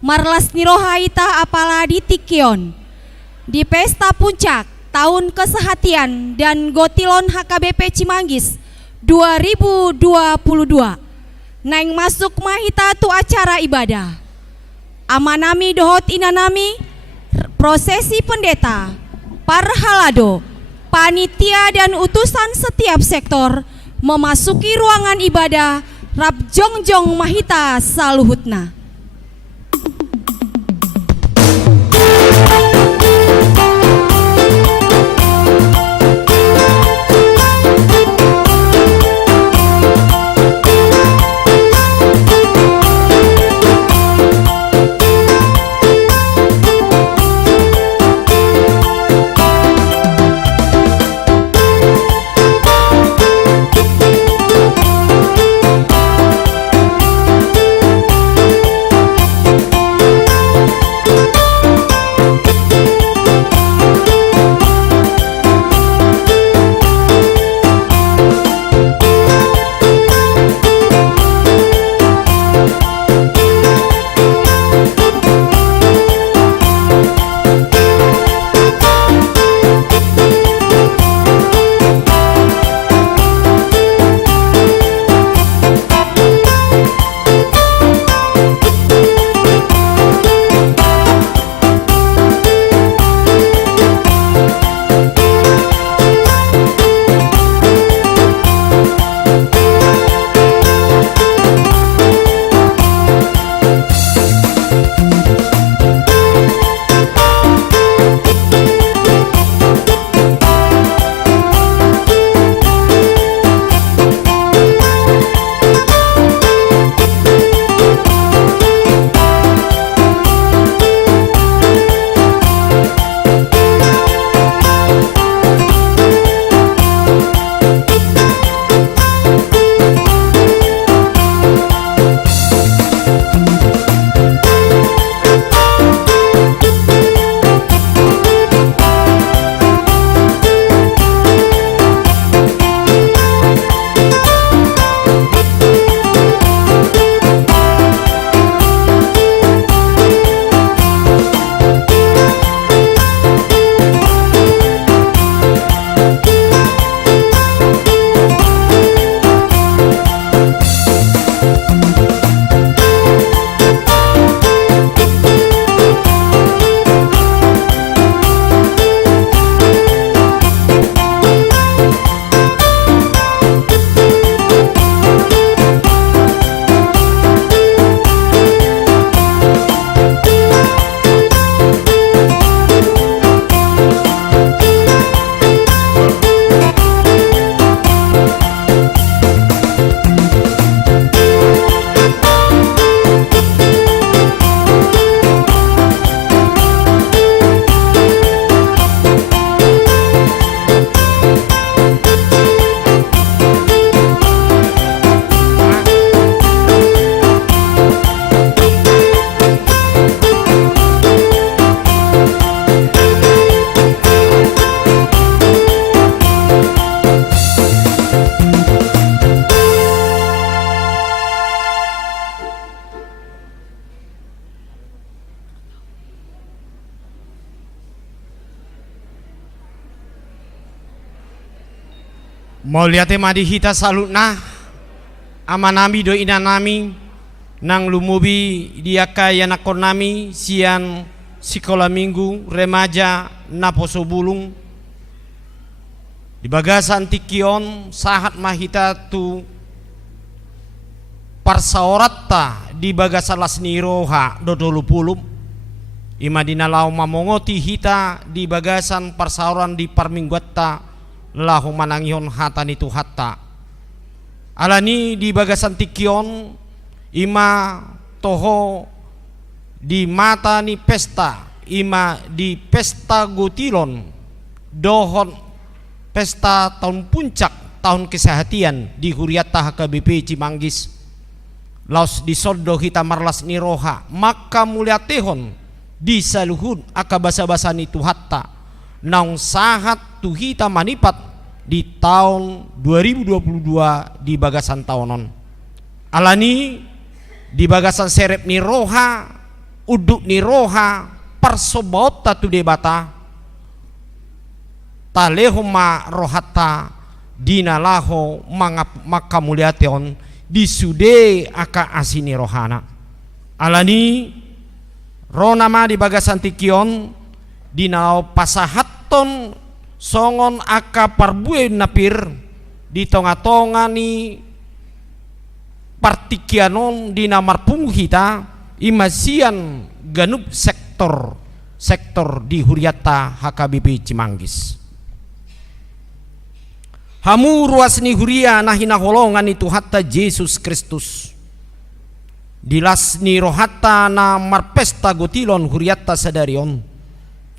Marlas nirohaita apaladi tikion di pesta puncak tahun kesehatian dan gotilon HKBP Cimanggis 2022. Naing masuk mahita tu acara ibadah. Amanami dohot inanami prosesi pendeta, parhalado, panitia dan utusan setiap sektor memasuki ruangan ibadah Rab Jongjong Mahita saluhutna. Mauliate madi hita salutna amanami do inanami nang lumubi diaka yanakon nami sian sekolah minggu remaja naposo bulung di bagasan tikion sahat mahita tu parsaoratta di bagasan lasniroha dodolu pulum imadina lau mamongoti hita di bagasan parsaoran di parmingguatta lahu manangihon hatan itu hatta alani di bagasan tikion ima toho di mata ni pesta ima di pesta gotilon dohon pesta tahun puncak tahun kesehatian di Huriata HKBP Cimanggis laos di soldo hita marlas niroha maka muliatehon di saluhun akabasa-basan itu hatta naung sahat tuhita manipat di tahun 2022 di bagasan tahunon alani di bagasan serep ni roha uduk ni roha persobota tu debata talehoma rohata dinalaho makamuliation disude aka asini rohana alani ronama di bagasan tikion dinao pasahaton songon aka parbue napir di tonga-tonga ni partikianon di namar punghita imasian ganup sektor di Huriata HKBP Cimanggis. Hamu ruas ni huria na hinaholongan itu hatta Yesus Kristus. Dilas ni rohata na marpesta gotilon Huriata sadarion.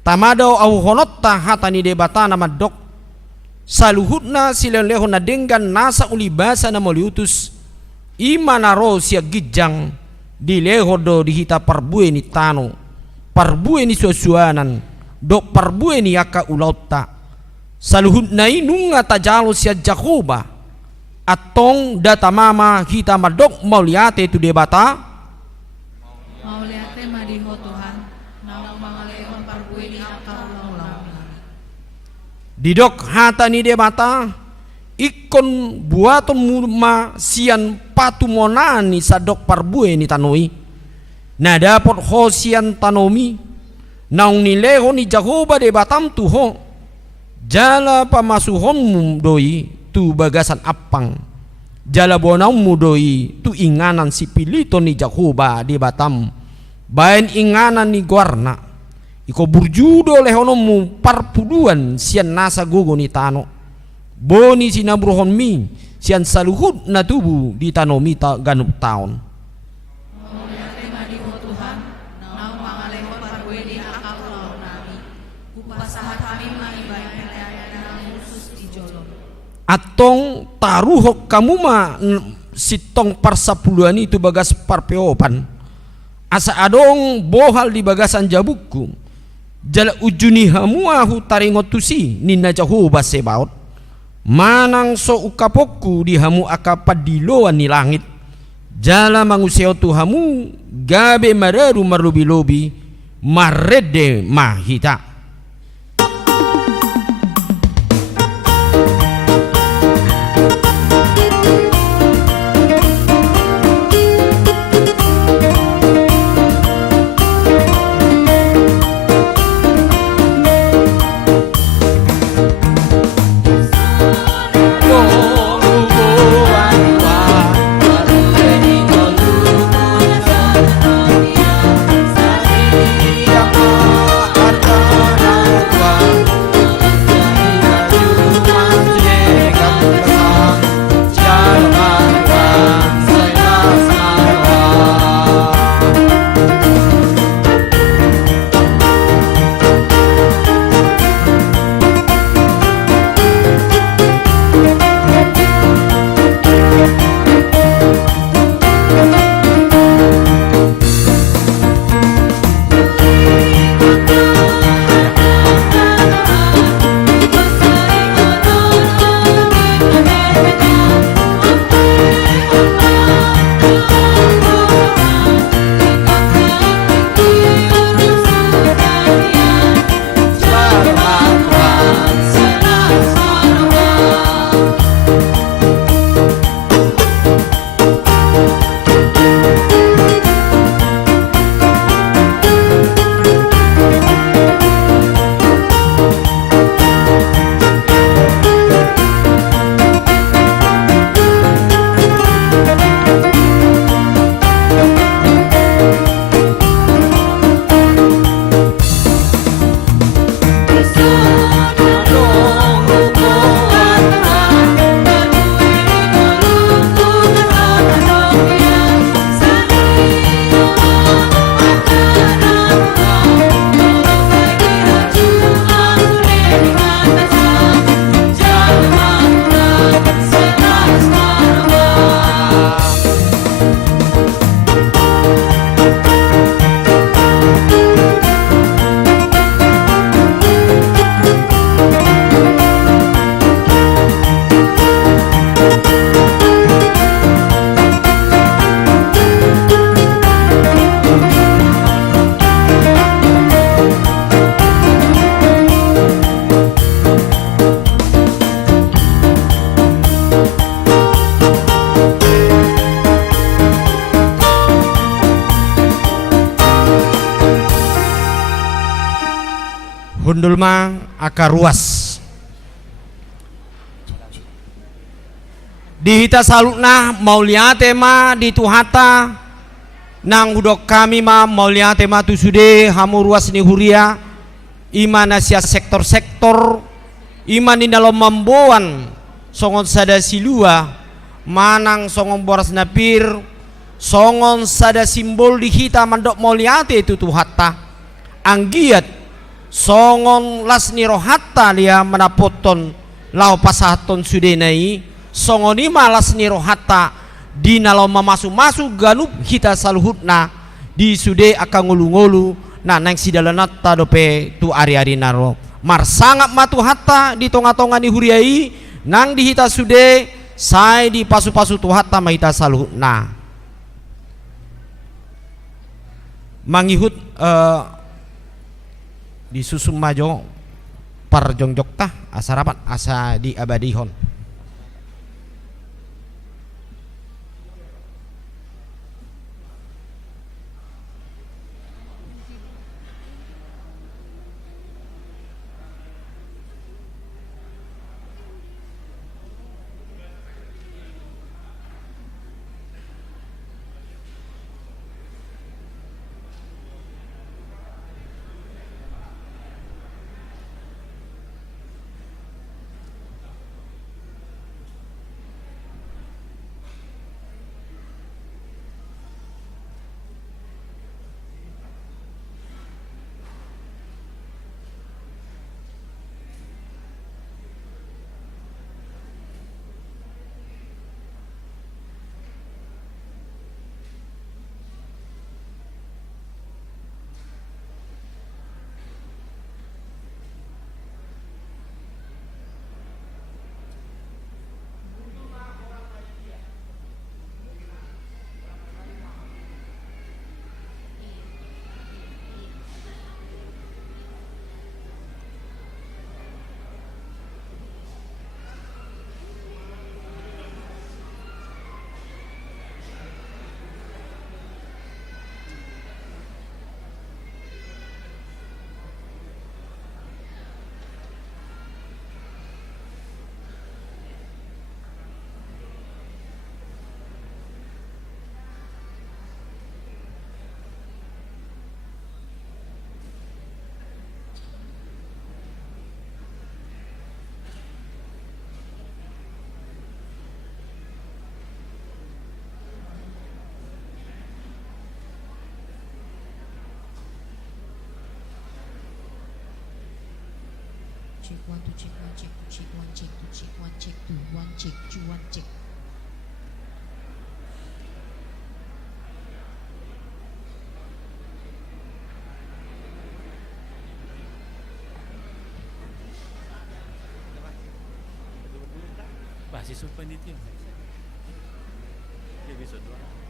Tamado au honotta hata ni debata na madok. Saluhutna silenleho na denggan nasa ulibasa na moliutus. Imanaro siya gijang di lehodo dihita parbue ni tano. Parbue ni suasuanan. Dok parbue ni yaka ulauta. Saluhut na inunga tajalo siya Jakoba atong data mama hita madok mauliate tu debata mauliate madiho Tuhan nau mangalehon parbue ni akal laulau didok hata ni debata ikon buaton murma sian patumonani sadok parbue ni tanoi na dapot ho sian tanomi naung ni leho ni Jakoba debatam tu ho jala pamasuhonmu doi tu bagasan apang jala bonaumu doi tu inganan si pilito ni Jakoba di Batam bayan inganan ni Guarna iko burjudo lehonomu parpuduan sian nasa gugo ni tano boni sinabruhon mi sian saluhut na tubu di tanomi ta ganup taon mauliate madiho Tuhan nau mangalehon parbue ni akal laulau nami kupasahat kami maibai atong taruhok kamu ma sitong parsapuluan itu bagas parpeopan asa adong bohal di bagasan jabukku jala ujuni hamuahu taringotusi nina Jahoba sebaot manang so ukapokku di hamu akapadiloan ni langit jala manguseo tu hamu gabe mararu marlobi-lobi marede mahita. bundul ma aka ruas di hita salutna mauliate ma di tuhata nang hudok kami ma mauliate ma tu sude hamu ruas ni huria iman asia sektor-sektor iman di dalam mamboan songon sada silua manang songon boras napir songon sada simbol di hita mandok mauliate itu tuhata anggiat songon lasni rohatta lia menapoton lau pasahaton sudenai songon ima lasni rohatta di nalau mamasu-masu ganup hita saluhutna di sude akan ngulu-ngulu nah nang sidalanata dope tu ari-ari naro mar sangat matu hatta di tonga-tonga ni huriai nang di hita sude sai di pasu-pasu tu hatta mahita saluhutna mangihut di susum majo parjongjok tah asarapat asa di abadihon check one two check one check two check one check two check one check two one check two one check. Basis panitia. Episode 2.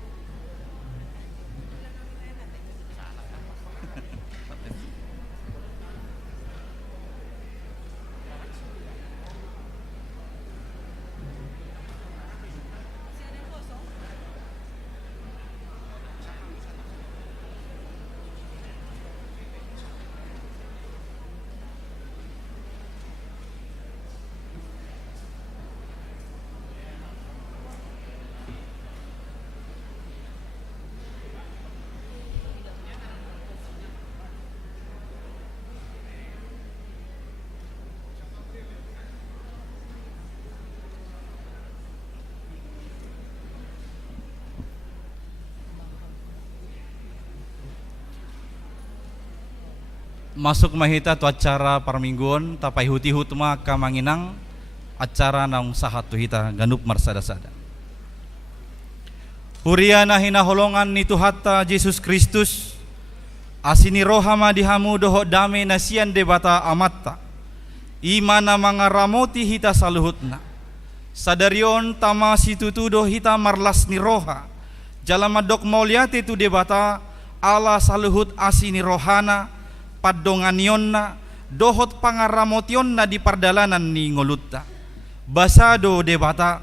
Masuk mahita tu acara parmingguan tapai huti-hut maka manginang acara naung sahat tu hita ganup marsada-sada. Huriana hina holongan ni Tuhata Yesus Kristus asini rohama dihamu doho dame nasian debata amatta imana mangaramoti hita saluhutna sadarion tama situtudo hita marlas ni roha jalama dok mauliate tu debata ala saluhut asini rohana padonganionna dohot pangaramotionna di pardalanan ni ngolutta basado debata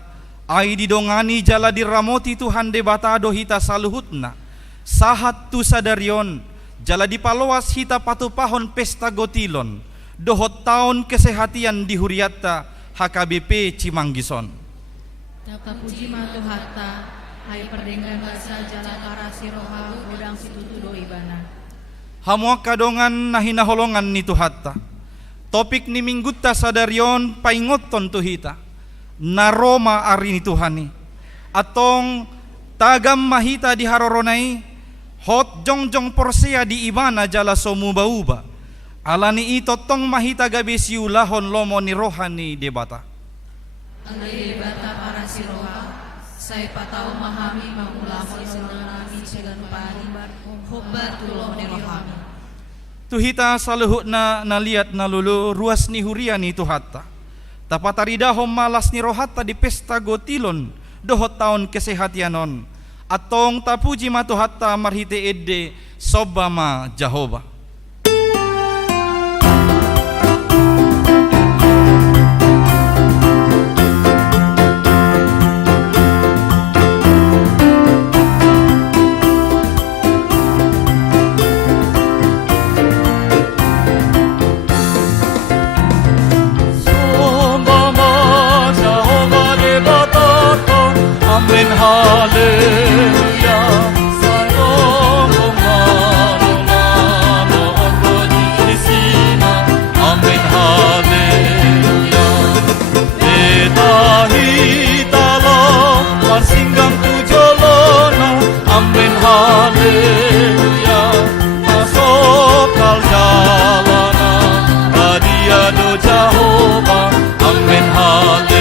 ai didongani jala diramoti Tuhan debata do hita saluhutna sahat tu sadarion jala dipaloas hita patupahon pesta gotilon dohot tahun kesehatian di Huriatta HKBP Cimanggison. Puji matu hatta, hai perdenggan basa jalakara siroha godang situtudo ibana. Hamua kadongan nahina holongan nitu hatta. Topik ni minggutta sadarion paingoton tuhita. Naroma ari ni Tuhani. Atong tagam mahita di haroronai. Hot jongjong porsea di ibana jala somu bauba. Alani ito tong mahita gabesiu lahon lomo ni rohani debata. Alai debata para siroha. Saya patau mahami mangulahon sonami cegan pari. Hubbat tuloh ni rohami. Tuhita saluhut na naliat nalulu ruas ni huriani tuhatta. Tapataridahom malas ni rohatta di pesta gotilon dohot tahun kesehatianon. Atong tapuji matuhatta marhite edde sobama Jahoba. Amen, haleluya. Salom, mano, Krisina. Amen, haleluya. Etahitala, marsinggang tujolona. Amen, haleluya. Masokal jalana, adiado Jahoba. Amen, haleluya.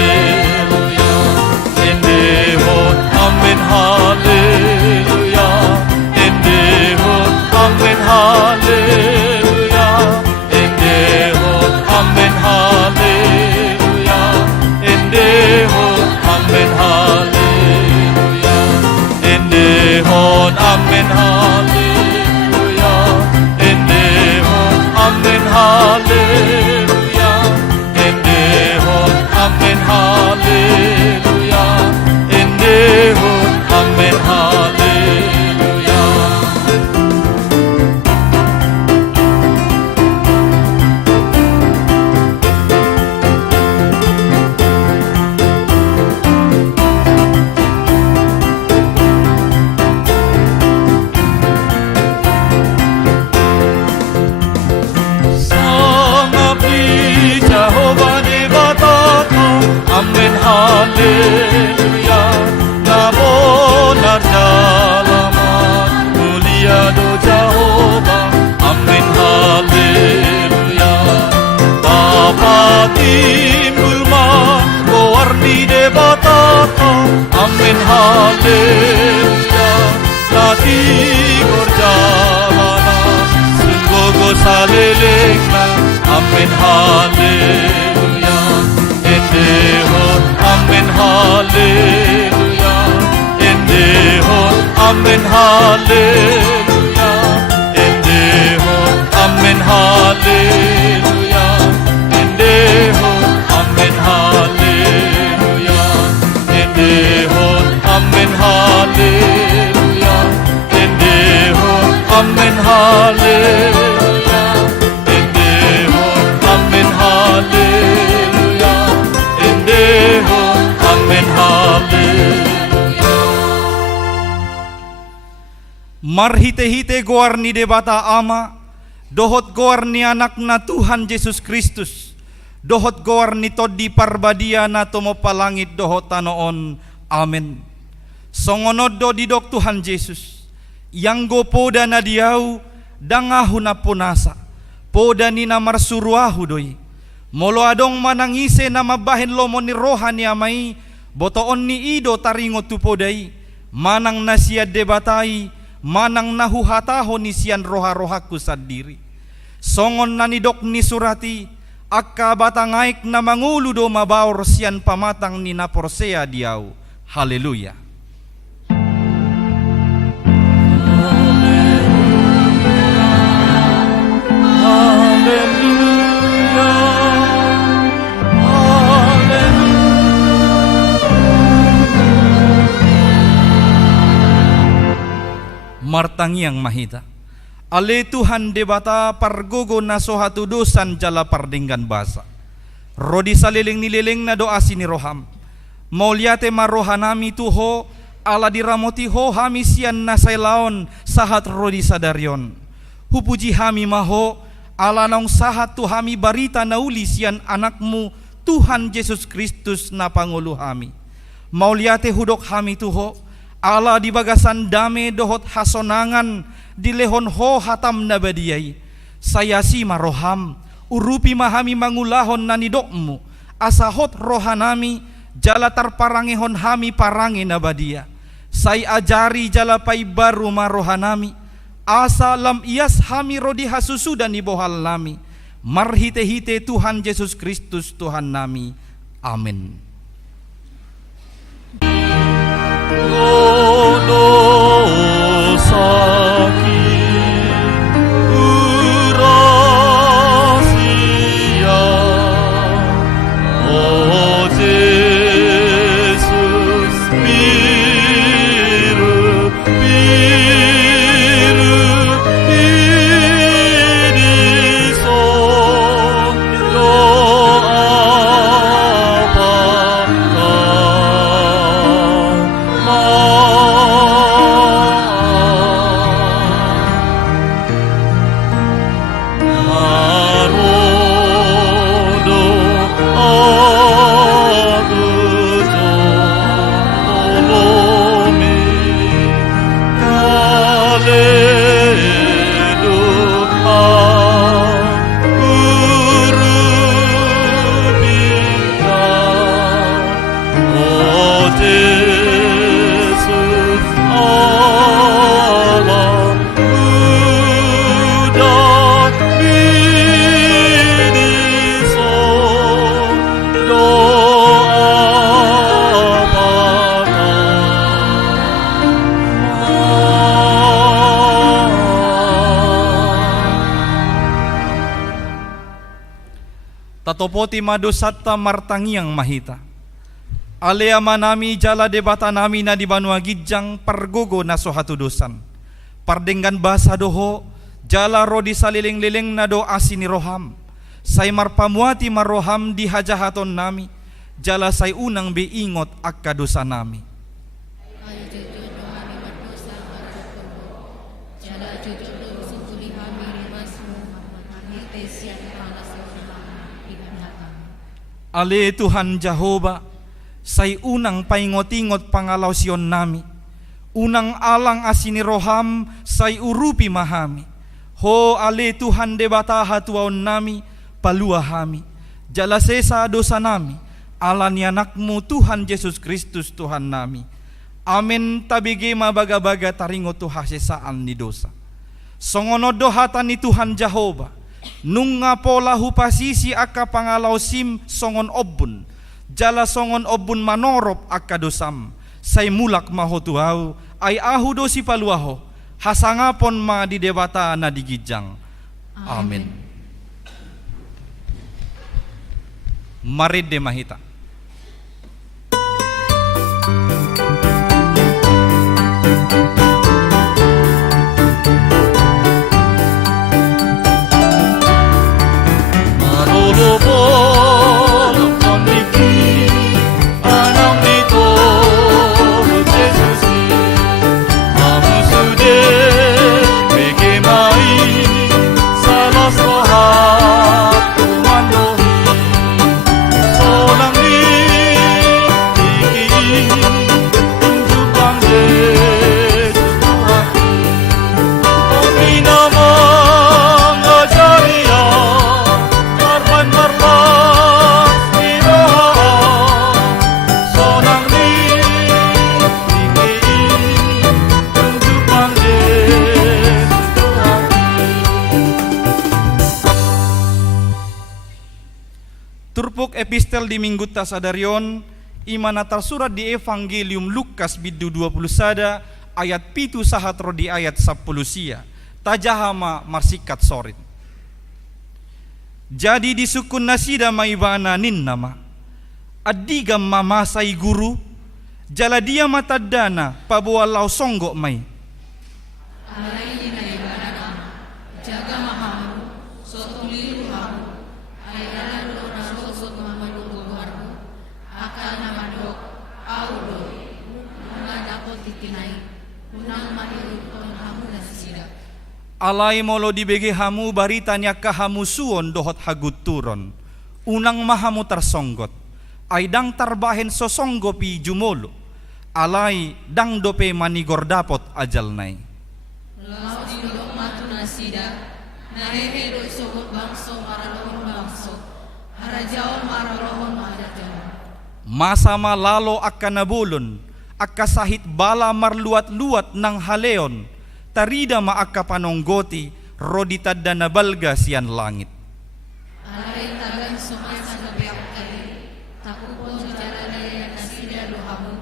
Amen, haleluya. Endehot, amen, haleluya. Endehot, amen, haleluya. Endehot, amen, haleluya. Endehot, amen, haleluya. Endehot, amen, haleluya. Endehot, amen, haleluya. Endehot, amen, haleluya. Sangapi Jahoba debataka, amen, haleluya. Nabonar jalaman mulia do Jahoba, amen, haleluya. Tapatim bulma kowarni debataka, amen, haleluya. Lati gorjalana sunggogo salelengna, amen, haleluya. Endehot, amen, haleluya. Endehot, amen, haleluya. Endehot, amen, haleluya. Endehot, amen, haleluya. Endehot, amen, haleluya. Endehot, amen, haleluya. Endehot, amen, haleluya. Endehot, amen, haleluya. Marhite-hite goar ni debata ama, dohot goar ni anak na Tuhan Yesus Kristus, dohot goar ni todi parbadia na tumopalangit dohot tanoon, amen. Songonod do didok Tuhan Yesus, yang go poda na diau, dangahu na punasa, poda ni na marsuruahu doi, molo adong manangise na mabahen lomo ni rohani amai, botoon ni ido taringo tupodai, manang nasiad debatai, manang nahuhataho ni sian roha-rohaku sadiri. Songon nanidok ni surati, akka batangaik na mangulu do mabaur sian pamatang ni naporsea diau. Haleluya. Martangi yang mahita, Ale Tuhan debata pargogo na sohatu dosan jala pardinggan basa. Rodi saliling nililing na doa sini roham. Mauliate marohanami tuho ala diramoti ho hami sian nasay laon sahat rodi sadaryon. Hupuji hami maho ala naung sahat tu hami barita nauli sian anakmu Tuhan Yesus Kristus na Pangulo hami. Mauliate hudok hami tuho ala di bagasan dame dohot hasonangan di lehon ho hatam na badiyay. Sayasi maroham urupi mahami mangulahon nanidokmu asahot rohanami jala tarparangehon hami parange na badia. Say ajari jala pay baru marohanami asa lam ias hami rodi hasusudan ni bohal nami. Marhite-hite Tuhan Yesus Kristus Tuhan nami. Amin. Tatopoti madosatta martangiang mahita. Alea manami jala debata nami na di Banua Gijang pargogo na sohatu dosan. Pardenggan basa doho jala rodi saliling-liling na do asini roham. Say marpamuati maroham di hajahaton nami. Jala say unang biingot akka dosa nami. Ale Tuhan Jehovah, say unang paingot-ingot pangalaw siyon nami. Unang alang asini roham, say urupi mahami. Ho ale Tuhan debata hatuaon nami, palua hami. Jala sesa dosa nami, ala ni anakmu Tuhan Yesus Kristus Tuhan nami. Amen tabigi mabaga-baga taringo tu hasesaan ni dosa. Songono dohatan ni Tuhan Jehovah. Nung nga pola hupasisi akka pangalaw sim songon obun. Jala songon obun manorop akka dosam. Say mulak mahotuhaw ay ahu dosi paluaho. Hasangapon ma di debata na digijang. Amen. Marid de mahita. Turpuk epistel di Mingguta Sadarion imana tersurat di Evangelium Lukas bidu 20 sada ayat pitu sahatro di ayat 10 sia tajahama marsikat sorit. Jadi disukun nasida maibana nin nama adigam mamasai guru jala dia matadana pabualau songgo mai. unang mahiruton hamu nasida. Alay molo dibege hamu baritanya kahamu suon dohot haguturon. Unang mahamu tersonggot. Ay dang tarbahen sosonggo pi jumolo. Alay dang dope manigor dapot ajal nai. Laos dinodok matu nasida, nahehe do sogot bangso maralohon bangso, harajaon maralohon marajaon. Masama lalo akka nabulon, akka sahit bala marluat-luat ng haleon, tarida maaka panonggoti, roditad da nabalga siyan langit. Alay tagan sumay sa gabiak kay, takupon jara daya nasida dohamu,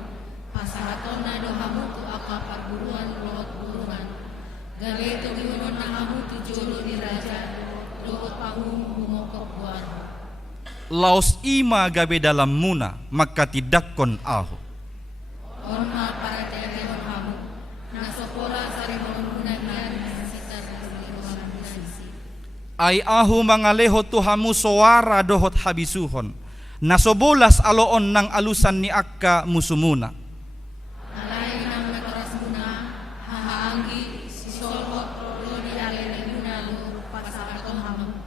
pasahaton na dohamu tu akka pagburuan luot burungan. Galito giunon na hamu tu jolo ni raja, luot pangum bumokok buwan. Laos ima gabe dalam muna, magkatidakkon aho. Orma para telepon hamu, nasokola sa remonunan na nasita sa tuliruan nasisi. Ay aho mga leho tuhamu soara dohot habisuhon, nasobolas aloon ng alusan ni akka musumuna. Alay nang natoras muna, hahaanggi, sisolhot, roni alele muna lur pasakaton hamu.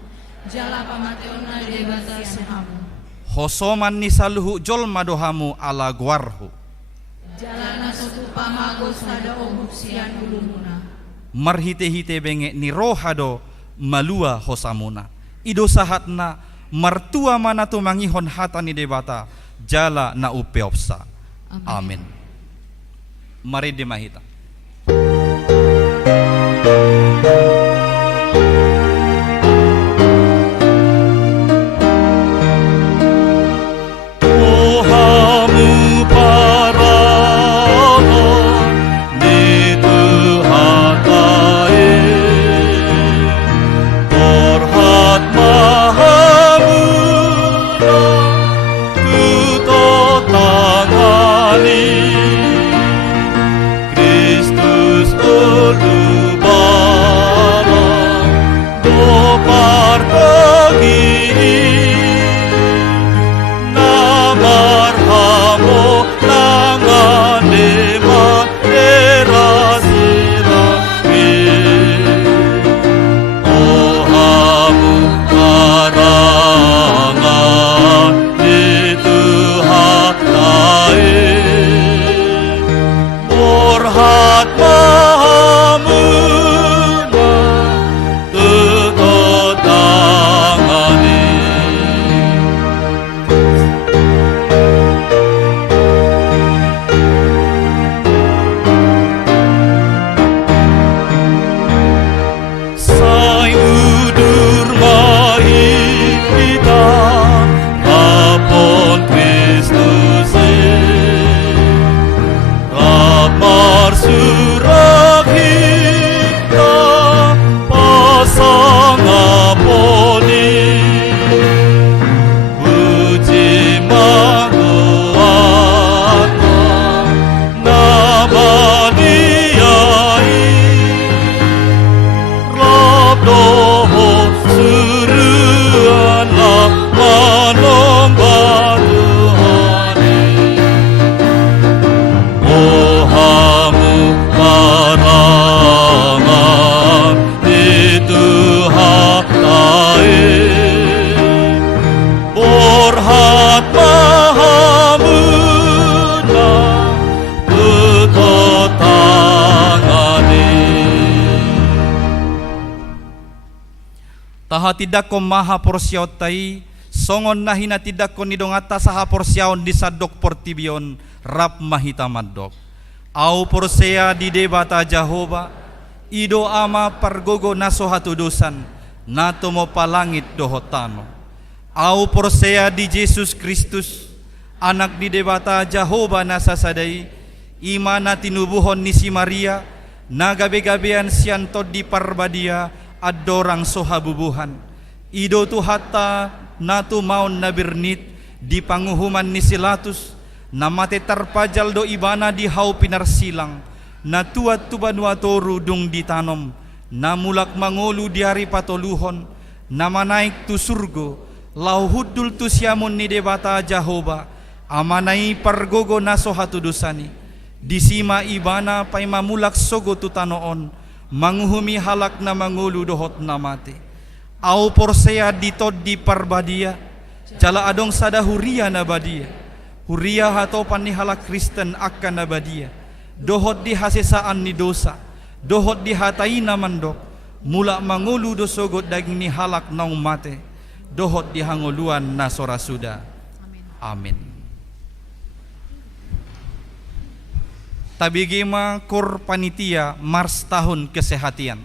Jala pamateon na debata hamu. Hosoman ni saluhu jolma dohamu ala guarho. Jala na sotu pamagos sa daog siyan ulo muna. Marhite-hite benge ni rohado malua hosamuna. Ido sahat na martua mana tumangihon hata ni debata jala na upeopsa. Amen. Mari dimahita. Tuhamu paragon ni Tuhatai, Orhat mahamuna tutotangani, Kristus ulubala dopar pagi. Marhamo langanema erasirami, Ohamu karangan itu hatai, Orhat mahamuna tutotangani. Sai udur mahita rapon Kristus rapar surak hita pasang aponi puji magoatma nabadiai Rabdoho suruanlah menyembah Tuhani, Ohamu karangan itu hatai, Orhat mahamuna tutotangani. Taha tidak ko maha porsyaw tay, songon na hina tidak ko nidongata saha porsyaon di sadok portibion rap mahita madok. Au porsea di debata Jehova, ido ama pargogo naso hatudusan, nato mo palangit dohotano. Au porsea di Jesus Kristus, anak di debata Jehova nasasadai, imana tinubuhon ni si Maria, nagabe-gabean sianto di parbadia, adorang sohabubuhan. Ido tu hatta natu maun nabirnit di panguhuman ni Silatus, namate tarpajal do ibana di hau pinarsilang, natuat tubanwatoru dung ditanom, namulak mangolu di hari patoluhon, namanaik tu surgo, lauhudul tu siamun ni debata Jehova, amanai pargogo naso hatudusani, disima ibana pai mamulak sogo tutanoon, manguhumi halak na mangulu dohot na mate. Au porsea ditod di parbadia, jala adong sada huria na badia. Huria hatopan ni halak Kristen akan na badia. Dohot di hasesaan ni dosa, dohot di hatai na mandok, mula mangulu dosogot daging ni halak naung mate, dohot di hanguluan na sorasuda. Amin. Tabigima kor panitia Mars tahun kesehatian.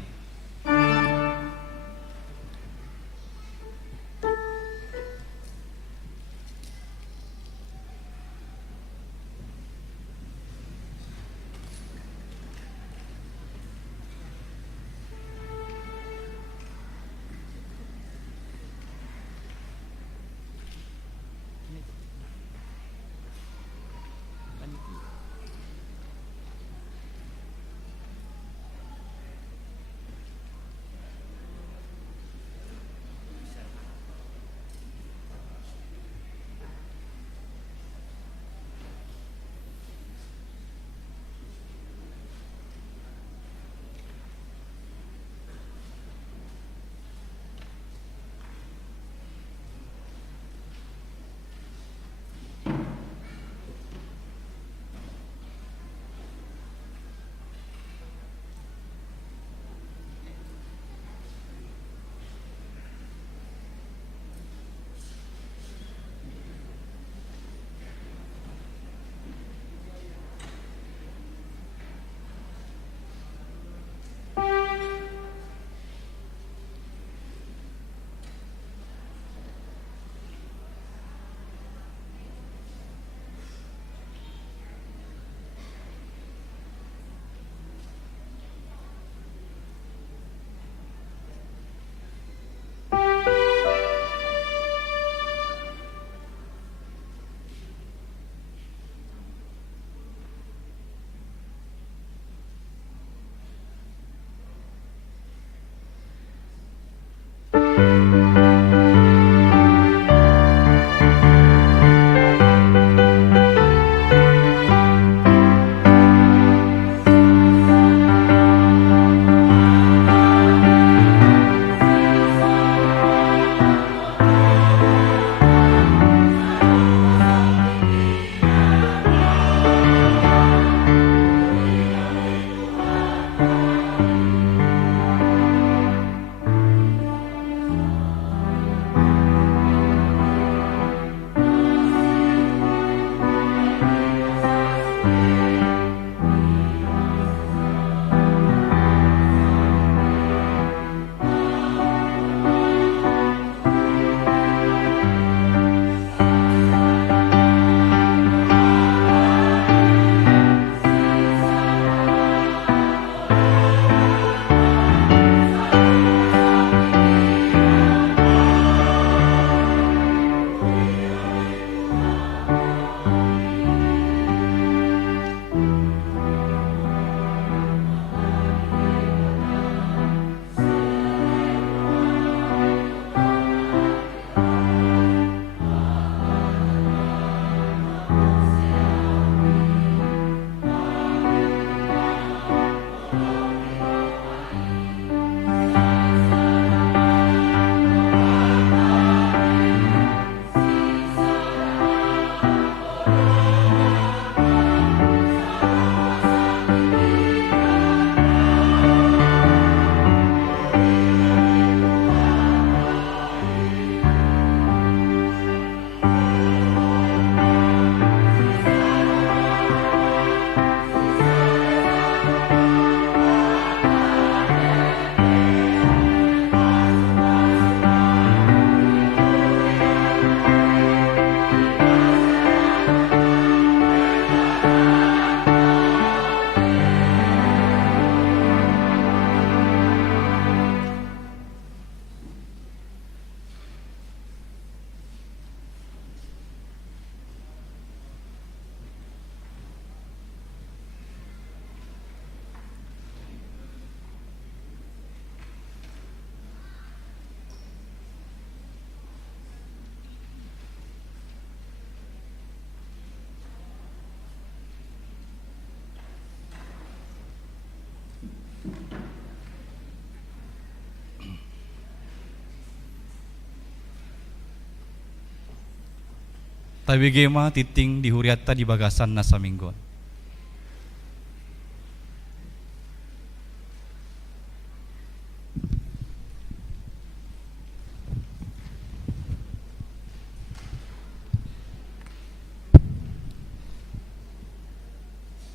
Tabi gema titing di huriatta di bagasan nasa mingguan.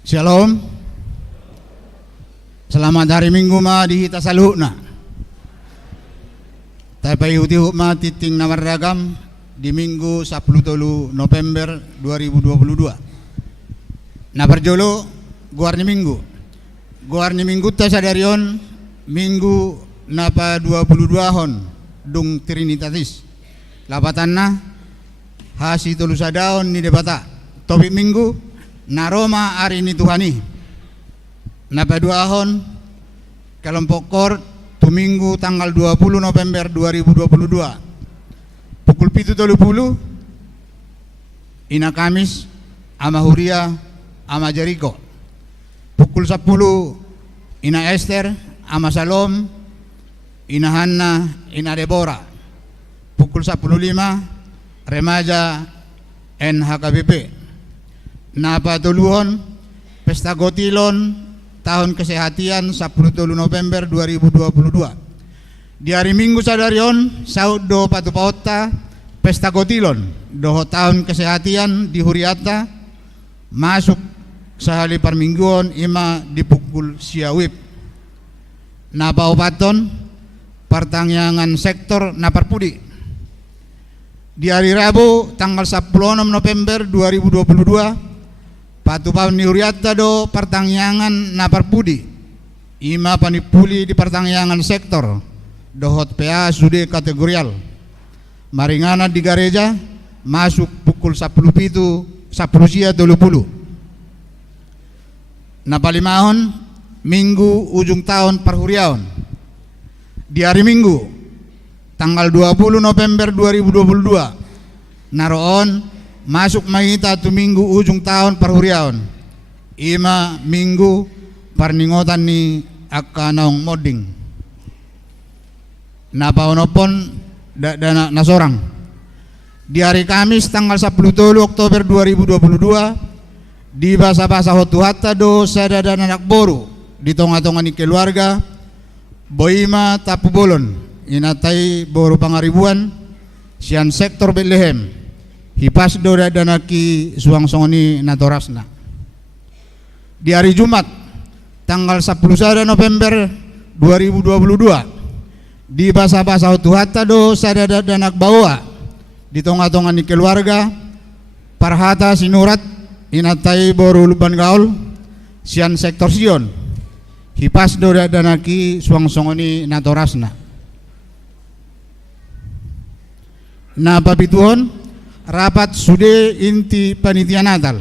Shalom. Selamat hari Minggu ma di hita saluhna. Tapi utihu ma titing nawar ragam di Minggu 10 November 2022. Na berjolo guarni Minggu. Guarni Minggu ta sadarion Minggu napa 22 hon dung Trinitatis. Labatanna hasi tolu sadaon ni debata. Topik Minggu na Roma hari ini Tuhani napa 2 ahon kelompok kor tu Minggu tanggal 20 November 2022 pukul 7.30 ina Kamis ama Huria ama Jericho pukul 10 ina Esther ama Salom ina Hanna ina Deborah pukul 10.05 remaja NHKBP. Napa tuluhon pesta gotilon tahun kesehatan 10 November 2022. Di hari Minggu sadarion saud do patu paotta pesta gotilon doho tahun kesehatan di huriata masuk sehari permingguan ima dipukul siawip. Napa opaton pertangyangan sektor naparpudi. Di hari Rabu tanggal 10 November 2022 patu paun ni huriata do pertangyangan naparpudi ima panipuli di pertangyangan sektor dohot PA sude kategorial maringana di gereja masuk pukul 10 pitu 10 sia 20 napalimahon Minggu ujung tahun perhuriaon di hari Minggu tanggal 20 November 2022 naroon masuk mahita tu Minggu ujung tahun perhuriaon ima Minggu parningotan ni akanong moding napaonopon dana nasorang di hari Kamis tanggal 10 Oktober 2022 di basa-basa hotuhata do sadada anak boru di tonga-tonga ni keluarga boima tapu bolon inatai boru pangaribuan sian sektor Bethlehem hipas do danaki suang songoni natorasna. Di hari Jumat tanggal 10 November 2022 di basa-basa utuhata do sadada danak bawa di tonga-tonga ni keluarga parhata sinurat inatai boru luban gaul sian sektor Sion hipas do danaki suang songoni natorasna. Na papituhon rapat sude inti panitia Natal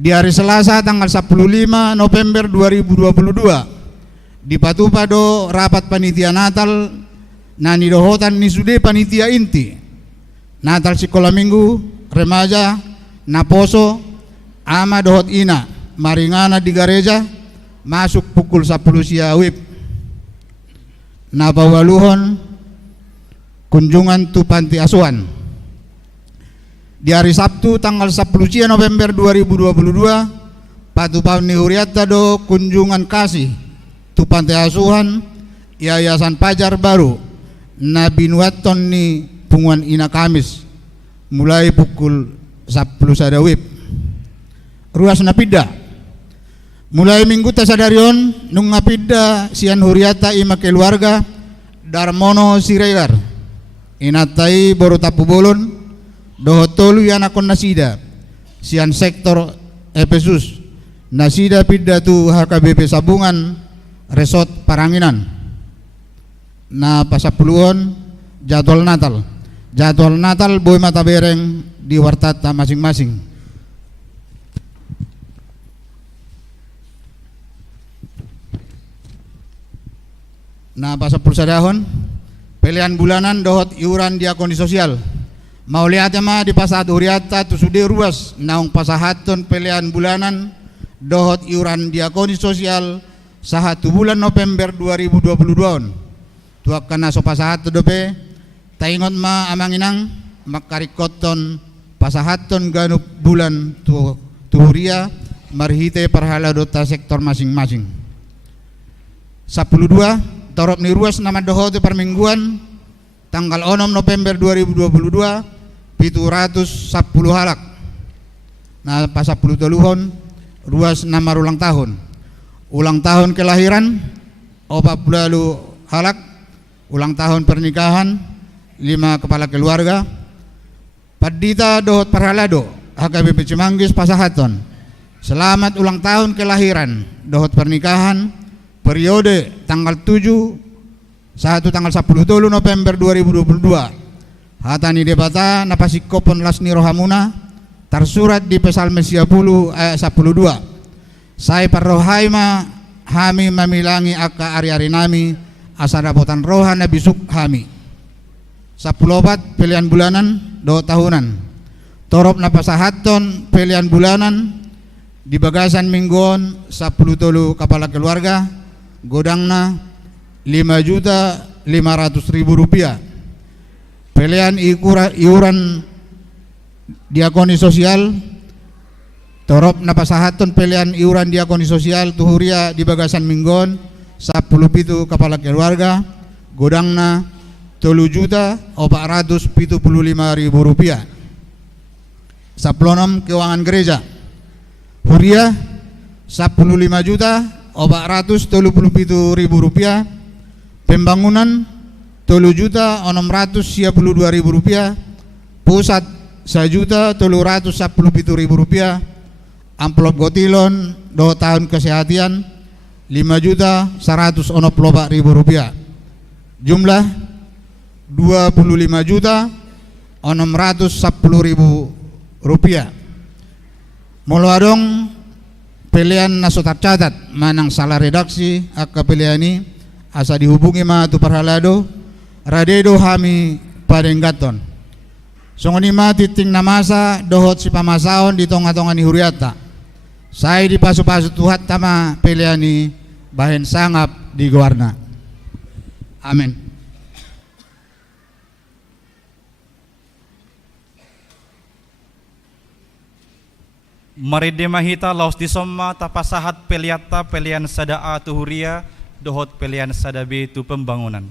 di hari Selasa tanggal 15 November 2022 di Patupado rapat panitia Natal nani dohotan ni sude panitia inti Natal sekolah minggu remaja naposo ama dohot ina maringana di gereja masuk pukul 10 siawip napawaluhon kunjungan tu panti asuhan. Di hari Sabtu tanggal 10 November 2022 patu paun ni huriata do kunjungan kasih tu pantai asuhan Yayasan Pajar Baru na binuaton ni punguan ina Kamis mulai pukul 10 sadawip ruas napida mulai Minggu tasadarion nung napida sian huriata ima keluarga Darmono Siregar inatai boru tapu bolon dohotolu yang akon nasida sian sektor Efesus nasida pidda tu HKBP Sabungan Resort Paranginan na pasapuluon jadwal Natal boy mata bereng di wartata masing-masing. Na pasapul sadahon pilihan bulanan dohot iuran diakoni sosial mau lihat ma di pasat uriata tu sude ruas naung pasahaton pilihan bulanan dohot iuran diakoni sosial sahatu bulan November 2022 tu akan naso pasahat dope taingot ma amanginang makarikoton pasahaton ganup bulan tuhuria marhite parhala dota sektor masing-masing. 12 torop ni ruas nama dohote permingguan tanggal 6 November 2022 710 halak. Nah pas 10 teluhon ruas nama ulang tahun kelahiran 40 halak, ulang tahun pernikahan 5 kepala keluarga. Padita dohot parhalado HKBP Cimanggis Pasahaton, selamat ulang tahun kelahiran dohot pernikahan periode tanggal 10 November 2022. Hatani debata napasikopon lasni rohamuna tersurat di Psalm 10 ayat 12. Saya parrohaima hami mamilangi aka ari-ari nami asadapotan rohana bisuk hami. 10 pilihan bulanan do tahunan. Torop napasahaton pilihan bulanan di bagasan mingguan 10 tolu kepala keluarga godangna 5.500.000 rupiah. Pilihan iuran diakoni sosial torop napasahaton pilihan iuran diakoni sosial tuhuria di bagasan mingguan 10 pitu kepala keluarga godangna 3.475.000 rupiah. 16 keuangan gereja huria 15.437.000 rupiah. Pembangunan 7.692.000 rupiah. Pusat 1.317.000 rupiah. Amplop gotilon 2 tahun kesehatan 5.140.000 rupiah. Jumlah 25.610.000 rupiah. Molo adong pilihan naso tercatat manang salah redaksi akka pilihan ini asa dihubungi ma tu parhalado radedo hami padenggaton. Songoni ma titing namasa dohot si pamasaon di tonga-tonga ni huriata. Saya di pasu-pasu tuhat tama pilihan ini bahen sangap di guarna. Amin. Mari demahita laos disomma tapasahat peliata pelian sadaa tuhuria dohot pelian sadabe tu pembangunan.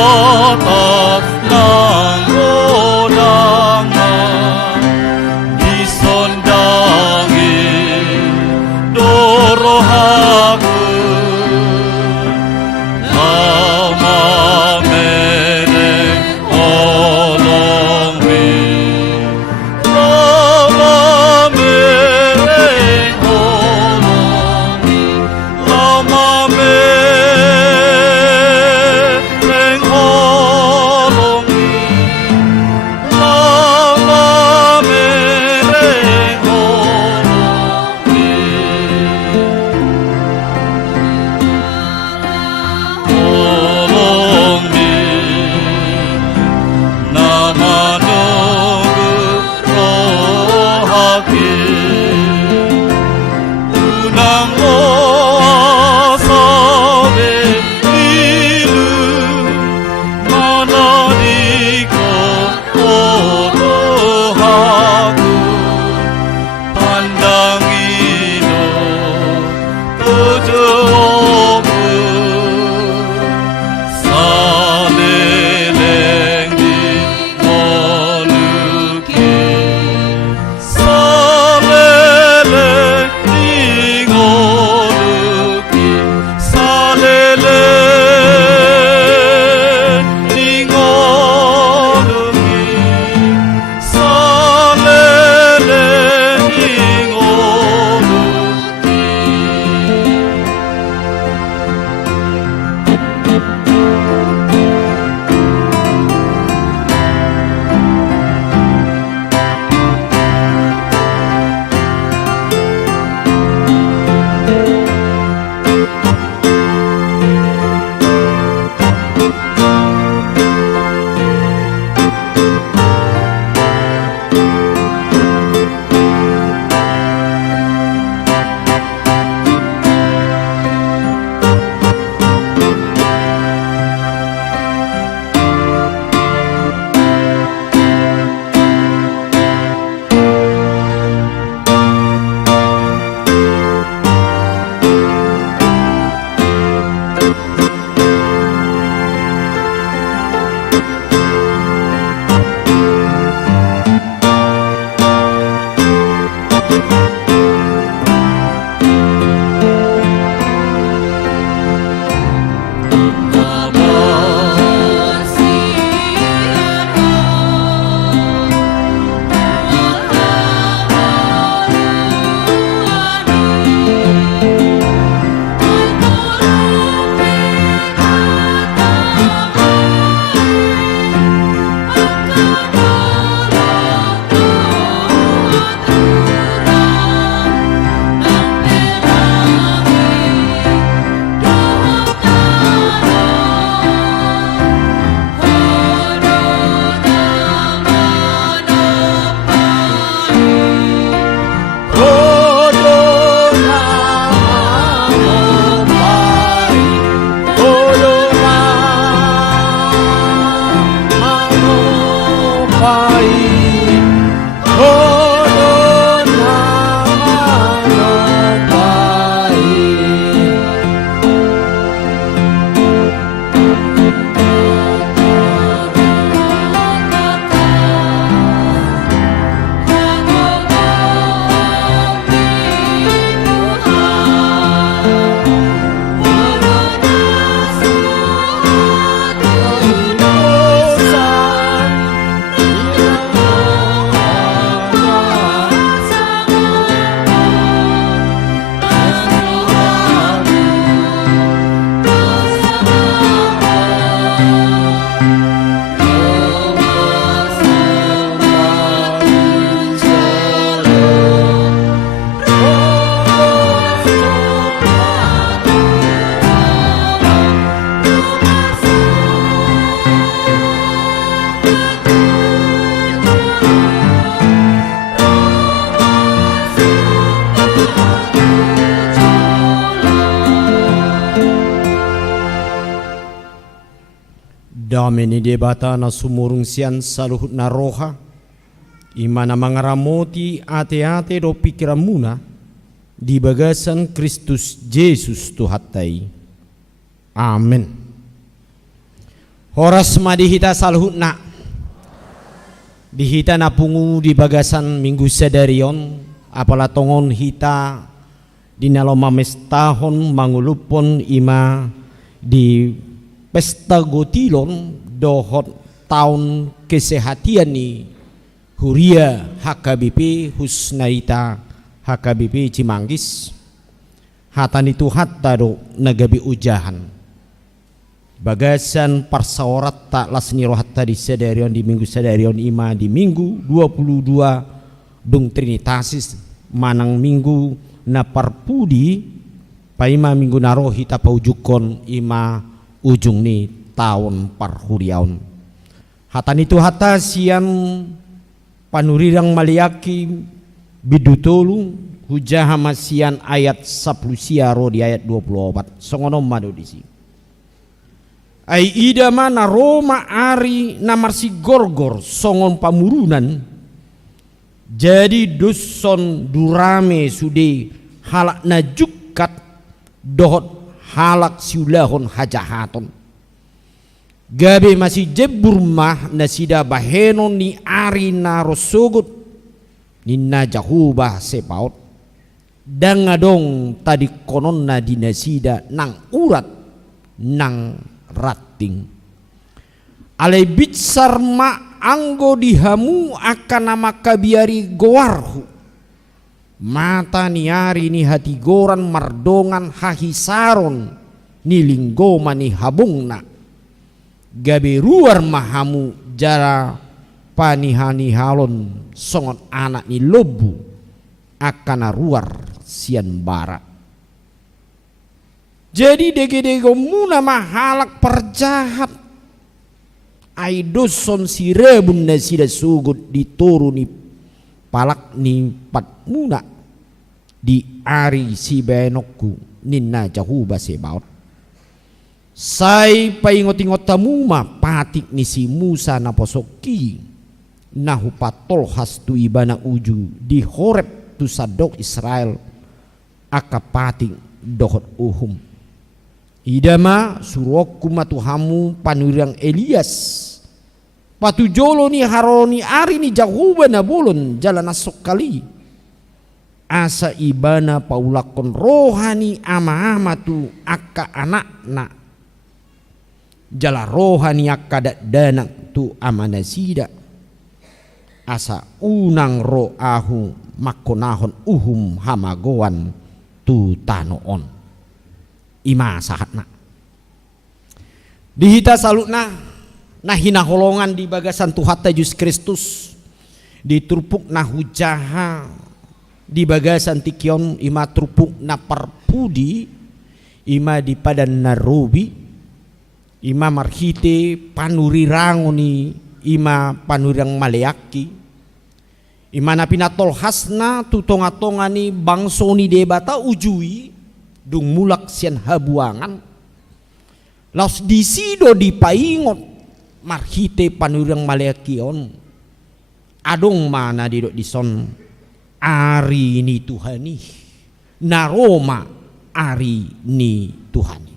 atas langgodangan disondangi dorohaku lama mereng olongmi lama mereng olongmi lama mereng olongmi lama mereng olongmi nama nunggu rohake unang osabe ilu manadiko odohaku pandangino tujumu saleleng di moluki saleleng di ngoluki saleleng di ngoluki saleleng di ngoluki. Dameni debata na sumurung sian saluhut na roha imana mangaramoti ate-ate do pikiran muna di bagasan Kristus Yesus Tuhattai. Amin. Horas madihita salhutna dihita napungu di bagasan minggu sedarion apala tongon hita dinaloma mestahon mangulupon ima di pesta gotilon dohot tahun kesehatian ni Huria HKBP Husnaita HKBP Cimanggis hatan itu hatta do nagabi ujahan bagasan parsaorat tak lasni rohatta di sedarion di minggu sedarion ima di minggu 22 dung trinitasis manang minggu na parpudi paima minggu narohi tapaujukon ima ujung ni tahun parhuriaun hatan itu hatta sian panurirang maliaki bidutolu hujah masian ayat 10 siaro di ayat 24 songonom madu disi ai ida mana Roma ari namarsi gorgor songon pamurunan jadi duson durame sude halak najukat dohot halak siulahon hajahaton gabe masih jebur mah nasida bahenon ni ari narosogut ninna jahubah sepaut dan ngadong tadi konon na dinasida nang urat nang rating alai bitsar ma anggo dihamu akan nama kabiari goarhu mata niari ni hati goran mardongan hahisaron ni linggoma ni habungna gabe ruar mahamu jara panihani halon songon anak ni lobu akan ruar sian bara jadi dege-dege muna mahalak perjahat ai doson sirebun nasida sugut dituruni palak ni pat muna di ari si benokku ninna jahuba sebaut sai paingot-ingot tamuma patik ni si Musa na posoki nahu patol has tu ibana uju di Horeb tu sadok Israel akapating dohot uhum idama suroku matuhamu panurang Elias patu jolo ni haroni ari ni jahuba na bolon jalan asok kali asa ibana paulakon rohani ama-ama tu akka anak na jala rohani akka dana tu amanasida asa unang roahu makonahon uhum hamagoan tu tanoon ima sahatna dihita salutna nah hina holongan di bagasan Tuhata Yesus Kristus ditrupuk na hujaha di bagasan tikion ima trupuk na parpudi ima di padan narobi ima marhite panurirangoni ima panurang maleaki ima na pinatol hasna tutonga-tongani bangsoni debata ujui dung mulak sian habuangan laos disido dipaingot marhite panurang maleakion adong mana didok dison ari ni Tuhani naroma ari ni Tuhani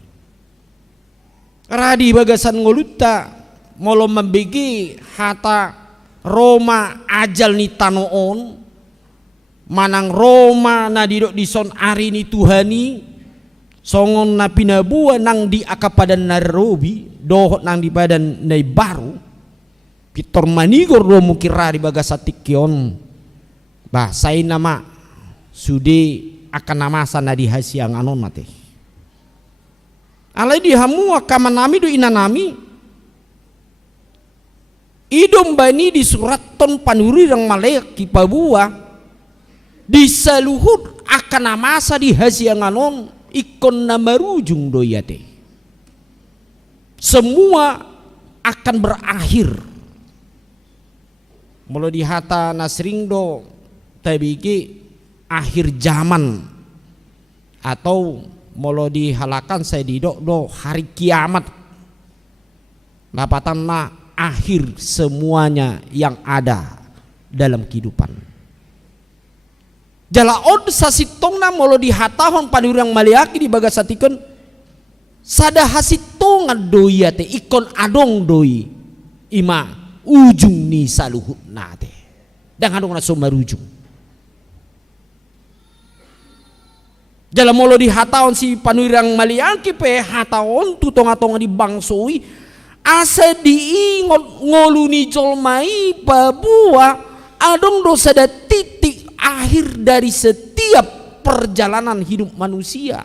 radi bagasan ngoluta molo membegi hata Roma ajal ni tanoon manang Roma na didok dison ari ni Tuhani songon na pinabua nang di akapadan narobi dohot nang di badan nai baru pitor manigor do mukira di bagasatikyon bahasai nama sude akan namasa na di hasiang anon mate alai di hamu akamanami do inanami idom bani di suraton panurirang malek kipabua di saluhut akan namasa di hasiang anon ikon na marujung doyate semua akan berakhir mula di hata nasringdo tabiki akhir zaman atau mula dihalakan saya didok do hari kiamat lapatan na akhir semuanya yang ada dalam kehidupan jala od sasitong na molo dihatahon panurang maliaki di bagasatikeun sada hasito tongan doi ate ikon adong doi ima ujung ni saluhut nate dan adong na somarujung dalam molo di hataon si panuirang maliangki pe hataon tu tonga-tonga di bangsoi asa diingot ngoluni jolmai babua adong dosa da titik akhir dari setiap perjalanan hidup manusia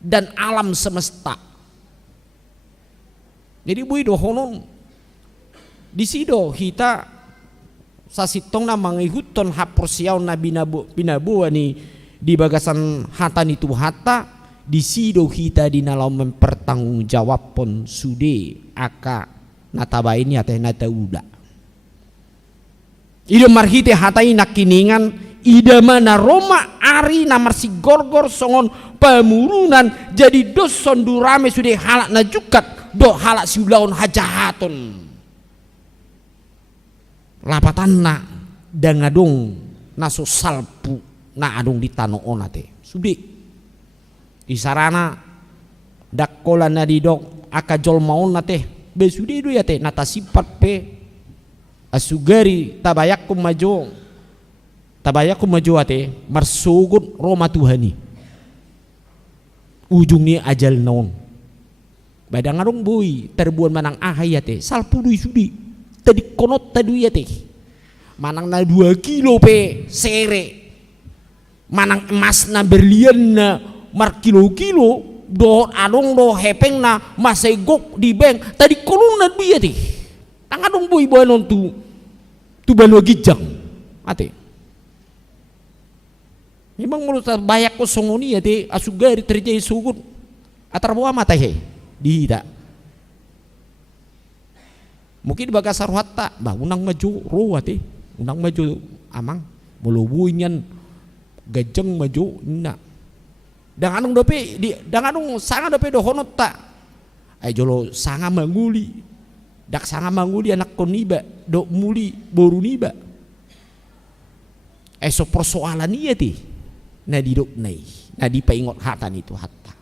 dan alam semesta. Jadi bui dohonon di sido kita sasitong na mangihuton haporsiaw na binabuan ni di bagasan hata ni tuhata di sido kita di nalau mempertanggungjawab pon sude aka natabain ya teh natauda. Ida marhite hatai nakiningan ida mana Roma ari namar si gorgor songon pamurunan jadi dos sondurame sude halak najukat do halak siulaun hajahaton lapatan na dangadong naso salpu na adong di tano onate sude isarana dakkola na didok aka jol maon nate besude do ya te nata sifat pe asugari tabayakum maju ate marsugut Roma Tuhani ujungnya ajal naon badang arong boy terbuan manang ahayate salpudui sudi tadi konot tadi ya teh manang na 2 kilo pe sere manang emas na berlian na mar kilo do adong do hepeng na masegok di bank tadi kolong na biya teh tangadong boy bonon tu balo gijang ate memang menurut banyak ko songoni ya teh asugari terjadi sugut atarbawa mata he dihita mungkin baga sarwata bah unang maju roa teh unang maju amang mulubuinyan gajeng maju na dan anong dope dan anong sanga dope dohonot ta ay jolo sanga manguli dak sanga manguli anak koniba do muli boru niba so persoalan iya teh na didok nai na dipaingot hatan itu hatta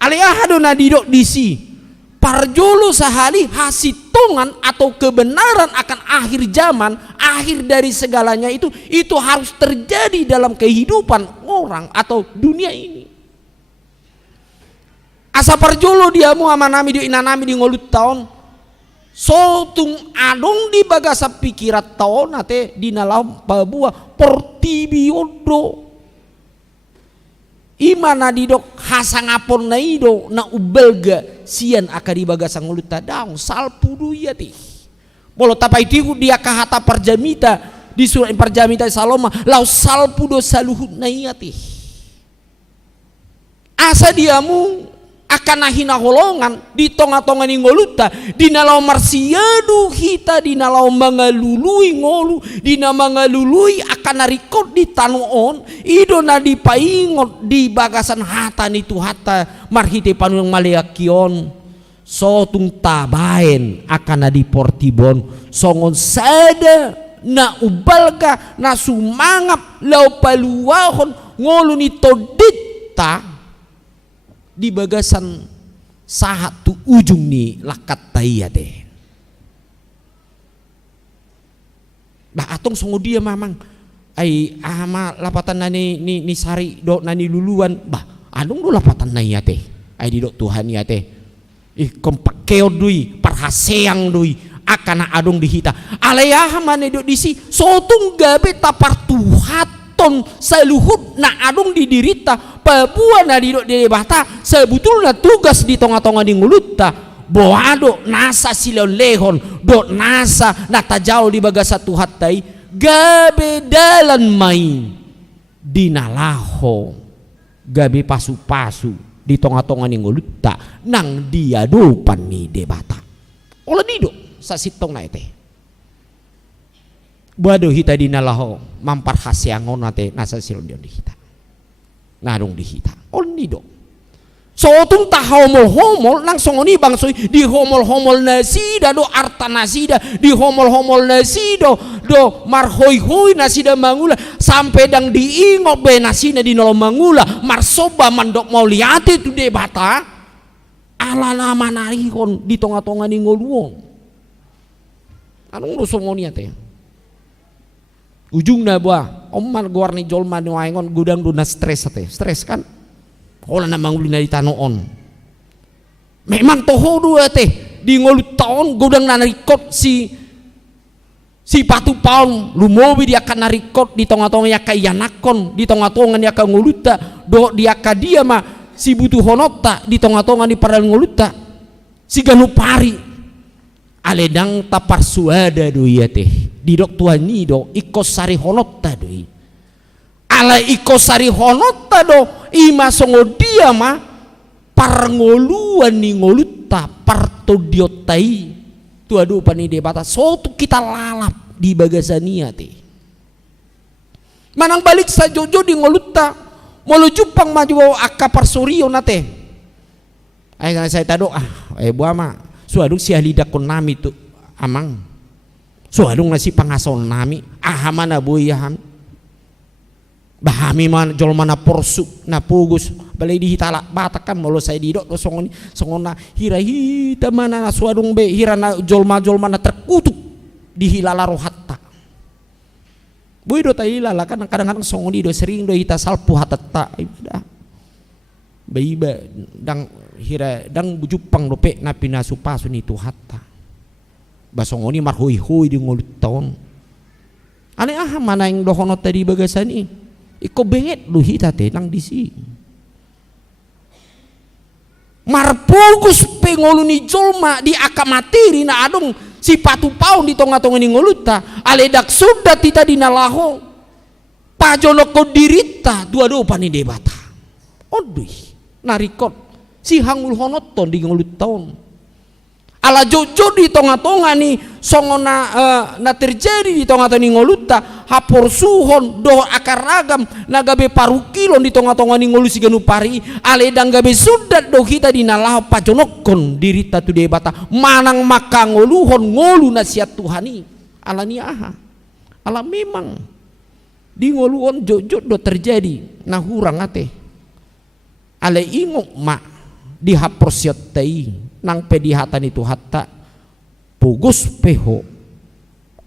aliahado na didok disi parjolo sahali hasitongan atau kebenaran akan akhir zaman akhir dari segalanya itu harus terjadi dalam kehidupan orang atau dunia ini asa parjolo diamu amanami di inanami di ngolut tahun sotung adong di bagasa pikirat tahun nate di nalam babua portibiodo imana didok hasangapon na ido na ubelga sian akadi bagasa nguluta daun salpudu ya tih bolo tapai tiku dia kahata parjamita di surat parjamita saloma lau salpudo saluhut na iya tih asa diamu akan nahina holongan di tonga-tonga ni ngoluta di nalau marsiadu hita di nalau mangalului ngolu di nama mangalului akan narikot di tanuon ido na dipaingot di bagasan hata ni tu hata marhite panung maliakion sotung tabaen akan na di portibon songon sada na ubalga na sumangap lau paluahon ngolu ni todita di bagasan sahat tu ujung ni lakat taya deh. Bah atong songo dia mamang ai ama lapatan nani ni sari do nani luluan bah anong do lapatan na ya teh ai di do Tuhan ya teh kompakeo dui parhaseang dui akana adong dihita alaya mane do disi sotung gabe tapar tuhat ton saluhut na adong didirita babua na didok di bata sebetulnya tugas di tonga-tonga di ngulutta boado nasa silon lehon do nasa natajau di bagasa tuhatai gabe dalan main dinalaho gabe pasu-pasu di tonga-tonga ni ngulutta nang diadupan ni debata olah didok sa sitong na ite buado hita dinalaho mampar hasyangon nate nasa silon di hita narong di hita on nido so tung tahomol-homol nang songoni bangsoy di homol-homol nasida do arta nasida di homol-homol nasido do marhoy-hoy nasida mangula sampai dang diingot be nasina di nolong mangula marsoba mandok mau liate tu debata ala nama narihon di tonga-tonga ni ngoluon. Anong rusongoni ate? Ujung na ba? Oman guar ni jolma ni waingon gudang duna stres ate. Stres kan? Wala na manguli na ditanoon. Memang toho dua ate di ngolut taon gudang na narikot si patu paun lumobi dia akan narikot di tonga-tonga ya kayanakon di tonga-tonga ya ka nguluta do dia ka dia ma si butuh honota di tonga-tonga di padal nguluta si ganupari aledang tapar suada do ya teh di dok tuani do ikosari honota do ala ikosari honota do ima songo dia ma parngoluan ni ngoluta parto diotai tu adu pani debata so tu kita lalap di bagasania te manang balik sa jojo di ngoluta molo jupang maju aka parsorio nate ay kana saya tado buama suadung si ahli dakon nami tu amang suadung nasi pangason nami mana boyaham bahami man jol mana porsu na pugus balai di hitala batakan molo saya didok do songona hira hita mana na suadung be hira na jol mana terkutuk di hilala rohatta boy do ta hilala kan kadang-kadang songoni do sering do hita salpu hatatta dah baiba dang hira dang bujupang do pe na pinasu pasu ni tu hatta basongoni marhui-hui di ngolut taon ane mana yang dohonot tadi bagasani iko benget lu hita te nang disi marpugus pengolu ni jolma di akamatiri na adong si patu paun di tonga-tonga ni ngoluta aledak sudah tita dinalaho pajono ko dirita dua-dua pani debata odui narikot si hangul honoton di ngolut taon ala jojo di tonga-tonga ni songona na terjadi di tonga-tonga ni ngoluta hapor suhon do akar ragam nagabe parukilon di tonga-tonga ni ngolu siganu pari ale dang gabe sudat do kita dinalah pajonokon dirita tu debata manang maka ngoluhon ngolu nasihat Tuhani ala ni aha ala memang di ngoluhon jojo do terjadi nah hurang ate ale ingok mak di hapor siat tei nang pedihatan itu hatta pugus peho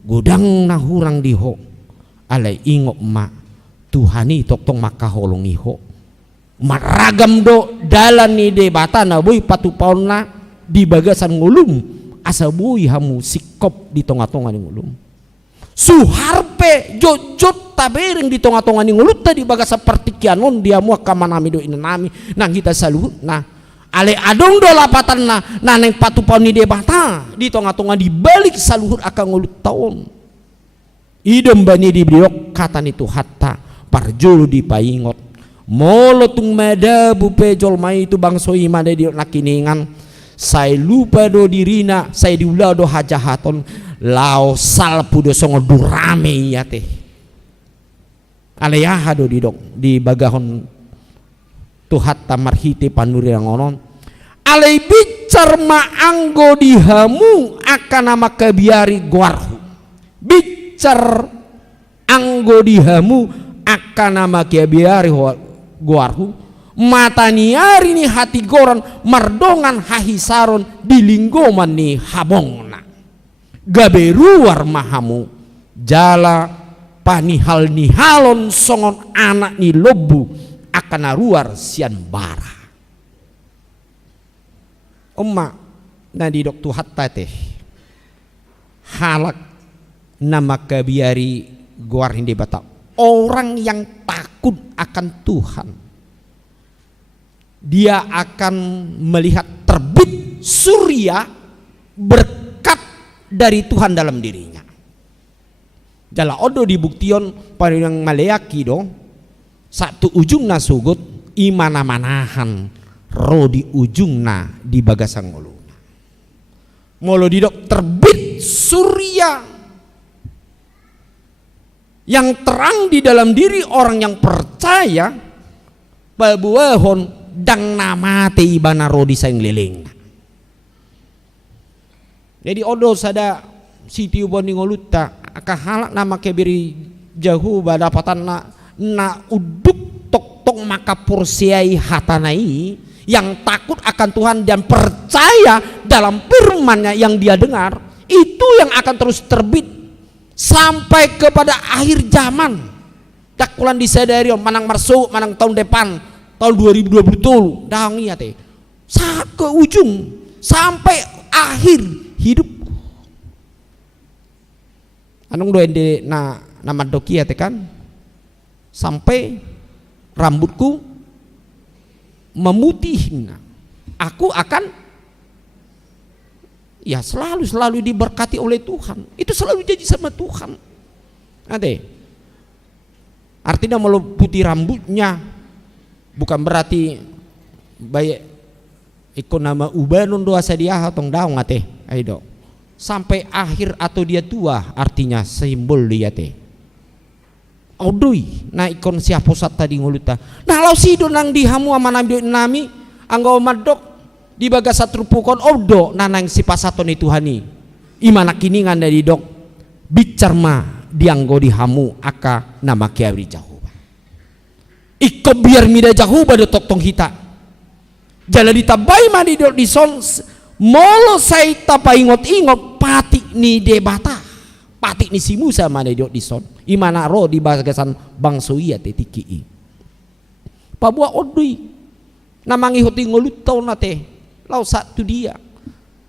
gudang nahurang diho alai ingok ma Tuhani toktong maka holong iho maragam do dalan ni debata na boy patu paon na di bagasan ngulum asa boy hamu sikop di tonga-tonga ni ngulum suharpe jojot tabereng di tonga-tonga ni nguluta di bagasa partikianon dia mua kamanami do inanami nang kita saluhut nah ale adong do lapatan na naneng patu paun ni debata di tonga-tonga di balik saluhur akan ngulut taon idem bani di briok kata itu hatta parjulu di paingot molo tung madabu pejol mai itu bangso imane di nakiningan saya lupa do dirina saya diulah do hajahaton lao salpu do songo durame ya teh ale yaha do di dok di bagahon tuhat tamarhiti panuri yang onon alai bicar maanggo dihamu akan nama kebiari guarhu bicar anggo dihamu akan nama kebiari guarhu mataniari ni hati goran mardongan hahisaron dilinggoman ni habongna gaberuar mahamu jala panihal nihalon songon anak ni lobu akan naruar sian bara umma na di doktu hatta teh halak nama kabiari guar hindi bata orang yang takut akan Tuhan dia akan melihat terbit surya berkat dari Tuhan dalam dirinya jala odo dibuktion pada yang maleaki dong satu ujung na sugut imana manahan ro di ujung na di bagasang ngolu molo didok terbit surya yang terang di dalam diri orang yang percaya babuahon dang namate ibana ro di saing leleng jadi odo sada siti ubon ngoluta akahalak nama kebiri jahu badapatan na uduk tok tok maka porsiai hatanai yang takut akan Tuhan dan percaya dalam firman-Nya yang dia dengar, itu yang akan terus terbit sampai kepada akhir zaman. Dakulan disadari manang masuk manang tahun depan, tahun 2020 tuh dahang iya teh ke ujung sampai akhir hidup. Anong doen de nama dokia teh kan sampai rambutku memutih, aku akan ya selalu diberkati oleh Tuhan. Itu selalu janji sama Tuhan. Ade, artinya mau putih rambutnya bukan berarti baik ikon nama ubanon doa sedia atau daung ate, aido sampai akhir atau dia tua, artinya simbol dia teh. Odoi na ikon siapa saat tadi nguluta. Nah lau sido nang dihamu ama nami anggo madok di baga satrupukon odo nanang si pasaton itu hani. Imana kiningan dari dok bicarma dianggo dihamu aka nama kiabri Jahoba. Iko biar mida Jahoba do tok tong hita. Jala ditabai ma di dok di son molo sai tapa ingot pati ni debata. Pati ni si Musa mana di dok di son. Imana ro di bagasan bangsuia tetiki pabua odui namangi hoti ngolutau nate lau satu dia.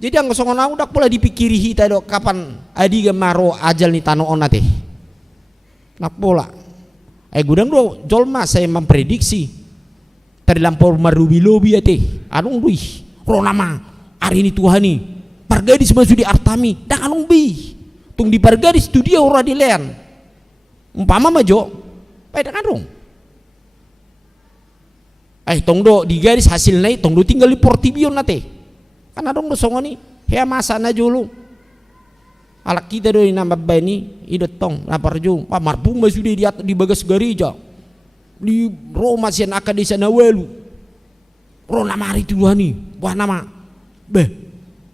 Jadi ang songon aku dak pula dipikiri hita dok kapan adi gemaro ajal ni tano onate nak pola gudang do jolma saya memprediksi tadi lampau marubi lobi ate anung dui ro nama hari ini Tuhani pargadis masuk di Artami dak anung bi tung di pargadis studio ora di lean umpama majo pada kan dong tongdo di garis hasil naik tongdo tinggal di Portibion nate karena dong songoni hea masa na julu alak kita doi nama bani idet tong lapar jung marpung masih di bagas gereja di Roma sian akad di sana welu ro nama hari Tuhani wah nama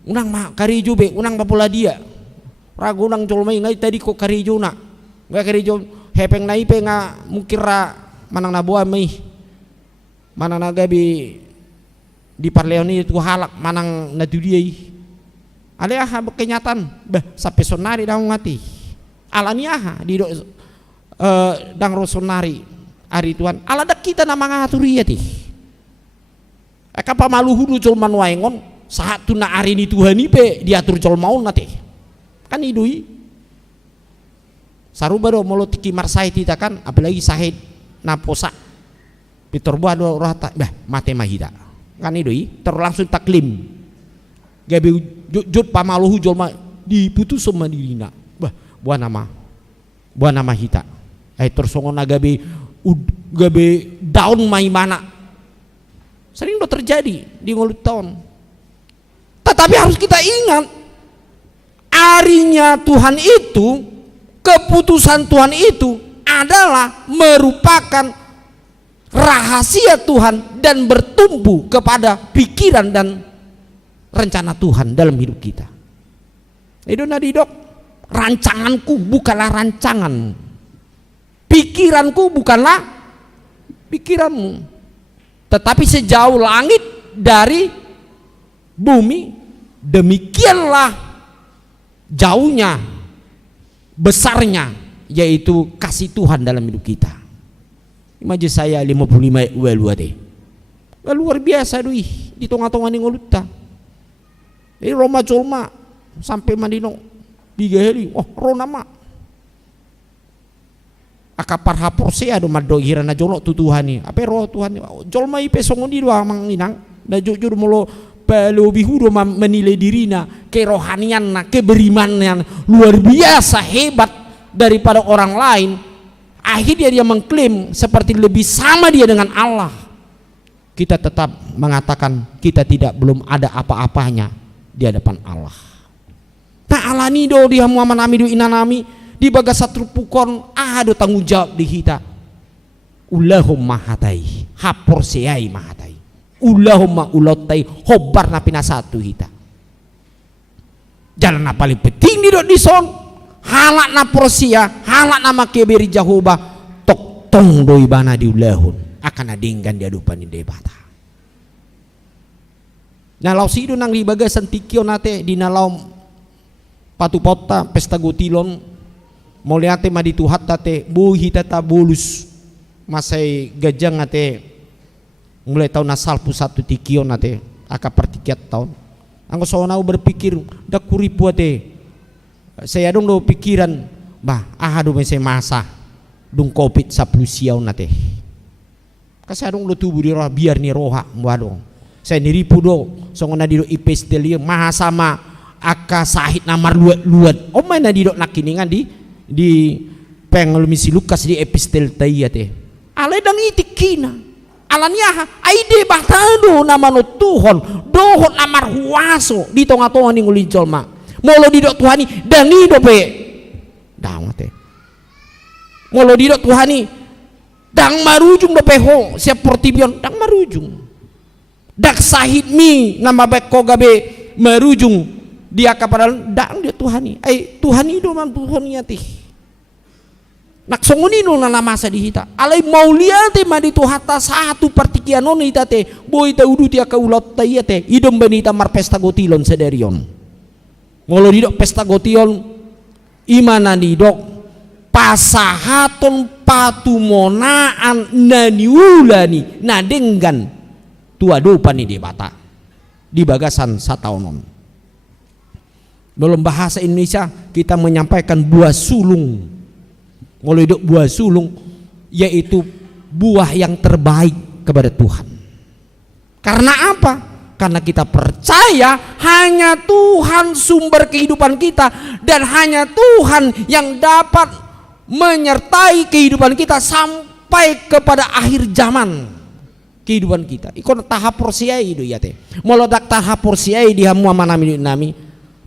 unang ma karijo be unang papula dia ragu unang colmai ngai tadi kok karijo na gak kerijo hepeng naipe nga mukira manang nabuah mai manang nagabi di parleoni itu halak manang natudiai ale aha kenyataan sampai sonari daung ngati alani aha di dang rosonari hari Tuhan ala dak kita nama ngaturi ya ti eka pamaluhu colman waengon saat tuna hari ini Tuhan ipe diatur colmaun nate kan idui saruba do molo tiki marsai tita kan apalagi sahid na posa pitor buah do rata mate mahida kan idoi terus langsung taklim gabe jut pamaluhu jolma diputus sama dirina buah nama hita tersongon gabe daun mai mana sering do terjadi di ngulut tahun. Tetapi harus kita ingat arinya Tuhan itu, keputusan Tuhan itu adalah merupakan rahasia Tuhan dan bertumbuh kepada pikiran dan rencana Tuhan dalam hidup kita. Itu nadidok, rancanganku bukanlah rancangan, pikiranku bukanlah pikiranmu, tetapi sejauh langit dari bumi demikianlah jauhnya, besarnya, yaitu kasih Tuhan dalam hidup kita. Imajin saya 55 deh, luar biasa doi di tengah-tengah ning ngoluta. Ini Roma Colma sampai Mandino digaheli, oh Rona ma akapar haporsea do maddo hirana jolo tu Tuhani apa roh Tuhan jolma ipe songoni doa manginang da jujur molo pelo bihudo menilai dirina kerohanian keberimanan luar biasa hebat daripada orang lain. Akhirnya dia mengklaim seperti lebih sama dia dengan Allah. Kita tetap mengatakan kita belum ada apa-apanya di hadapan Allah. Ta'ala nido dia Muhammad amidu inanami di bagas satu pukon ada tanggung jawab di kita. Allahumma hatai hapor seai mahatai. Allahumma ulotai hobar na pinasatu kita. Jalan na paling penting di son halak na porsia, halak na makeberi Jahoba tok tong doi bana di ulahun akan adinggan di adupan di debata. Nah lau sido nang di bagasan tikio nate di nalau patu pota pesta gotilon moliate madi tuhat tate buhi tata bulus masai gajang ate mulai tahun asal pusat tikio nate aka pertikiat tahun angko sonau berpikir dak kuripu ate saya dong do pikiran bah ahadu mesai masa dung covid 10 siau nate kasadong lo tubuh di roh biar ni roha muadong saya niripu do songona di do ipes delia maha sama aka sahid namar luat oh mana di do nakiningan di pengel misi Lukas di epistel tayate ale dang itikina alania aide batado nama no Tuhon dohon namar huaso di tonga-tonga ning ulincol ma molo di do Tuhani dani do pe dawate molo di do Tuhani dang marujung do peho siap portibion dang marujung dak sahid mi nama beko gabe marujung dia kapadal dang dia Tuhani Tuhani do man Tuhon yati nak songoni no na masa di hita alai mauliate madi tuhata satu partikian non hita te boy ta udu tia kaulot ta te idom benita mar pesta gotilon sederion ngolo di dok pesta gotilon imana di dok pasahaton patumonaan naniulani nadenggan tua dopa ni debata di bagasan sataunon. Dalam bahasa Indonesia kita menyampaikan buah sulung. Ngolo hidup buah sulung yaitu buah yang terbaik kepada Tuhan. Karena apa? Karena kita percaya hanya Tuhan sumber kehidupan kita dan hanya Tuhan yang dapat menyertai kehidupan kita sampai kepada akhir zaman kehidupan kita. Ikon tahap porsiai itu ya teh. Molodak tahap porsiai di hamu amanami nami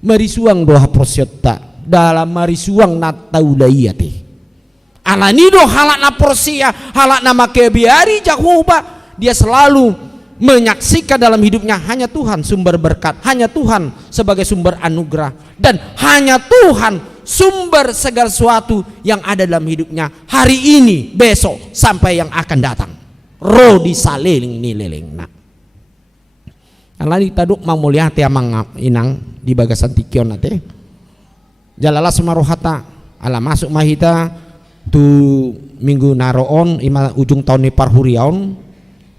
marisuang doha porsiota dalam marisuang nataulai ya teh. Alanido halak na porsia halak nama kebiari Jehovah dia selalu menyaksikan dalam hidupnya hanya Tuhan sumber berkat, hanya Tuhan sebagai sumber anugerah dan hanya Tuhan sumber segala sesuatu yang ada dalam hidupnya hari ini, besok sampai yang akan datang. Roh disaliling ni leleng nak. Alani taduk mamuliate amang inang di bagasan tikion nate. Jalala semarohata ala masuk mahita tu minggu naroon ima ujung tahun ni parhuriaon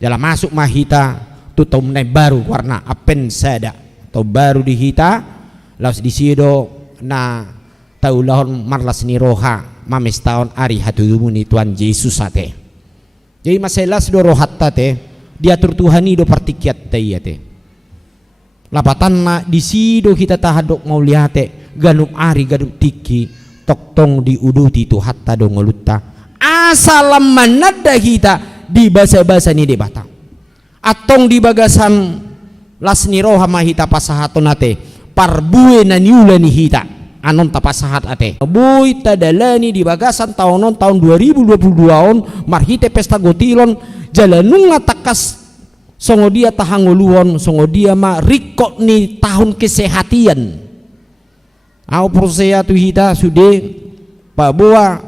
jala masuk mahita tu tahun baru warna apen sada atau baru dihita laus disido na taulahon marlas ni roha mames tahun ari hatuyumuni Tuhan Yesus ate jadi maselas do rohat tate diatur Tuhani do partikiat tayate lapatan na disido kita tahadok mauliate ganum ari ganum tiki toktong diuduti tu hatta dongolutta asalam manada hita di bahasa-bahasa ni debata atong di bagasan lasni roha mahita pasahatonate parbue naniulani hita anon tapasahat ate boy tadalani di bagasan tahun 2022 on marhite pesta gotilon jalanung ngatakas songo dia tahanguluhon songo dia ma rikok ni tahun kesehatian au prosea tu hita sudah pak boa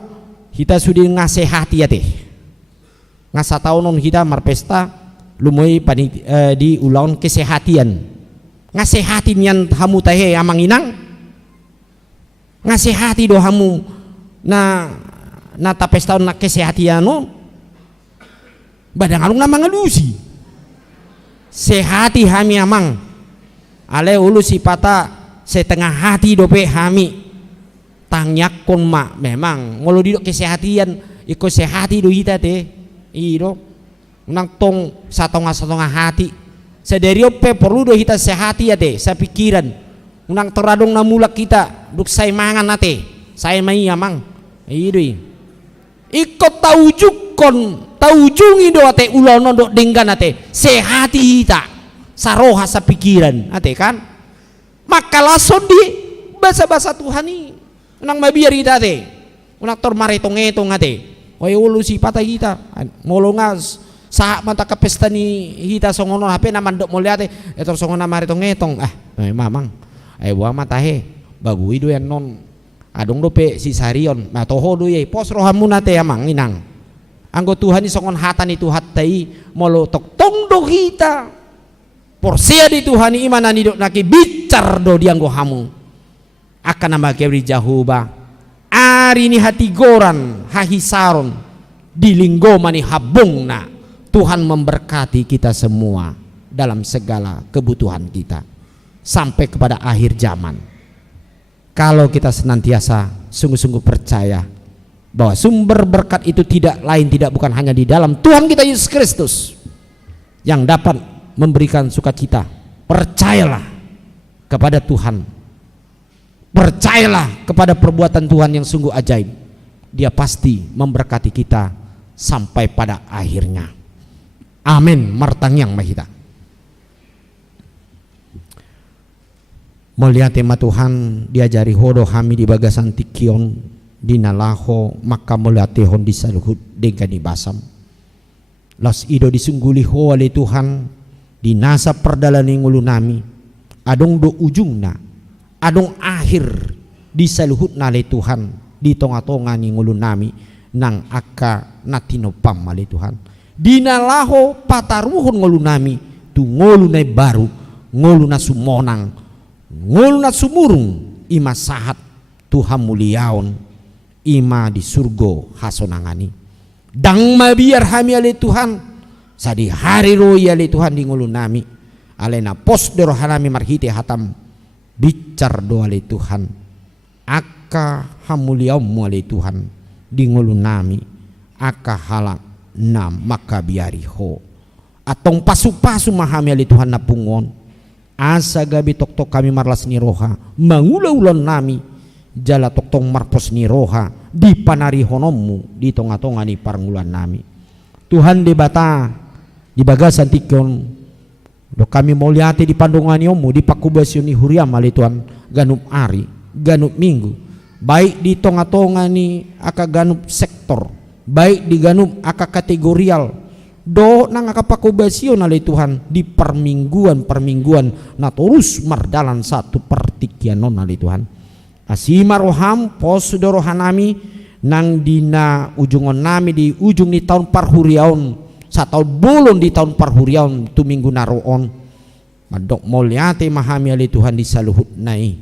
hita sudah ngasehati ya teh ngasa tahunon hita marpesta lumoi di ulaun kesehatian ngasehati nyan hamu tahe amang inang ngasehati do hamu na tapesta na kesehatiano badang alung namang alusi sehati hami amang ale ulu si pata setengah hati dope hami tangyakon mak memang ngolo di kesehatian iko sehati do hita teh ido nang tong satonga hati sedari ope perlu do hita sehati ya teh sa pikiran nang toradong namulak kita duk say mangan nate saya mai amang ido iko taujungi do ate ulono do denggan ate sehati hita saroha sa pikiran ate kan maka lason di bahasa-bahasa Tuhan ini unang mabiar kita te unang tor maretong-etong ate way ulu si patah kita molo nga sa mata ka pesta ni hita songono hape naman dok moliate etor songono maretong-etong mamang ay buang matahe bagui do yan non adong dope si sarion matoho do ye pos rohamu nate amang inang anggo Tuhan ni songon hata ni tuhat tai molo tok tong do hita Porsea di Tuhan imana nidok naki bicar do dianggo hamu akan nama kebri Jahoba ari ni hati goran hahisaron dilinggo mani habungna. Tuhan memberkati kita semua dalam segala kebutuhan kita sampai kepada akhir zaman. Kalau kita senantiasa sungguh-sungguh percaya bahwa sumber berkat itu tidak lain tidak bukan hanya di dalam Tuhan kita Yesus Kristus yang dapat memberikan sukacita. Percayalah kepada Tuhan, percayalah kepada perbuatan Tuhan yang sungguh ajaib. Dia pasti memberkati kita sampai pada akhirnya. Amin. Martangyang mahita. Melihat tema Tuhan diajari hodo kami di bagasan tikion dinalaho maka melihat tehon disaluhut dengan basam. Las ido disungguli ho oleh Tuhan dinasa perdalani ngulu nami adong do ujungna adong akhir disaluhut nale Tuhan di tonga-tonga ni ngulu nami nang aka natinopam male Tuhan dinalaho pataruhon ngulu nami tu ngulu na baru ngulu na sumonang ngulu na sumurung ima sahat Tuhan muliaon ima di surgo hasonangani dang mabiar hami ale Tuhan sadi hari roya le Tuhan di ngulu nami alena pos de rohanami marhite hatam bicar doa le Tuhan aka hamuliaum le Tuhan di ngulu nami aka halak nam maka biari ho atong pasu-pasu mahami le Tuhan napungon asa gabi tok-tok kami marlas ni roha mangula-ulan nami jala tok-tok marpos ni roha di panari honommu di tonga-tonga ni parngulan nami Tuhan di bata di bagasan tikon do kami mau lihat di pandungan yomu di pakubasyon ni huriam ali Tuhan ganup ari ganup minggu baik di tonga-tonga ni aka ganup sektor baik di ganup aka kategorial do nang aka pakubasyon ali Tuhan di permingguan na terus mardalan satu pertikianon ali Tuhan asima roham pos do rohanami nang dina ujungon nami di ujung di tahun parhuriaon satau bulun di tahun parhuriaon tu minggu naroon madok moliate mahami ali Tuhan di saluhut nai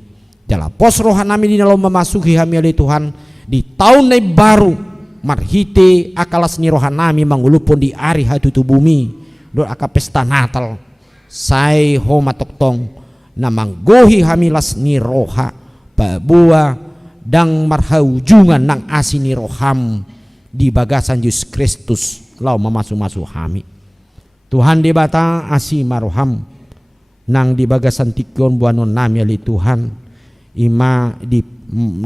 jala pos rohanami di dalam memasuki hami ali Tuhan di tahun nai baru marhite akalas ni rohanami mangulupon di ari hatutu bumi do aka pesta natal sai homa toktong na manggohi hamilas ni roha babua dang marhaujungan nang asini roham di bagasan Yesus Kristus lau memasu-masu hami Tuhan di bata asi maroham nang di bagasan tikion buanon nami ali Tuhan ima di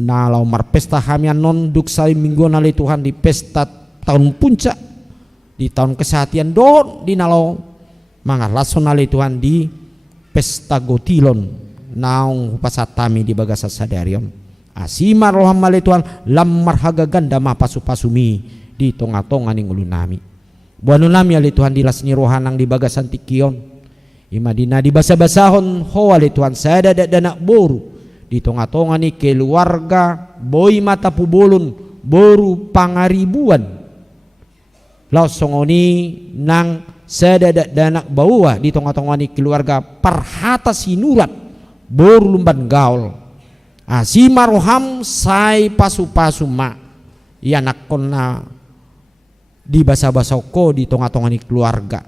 nalau marpesta hami anon duk sai mingguan ali Tuhan di pesta tahun puncak di tahun kesehatian do di nalau mangalason ali Tuhan di pesta gotilon naung pasatami di bagasa sadarion asima roham male Tuhan lamar haga ganda ma pasu-pasumi di tonga-tonga ning ulu nami buano nami ali Tuhan dilas ni rohanang di bagasan tikion imadina di basa-basahon ho ali Tuhan sada dana boru di tonga-tonga ni keluarga boy mata pubulun boru pangaribuan law songoni nang sada dana bawa di tonga-tonga ni keluarga parhata sinurat boru lumban gaul asima roham sai pasu-pasu ma yanak kona di basa-basa ko di tonga-tonga ni keluarga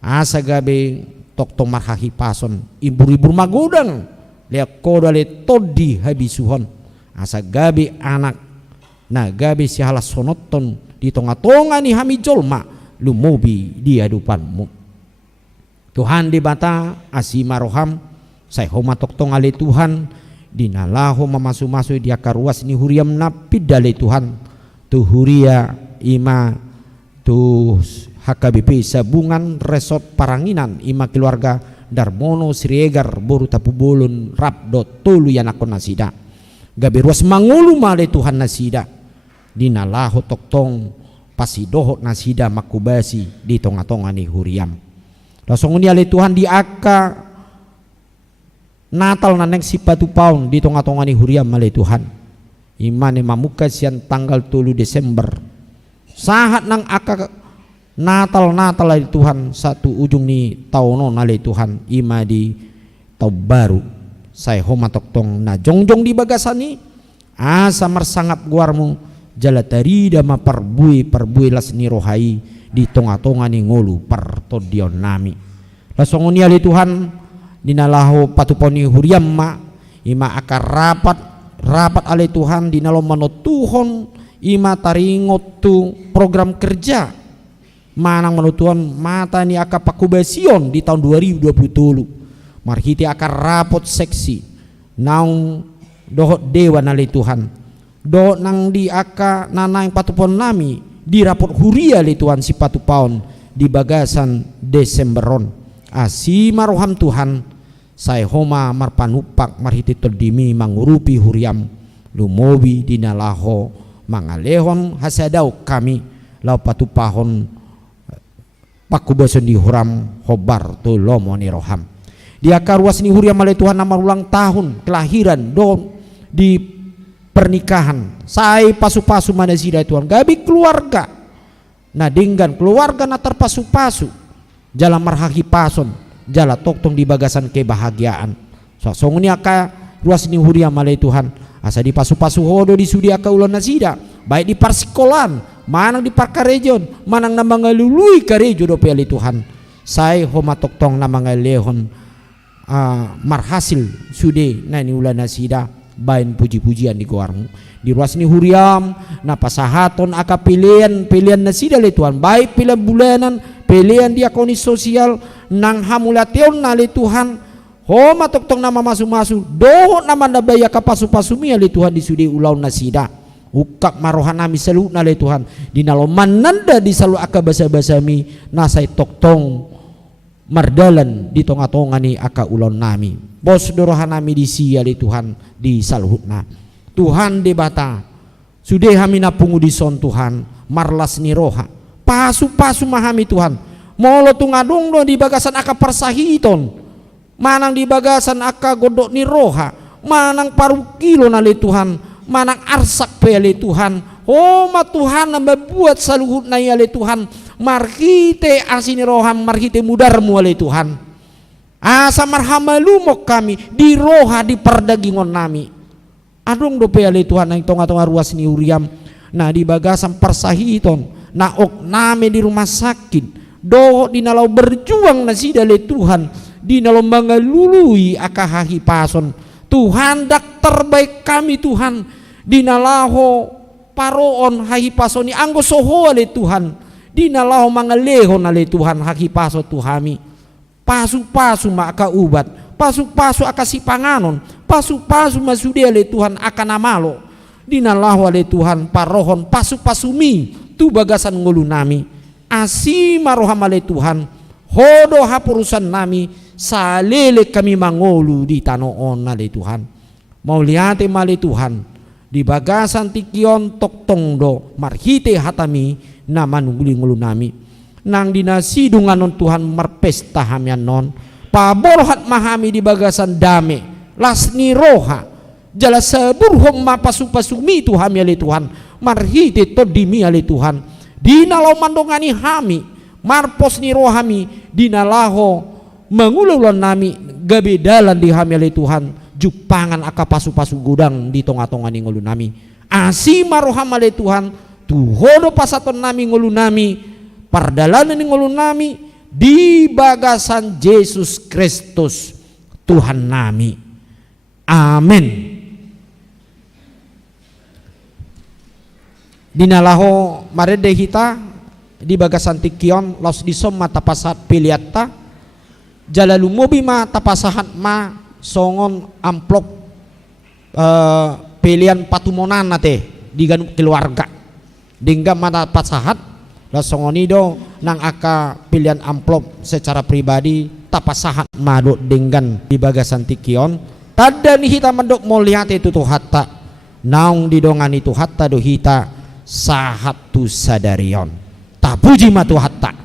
asa gabe tok marhahi pason ibur-ibur magodang liak ko dale todi habisuhon asa gabe anak na gabe si halas sonoton di tonga-tonga ni hami jolma lumobi di hadapanmu Tuhan di bata asima roham sai homa tok-tong ale Tuhan dinalaho mamasu-masu dia karuas ni huriam napi dale Tuhan tu huria ima tu HKBP Sabungan Resort Paranginan ima keluarga Darmono Sriegar boru tapu bolon rabdo tulu yanakon nasida gabe ruas mangulu male Tuhan nasida dinalaho tok-tong pasidohot nasida makubasi di tonga-tonga ni huriam langsung ni ale Tuhan di aka Natal naneng si patu paun di tonga-tonga ni huriam male Tuhan imane mamuka sian tanggal 3 Desember sahat nang aka Natal ali Tuhan satu ujung ni tahun ali Tuhan ima di tahun baru saya homa toktong na jongjong di bagasani asa marsangap guarmu jala tarida ma perbui las ni rohai di tonga-tonga ni ngolu partodion nami lasongoni ali Tuhan dinalaho patuponi huriam ma ima akar rapat ali Tuhan dinalo manotuhon ima taringot tu program kerja manang menutuan mata ni aka pakubasion di tahun 2020 marhiti aka rapot seksi naung dohot dewa nali Tuhan do nang di aka nanang patupon nami di rapot huria li Tuhan si patupaon di bagasan Desemberon asi maroham Tuhan saya homa marpanupak marhiti todimi mangurupi huriam lumobi dinalaho mangalehon hasadau kami lau patupahon pakubason di huram hobar tu lomo ni roham dia karuas ni huriam malai Tuhan nama ulang tahun kelahiran do di pernikahan saya pasu-pasu mana sida Tuhan gabi keluarga na dinggan keluarga na terpasu-pasu jala marhaki pason jala toktong di bagasan kebahagiaan so songoni aka ruas ni huriam malai Tuhan asa di pasu-pasu hodo di sudi aka ulon nasida baik di parsikolan manang di parkarejon manang na mga lului karejo do peli Tuhan say homa toktong na mga lehon marhasil sude na ni ulan nasida bain puji-pujian di guarmu di ruas ni huriam na pasahaton aka pilihan nasida le Tuhan baik pilihan bulanan pilihan diakoni sosial nang hamulateon na le Tuhan homa toktong na mamasu-masu doho na mandabaya kapasu-pasumi le Tuhan di sude ulaw nasida ukak marohan nami selalu nalai Tuhan dinalo mananda di selalu aka basa-basami nasai toktong mardalan di tonga-tonga ni aka ulon nami bos dorohan nami di sia li Tuhan di saluhutna Tuhan de bata sude hamina pungu di son Tuhan marlas ni roha pasu-pasu mahami Tuhan molo tungadong do di bagasan aka persahiton manang di bagasan aka godok ni roha manang paru kilo nalai Tuhan manang arsak pele Tuhan homa Tuhan na membuat saluhut na yale Tuhan marhite asini roham marhite mudarmu ale Tuhan asa marhamalumok kami di roha di perdagingon nami adong do pele Tuhan nang tonga-tonga ruas ni uriam na di bagasan persahiton na ok name di rumah sakit doho di nalau berjuang na sida le Tuhan di nalau mangalului akahahi pason Tuhan dak terbaik kami Tuhan dinalaho paroon hahipasoni anggo soho ale Tuhan dinalaho mangalehon ale Tuhan hakipaso tuhami pasu-pasu maka ubat pasu-pasu aka sipanganon pasu-pasu masude ale Tuhan aka namalo dinalaho ale Tuhan parohon pasu-pasumi tu bagasan ngulu nami asi maroham ale Tuhan hodo hapurusan nami salele kami mangolu di tanoon ale Tuhan mau liate male Tuhan di bagasan tikion toktong do marhite hatami na manungguli ngulu nami nang dinasidunganon Tuhan marpesta hamian non paborhat mahami di bagasan dame lasni roha jala saburhom mapasu-pasumi tu hami ale Tuhan marhite todimi ale Tuhan dinalaw mandongani hami marpos ni rohami dinalaho mangulaulan nami gabedalan di hami ale Tuhan jupangan aka pasu-pasu gudang di tonga-tonga ni ngulu nami asi maroham ale Tuhan tuhodo pasaton nami ngulu nami pardalanan ni ngulu nami di bagasan Yesus Kristus Tuhan nami amin dinalaho marede hita di bagasan tikion los disom mata pasat piliatta jalalumobi ma tapasahat ma songon amplop pilihan patumonan nate di ganu keluarga dingga mana pasahat la songonido nang aka pilihan amplop secara pribadi tapasahat madu dinggan di bagasan tikion tada ni hita mendok mau lihat itu tuh hatta naung didongan itu hatta do hita sahat tu sadarion tapuji matu hatta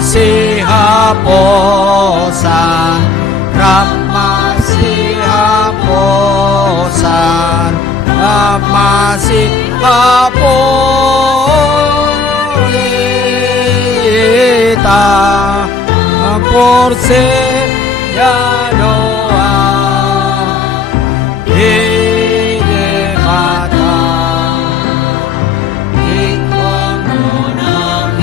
sihaposan, Rama sihaposan, Rama sihapolita, porse ya doa, ide mata, ikon monahita.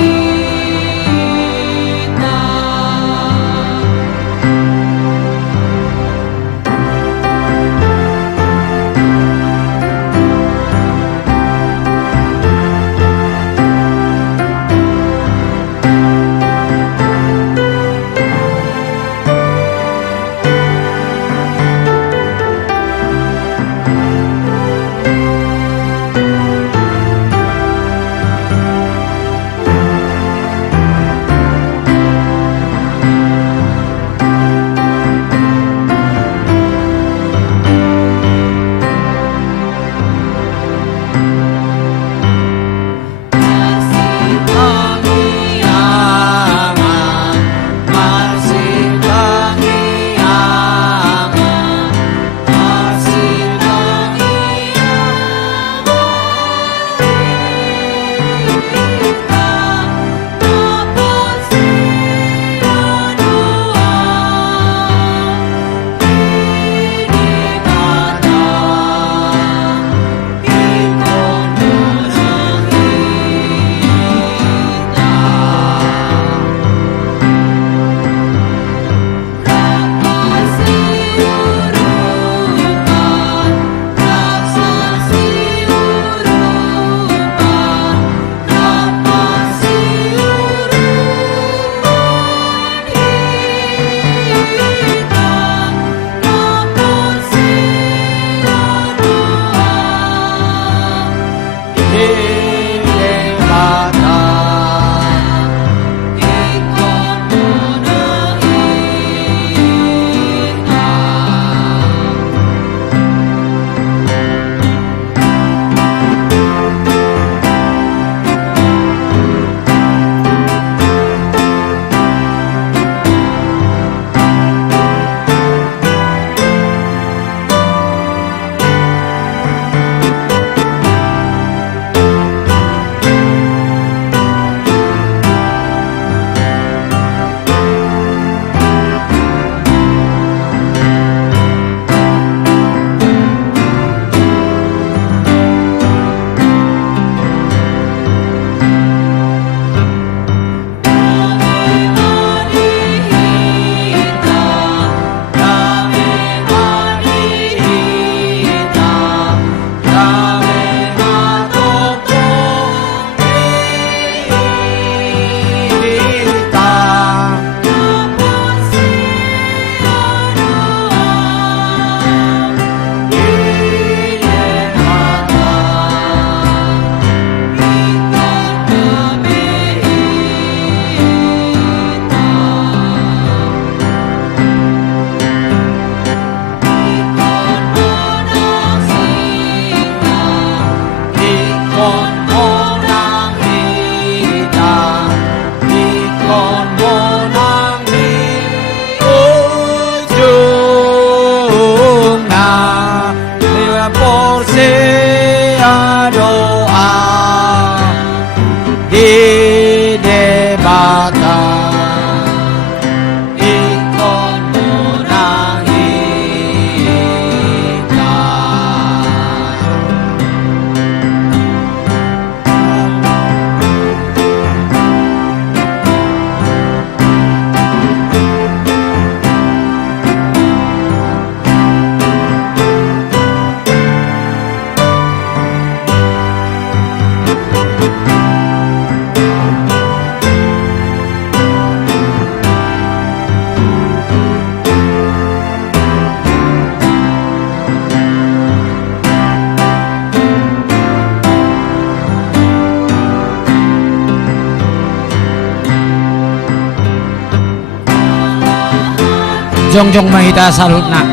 Jongjong Mahita salutna.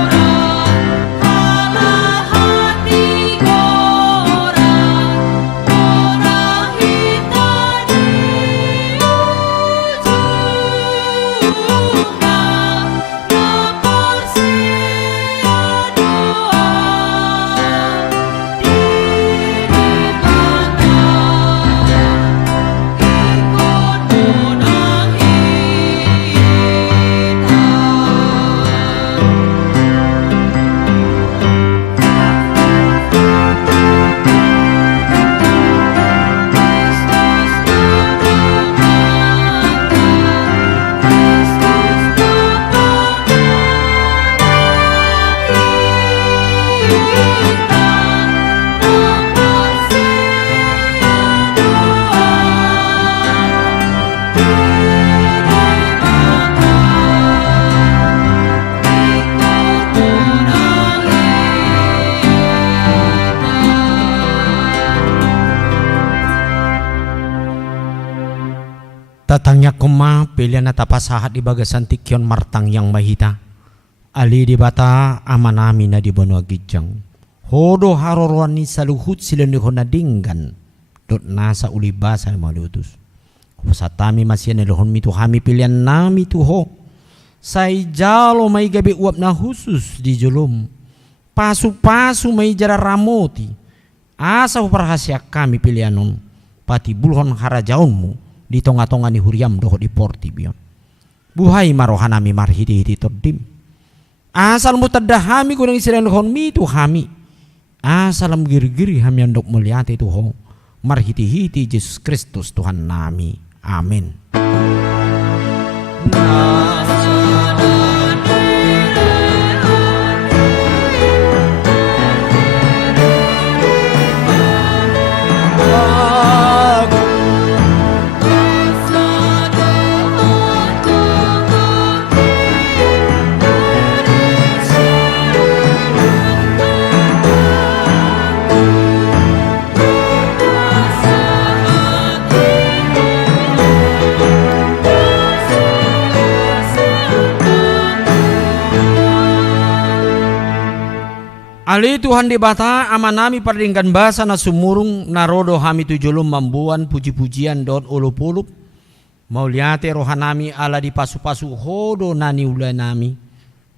Tatangnya kuma pilihan atapasahat di bagasan tikyon martang yang mahita. Ali di bata amanami na di banua gijang. Hodo harorwan ni saluhut sila ni honadinggan. Dot nasa ulibasa ni malutus. Pasatami masya na lohon mito kami pilihan nami tuho. Say jalo may gabi uap na husus di julum. Pasu-pasu may jara ramoti. Asa parahasya kami pilihanon. Pati bulhon harajaon mo. Di tonga-tonga ni huriam doho di portibio. Buhay marohanami marhiti-hiti tordim. Asal mo tadahami ko ng isilang lohon mito kami. Asalam giri-giri hami andok mulyate tuho. Marhiti-hiti Jesus Kristus Tuhan nami. Amin. Ali Tuhan di bata amanami pardingkan basa na sumurung narodo hami tujulum mambuan puji-pujian dot ulupulup mauliate rohanami ala di pasu-pasu hodo nani ula nami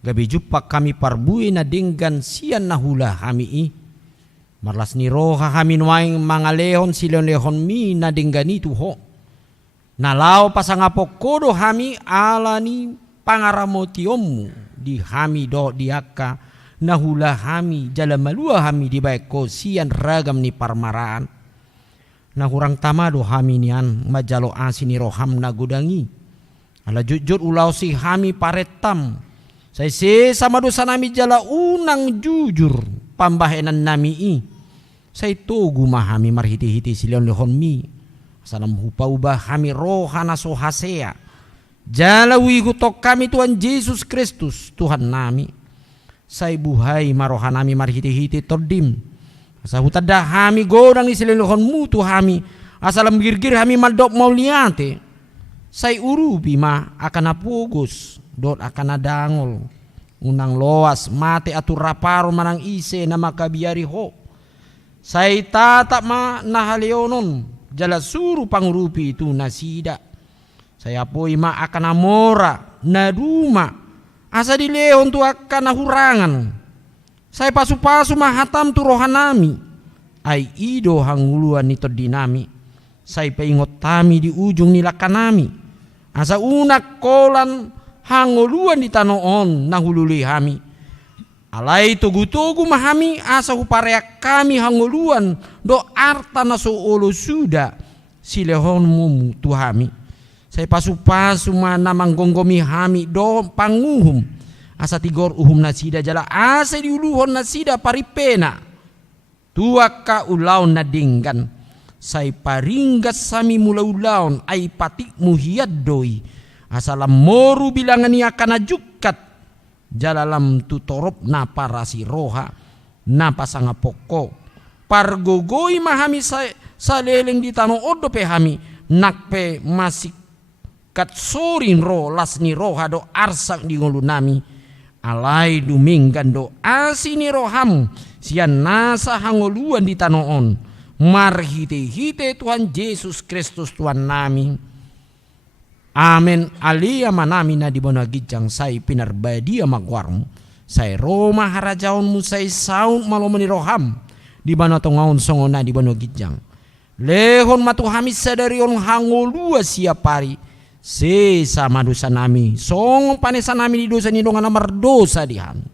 gabi jupak kami parbui na dinggan sian nahula hami i marlas ni roha kami nuaing mangalehon silon lehon mi na dinggan itu ho nalao pasangapok kodo hami ala ni pangaramotiomu di hami do diaka nahula hami jala malua hami di baik ko sian ragam ni parmaraan nahurang tamado hami nian majalo asini roham na gudangi ala jujur ulau si hami paretam saya se sama dosa nami jala unang jujur pambahenan nami i saya togu mahami marhiti-hiti silion lehon mi salam hupa ubah hami rohana sohasea jala wihutok kami Tuhan Yesus Kristus Tuhan nami say buhay marohanami marhiti-hiti tordim asa hutada hami godang isilelohon mutu hami asalam girgir hami maldok mauliate say urubi ma akan apugos dot akan adangol unang loas mate atur raparo manang ise na makabiari ho say tatap ma nahalionon jala suru pangurupi itu nasida saya poi ma akan amora naduma asa di lehon tu akan nahurangan. Saya pasu-pasu mahatam tu rohanami. Ai ido hanguluan nito dinami. Saya paingot tami di ujung nilakanami. Asa unak kolan hanguluan di tanoon nahululi hami. Alai tugu-tugu mahami asa hupareak kami hanguluan do arta naso olo suda silehon mumu tuhami. Saya pasu-pasu mana manggonggomi hami do panguhum asa tigor uhum nasida jala asa diuluhon nasida paripena tuaka ulaun nadinggan say paringgas sami mulaulaun ay patik muhiad doi asalam moru bilangan ni akan ajukat jalalam tutorop na parasi roha na pasanga poko pargogoi mahami sa leleng di tano odo pe hami nakpe masik kat sorin ro las ni roha do arsak di ngulu nami alai duminggan do asini roham sian nasa hangoluan di tanoon marhite-hite Tuhan Yesus Kristus Tuhan nami amen alia manami na di bona gijang say pinarbadia magwarmu say Roma harajaonmu say saun malomani roham di bana tongaon songona di bona gijang lehon matuhami sadarion hangolua siapari se sama dosa nami song panesan nami di dosa ni dongan amar dosa di hami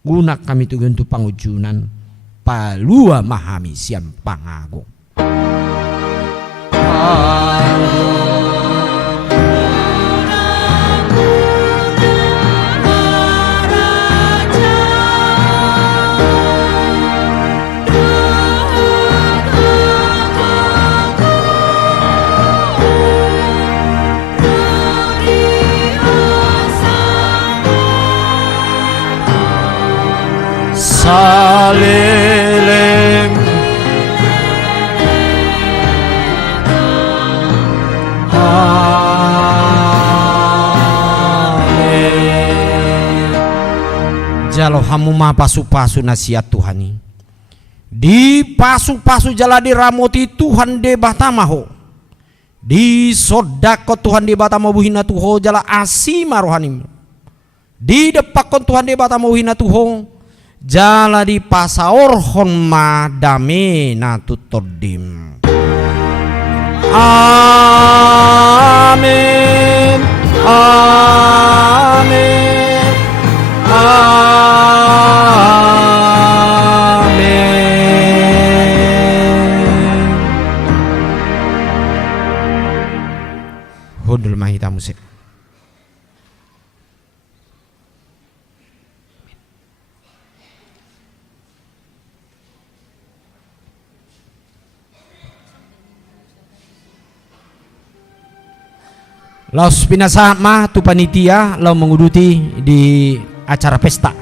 gunak kami tu gentu pangujunan palua mahami siam pangago saleleng dalam hamu ma pasu-pasu nasihat Tuhan ini. Di pasu-pasu jala di ramoti Tuhan de batamaho. Di sodako Tuhan de batamaho buhina tuho jala asima rohanim. Di depakon Tuhan de batamaho buhina tuho jala di pasaorhon ma dame na tutodim. Amin. Amin. Amin. Hudul mahita musik. Laos pinasa mah tu panitia lau menguduti di acara pesta.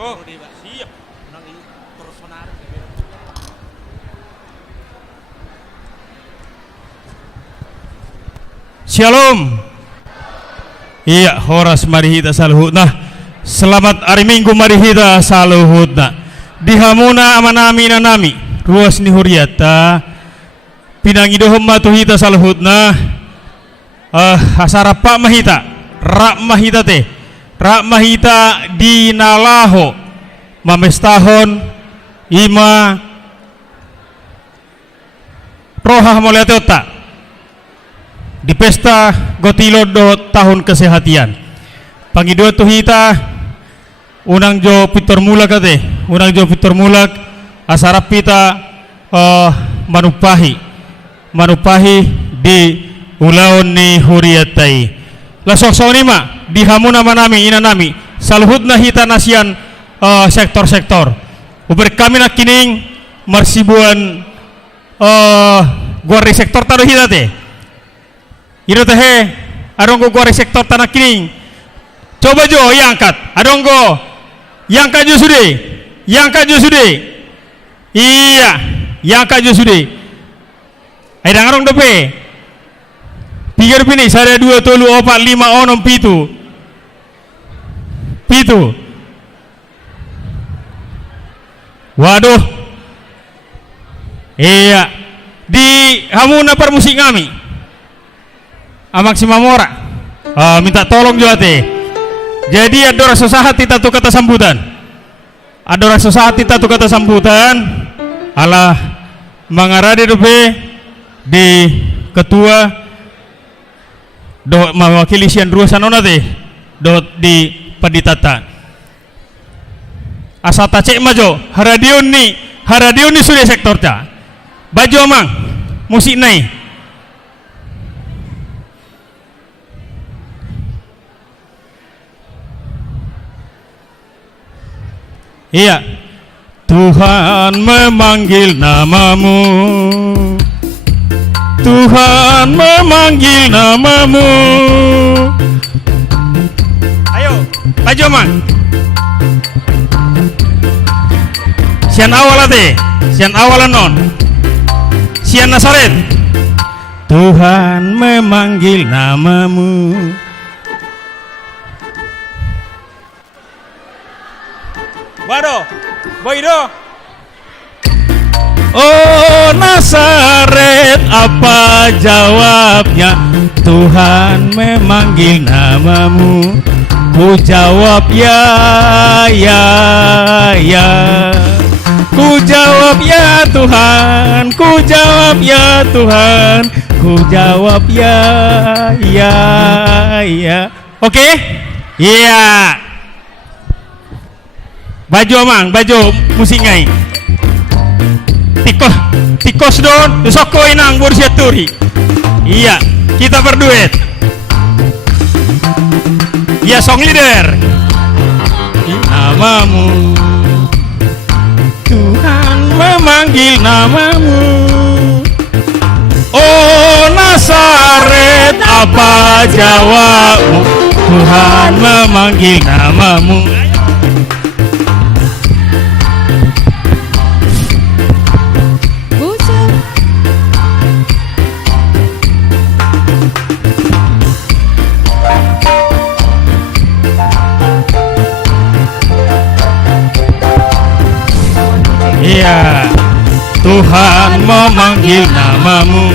Oh, siap. Shalom. Iya, horas marihita saluhutna. Selamat hari Minggu marihita saluhutna. Dihamuna amanami nanami. Ruas ni huriata. Pinangidohom matuhita saluhutna. Hasara pak mahita. Rak mahita teh. Rak mahita di nalaho mamestahon ima rohah moleatota di pesta gotilodo tahun kesehatan pangido tuhita unang jo pitor mulak kate unang jo pitor mulak asarap pita manupahi di ulaon ni huriatai lasok sonima di hamuna manami inanami saluhutna hita nasian sektor-sektor uber kami nak kining marsibuan guari sektor tado hita te iro tehe adonggo guari sektor tanah kining coba jo yang angkat adonggo yang kaju sude iya yang kaju sude ay dangarong dope pikir pini saya 2 tolu 4 5 onom pitu waduh iya di hamuna permusik kami amaksima mora minta tolong juga teh jadi ada rasa sahat kita tuh kata sambutan Allah mengarade dope di ketua do mewakili sian dua sanona teh do di paditata asata cek majo haradion ni sudah sektor ta baju amang musik nai iya Tuhan memanggil namamu Tuhan memanggil namamu ayo baju amang sian awal ate sian awalan non sian Nasaret Tuhan memanggil namamu Wado Boido oh Nasaret apa jawabnya Tuhan memanggil namamu ku jawab ya ku jawab ya Tuhan ku jawab ya Tuhan ku jawab ya oke iya baju amang baju musik ngai tikos don soko inang bursiaturi iya kita berduet ya song leader namamu Tuhan memanggil namamu. Oh Nazaret, apa jawabmu? Tuhan memanggil namamu. Iya, Tuhan memanggil namamu.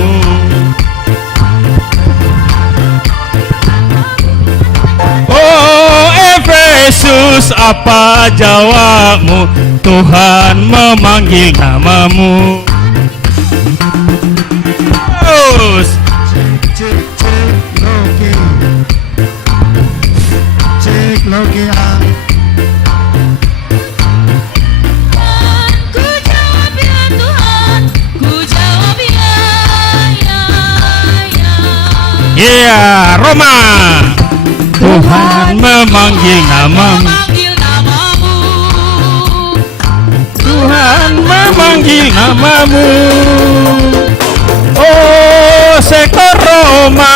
Oh Efesus, apa jawabmu? Tuhan memanggil namamu. Terus Cek logi ah. Ku jawab ya Tuhan, ku jawab ya, ya, ya. iya, Roma. Tuhan memanggil namamu. Memanggil namamu. Tuhan memanggil namamu. Oh sektor Roma,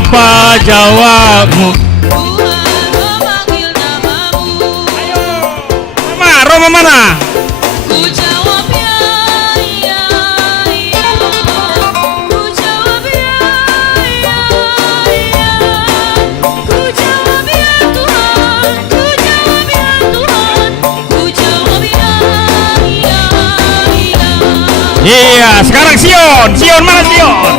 apa jawabmu? Tuhan memanggil namamu. Roma mana? Ku jawab ya, ya, ya. Ku jawab ya, ya, ya. Ku jawab ya Tuhan, ku jawab ya Tuhan, ku jawab ya, ya, ya. Iya, sekarang Sion. Sion mana Sion?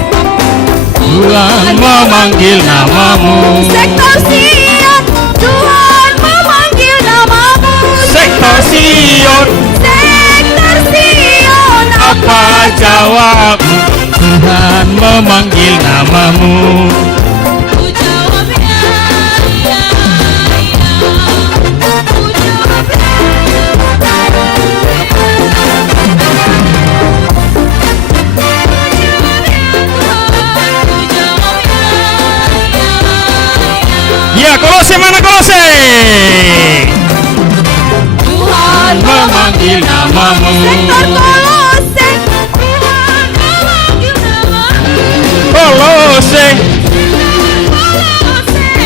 Tuhan memanggil namamu. Sektor Sion, Tuhan memanggil namamu. Sektor Sion, Sektor Sion, apa jawabmu? Tuhan memanggil namamu. Ku jawab ya, ya, ya. Ku jawab ya. Ya, Kolose mana Kolose? Tuhan Memanggil namamu. Sektor Kolose, Tuhan memanggil namamu. Kolose,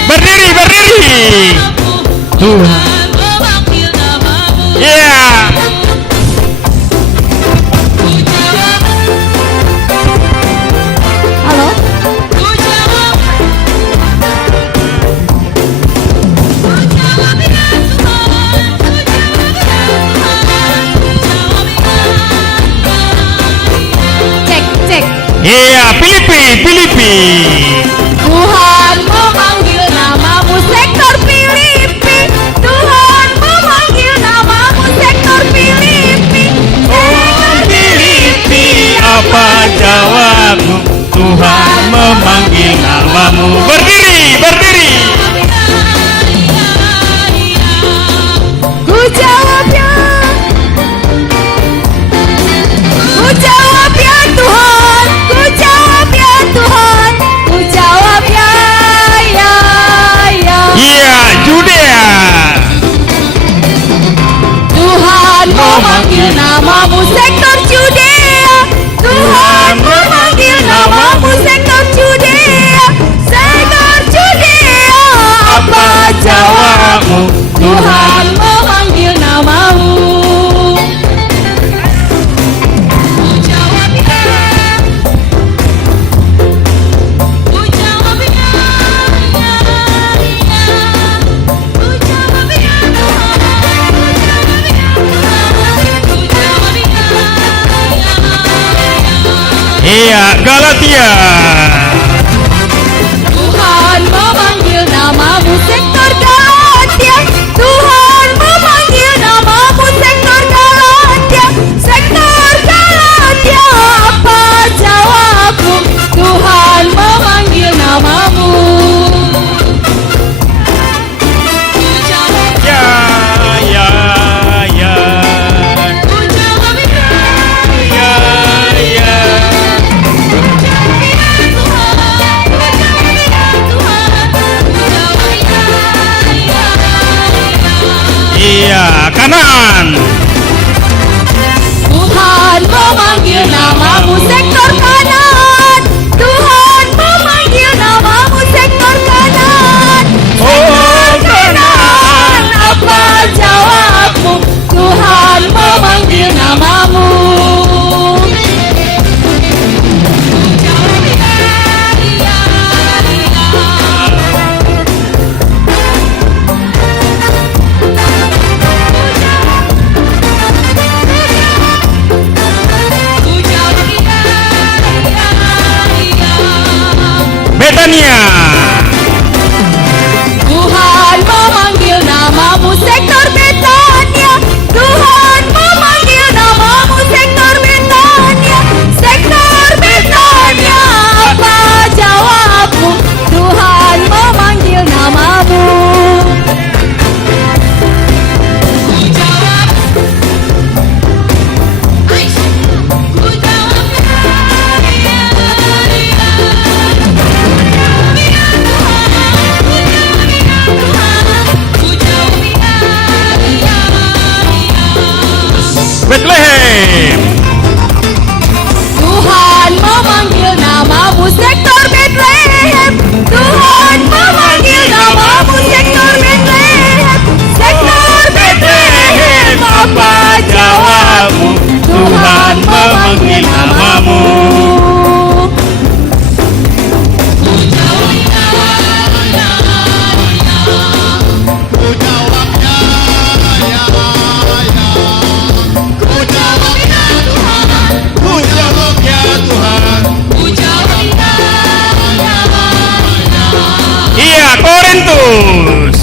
berdiri, berdiri. Tuhan. Tuhan memanggil namamu. Iya. Ku jawab, halo, ku jawab. Ku jawab ya Tuhan, ku jawab ya Tuhan, ku jawab ya, ya, ya. cek, cek. Iya, Filipi, Filipi. Tuhan memanggil namamu. Sektor Filipi, Tuhan memanggil namamu. Sektor Filipi, Sektor Filipi, apa jawabmu? Tuhan memanggil namamu. Berdiri, berdiri. Ku jawab ya, ku jawab ya Tuhan, ku jawab ya Tuhan, ku jawab ya, ya, ya. Iya, Judea. Tuhan memanggil namamu. Sektor Judea, Tuhan memanggil namamu. Sektor Judea, Sektor Judea, apa jawabmu? Tuhan memanggil namamu. Ku jawab ya, ku jawab ya, ya, ya. Ku jawab ya Tuhan, ku jawab ya Tuhan, ku jawab ya, ya, ya. Iya, Galatia. Tuhan memanggil namamu. Sektor Galatia, Tuhan memanggil namamu. Sektor Galatia, Sektor Galatia, apa jawabmu? Tuhan memanggil namamu. Ku jawab, Ya, ya, ya. ku jawab ya, Ya, ya. Iya, kanan. Tuhan memanggil namamu sektor kanan. Tuhan memanggil namamu sektor kanan. Sektor kanan, apa jawabmu? Tuhan memanggil namamu. Betania. Tuhan memanggil namamu sektor Betania. Tuhan memanggil namamu sektor Betania. Sektor Betania, apa jawabmu? Tuhan memanggil namamu. Bethlehem. Tuhan memanggil namamu sektor Bethlehem. Tuhan memanggil namamu sektor Bethlehem. Sektor Bethlehem, apa jawabmu? Tuhan memanggil namamu. Iya, Korintus.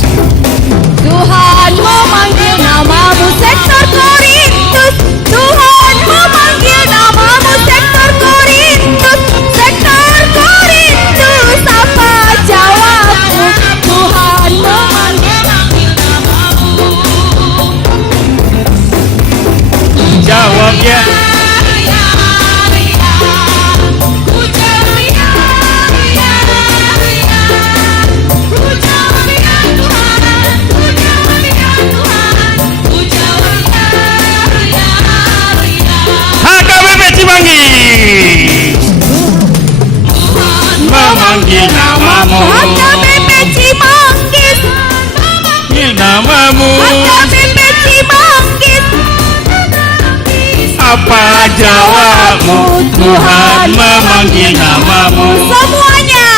Tuhan memanggil namamu sektor Korintus. Tuhan memanggil namamu sektor Korintus. Sektor Korintus, apa jawabmu? Tuhan memanggil namamu. Jawabnya. HKBP Cimanggis. Memanggil namamu. HKBP Cimanggis. Memanggil namamu. HKBP Cimanggis. Apa jawabmu? Tuhan memanggil namamu. Semuanya.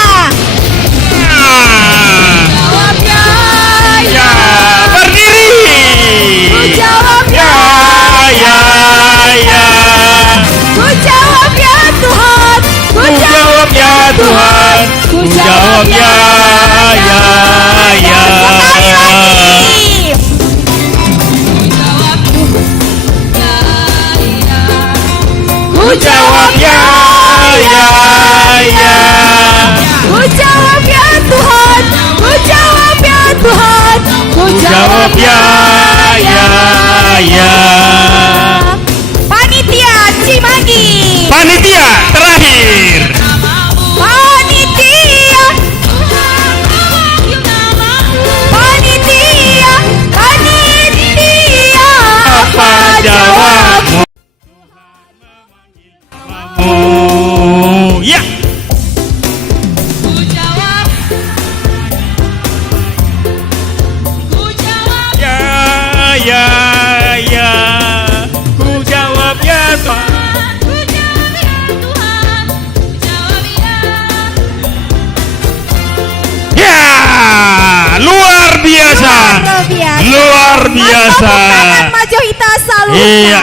Jawabnya Ya, berdiri. Ku jawab Ya, ya, ya. Ku jawab ya Tuhan. Ku Ku jawab ya Tuhan. Ku jawab ya, ya, ya. Sekali lagi. Ku Jawab ya, ya, ya. Ku jawab ya Tuhan. Ku jawab ya Tuhan. Ku Jawab ya, ya, ya. Panitia Cimanggis. Panitia terakhir. Panitia. Panitia. Panitia. Apa jawabmu? Ya. Ya, ya, ya. Ku jawab ya Tuhan. Ya, luar biasa. Luar biasa. Majohita Saluta. Iya,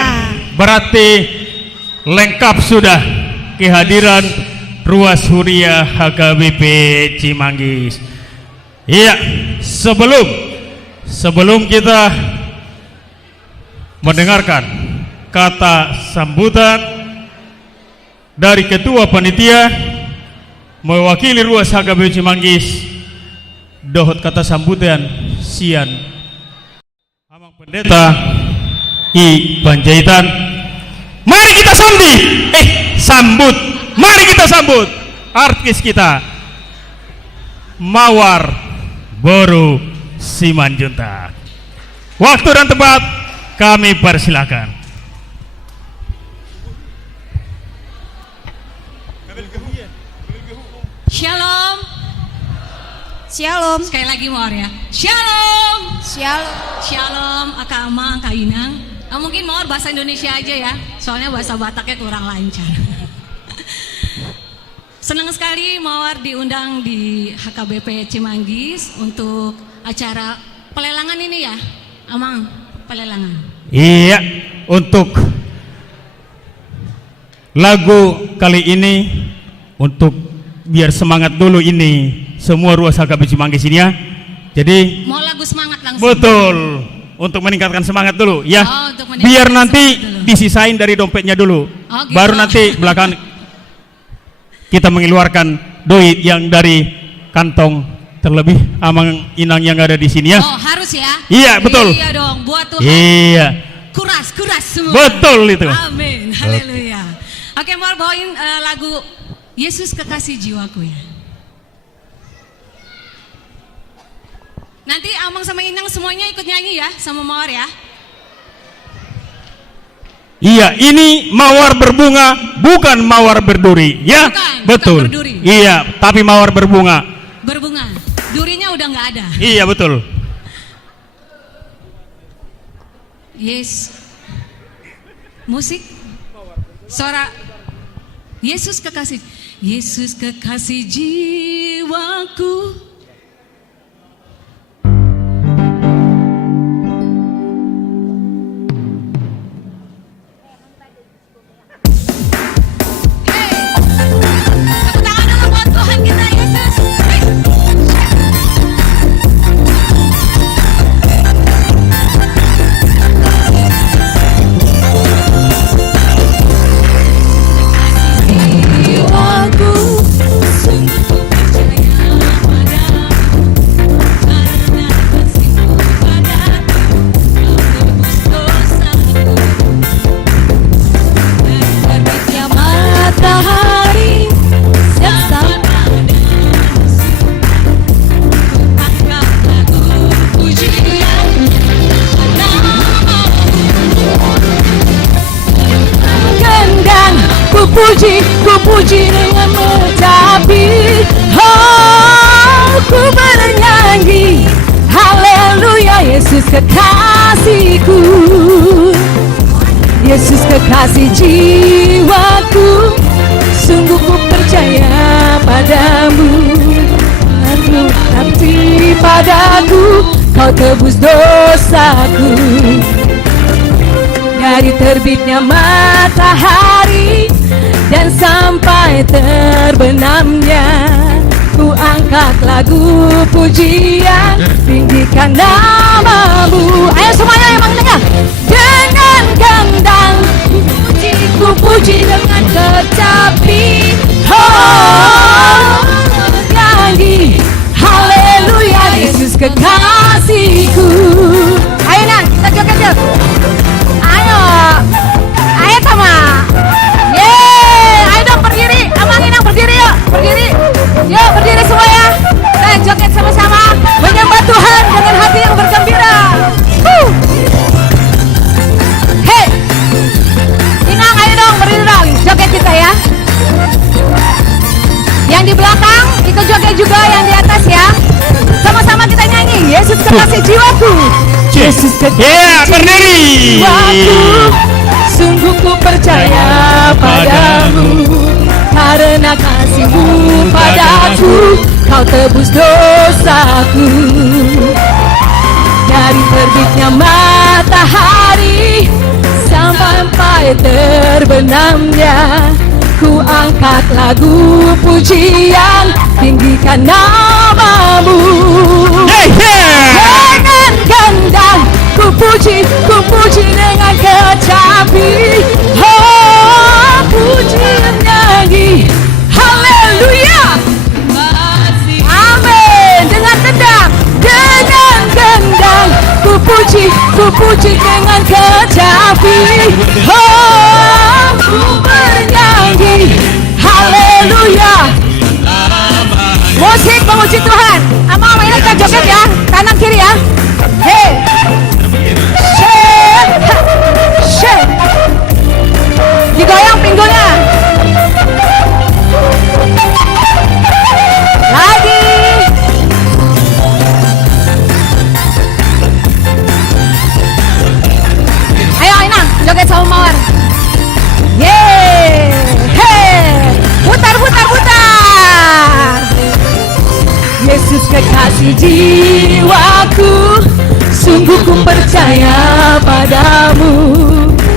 berarti lengkap sudah kehadiran Ruas Huria HKBP Cimanggis. Iya, sebelum kita mendengarkan kata sambutan dari Ketua Panitia mewakili Ruas HKBP Cimanggis, dohot kata sambutan sian Amang Pendeta I Panjaitan. Mari kita sambut. Mari kita sambut artis kita Mawar Boru Simanjuntak. Waktu dan tempat kami persilakan. Shalom. Sekali lagi Mawar ya. Shalom. Shalom. Shalom, Aka Ama, Aka Inang. Mungkin Mawar bahasa Indonesia aja ya, soalnya bahasa Bataknya kurang lancar. Senang sekali Mawar diundang di HKBP Cimanggis untuk acara pelelangan ini ya, Amang, pelelangan. Iya, untuk lagu kali ini, untuk biar semangat dulu ini semua ruas HKBP Cimanggis ini ya. Jadi Mau lagu semangat langsung. betul, untuk meningkatkan semangat dulu ya. Oh, untuk meningkatkan Biar nanti semangat dulu. disisain dari dompetnya dulu. Oh, gitu. Baru nanti belakangan kita mengeluarkan duit yang dari kantong, terlebih Amang Inang yang ada di sini ya. Oh, harus ya. Iya, betul. Iya dong, buat Tuhan. Iya, Kuras semua. betul itu. Amin. Haleluya. Oke, Mawar bawain lagu Yesus Kekasih Jiwaku ya. Nanti Amang sama Inang semuanya ikut nyanyi ya sama Mawar ya. Iya, ini mawar berbunga, bukan mawar berduri, ya. Bukan Betul. berduri. Iya, tapi mawar berbunga. Berbunga. Durinya udah nggak ada. Iya, betul. Yes. Musik. Suara. Yesus Kekasih. Yesus Kekasih jiwaku. Tepuk tangan dulu buat Tuhan kita Yesus. Jiwaku sungguh percaya padamu, karena kasih-Mu padaku, Kau tebus dosaku. Dan terbitnya matahari dan sampai angkat lagu pujian nama-Mu. Gendang ku puji dengan mencapi. Oh, ku bernyanyi haleluya. Yesus kekasihku, Yesus kekasih jiwaku, sungguh ku percaya padamu, berbakti padaku, Kau tebus dosaku. Dari terbitnya matahari dan sampai terbenamnya, ku angkat lagu pujian, tinggikan nama-Mu. Ayo semuanya yang mendengar. Dengan gendang ku puji dengan kecapi. Oh, nyanyi haleluya Yesus kekasihku. Ayo Nang, kita joget-joget. Ayo Tama. Yeay, ayo dong berdiri. Amang Inang berdiri yuk, berdiri. Yuk berdiri semua ya. Kita joget sama-sama menyembah Tuhan dengan hati yang bergembira. Hey, Inang ayo dong berdiri dong, joget kita ya. Yang di belakang ikut joget juga, yang di atas ya. Sama-sama kita nyanyi Yesus kekasih jiwaku. Yesus Iya, berdiri. jiwaku, sungguh ku percaya padamu, karena kasih-Mu padaku, Kau tebus dosaku. Dari terbitnya matahari sampai terbenamnya, ku angkat lagu pujian, tinggikan nama-Mu. Hey, yeah. Dengan gendang ku puji dengan kecapi. Oh, pujian nyanyi haleluya. Amin. Dengan gendang ku puji dengan kecapi. Oh, ku bernyanyi haleluya. Musik memuji Tuhan. Ama ini kita joget ya, kanan kiri ya. Hey, shake, digoyang pinggulnya. Lagi. kasih jiwaku, sungguh ku percaya padamu.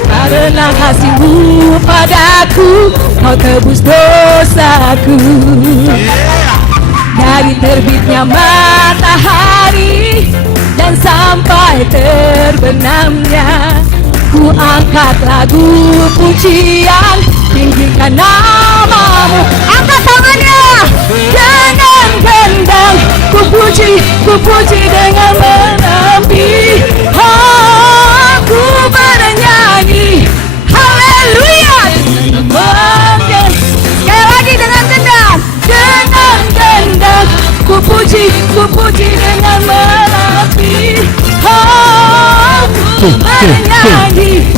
Karena kasih-Mu padaku, Kau tebus dosaku. Dari terbitnya matahari dan sampai terbenamnya, ku angkat lagu pujian, tinggikan nama-Mu. Angkat tangannya dengan gendang, ku puji dengan menempi. Aku bernyanyi haleluya. Sekali lagi dengan gendang, ku puji dengan menempi. Aku bernyanyi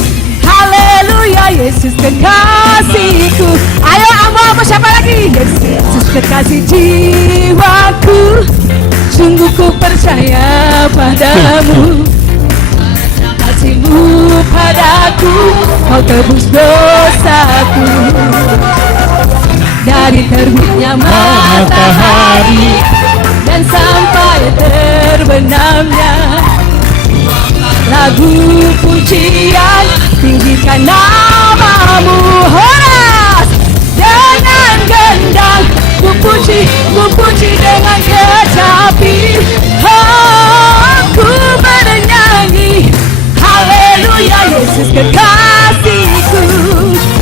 haleluya. Yesus kekasihku. Ayo amu siapa lagi? Yesus kekasih jiwaku, sungguh ku percaya padamu. Kasih-Mu padaku, Kau tebus dosaku. Dari terbitnya matahari dan sampai terbenamnya, lagu pujian, tinggikan nama-Mu. Horas dengan gendang, ku puji dengan kecapi. Aku bernyanyi haleluya. Yesus kekasihku.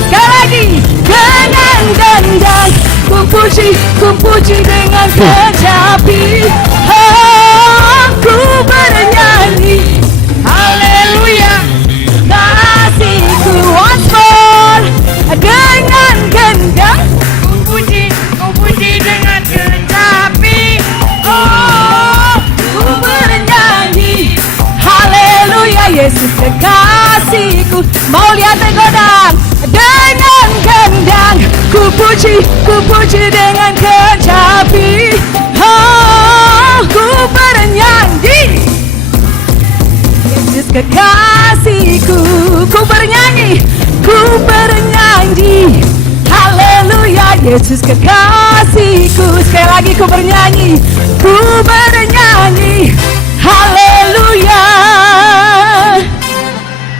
Sekali lagi dengan gendang, ku puji dengan kecapi. Aku bernyanyi haleluya. Kasihku. Once more dengan gendang, ku puji dengan kecapi. Ku bernyanyi haleluya. Yesus kekasihku. Mau lihat godang dengan gendang, ku puji dengan kecapi. Ku bernyanyi Yesus kekasihku. Ku bernyanyi haleluya. Yesus kekasihku. Sekali lagi ku bernyanyi haleluya.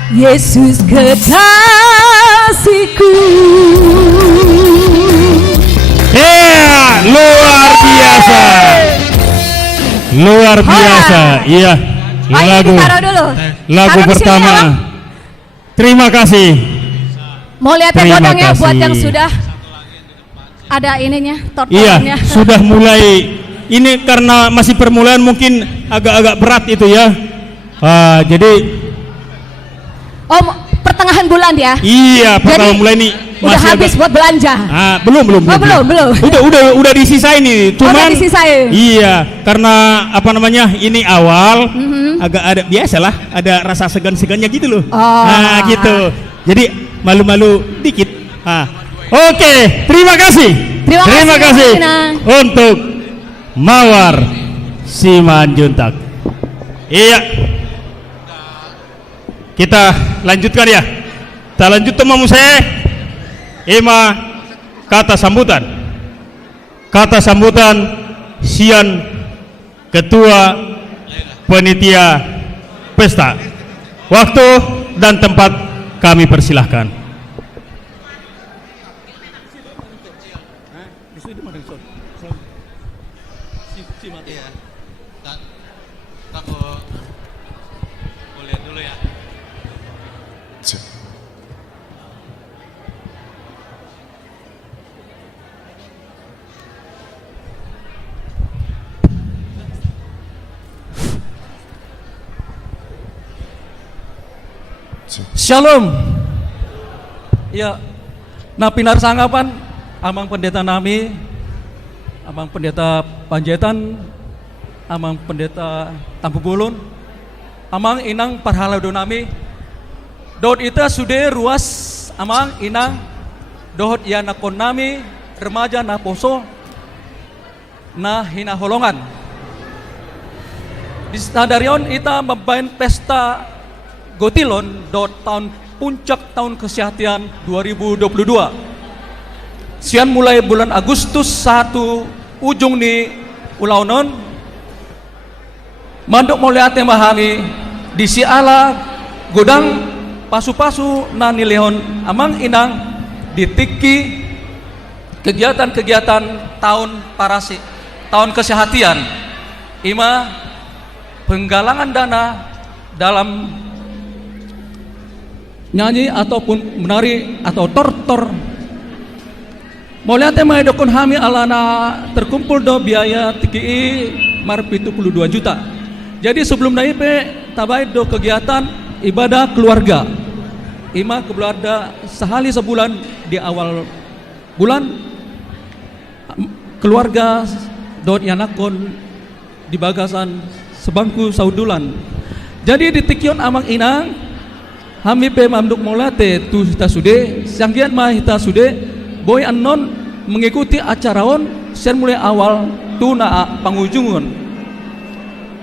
Yesus kekasihku. Luar biasa. Iya. Lagu pertama. Terima kasih. Mau lihat Terima godongnya kasih. buat yang sudah ada ininya, Iya, tortornya. sudah mulai. Ini karena masih permulaan mungkin agak-agak berat itu ya. Jadi Oh, pertengahan bulan ya? iya, pertama Jadi, mulai nih udah masih habis buat belanja. belum. Oh, belum. Udah disisain nih. Udah Cuman disisain. iya, karena apa namanya? Ini awal agak ada biasalah, ada rasa segan-segannya gitu loh. Oh. Nah, gitu. Jadi malu-malu dikit. Oke, terima kasih. Terima kasih, Nina. Untuk Mawar Simanjuntak. Iya. Kita lanjutkan ya. Kita lanjut temamu saya. Ema kata sambutan. Kata sambutan Sian Ketua Panitia Pesta. Waktu dan tempat kami persilahkan. Shalom. Ya, nah pinar sanggapan amang pendeta nami, amang pendeta Panjaitan, amang pendeta Tampu Bulun, amang inang parhalado nami. Dot ita sudah ruas amang inang dohot ya nakon nami remaja na poso na hinaholongan. Di stadion ita membain pesta Gotilon tahun puncak tahun kesehatan 2022. Sian mulai bulan Agustus 1 ujung di ulaunon manduk moliate mahami di siala godang pasu-pasu na nilehon amang inang ditiki kegiatan-kegiatan tahun parasi, tahun kesehatan ima penggalangan dana dalam nyanyi ataupun menari atau tortor. Moliate mai dokon hami alana terkumpul do biaya tiki mar 72 juta. Jadi sebelum naipe tabai do kegiatan ibadah keluarga. Ima keluarga sehari sebulan di awal bulan keluarga dot yanakon di bagasan sebangku saudulan. Jadi di tikion amang inang hami pe mamduk molate tu hita sude sanggian mah hita sude boy anon mengikuti acaraon sen mulai awal tu na pangujungun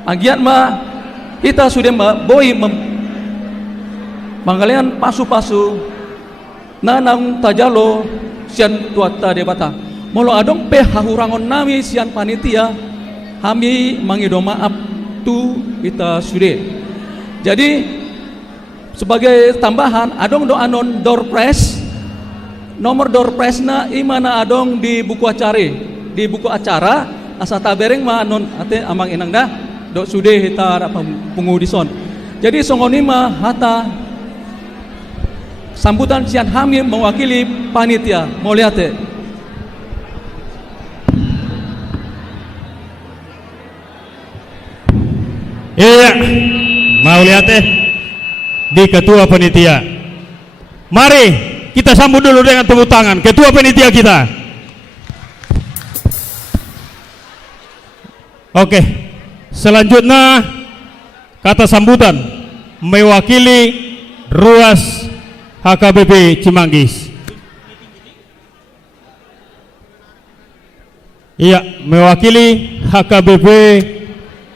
agian mah hita sude mah boy manggalian pasu-pasu nanang tajalo sian tuata debata molo adong pe hahurangon nami sian panitia kami mangido maaf tu kita sude. Jadi sebagai tambahan adong do anon door prize nomor door prize na imana adong di buku acara asa tabereng ma anon ate amang inang dah do sude hita pengudison. Jadi songoni ma hata sambutan sian hami mewakili panitia moliate. Iya, mau lihat di ketua panitia. Mari kita sambut dulu dengan tepuk tangan ketua panitia kita. Oke, selanjutnya kata sambutan mewakili Ruas HKBP Cimanggis. Iya, mewakili HKBP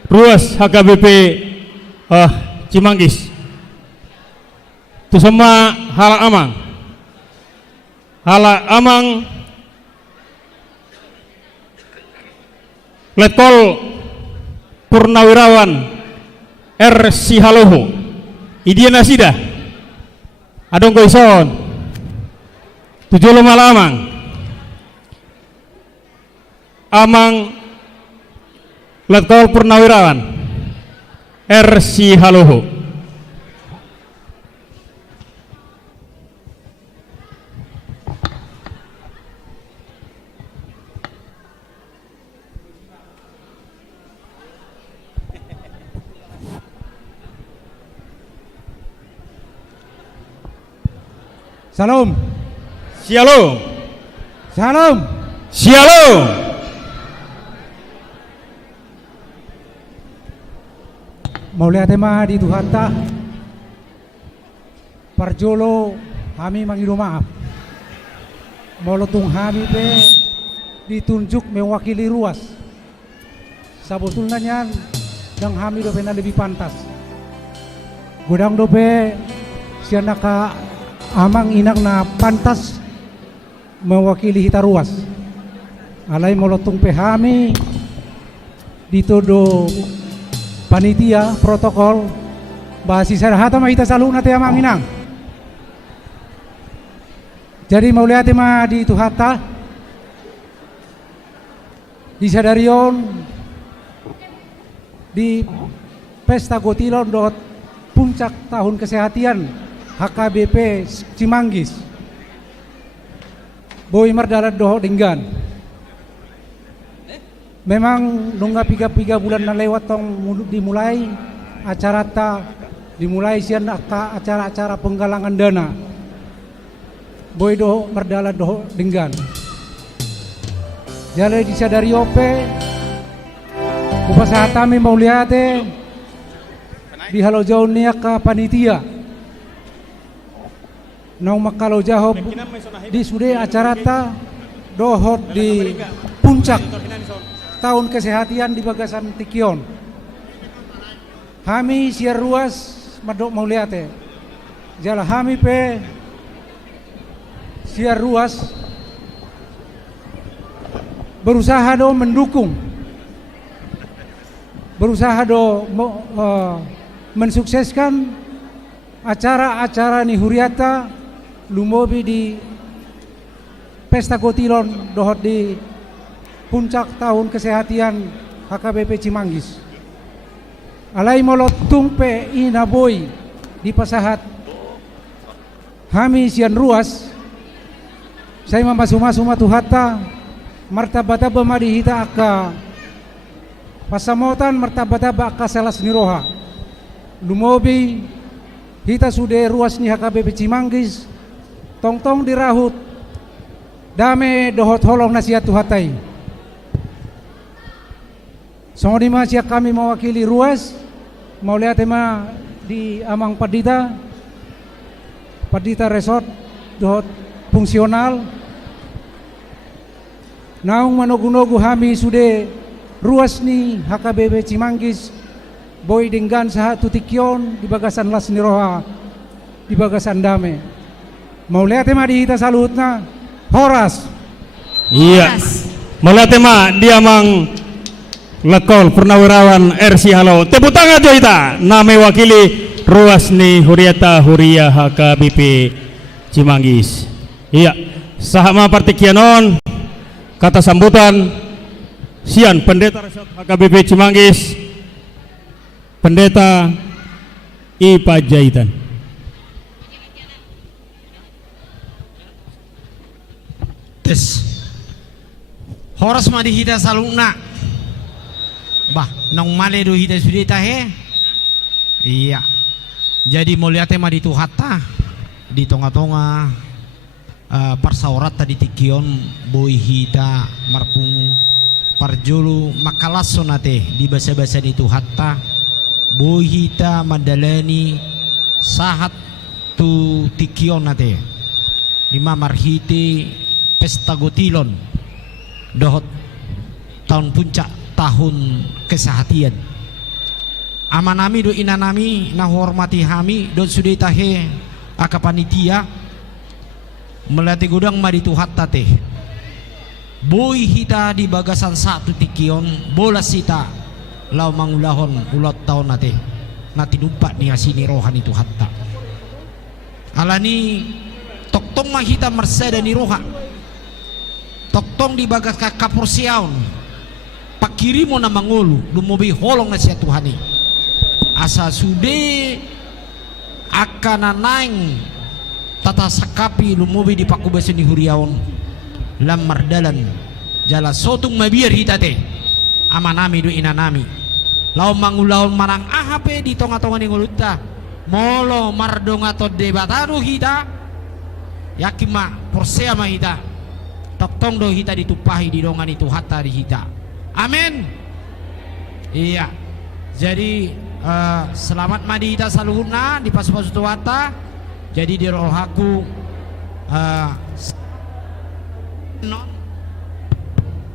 Ruas HKBP Cimanggis. Itu semua Hala Amang Letkol Purnawirawan R. Sihaloho Idian Asida Adong Koison 75 Amang Letkol Purnawirawan R. Sihaloho. Salam. Shalom. Salam. Shalom. Maulia tema di Tuhata Parjolo kami mangido maaf. Molotung kami pe ditunjuk mewakili Ruas. Sabotulnya nyan dan kami dope na lebih pantas. Godang dope siana ka amang inang na pantas mewakili hita Ruas. Alai molotung pe kami ditodo panitia protokol bahasi sarahata mahita saluna te amang inang. Jadi mau lihat tema di Tuhata di Sadarion di Pesta Gotilon dot puncak tahun kesehatan HKBP Cimanggis. Boy mardalat doho dinggan. Memang nungga piga bulan na lewat tong dimulai acara dimulai sian acara-acara penggalangan dana. Boy doho merdala doho dinggan. Jadi disadari ope upasatami mau liate di halau jauh niak ka panitia. Nau makalau jauh di sude acara doho di puncak tahun kesehatan di Bagasan Tikion. Kami siar Ruas madok mau liate. Jala kami pe siar Ruas berusaha do mendukung berusaha mensukseskan acara-acara ni huriata lumobi di pesta gotilon dohot di puncak tahun kesehatan HKBP Cimanggis. Alai molotung pe ina boy di pasahat hami sian ruas saya mamasu-masu matuhata martabata bemadi hita akka pasamotan martabata bakka salas niroha lumobi hita sude ruas ni HKBP Cimanggis tong-tong dirahut dame dohot holong nasihat tuhatai. Songodima siap kami mewakili ruas mau lihat tema di Amang Padita Resort dohot fungsional naung manogu-nogu hami sude ruas ni HKBP Cimanggis boy dengan sahat tutikyon di bagasan las niroha di bagasan dame mau lihat tema di hita salutna Horas. Iya. Mau lihat tema di Amang Lekol Purnawirawan RC Halo. Tepuk tangan aja kita. Nama wakili ruas ni Huriata Huria HKBP Cimanggis. Iya. Sahama partikianon kata sambutan sian pendeta resort HKBP Cimanggis pendeta I Pajaitan. Tes Horas madi hita saluna bah nong male do hita sudita he. Iya. Jadi muliate madi tuhata di tonga-tonga parsaurat tadi tikion boy hita marpungu parjulu makalaso nate di basa-basa di tuhata boy hita madalani sahat tu tikion nate lima marhiti pesta gotilon dohot tahun puncak tahun kesehatian amanami do inanami na hormati hami do sudah tahe aka panitia melati gudang mari tuhat tate boy hita di bagasan satu tikion bola sita lau mangulahon ulot tahun nate nati numpak ni asini rohani tuhat ta alani toktong mahita merseda ni roha toktong di bagas kapursiaun pakirimo na mangulu lumobi holong na siya Tuhani asa sude akana naing tata sakapi lumobi di pakubasan ni huriaon lamar dalan jala sotung mabiar hitate amanami do inanami lau mangulaon manang ahape di tonga-tonga ni nguluta molo mardonga to debatado hita yakima porsea ma hita toktong do hita ditupahi di dongan itu hatta di hita. Amin. Iya. Jadi selamat madi hita saluhuna di pas-pas tuwata. Jadi di rohaku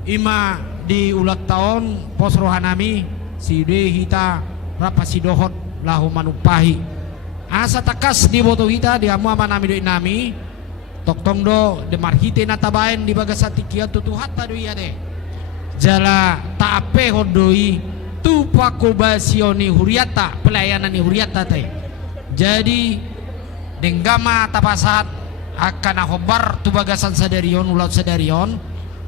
ima di ulat tahun pos rohanami si de hita rapasi dohot lahu manupahi asa takas di boto hita di amu amanami do inami toktong do de marhite natabaen di bagasati kia tutu hatta do iya de jala taape hodoi tu pakobasioni huriata pelayanan ni huriata teh jadi denggama tapasat akan ahobar tu bagasan sadarion ulat sadarion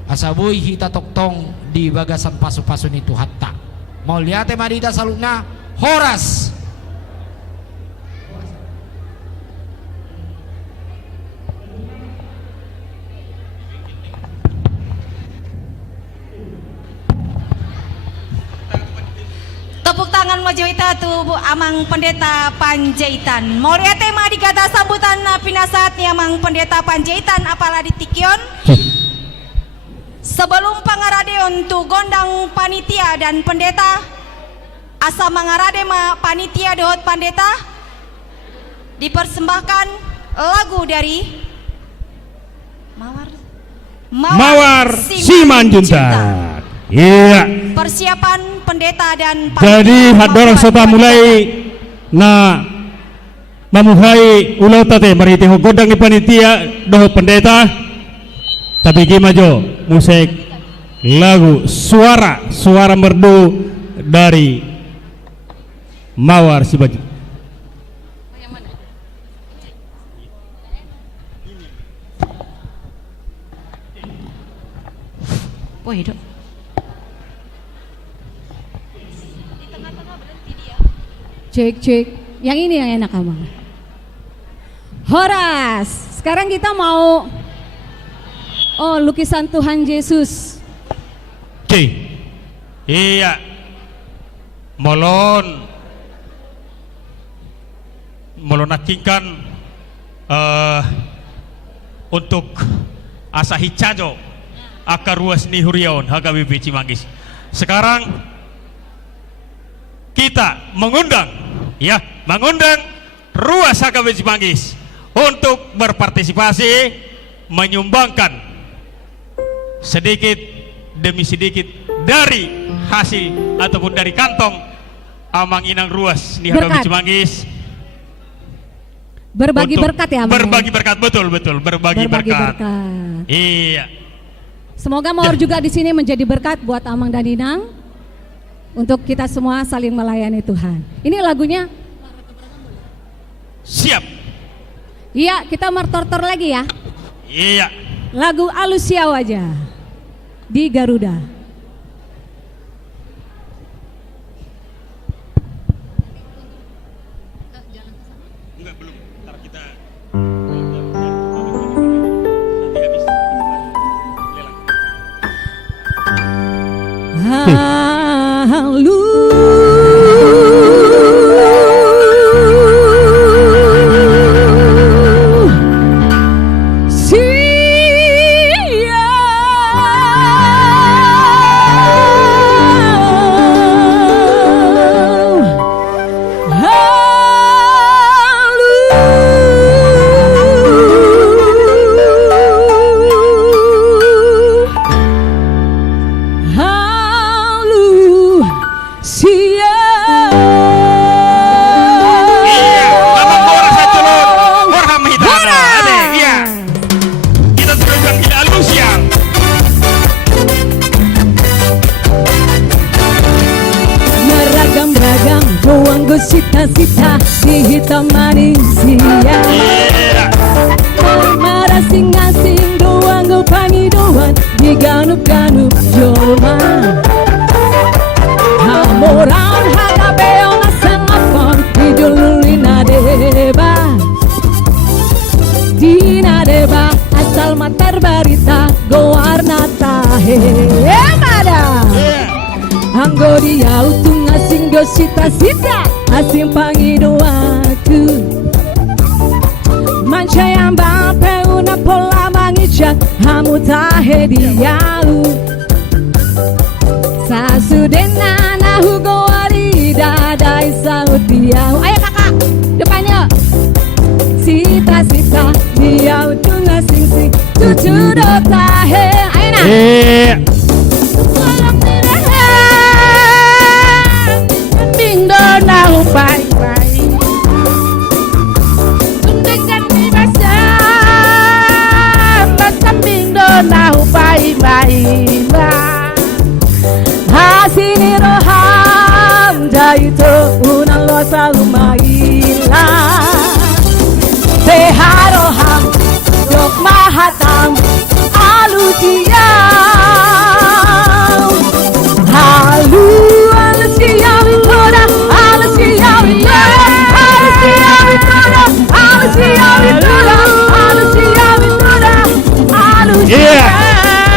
asabui hita toktong di bagasan pasu-pasu itu hatta mau lihat marita saluna Horas. Tepuk tangan mojoita tu Bu Amang Pendeta Panjaitan. Moria tema dikata sambutan pinasat ni Amang Pendeta Panjaitan apalagi tikion. Sebelum pangaradeon tu gondang panitia dan pendeta asa mangarade ma panitia dohot pendeta dipersembahkan lagu dari Mawar Simanjuntak. Iya. Persiapan pendeta dan panitia. Jadi hadorang sota mulai na mamuhai ulau tate mariti godang panitia dohot pendeta. Tapi gimajo musik lagu suara merdu dari Mawar Sibaju. Woi, Dok. Cek. Yang ini yang enak abang. Horas. Sekarang kita mau lukisan Tuhan Yesus. Iya. Molon nakingkan untuk Asahi Cajo akar ruas ni Huriaon HKBP Cimanggis. Sekarang kita mengundang ruas HKBP Cimanggis untuk berpartisipasi menyumbangkan sedikit demi sedikit dari hasil ataupun dari kantong amang inang ruas di HKBP Cimanggis. Berbagi berkat ya, Abang. Berbagi berkat, betul, berbagi berkat. Iya. Semoga Mawar juga di sini menjadi berkat buat Amang dan Dinang untuk kita semua saling melayani Tuhan. Ini lagunya. Siap. Iya, kita martor-tor lagi ya. Iya. Lagu Alusia Wajah di Garuda. Sita-sita di hitam manusia, marasing-asing doang go pangidoan di ganup-ganup joma. Hamoran hakabeong asang apon idululin adeba, di nadeba asal matar barita goarna tahe mada. Anggo dia utung asing go sita-sita asing pangidoaku mancayang bape una pola mangijak hamu tahe diau sasudena nahu goari dadai sautiau. Ayo kakak depannya sita-sita dia utung asing cucu do tahe. Ayo nah now bye bye Tundik dan bibasa Basambing do now bye bye Hasini roham Jaito unang lo salumaila Teharoham Yok mahatam Alutia Halu Alutia Vitoda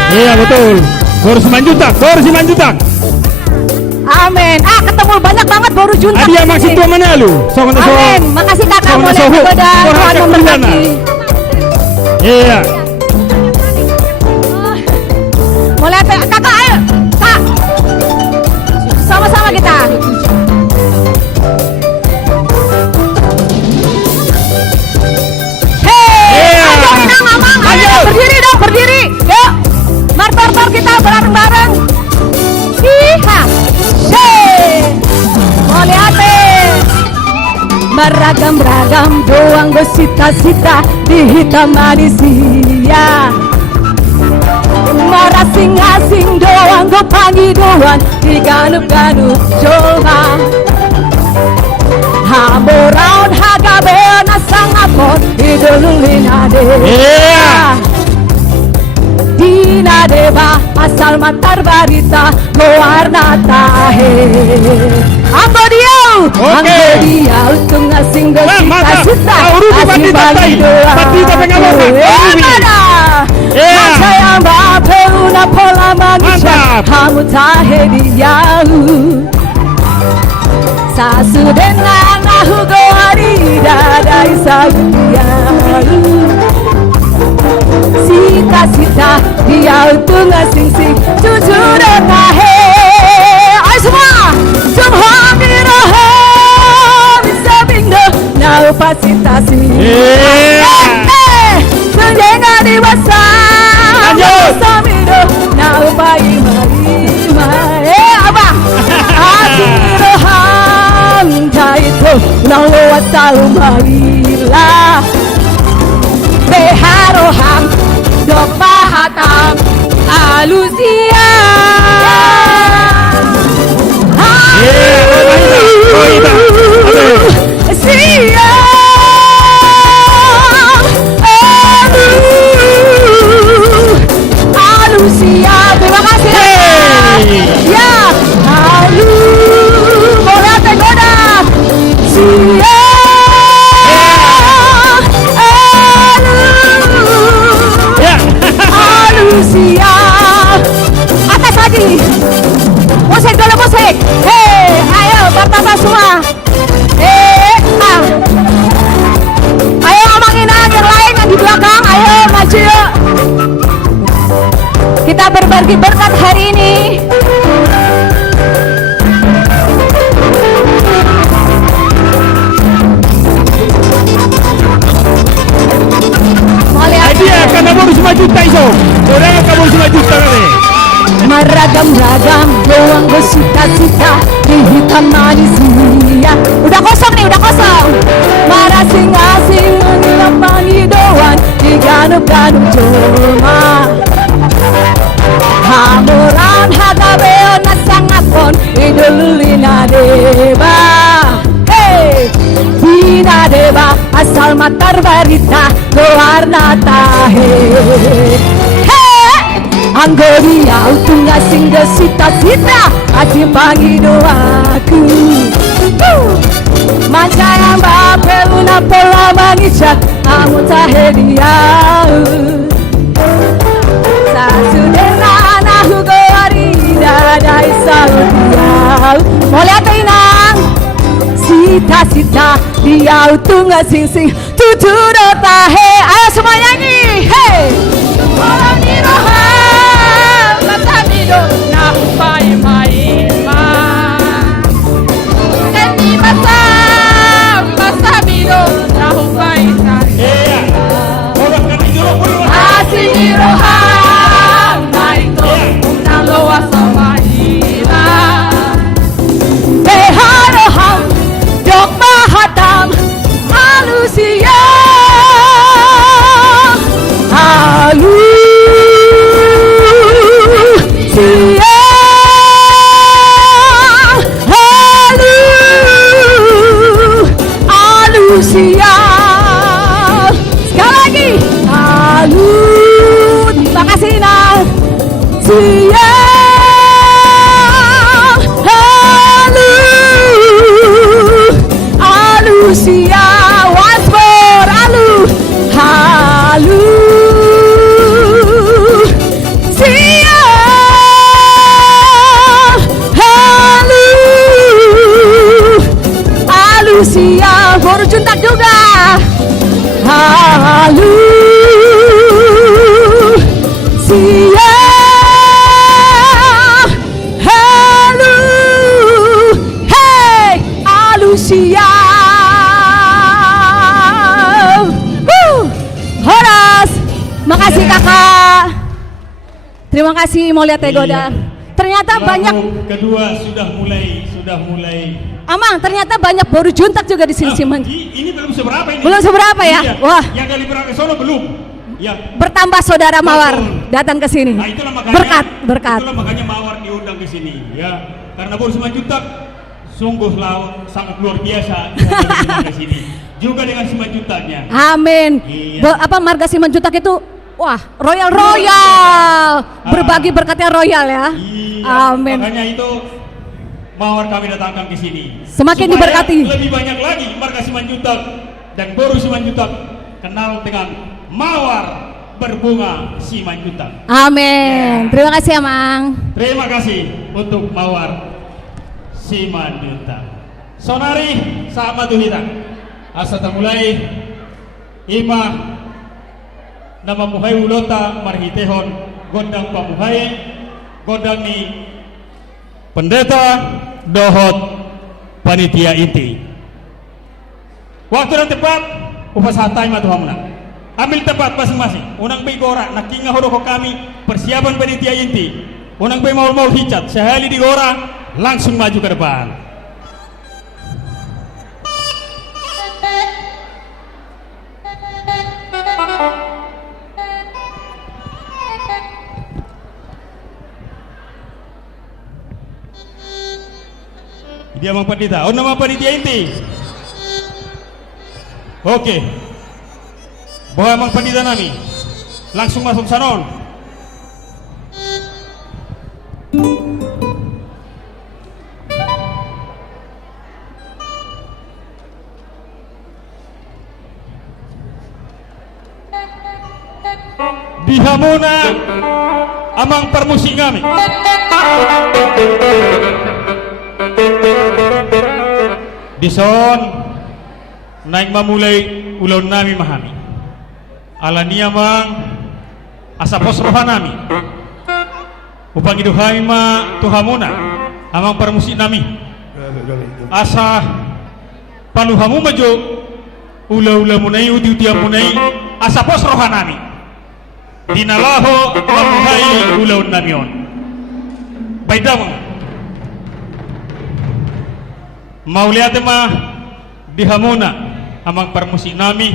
Iya betul. Boru Simanjuntak. Amin. Ketemu banyak banget boru juntak. Adia masih tua mana lu? Amin. Makasih kakak boleh kepada Tuhan memberkati. Iya. Mulai kakak ayo. Kak. Sama-sama kita. Berdiri. Yuk. Martor-tor kita bareng-bareng. Iha. Mau lihat beragam-ragam doang go sita-sita di hitam manusia. marasing-asing doang go pangiduan diganup-ganup coba hamoraon hagabe nasang apon idululin ade Dina deba asal matar barita goarna tahe Anggo dia untung asing gosita asing bagi doa mana saya bape una pola manisha kamu tahe dia sasu dengan aku goari dadai sabiaru Sita-sita dia untuk ngasing-sing jujur tahe ayo semua semua birohe bisa bindo nau pasitasi senjenga diwasa samido nau bayi marima abah asiroham taito nau wasal marila Beharoham dok bahatam alusia sia alusia terima kasih ya alu boleh tegoda sia siap atas lagi musik dulu musik ayo bertambah semua ayo ngomongin yang lain yang di belakang ayo maju yuk kita berbagi berkat hari ini Meragam-ragam doang bersita-sita di hitam manusia. Udah kosong nih, udah kosong. Marasing-asing mengilam pangi doang di ganup-ganup cuma. Hamuran hagabeo nasangapon idulina deba. Dina deba asal matar barita goarna tahe Anggoria utung ngasing desita-sita aji pangi doaku Mancaya bape una pola mangisha amu tahe dia Sasudena anahu goari dadai saludia Mau lihat inang Sita-sita dia utung ngasing-sing tutur tahe ayo semua nyanyi Orang di roha Matamido na upai maima Eni Matamido na upai Asini roha Naito unaloa samaila Beharoham Dok mahatam Alusia Alusia sekali lagi terima kasih Nal Alusia once more Alusia baru juntak juga Alusia Horas makasih kakak terima kasih mau lihat Tegoda ternyata banyak kedua sudah mulai Amang, ternyata banyak baru juntak juga di sini Simon. Ini belum seberapa ini. Belum seberapa ya? Iya. Wah. Yang dari Berangkat Solo belum. Ya. bertambah saudara Mawar Betul. datang ke sini. Nah, itulah makanya, Berkat. Itulah makanya Mawar diundang ke sini, ya. Karena Boru Simanjuntak sungguhlah sangat luar biasa diundang ke sini. Juga dengan Simanjuntaknya. Amin. Iya. Marga Simanjuntak itu wah royal. Berbagi berkatnya royal ya. Iya, Amin. makanya itu Mawar kami datangkan ke sini. Semakin supaya diberkati. lebih banyak lagi marga Simanjuntak dan Boru Simanjuntak kenal dengan Mawar berbunga Simanjuntak. Amin. Terima kasih ya, Mang. Terima kasih untuk Mawar Simanjuntak. Sonari sama tuhita. Asa mulai ima nama muhai ulota marhitehon gondang pamuhai gondang ni pendeta dohot panitia inti. Waktu dan tepat upasatai matuhamna. Ambil tempat masing-masing. Unang bay gora nakinga horo kami persiapan panitia inti. Unang bay maul-maul hicat. Sehali di gora langsung maju ke depan. Dia mang pendeta. Oh, nama panitia inti. Oke. Bawa mang pendeta nami. Langsung masuk sanon. Dihamuna amang permusik kami. Dison naik mamulai ulon nami mahami alania mang asapos roha nami upang iduhami ma tuhamuna amang permusik nami asa paluhamu majo ula-ula munai uti-utia munai asapos roha nami dinalaho mamuhai ulaun namion baidamang mauliate mah dihamuna amang permusik nami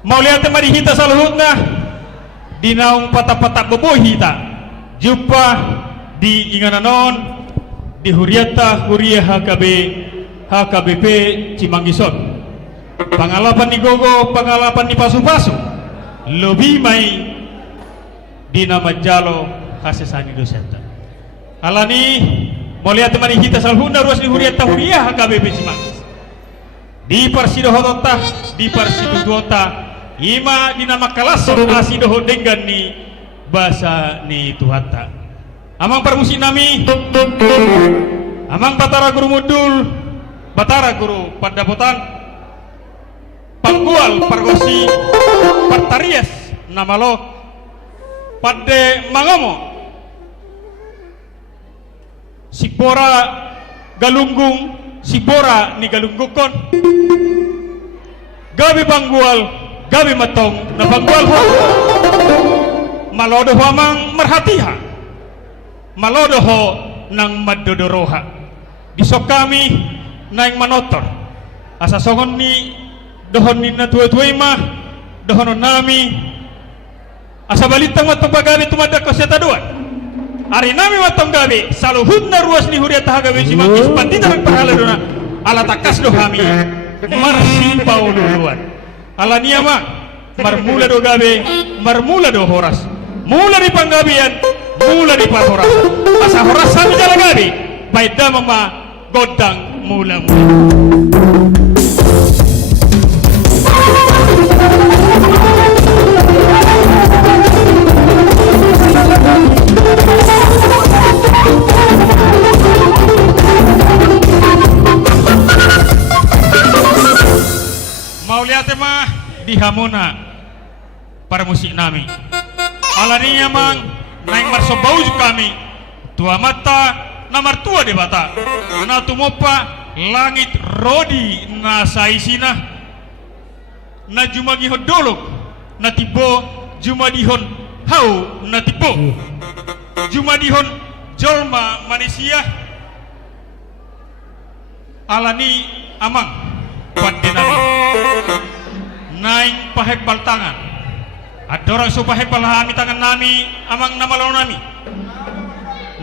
mauliate mah dihita saluhutna dinaung patap-patap bobohita jumpa di ingananon di Huriata Huria HKBP Cimanggisot pangalapan ni Gogo pangalapan ni Pasu-Pasu lebih mai di nama Jalo Hasesani Dosenta alani mauliat mari hita salhunda ruas di Huriata Huria HKBP Cimanggis di Parsidohota di Parsidodota ima di nama Kalason asidoho denggan ni bahasa ni Tuhata amang permusik nami amang Batara Guru Mudul Batara Guru Padapotan Panggual Pargosi Partarias namalo Pade Mangomo Sipora Galunggung Sipora ni Galunggukon Gabi Panggual Gabi Matong na Panggual ho Malodo ho amang merhatiha Malodo ho nang madodoroha Bisok kami naing manotor asa songon ni dohon ni natuwa-tuwa mah dohon nami asa balitang matong pagabi tumadak ko siya taduan ari nami matong gabi saluhud na ruas ni Huriata HKBP Cimanggis pandita nagpahala doon na alatakas do kami marsin paululuan ala niya ma marmula do gabi marmula do horas mula di panggabian mula di pahoras asa horas sami jala gabi baik damang ma godang mula-mula mauliate mah dihamuna para musik nami alaninya mang naing marsobau kami tua mata namar tua de bata na tumopa langit rodi na saisina na jumagi hodolog na tibo jumadihon hau na tibo jumadihon jolma manusia alani amang pandenami naing pahek baltangan Adorang supaya palahami tangan nami amang namalaw nami.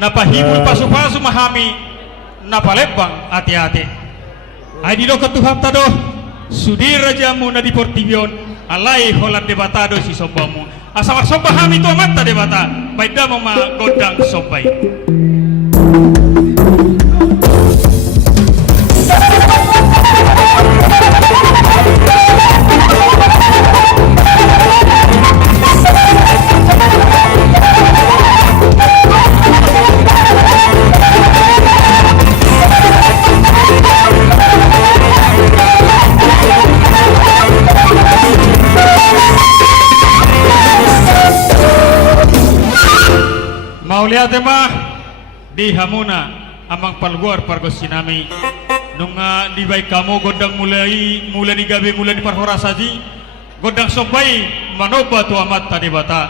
Napahibul pasu-pasu mahami napalebang ati-ati. Ay di lo ketuhap tado sudir rajamu na di Portibion alai holan debatado si sombamu. Asamak sombah hami tu amat ta debata. Baida mama godang sombai. Mau lihat mah di hamuna amang palguar pargos sinami nunga di baik kamu godang mulai di gabe mulai di parhora saji godang sobai manoba tu amat tadi bata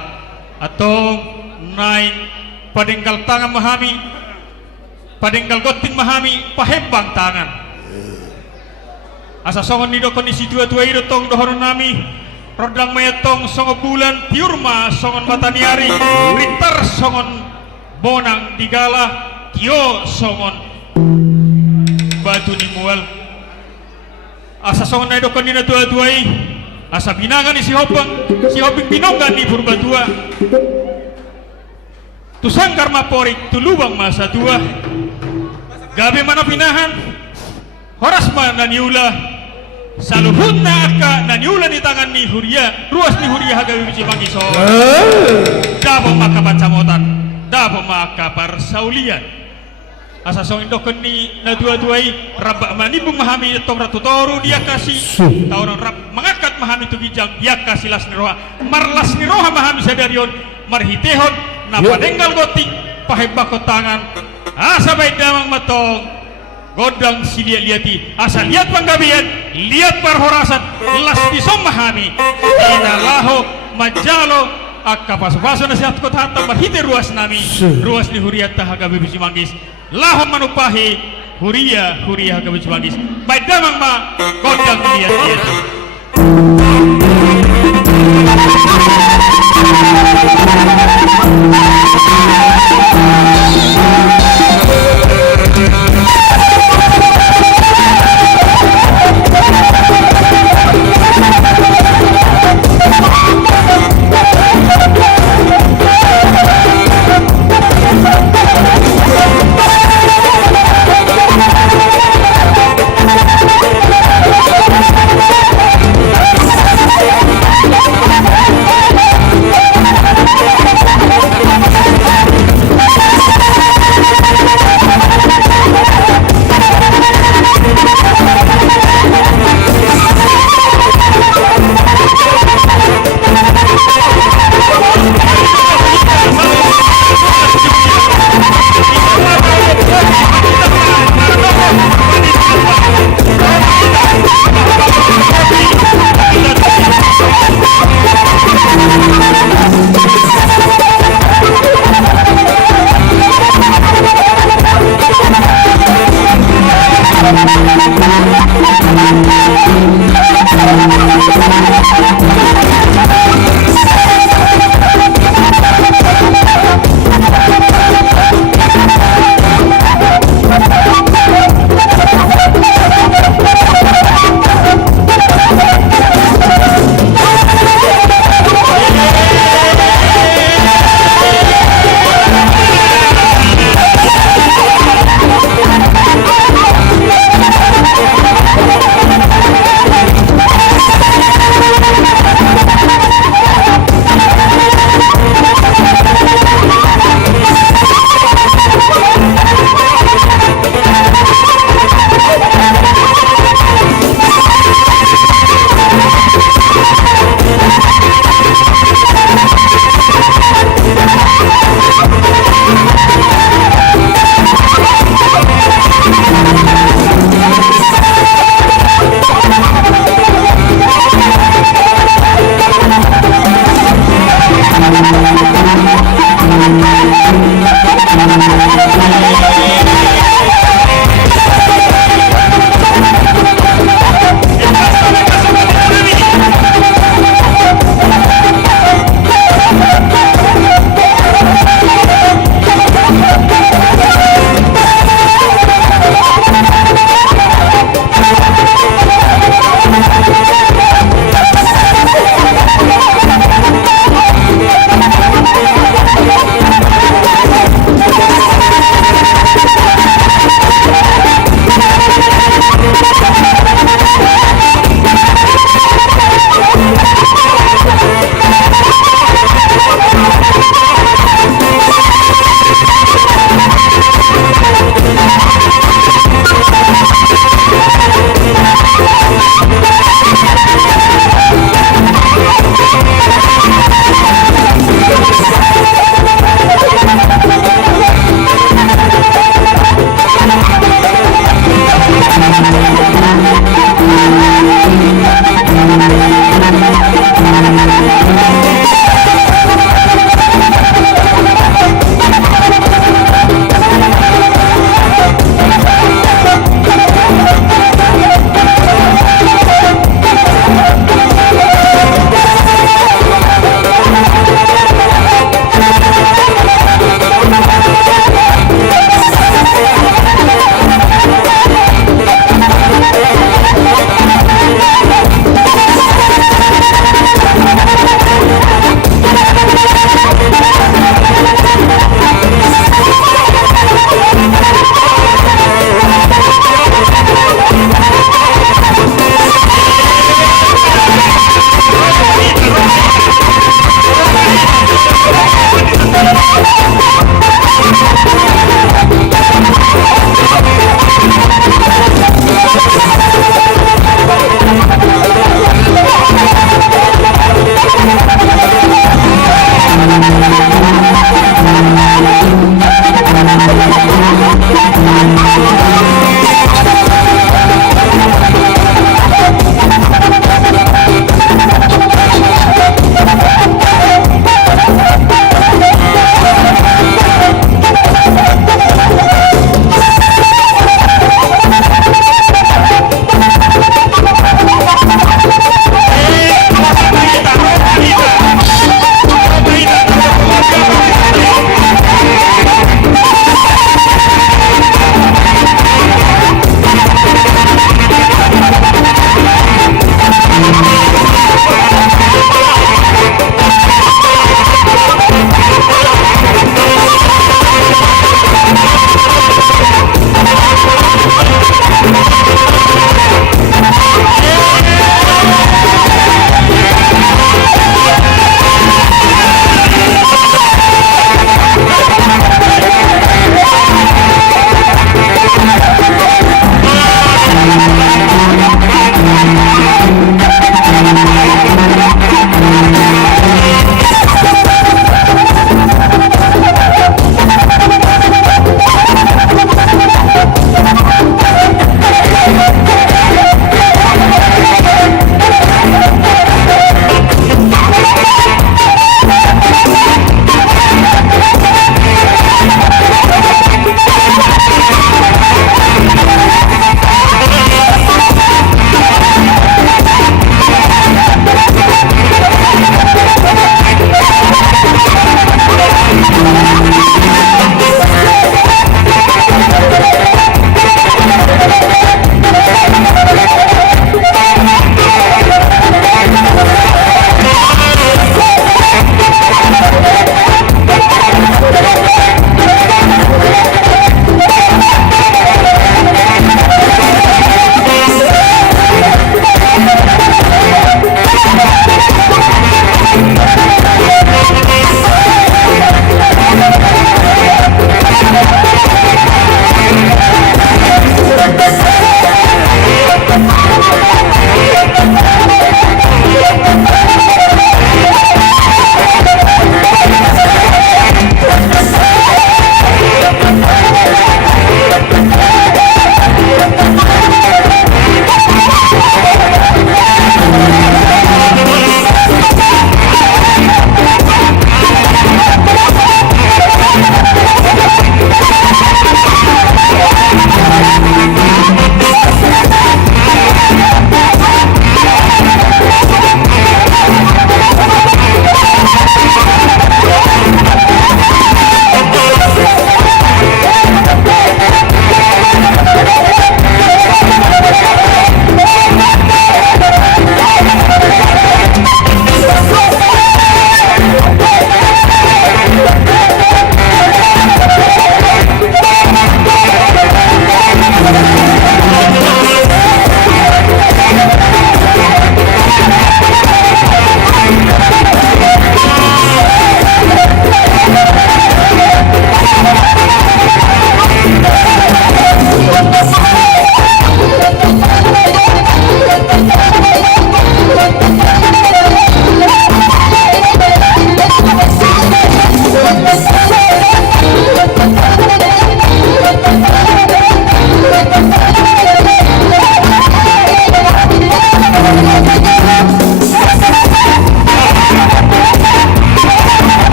atau naik padengkal tangan mahami padengkal gotin mahami pahembang tangan asa songon nido kondisi tua-tua itu tong dohon nami rodang mayatong songo bulan tiurma songon mataniari ritar songon bonang digala kio songon batu ni mual asa songon na dokon nina tua-tuai asa binangan ni si hopang binonggan ni purbatua tu sangkar maporik tu lubang masa tua gabe mana pinahan horas mana niula saluhut na aka na niula ni tangan ni huria ruas ni huria hagawi bici mangiso dabo maka bacamotan dabo maka parsaulian asa song indokon ni na dua-duai rabak mani memahami tong ratu toru dia kasih tauran rab mengangkat mahami tu bijang dia kasih las niroha marlas niroha mahami sadarion marhitehon napa denggal gotik pahebako tangan asa baik damang matong godang si liati asa lihat panggabian lihat parhorasat las disom mahami inalaho majalo akka pasu-pasu nasihat kota hatta mahite ruas nami ruas ni huria tahaga bibisi manggis lahom manupahi huria haga bibisi manggis baik damang ma godang lihat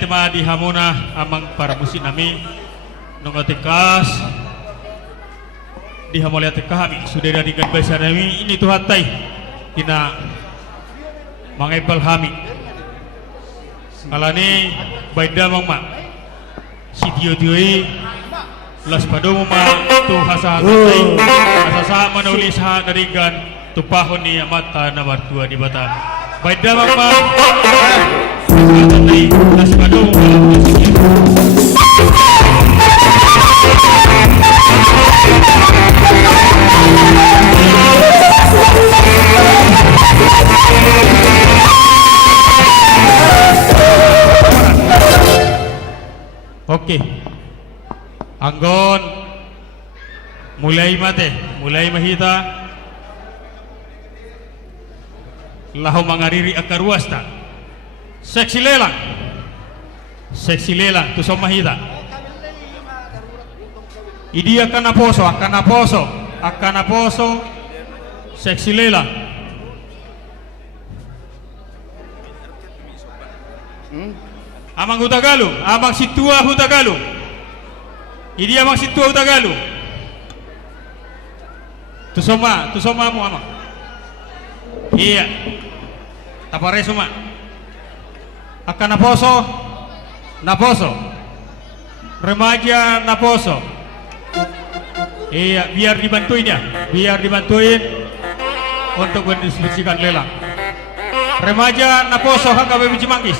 tema di hamuna amang para musin nami nongotekas di hamoliat kami sudah dari gan bahasa nami ini Tuhan tai kina mangepal kami alani baida mangma si dio-dioi las padomo ma tu hasa tai asasa manulis ha dari gan tupahon ni mata nomor 2 di bata baida mangma tai las padomo Oke, Anggon mulai mate, mulai mahita lahu mangariri akaruasta seksi lelang tu sama mahita idi akan aposo seksi lelang amang hutagalu, amang situa hutagalu. Idi amang situa hutagalu. Tu soma mu amang. Iya. Tapare soma. Akan naposo. Remaja naposo. Iya, biar dibantuin untuk mendistribusikan lelang. Remaja naposo hak biji manggis.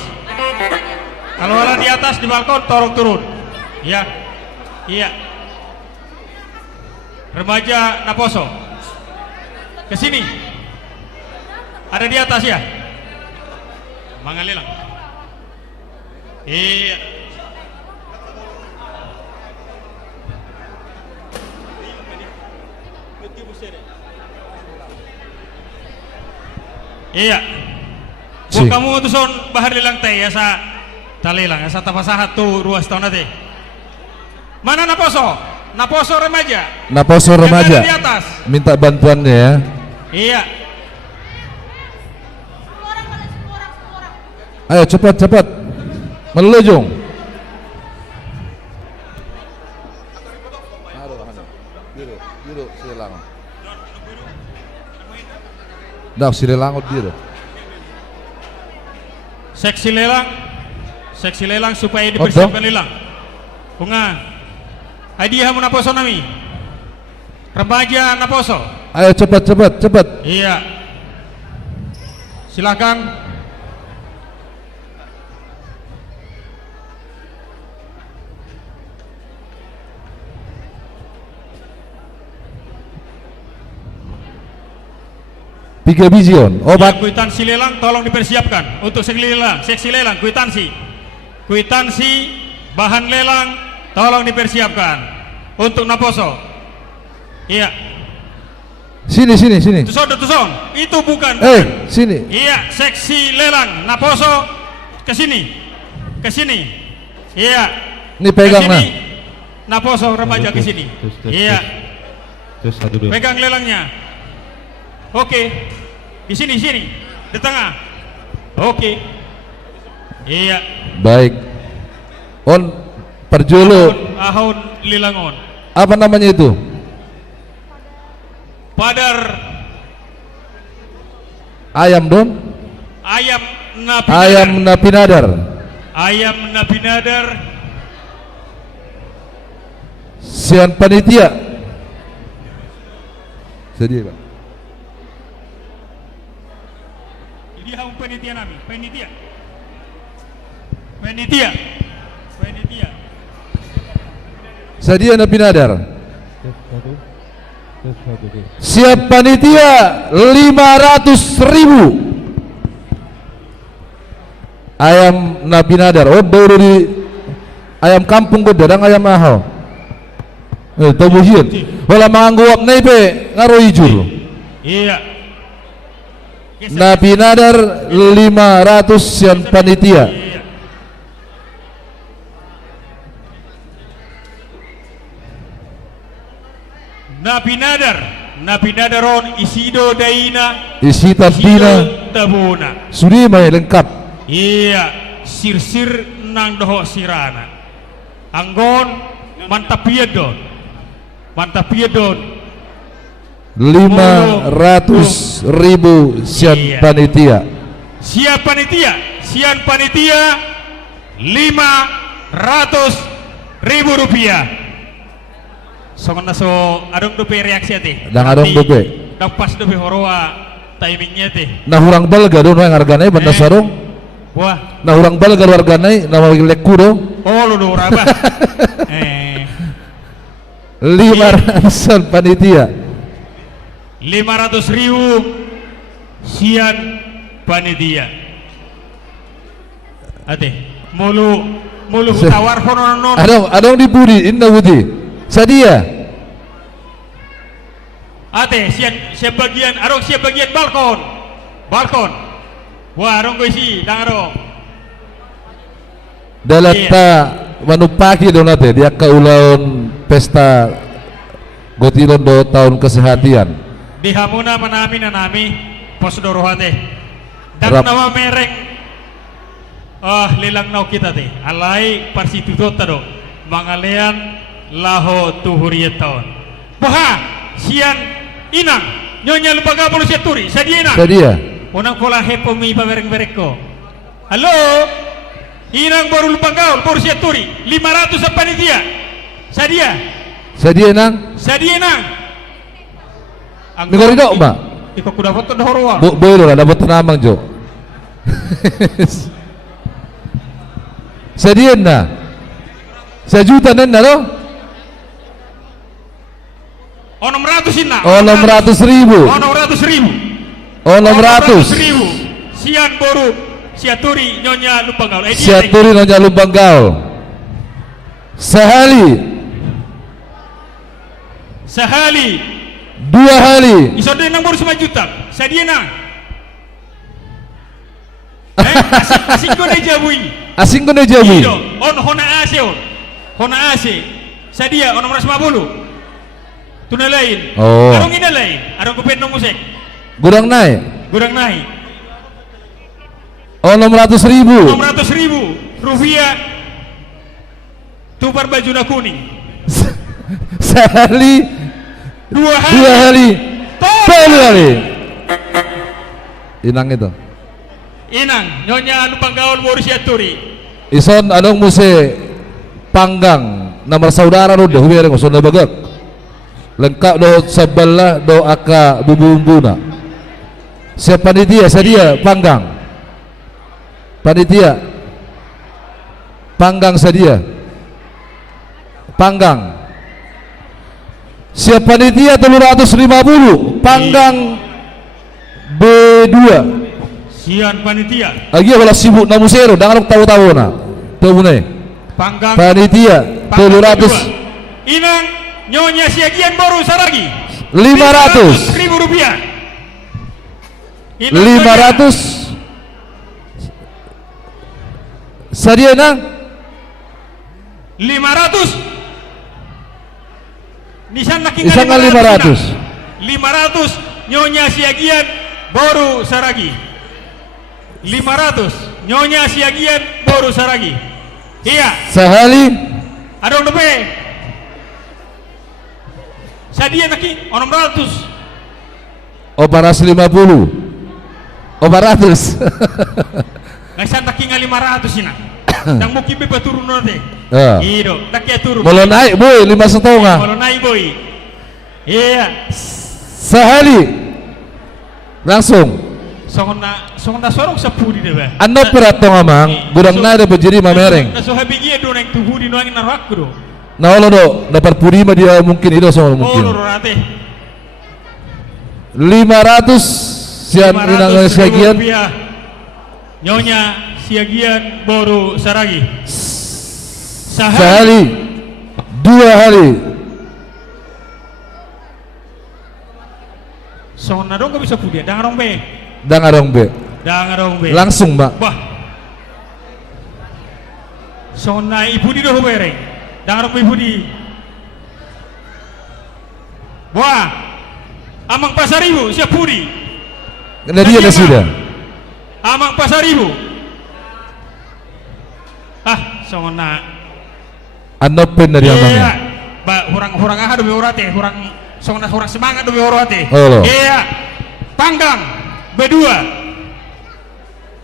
Kalau ala di atas di balkon tolong turun. Iya. Remaja naposo. Ke sini. Ada di atas ya? Mangalilang. Iya. Iya. Si. Kamu tuh son bahar lilang teh ya sa talelang sa tapasahat tu ruas tahun nanti. Mana naposo? Naposo remaja. Di atas. Minta bantuannya ya. Iya. Ayo cepat. Melejong. Biru silang. Dah silang biru. Seksi lelang supaya dipersiapkan lelang. Bunga. Hadiah mau naposo nami. Remaja naposo. Ayo cepat. Iya. Silakan. Tiga bijion obat. Ya, kwitansi lelang tolong dipersiapkan untuk seksi lelang kwitansi bahan lelang tolong dipersiapkan untuk naposo. Iya. Sini. Tuson. Itu bukan. Sini. Iya, seksi lelang naposo ke sini. Iya. Ini pegang nah. Naposo remaja ke sini. Iya. Pegang lelangnya. Oke. Di sini. Di tengah. Oke. Iya. Baik. On perjolo. Ahon lilangon. Apa namanya itu? Padar. Ayam dong. Ayam napinadar. Sian panitia. Sedih Pak. Ini haum panitia nami. Panitia. Sadia napinadar. Siap panitia 500.000 ayam napinadar. Oh baru di ayam kampung ko dadang ayam ahau. Tabuhin. Wala mangguap naipe ngaro hijur. Iya. Napinadar 500 sian panitia. Napinadaron isido daina isi tabina tabuna sudi mai lengkap. Iya, sir nang doho sirana anggon mantapiedon 500.000 sian Iya. panitia. sian panitia 500.000 rupiah. Songon na so adong dupe reaksi ati. Dang adong dupe. Dang pas dupe horoa timingnya ti. Nah hurang balga do yang harganya banda sarung. Wah, Nah hurang balga do harganya nama lekku do. oh lu do raba. 500 panitia. 500.000 sian panitia. Ate, mulu tawar kono non. Adong di budi inna budi. Sadia. Ate, siap bagian balkon. Wah, arong ko isi, dangaro. Dalata manupaki do nate dia kaulaun pesta gotilon do tahun kesehatian. Di hamuna manami pos dorohate. Dan Rap. nawa mereng lilang nau kita te. Alai parsituto tado. Mangalean laho tuhuriet tahun. Baha sian inang nyonya lupaga bolu seturi sadia inang. Sadia. Unang pola hepo mi pabereng-bereng ko. Halo? Inang baru lupa gaul, baru seturi 500 sa panitia. Sadia nang. Negara dok mbak. Iko ku dapat to horoa. Boleh lah dapat tenamang jo. Sadia na. Sejuta na lo. Oh 600 ina. Oh 600.000. Oh 600. Sian baru siaturi nyonya lupa gaul. Siaturi nyonya lumbang gaul. Sehali. 2 hari. Iso de nang baru 5 juta. Sadia nang. Asing ko na jabui. Asing ko na jawi. Ido, on hona ase. Sadia on 650. Tuna lain. Oh. Arong ina lain. Arong kupet no musik. Gudang naik. Oh 600.000. 600.000 rupiah. Tupar baju na kuning. Sehari. 2 hari. 10 hari. Inang itu. Inang nyonya lupang gaul baru siaturi. Ison anong muse panggang nomor saudara do huwere ko sonda bagak. Lengkap do saballa do aka bumbu-bumbuna. Siapa panitia sadia panggang. Panitia panggang sadia. Panggang. Siap panitia 350 panggang B2. Sian panitia. Lagi wala sibuk na musero dangan tahu-tahu na. Tahu na. Panggang Panitia 300. Inang nyonya siagian baru saragi 500.000 rupiah. 500. Sadia nang 500. Nisan laki Isang 500. 500 nyonya siagian baru saragi. 500 nyonya siagian baru saragi. Iya. Sehali. Adong dope. Sadia naki 600. Oh 450. Oh 400. Ngasan taki nga 500 ina. Dang muki be paturun nanti. Ido, taki turun. Molo naik boy 5,5. Molo naik boy. Iya. Sehali. Langsung. Songon na sorong sa pudi de ba. Ano perato ngamang gudang na ada bejiri mamereng. Na so habigi do nang tuhudi no angin narak do. Na wala do dapat puri ma dia mungkin itu soal Oh mungkin. loro rate. 500 sian inang sekian. Nyonya siagian baru saragi. Sehari 2 hari. Songon na dong ka bisa pudi dangarong be. Dangarong be. Langsung mbak. Bah. Songon na ibudi do bereng. Dangarong be ibudi. Wah. Amang pasaribu siap pudi. Kena dia dah sudah. Amang pasaribu. Ah, songona. Anopin dari amangnya. Iya. Ba hurang aha do orate, hurang songona hurang semangat do orate. Oh. Iya. Panggang B2.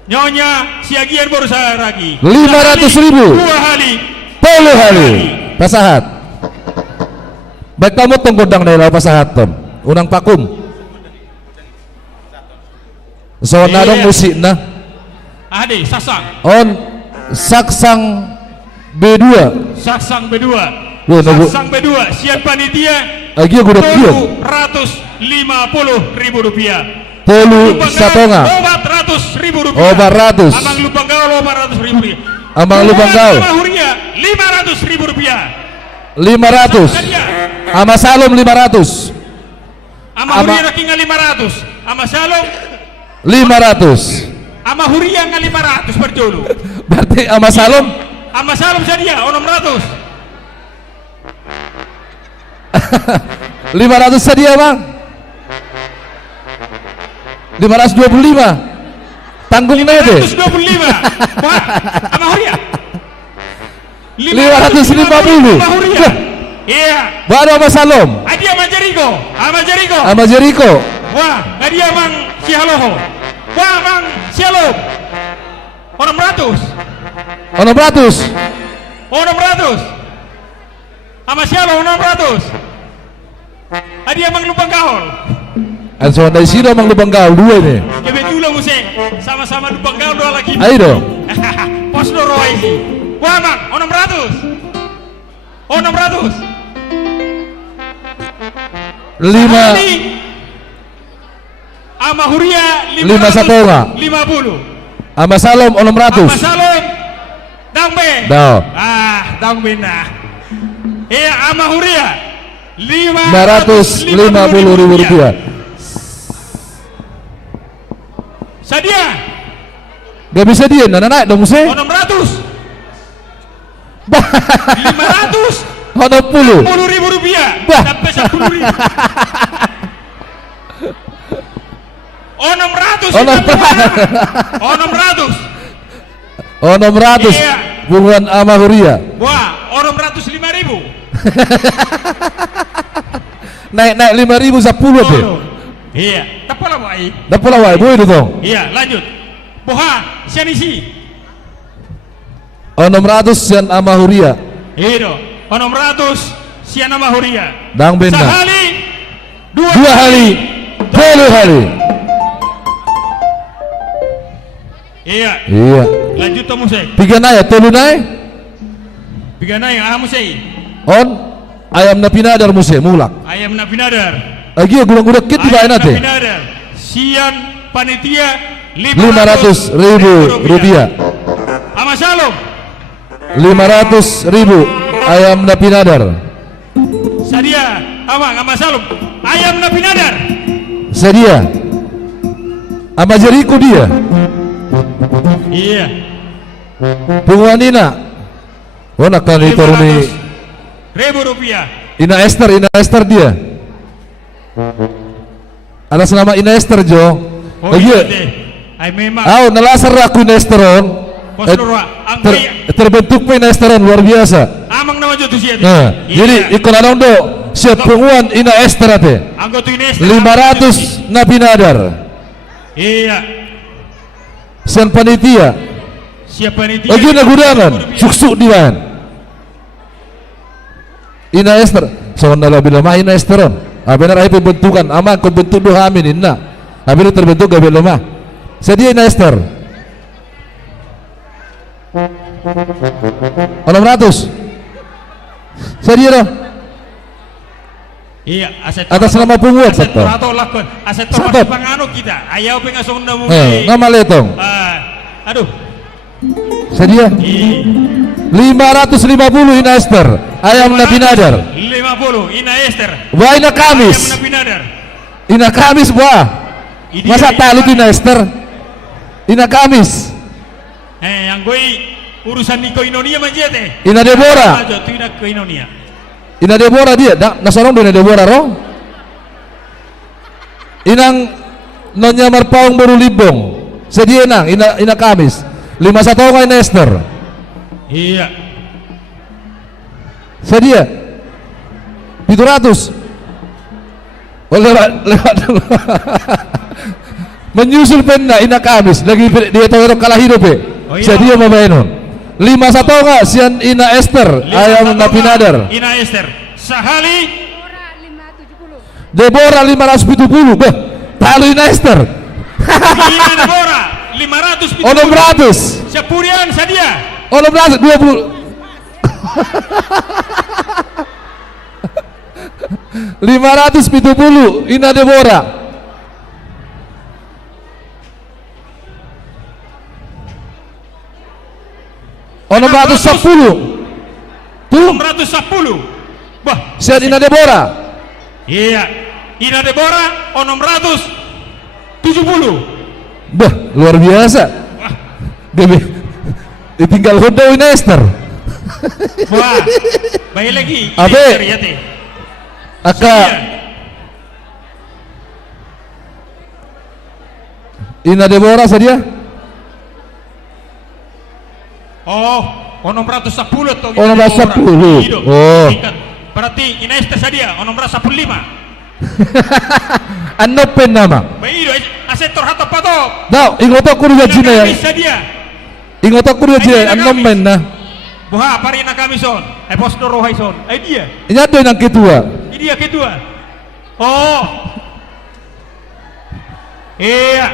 Nyonya siagian baru lagi 500.000. 2 kali 10 kali pasahat. Baik kamu tunggu dang daerah pasahat ton. Unang pakum. So nadong musik na. Ade saksang. On saksang B2. Saksang B2. Wah, Saksang B2 siap panitia. Agi gua kieu. 750.000 rupiah. Tolu satonga. Obat 100.000 rupiah. Obat 100. Amang lupang gaul obat 100.000 rupiah. Amang lupang gaul. Amang huria 500.000 rupiah. 500. Ama salom 500. Ama huria rakinga 500. Ama salom 500. ama huria nga 500 per dulu. Berarti ama salom? Ama salom sadia 600. 500 sadia bang. 525. Tanggung na deh. 525. Wah, ama huria 550. Ama huria. Iya. Baru ama salom. Adi ama Jericho. Ama Jericho. Ama Jericho. Wah, ngadi amang si haloho. Wah, amang si halo. 600. 600. 600. Ama si halo 600. Adi amang lupang kahol. Anso dari sini amang lubang gaul dua nih. Kebetulan musik sama-sama lupang kahol dua lagi. Ayo dong. Pos doro isi. Wah, amang 600. 600. 5. Ama huria 550. 50. Ama salom 600. Ama salom dang be. Dah. Dang be nah. Ama huria 550.000 rupiah. Sadia. Gak bisa dia, naik dong musik. 600. 500. 10.000 rupiah. Bah. Sampai 10.000. 600. 600. Iya. Bungan ama huria. Wah, 605.000. Naik 5.000 10 deh. Iya, tapalah wai. Dah pula wai boy itu dong. Iya, lanjut. Boha, sianisi. 600 sian ama huria. Iya, 600 sian ama huria. Dang benda. Sehali, dua kali, 10 kali. Iya. Iya. Lanjut to musik. Tiga naik, tolu naik. Tiga naik, musik. On ayam na pinadar musik mulak. Ayam na pinadar. Lagi gudang-gudang kit di bayan ate. Pinadar. Sian panitia 500.000 rupiah. Ama Salom 500.000 ayam na pinadar. Sadia, ama Salom ayam na pinadar. Sadia. Ama Jericho dia. Iya. Punguanina. Oh nak kali turuni. Rupiah. Ina Esther dia. Alas nama Ina Esther Jo. Oh lagi. iya deh. Ay memang. Nalasar aku Ina Esteron. Terbentuk pun Ina Esteron luar biasa. Amang nama Jo tu siya. Nah, jadi ikon anong do siap penguan Ina Esther ate. Anggo tu Ina Esther. 500 na pinadar. Iya. Sian panitia. Siap panitia. Lagi na gudangan. Suksuk diwan. Ina Esther. So nala bila mah Ina Esteron. Benar ay pembentukan ama ko bentuk do hamin inna. Tapi terbentuk gabe lemah. Sedia Ina Esther. 600. Sedia dong. Iya, atas nama pungut aset betul. atau lakon aset masih pangano kita. Ayaw pengasong na mo. Nama letong. Aduh. Sedia. 550 Ina Esther. Ayam na pinadar. 50 Ina Esther. Wah Ina Kamis. Ayam na pinadar. Ina Kamis wah. Masa talut Ina Esther. Ina Kamis. Yang gue urusan Niko Inonia manjete. Ina Deborah. Ina ke Inonia. Ina Deborah dia. Nasorong do Ina Deborah rong. Inang nonya marpaung baru libong. Sedia nang Ina Kamis. 51 ka Ina Esther. Iya. Sedia 700. Oh, lewat dulu. Menyusul penda Ina Kamis lagi dia tahu kalah hidup ya. Oh, iya. Sedia Mabaenon 5-1 enggak sian Ina Esther ayam Napinadar. Ina Esther Sahali Deborah 570. Bah, tali Ina Esther. Ina Deborah 500. Oh, 600. Sepurian Sadia. Oh, 600 20. 570 Ina Deborah. Oh, 610. Tuh 610. Bah, sian Ina Deborah. iya. Ina Deborah 670. Bah, luar biasa. Dia ditinggal Honda Ina Esther. Wah, baik lagi. Abe. Ya teh. Aka Ina Deborah sadia. Oh, 610 toh. Oh, 610. Oh. Berarti Ina Esther sadia 615. Anopen nama. Baido asetor hato pato. Dah, ingotok kudu jina ya. Sadia. Ingotok kudu jina anomen na. Buha pari na kamison. Posdo rohaison. Dia. Ini ada yang kedua. Dia kedua. Oh. Iya.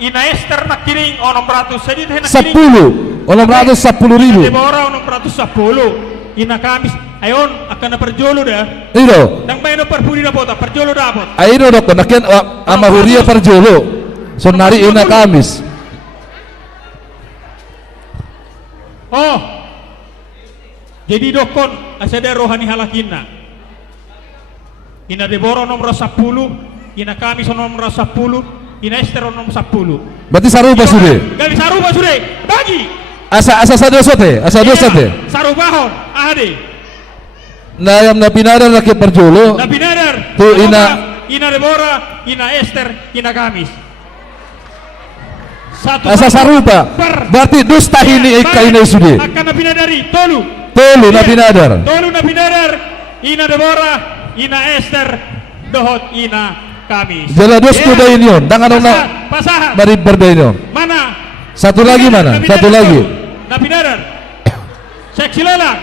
Ina Esther nak kiring 600 sadia teh nak kiring. 10. 610.000. Deborah 610. Ina Kamis ayon akan perjolo dah. Iro. Nang bayno perpuri na bota perjolo dapat. Aino dok nakian ama huria perjolo. Sonari Ina Kamis. Oh. Jadi dokon asada rohani halakinna. Ina Deborah nomor 10, Ina Kamis nomor 10, Ina Esther nomor 10. Berarti saruba sudah. Gali saruba sudah. Bagi. Asa sadosa teh, asa dosa teh. Sarubahon, ade. Nah, yang Napinadar laki perjolo. Napinadar. Tu Ina Deborah, Ina Esther, Ina Kamis. Satu asa sarupa. Berarti dusta ini ikainai sudi. Akan Napinadari, tolu. Tolu Napinadar. Tolu Napinadar, Ina Deborah, Ina Esther, dohot Ina Kamis. Jala dos kuda ini on. Dangan ona. Pasaha. Bari berdaino. Mana? Satu lagi mana? Satu lagi. Napinadar. Seksi lelang.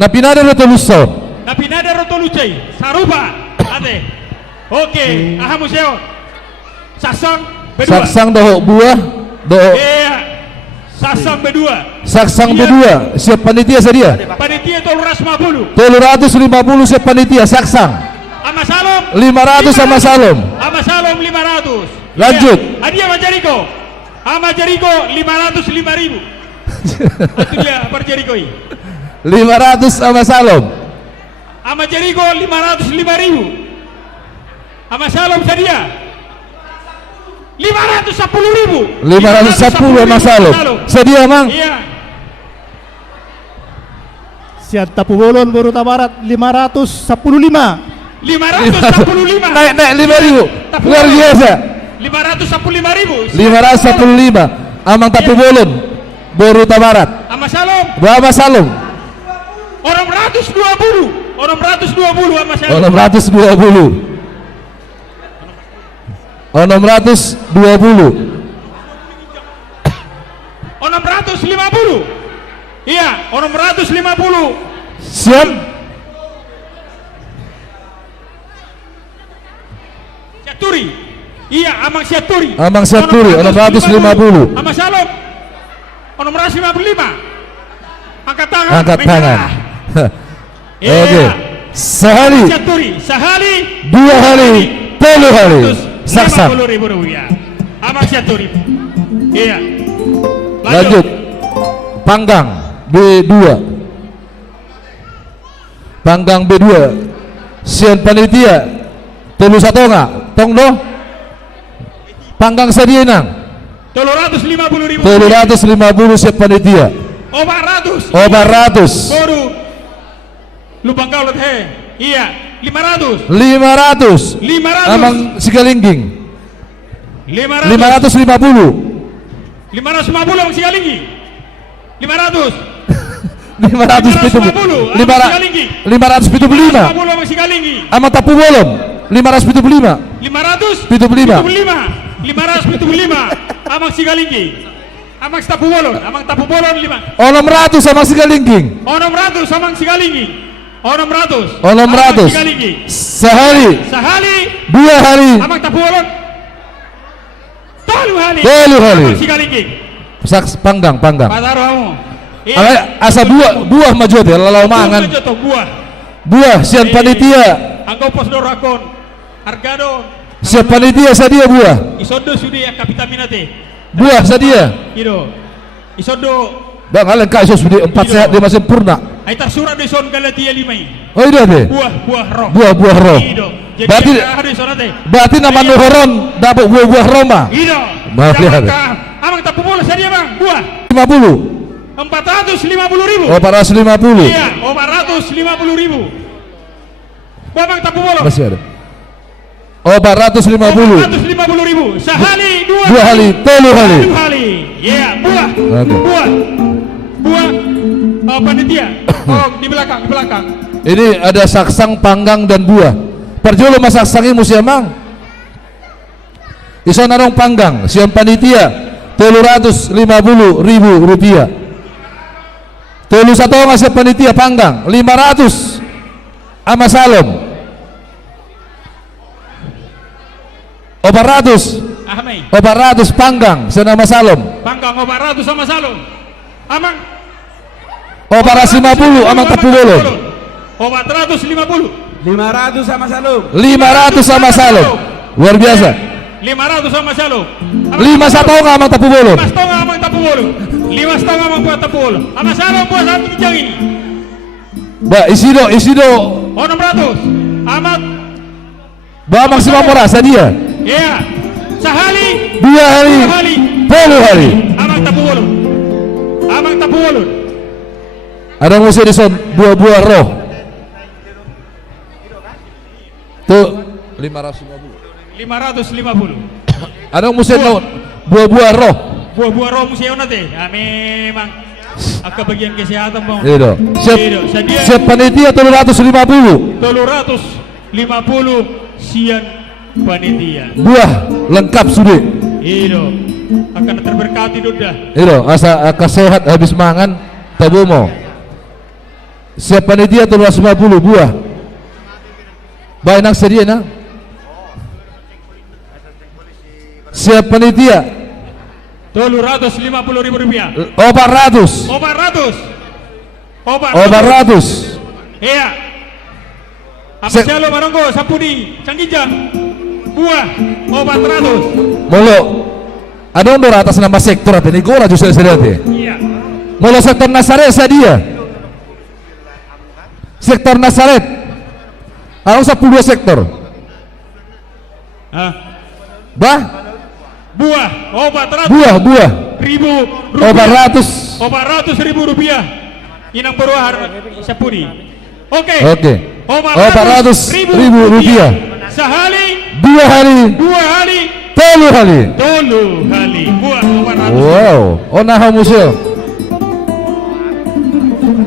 Napinadar atau luson? Napinadar atau lucai. Sarupa. Ate. Oke. Aha museo. Saksang bedua. Saksang doho buah. Doho. Iya. Saksang bedua. Saksang bedua. Siap panitia sadia. Panitia 350. 350 siap panitia saksang. Ama Salom 500 sama Salom. Ama Salom 500. Lanjut. Iya. Hadiah sama Jericho. Ama Jericho 505.000. Itu dia per Jericho. 500 sama Salom. Ama Jericho 505.000. Ama Salom sadia 510.000. 510 sama Salom. Sedia mang? Iya. Sian Tapubolon Boruta Barat 515. 515. Naik 5.000. Luar biasa. 515.000. 515. Amang Tapubolon Boruta Barat. Ama Salom. Berapa Salom? 620. 620 ama Salom. 620. 620. 650. Iya, 650. Siap. Syaturi. Iya, Amang Syaturi. Amang Syaturi 650. Ama Salom 655. Angkat tangan. Angkat tangan. Oke. Sehari. Syaturi, sehari. 2 hari. 3 hari. Saksang. 50.000 rupiah. Amang Syaturi. Iya. Lanjut. Panggang B2. Panggang B2. Sian panitia. Telu satonga. Tong do. Panggang sadia nang. 350.000. 350 siap panitia. 400. 400. Baru. Lubang kaulat he. Iya, 500. 500. 500. Amang Sigalingging. 500. 550. 550 Amang Sigalinggi. 500. 575 Amang Sigalinggi. Amang Tapu Bolon 575 575 Amang Sigalinggi. Amang Tapu Bolon 5. 600 Amang Sigalinggi. 600 Amang Sigalinggi. 600 600 Sigalinggi. Sehari 2 hari Amang Tapu Bolon 3 hari Amang Sigalinggi. Saks panggang Pataro kamu. Asa buah maju teh lalau mangan. Buah sian panitia. Angkau pos dorakon. Hargado. Siap panitia sadia buah. Isodo sudi ya kapitaminate. Buah sadia. Ido. Isodo. Bang alen ka iso sudi 4 sehat 5 sempurna. Ai tersurat di son Galatia 5. Oh iya deh. Buah roh. Buah roh. Ido. Berarti nama Nuhoron dapat buah Roma. Ido. Maaf lihat. Amang Tapu Bolon sadia bang buah. 50. 450.000. Oh 450. Iya, 450.000. Buah Amang Tapu Bolon. Masih ada. Oh 450. 450.000. Sehari 2 hari 3 hari. Iya, buah. Buah. Oh, panitia. Oh, di belakang. Ini ada saksang, panggang dan buah. Perjulo mas saksangi musiamang. Iso narong panggang, sian panitia 350.000 rupiah. Telu satu ngasih panitia panggang 500 ama salom 400 panggang senama salom panggang 400 sama salom amang 450 amang Tapu Bolon 450 500 sama salom 500 sama salom luar biasa 500 sama salom 5 satu nggak amang Tapu Bolon 5 setengah amang Tapu Bolon 5 setengah amang buat Tapu Bolon ama salom buat satu kijang ini Mbak isido 600 amat Mbak maksimal murah sadia iya sehari 2 hari 10 hari amang Tapu Bolon ada musuh di son buah roh tuh 550 ada musuh buah roh buah roh musuh nanti memang agak bagian kesehatan bang itu siap panitia 350 sian panitia buah lengkap sudah itu akan terberkati duda itu asa sehat habis mangan tabu mau siap panitia 350 buah baik nang sedia nang siap panitia 350.000 rupiah 400 iya apa sialo maronggo sapudi canggijang buah 400 molo ada ondor atas nama sektor apa ini gora justru saya iya molo sektor Nasaret sadia sektor Nasaret harus 10 sektor bah buah 400 ribu 400.000 rupiah inang peruahar sapudi oke 400.000 rupiah sehari 2 hari 3 hari buah 400 wow oh nah museo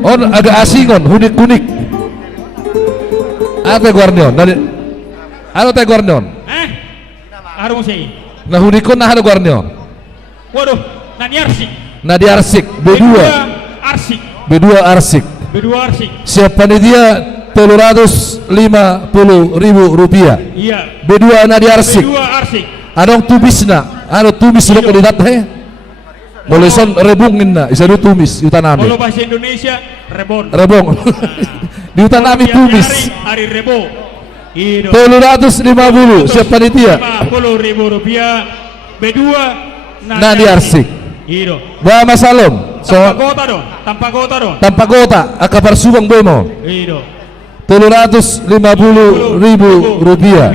oh agak asingon hunik ada guardian dari ada teh guardian harus sih nah hunikon nah ada guardian waduh Nadi Arsik B2 Arsik siap panitia 350.000 rupiah iya B2 Nadi Arsik adong tumisna tumis lo kulihat boleh son rebungin na isa do tumis utanami kalau bahasa Indonesia rebong di utanami tumis hari rebo 350 siap panitia 50.000 rupiah B2 Nadi Arsik Bawa masalom tanpa gota akapar subang bemo 350.000 rupiah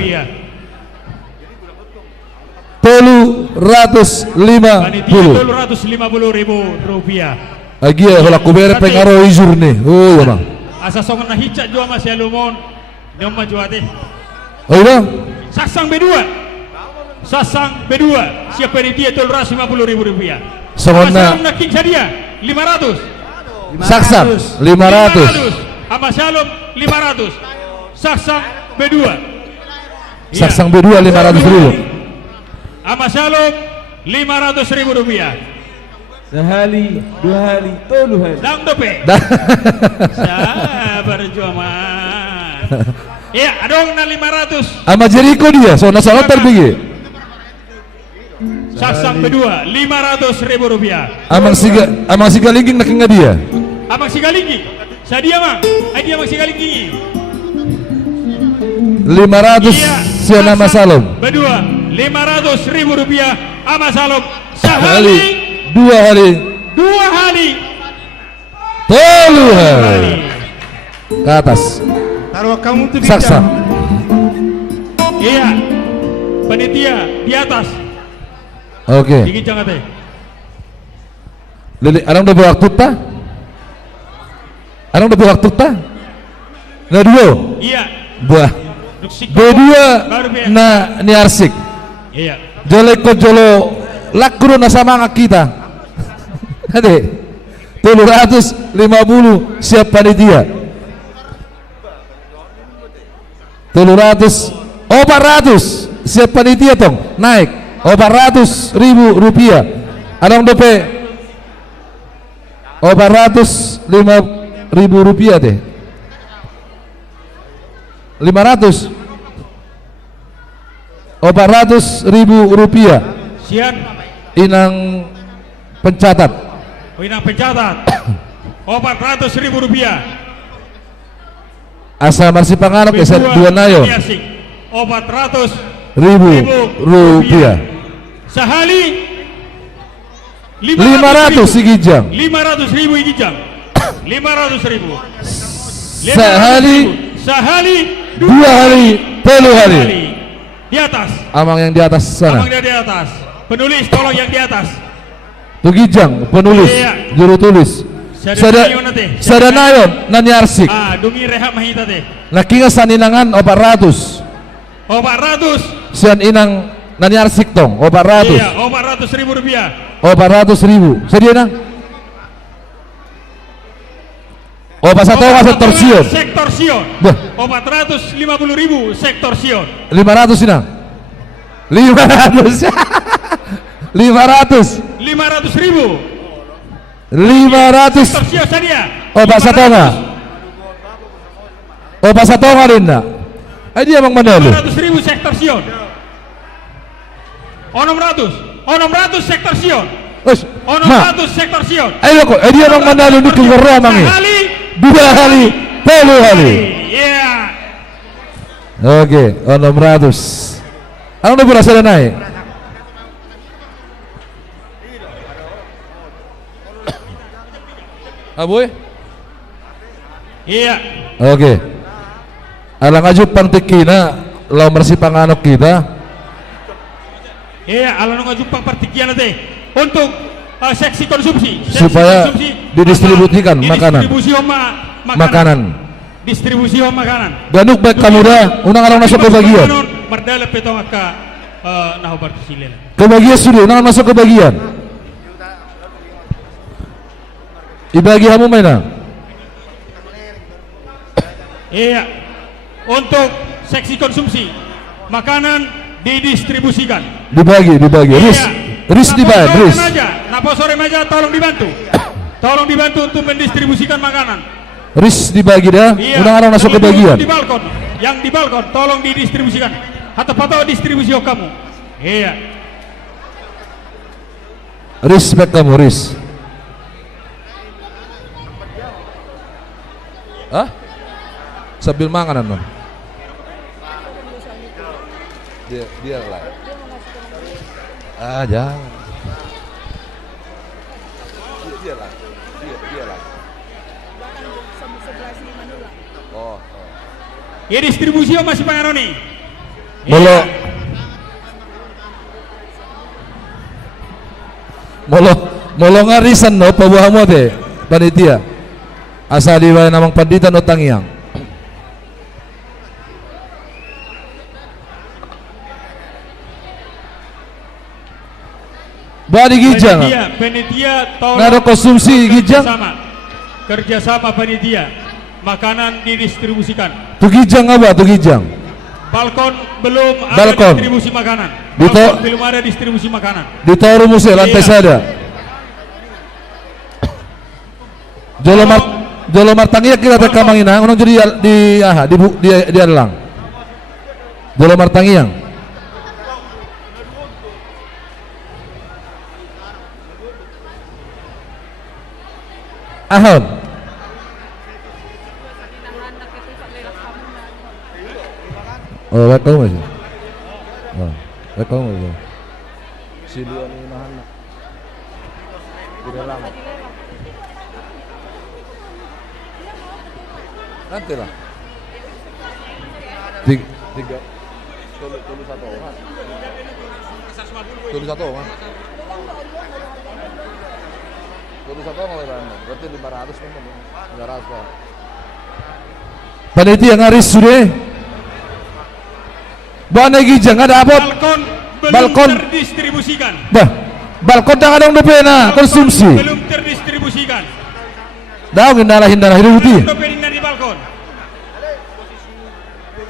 350 rupiah agia hola kubere pengaro izur nih oh ya bang asa songan na hicak jua masih alumon nyom majuate oh iya sasang B2 siapa ini dia 350.000 rupiah Songonna Amasalom na King Sadia 500. Saksang 500. Amasalom 500. Saksang B2. Saksang B2 500.000. Amasalom 500.000 rupiah. Sehali, 2 hari, 3 hari. Dang dope. Sabar cuma. Iya, adong na 500. Ama Jericho dia, so nasalah terbigi. Saksang B2 500.000 rupiah. Amang sigalingging naking dia. Amang Sigalinggi. Sadia mang. Ay dia mang Sigalinggi. 500 siya nama Salom. B2 500.000 rupiah. Ama Salom. Sehari 2 hari. 2 hari. 3 hari. Ke atas. Taruh kamu tuh di Saksa. Iya. Panitia di atas. Oke. Dikit jangan teh. Lili, arang udah waktu ta? Arang udah waktu ta? Nah dua. Iya. Buah. Dua na ni arsik. Iya. Jole ko jolo lakuro na sama kita. Ade. 750 siap panitia. 400 siap panitia tong naik 400.000 rupiah. Arang dope 405.000 rupiah deh. 500 400.000 rupiah. Sian. Inang pencatat. Inang pencatat. 400.000 rupiah. Asal masih panganok ya 2 nayo. 400.000 rupiah. Sehali 500 sigijang. 500.000 igijang. 500.000. Sehali 2 hari 3 hari. Di atas. Amang yang di atas sana. Amang di atas. Penulis tolong yang di atas. Tugijang penulis juru tulis. Sadanayon nanyarsik. Dungi rehab mahita teh. Nakinga saninangan 400. 400. Sian inang nanyarsik tong 400. Iya, 400.000 rupiah. 400.000. Sedia nang? Pasatonga sektor Sion. Sektor Sion. 450.000 sektor Sion. 500 inang. 500. 500.000. 500 sektor Sion sadia. Pasatonga. Pasatonga rin na. Ay di emang mana lu? 500.000 sektor Sion. 600 sektor Sion. 600 sektor Sion. Ayo kok, dia emang mana lu di keluar mangi. 2 hari, 3 hari. Iya. Oke, 600. Ano udah berasa ada naik? Aboy? Iya. Oke. Alang aja pantikina law mersi panganok kita. Iya, alang ngajupang partikian teh untuk seksi konsumsi. Supaya didistribusikan makanan. Distribusi makanan. Ganuk baik kamu dah, unang arang masuk ke bagian. Mardala petong ka naho bartusilela. Ke bagian sudah, unang masuk ke bagian. Ibagi kamu mana? Iya. Untuk seksi konsumsi makanan didistribusikan. Dibagi. Ris dibayar, ris. Naposore Maja tolong dibantu. Tolong dibantu untuk mendistribusikan makanan. Ris dibagi dah, unang arang masuk ke bagian. Di balkon, yang di balkon tolong didistribusikan. Atau patau distribusi kamu. Iya. Respect kamu, ris. Hah? Sambil makanan non. Dia lah. Jangan. Dia lah. Ya distribusi masih pangaroni. Molo ngarisan no pabuhamo de panitia. Asal dibayar namang panditan o tangiang. Badi gijang. Panitia tolong Ngado konsumsi gijang. Kerjasama panitia. Makanan didistribusikan. Tu gijang apa tu gijang? Balkon belum ada Balkon. distribusi makanan. Dito- Balkon belum ada distribusi makanan. Di tower musik lantai Iya. sada. Jolomar tangiak kita tekan mangina, unang jadi di adalang. Jolomar tangiang. Ahon. Oh, baik kau masih. Oh, baik kau masih. Si dua ni nahan nak. Di dalam. Nanti lah. Tiga. Tulis satu orang. Tulis satu orang. Tulis satu orang oleh berarti 500 memang. 500 lah. Panitia ngaris sudah. Bana gijang ada apa? Balkon belum terdistribusikan. Bah, balkon dah ada yang pena konsumsi. Belum terdistribusikan. Dah hindarlah hidup putih.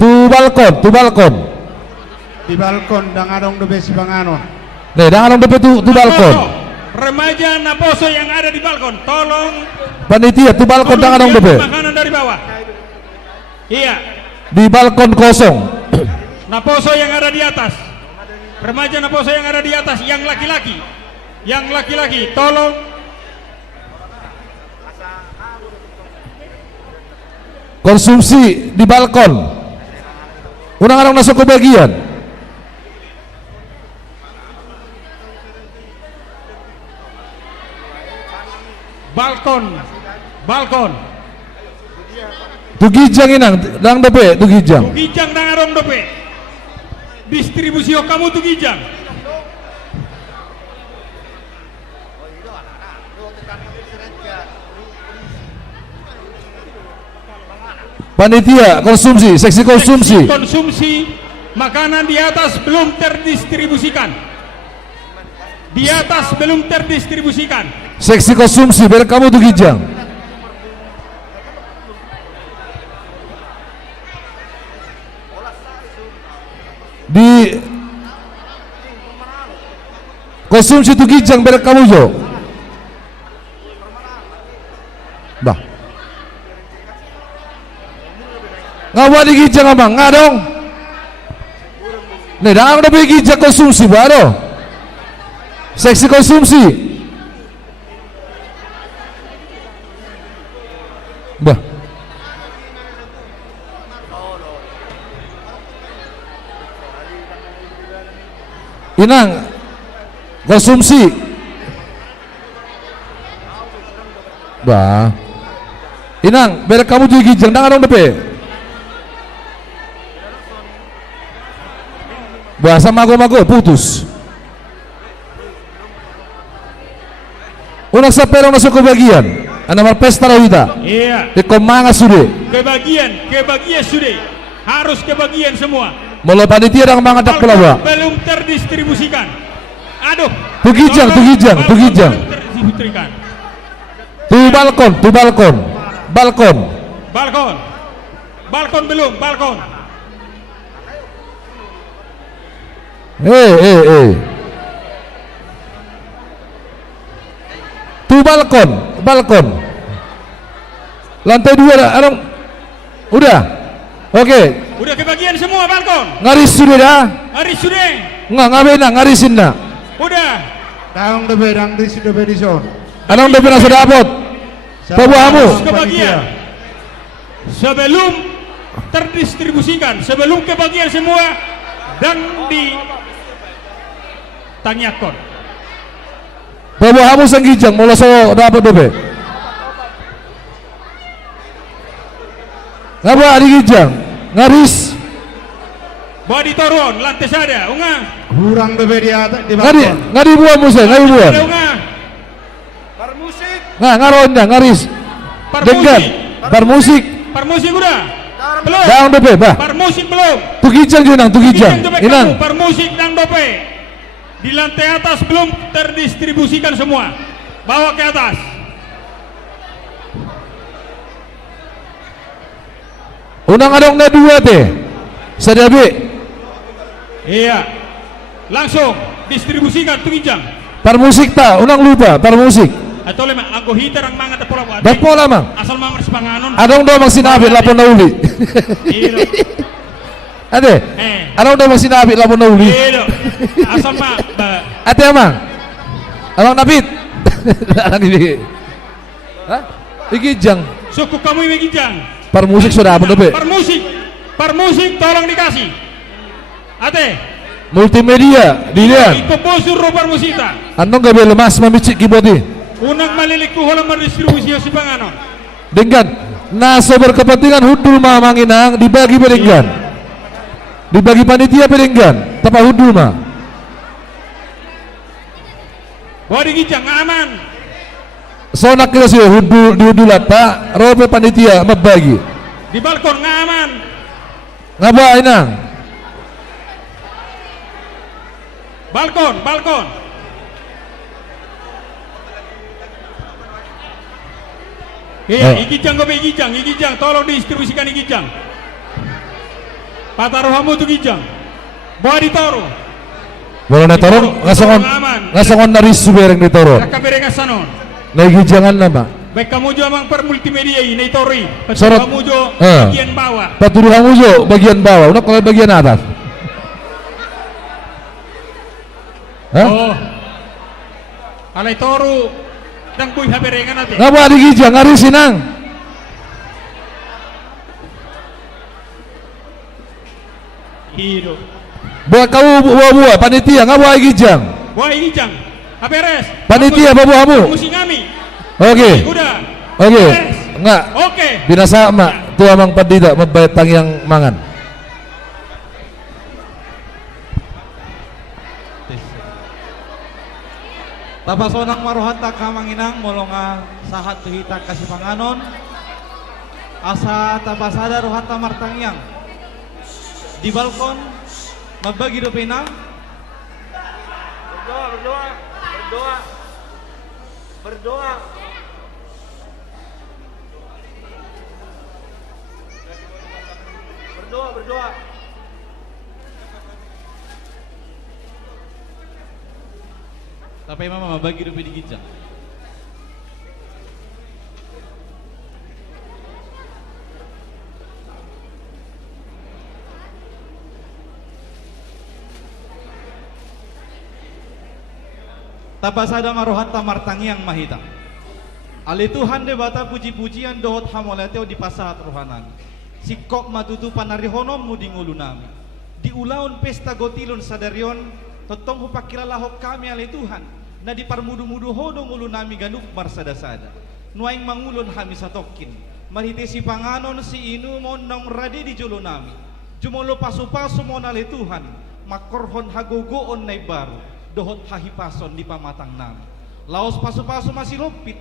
Di balkon. Tu balkon. Di balkon dah ada yang si Bangano. Nih, dah ada yang tu balkon. Remaja Naposo yang ada di balkon, tolong. Panitia tu balkon dah ada yang makanan dari bawah. Iya. Di balkon kosong. Naposo yang ada di atas, remaja Naposo yang ada di atas, yang laki-laki, tolong. Konsumsi di balkon. Orang-orang masuk ke bagian. Balkon. Tu gijang inang, dang dope, tu gijang. Gijang dang arong dope. Distribusi kamu tu gijang. Panitia konsumsi, seksi konsumsi. Konsumsi makanan di atas belum terdistribusikan. Seksi konsumsi, biar kamu tu gijang. Di konsumsi tu gijang biar kamu jo. Bah. Ngawa di gijang abang, ngadong. Nih, dah ada gijang konsumsi baru. Seksi konsumsi. Bah. Inang konsumsi. Bah. Inang, biar kamu juga gijang dah dong depe. Bahasa mago-mago putus. Unak sapero masuk ke bagian. Ana pesta rawita. Iya. Di komanga sudah. Kebagian sudah. Harus kebagian semua. Mulai panitia dan mengadak pelawa. Belum terdistribusikan. Aduh. Tu gijang. Tu balkon. Balkon belum. Tu balkon. Lantai 2 ada. Udah. Oke. Udah kebagian semua balkon. Ngaris sudah dah. Ngarisin dah. Udah. Dang di situ di son. Anong dobe na sa dapat? Pabuhamu. Kebagian. Sebelum terdistribusikan, sebelum kebagian semua dan di tangiakon. Pabuhamu sang gijang mula sa dapat dobe. Ngapa di gijang? Ngaris. Bawa di toron, lantai sada, unga. Hurang dobe di atas di balkon. Ngadi buah musa, ngadi buah. Ngaronda, ngaris. Dengan bermusik. Permusik udah. Belum. Daang dope, bah. Permusik belum. Tu gijang junang, tu gijang. Inang. Permusik dang dope. Di lantai atas belum terdistribusikan semua. Bawa ke atas. Unang adong na dua teh. Sadabi. Iya. Langsung distribusikan tuh Kijang. Par musik ta, unang lupa, par musik. Atau lemah aku hitar ang mga tapola ko. Dapo lamang. Asal mamar sa panganon. Adong do mang sinabi lapon na uli. Iya. Ate. Adong do mang sinabi lapon na uli. Iya. Asal ma. Ate amang. Amang napit. Alang ini. Hah? Igijang. Suku kamu ini Kijang. Par musik sudah apa dope? Par musik tolong dikasih. Ate. Multimedia, dilihat. Ipoposur par musita. Anong gabi lemas mamicik kiboti. Unang maliliku holang mendistribusi si panganon. Dengan nasa berkepentingan hudul mah manginang dibagi pedenggan. Dibagi panitia pedenggan, tapa hudul mah. Wadi Kijang aman. Sonak kita sih hudul dihudulat pak, rope panitia membagi. Di balkon ngaman. Ngapa inang? Balkon. Igijang gobe Igijang, tolong didistribusikan Igijang. Pataruhamu tuh Igijang. Bawa ditoro. Boleh na torong, ngasongon nari subereng di toro. Kabereng asanon. Lagi jangan nama. Baik kamu jo amang per multimedia ini tori. Sorot. Kamu jo bagian bawah. Paturuh kamu jo bagian bawah, udah kalau bagian atas. Hah? Oh. Alay toro. Dang kuy haberengan natin. Ngapa di gijang ngari sinang? Hidup. Buat kamu buah panitia ngapa di gijang? Buah Igijang. Haberes. Panitia babu kamu. Musim kami. Oke. Udah. Oke. Enggak. Oke. Binasa mak tu amang padida membayar tang yang mangan. Tapasonang maruhata kamanginang molonga sahat tuhita kasih panganon asa tapasada rohata martangyang di balkon mabagi dopena berdoa tapi mama bagi rupi di Kijang. Tapasada marohata martangyang mahita. Ali Tuhan debata puji-pujian dohot hamolateo di pasahat rohanan. Sikok matutu panarihonom mudi ngulunami. Di ulaun pesta gotilun sadarion totong hupakilalahok kami ali Tuhan. Na di parmudu-mudu hodong ulun nami ganuk marsada-sada nuaing mangulun hami satokin marite si panganon si inu mon nang radi di jolo nami jumolo pasu-pasu mon ale Tuhan makorhon hagogoon nay baru dohot hahipason di pamatang nami laos pasu-pasu masih lopit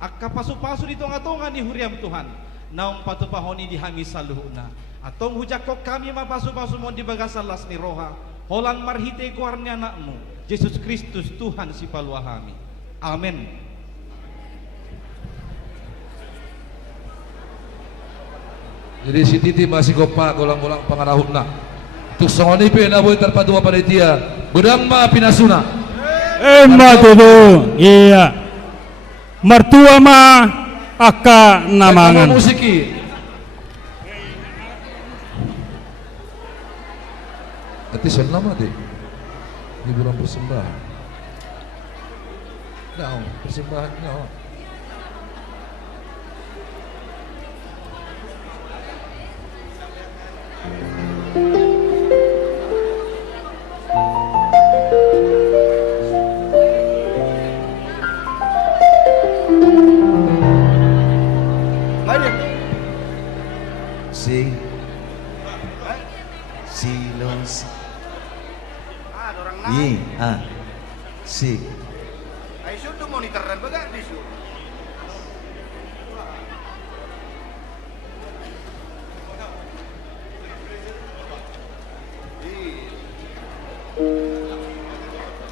akka pasu-pasu di tonga-tonga ni huriam Tuhan naong patupahoni di hami saluhuna atong hujakok kami mapasu-pasu mon di bagasan las ni roha holan marhite kuarnya nakmu Yesus Kristus Tuhan si paluahami. Amin. Jadi si Titi masih gopa golang-golang pangarahutna. Tuk songoni pe na boy terpadu panitia. Gudang ma pinasuna. Matutu. Iya. Mertua ma aka namangan. Musiki. Ati senam ati. Hiburan persembahan. Nah, persembahan no. Sing Silos si. Ay sudah monitoran baga disu.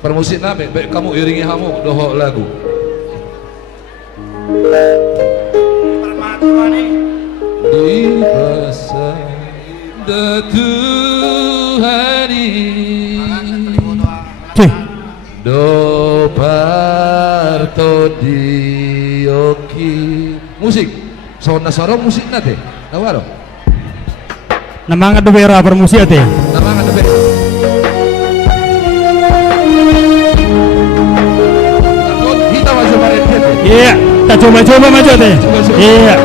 permusik nabe, baik kamu iringi hamu doho lagu. Di masa Tuhani do parto dioki musik sona sorong musik nate nawaro Namanga do bera permusik ate. namanga do bera kita maju mari tete. Iya, kita coba-coba maju ate. Iya.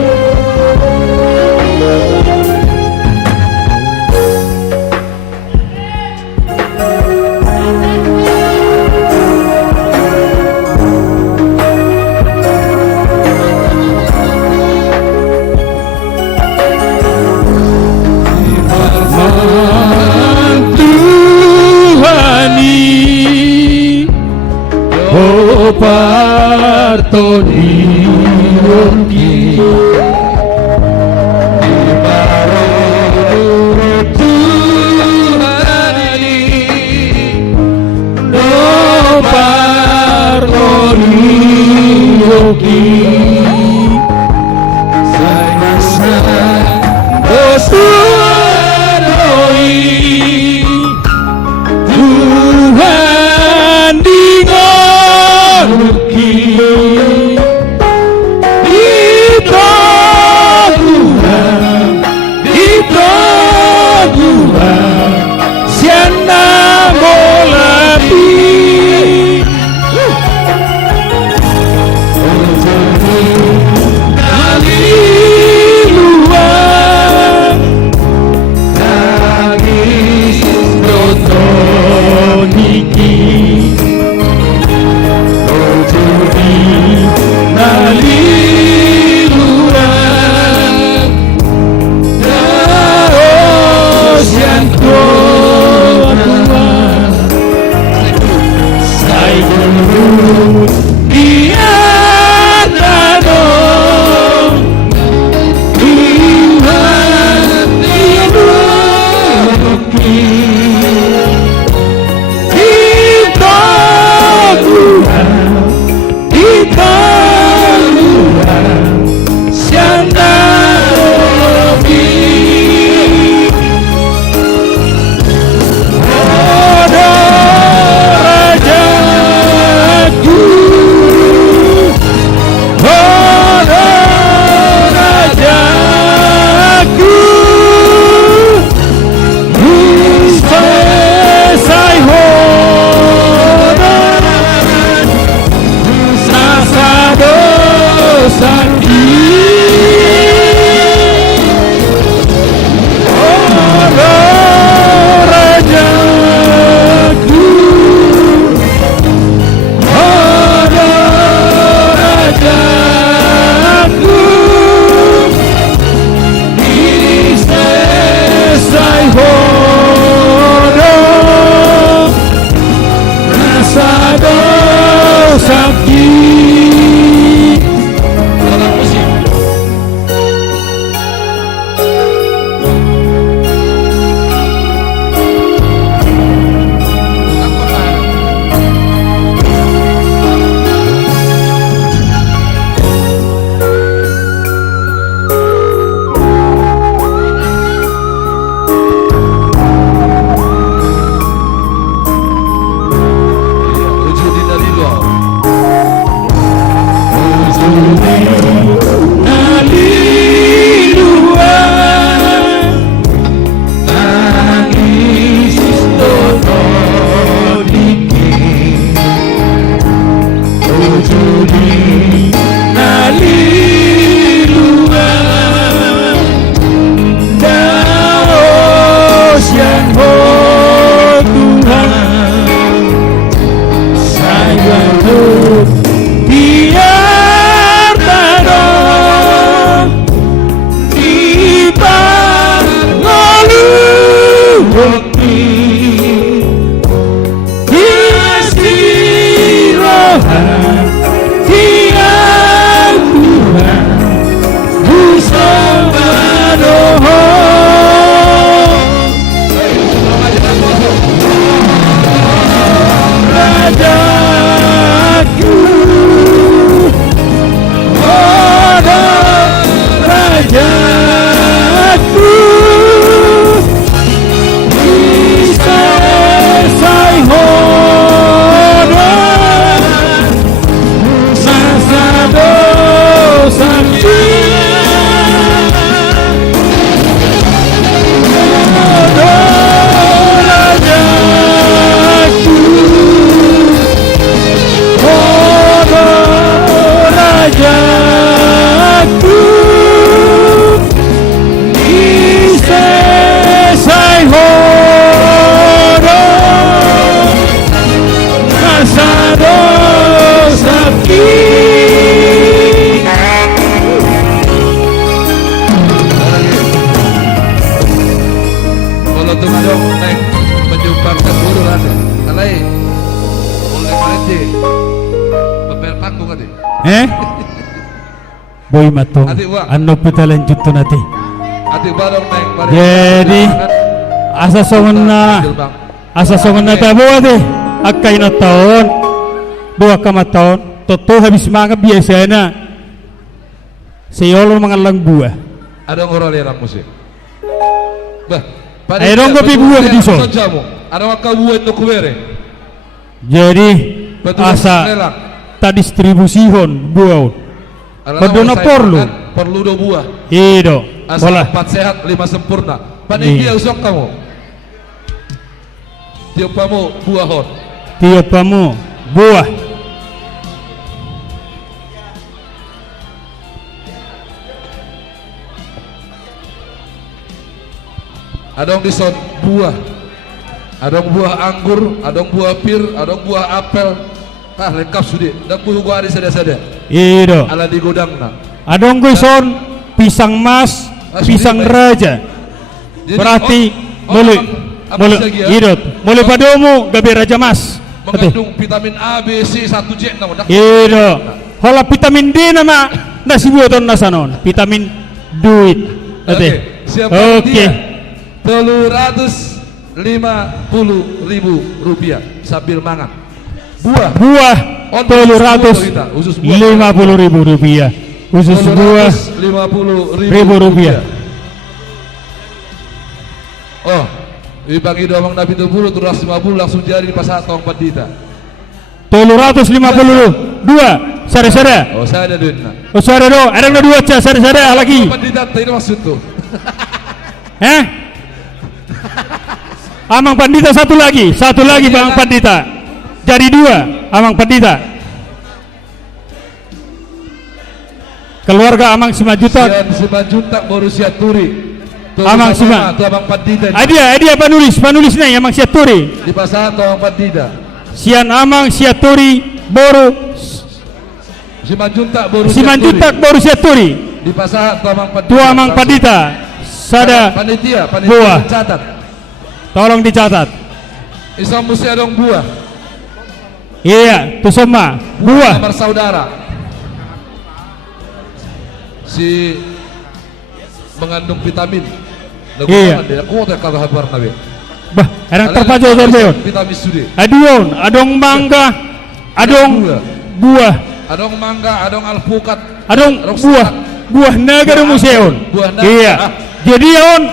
Oh parto dioki di baroro Tuhani do parto dioki sayang dosuaroi Tuhan di Ruki boy matong Adik Wak. ano pitalan jutto nati. Adik balong naik mari. Jadi asa songon na tabo ate akay na taon dua kamataon toto habis mga biasa na sayolo mga lang buah. Ada orang lerang musik. Bah, Ay, dong kopi buah di so. Ada orang buah itu kuwere. Jadi Petugas asa lelang. ta distribusihon buah. Padona perlu do buah. Ido. Asal Bola. 4 sehat 5 sempurna. Panitia usok kamu. Tiap kamu buah hot. Tiap kamu buah. Adong dison buah. Adong buah anggur, adong buah pir, adong buah apel. Ah lengkap sudah. Dan buah gua ada sada-sada. Ido. Ala di gudang na. Adong guson pisang mas, pisang raja. Jadi, Berarti oh, boleh apa boleh lagi ya? idot. Boleh padomu gabe raja mas. Mengandung vitamin A, B, C, 1C nama. Ido. Hola vitamin D nama nasi buaton nasanon. Vitamin duit. Oke, siapa Oke. dia? 350.000 rupiah sambil mangan. Buah. Buah 350.000 rupiah. Khusus buah 350.000 rupiah. Oh, dibagi domang Nabi 70 terus 50 langsung jadi di pasar tong pandita. 352 sare-sare. Oh, saya ada duitnya. Oh sare do, ada na dua ca sare-sare lagi. Pandita tadi maksud tuh. Amang Pandita satu lagi Bang Pandita. Jadi 2 Amang Pandita. Keluarga Amang 5 juta. Sian 5 juta baru siat turi. Amang Sima. Tuh Amang Pandita. Adia penulis nih Amang Siaturi. Di pasar tuh Amang Pandita. Sian Amang Siaturi baru 5 juta baru 5 juta baru Siaturi. di pasar tuh Amang Pandita. Tua Amang Pandita. Sada panitia buah. catat. Tolong dicatat. Isam mesti ada buah. Iya, itu semua buah. Nomor saudara. Si mengandung vitamin. Iya. Kuat kalau habar nabi. Bah, enak terpacu terbeon. Vitamin sudi. Adion, adong mangga, adong buah, Adong mangga, adong alpukat, adong buah naga do museon. Buah naga. Iya. Jadi on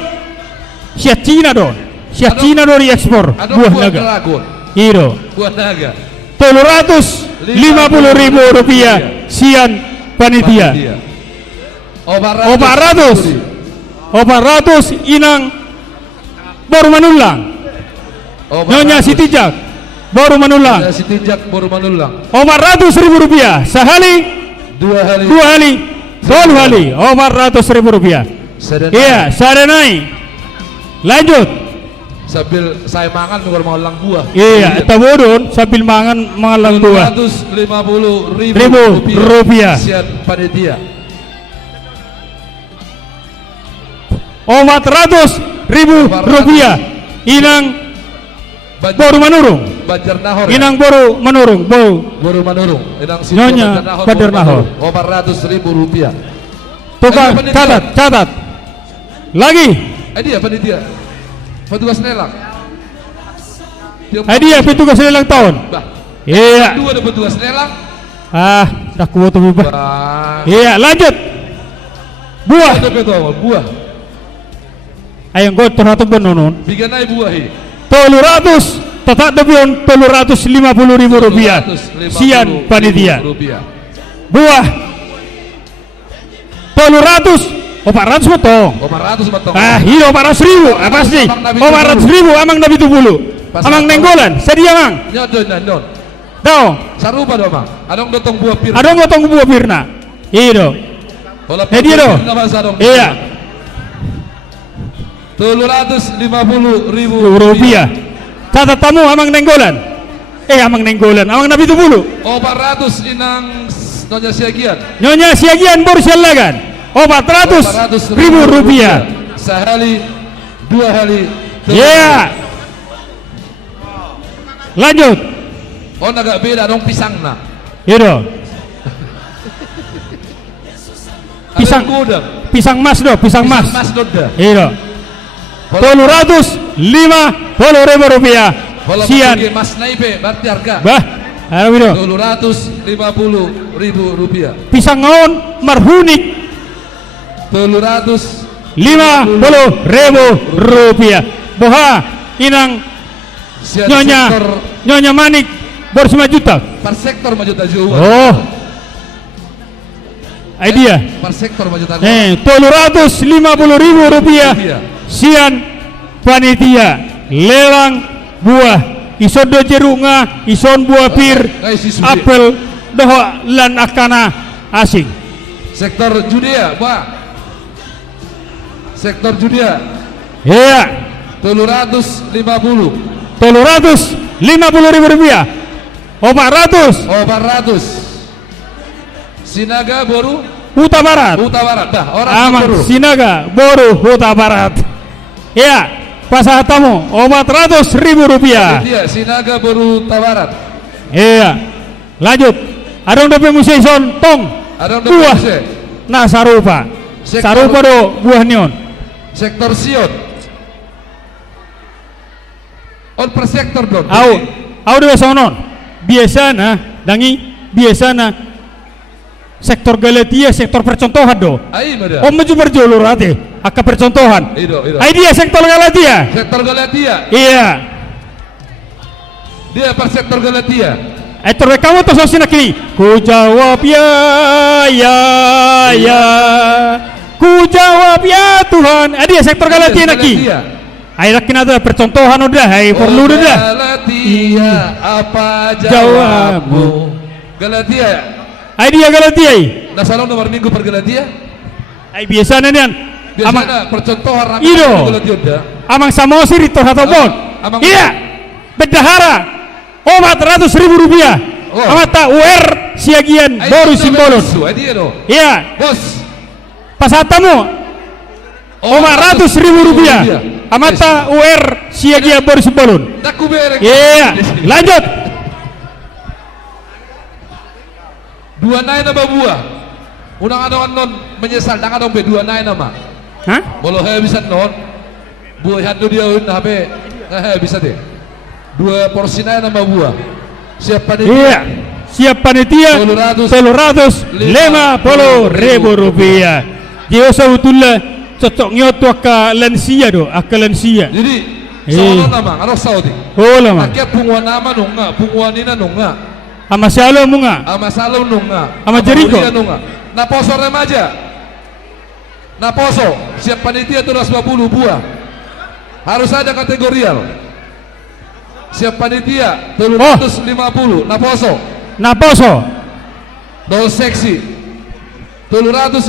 siat Cina don. Siat Cina do diekspor Adong buah buah naga. dragon. Iya. Buah naga. 350.000 rupiah sian panitia. Opat ratus inang baru manulang. Nyonya Sitijak baru manulang. Sitijak baru manulang. 400.000 rupiah sehali. 2 hari. 10 hari. 400.000 rupiah. Iya, sarenai. Lanjut. Sambil saya mangan baru manulang buah. Iya, tabodon sambil mangan manulang buah. 350.000 rupiah. Sian panitia. 400.000 rupiah. Inang baru menurung. Banjarnahor. Inang baru menurung. Baru menurung. Inang Nyonya Banjarnahor. 400.000 rupiah. Tukang catat. Lagi. Dia panitia. Petugas lelang. Dia petugas lelang tahun. Iya. 2 ada petugas lelang. Dah kuat tuh. Iya, lanjut. Buah. Buah. Ayang gue terhatu benonon. Biganai buah ini. 300 tetap debion 350.000 rupiah. Sian panitia. Buah 300 400 potong. 400 potong. Iya 400.000. Apa sih? 400.000 amang Nabi Tubulu. Amang nenggolan. Sedia mang. Nyon. Dong. Sarupa do mang. Adong dotong buah pirna. Adong dotong buah pirna. Iya. Dia do. Iya. 350.000 rupiah. Catat tamu amang nenggolan. Amang nenggolan. Amang Nabi Tubulu. 400 inang Nyonya Siagian. Nyonya Siagian baru sialagan. 400.000 rupiah. Sehari, 2 hari. Iya. Lanjut. Agak beda dong pisang na. Iya. pisang gudang. pisang mas do, pisang mas. Mas doda. Iya. 250.000 rupiah. Kalau Sian. pergi Mas Naipe berarti harga. Bah, harap itu. 250.000 rupiah. Pisang ngaon marhunik 50.000 rupiah. Boha inang Sian nyonya sektor nyonya manik baru 5 juta. per sektor maju tajuan. Oh, idea. Per sektor maju tajuan. 250.000 rupiah. Sian panitia lelang buah ison do jerunga ison buah pir apel doho lan akana asing. Sektor Judea, Pak. Sektor Judea. Iya. 350. 350.000 rupiah. 400. 400. Sinaga Boru Huta Barat. Huta Barat. Dah, orang Amang Boru. Sinaga Boru Huta Barat. Ya, pasah tamu 400.000 rupiah. Dia Sinaga Boru Huta Barat. Iya. Lanjut. Adong DP musik son tong. Adong Buah. DP. Nah sarupa. Sektor- Sarupa do buah neon. Sektor Sion. On per sektor dong. Au do sonon. Biasana dangi biasana sektor Galatia sektor percontohan do. Ai mada. Om maju berjulur ate aka percontohan. Ido. Ai dia sektor Galatia. Sektor Galatia. Iya. Dia per sektor Galatia. Itu kamu tuh sosina kini. Ku jawab ya. Ku jawab ya Tuhan. Dia sektor Galatia naki. Ai rakin ada percontohan udah. Ai perlu udah. Galatia, apa jawabmu? Galatia. Ai dia Galatia. Nah salong nomor minggu per Galatia. Ai biasanya nian. Biasanya percontohan ramai Ido. Galatia udah. Amang samosir itu atau bon. Amang- Iya. Bendahara. 400.000 rupiah. Amata UR siagian baru simbolon. Dia do. Iya. Bos. Pasatamu 400.000 rupiah. Amata UR siagian baru simbolon. Dak kuberek. Iya. Lanjut. Dua naik nama buah. Unang ada non menyesal dak ada be dua naik nama. Hah? Bolo he bisa non. Buah hantu dia un HP. Bisa deh. 2 porsi naik nama buah. Siap panitia. Iya. Siap panitia 350.000 rupiah. Dia sebetulnya cocok nyoto ke lansia do, ke lansia. Jadi sono nama aro Saudi. Oh lama. Akia pungwa nama nunga, pungwa nina nunga. Ama salo munga. Ama salom nunga. Ama Jericho. Nunga. Na poso remaja. Na poso siap panitia 250 buah. Harus ada kategorial. Siap panitia 350 na poso. Na poso. Do seksi 350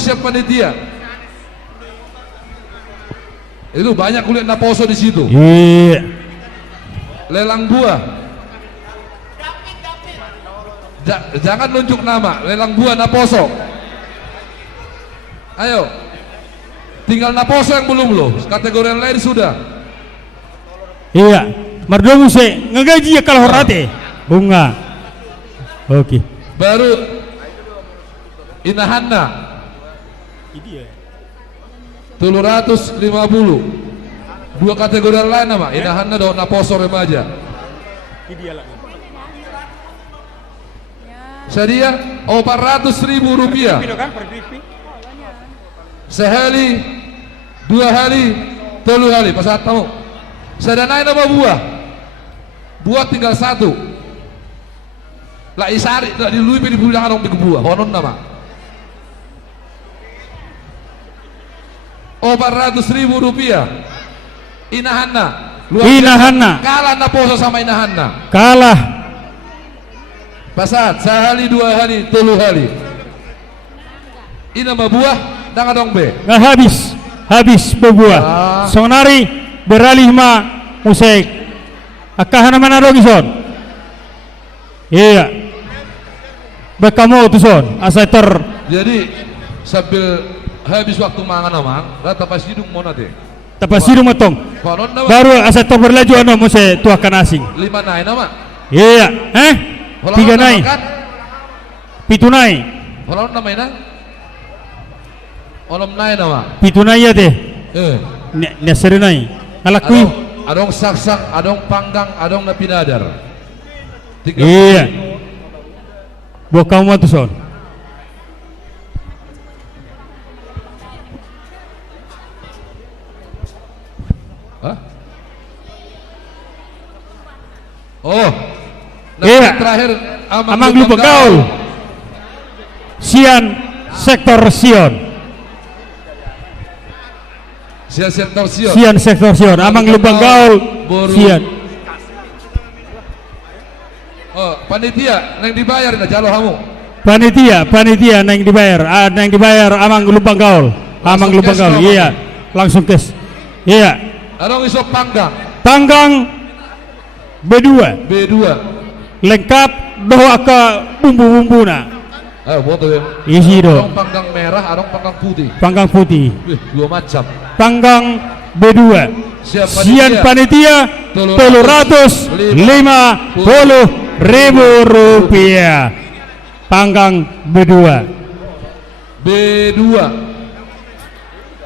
siap panitia. Itu banyak kulit na poso di situ. Iya. Lelang buah. Jangan nunjuk nama, lelang buah na poso. Ayo. Tinggal na poso yang belum loh. Kategori yang lain sudah. Iya. Mardomu se ngagaji ya kalau horate. Bunga. Oke. Baru Inahanna 350. Dua kategori yang lain nama Inahanna do na poso remaja. Sedia 400.000 rupiah. Sehali, 2 hari, 3 hari pasat tamu. Saya naik nama buah. Buah tinggal 1. Lah isari, lah dilui di bulan orang di buah. Konon nama. 400.000 rupiah. Inahanna. Inahanna. Kalah na poso sama Inahanna. Kalah. Pasat sehari 2 hari 3 hari. Ini nama buah dengan dong be. Nggak habis berbuah. Sonari beralih ma musik. Akahan mana dong ison? Iya. Bekamu tuh son. Aseter. Jadi sambil habis waktu mangan amang, rata pas hidung mau nate. Tapas hidung matong. Baru aseter berlaju ano musik tuakan asing. 5 naik nama. Iya. 3 naik. 7 naik. Kalau nama ini Onom nai nama. Pitunaya teh. Nya serenai. Ngalakui. Adong saksang, adong panggang, adong na pinadar. Iya. Buat kamu tuh son. Hah? Oh. Iya. Terakhir Amang lupa gaul. Sian sektor Sion. Sian sektor Sion. Sian sektor Sion. Amang lupa gaul. Sian. Oh, panitia neng dibayar na jalo hamu. Panitia neng dibayar amang lupa gaul. Amang lupa gaul. Iya. Langsung kes. Iya. Adong iso panggang. Panggang B2. Lengkap doa ke bumbu-bumbuna. Ayo buat tuh. Isi do. Adong panggang merah, adong panggang putih. Panggang putih. Dua macam. Panggang B2. Sian panitia 750.000 rupiah. Panggang B2.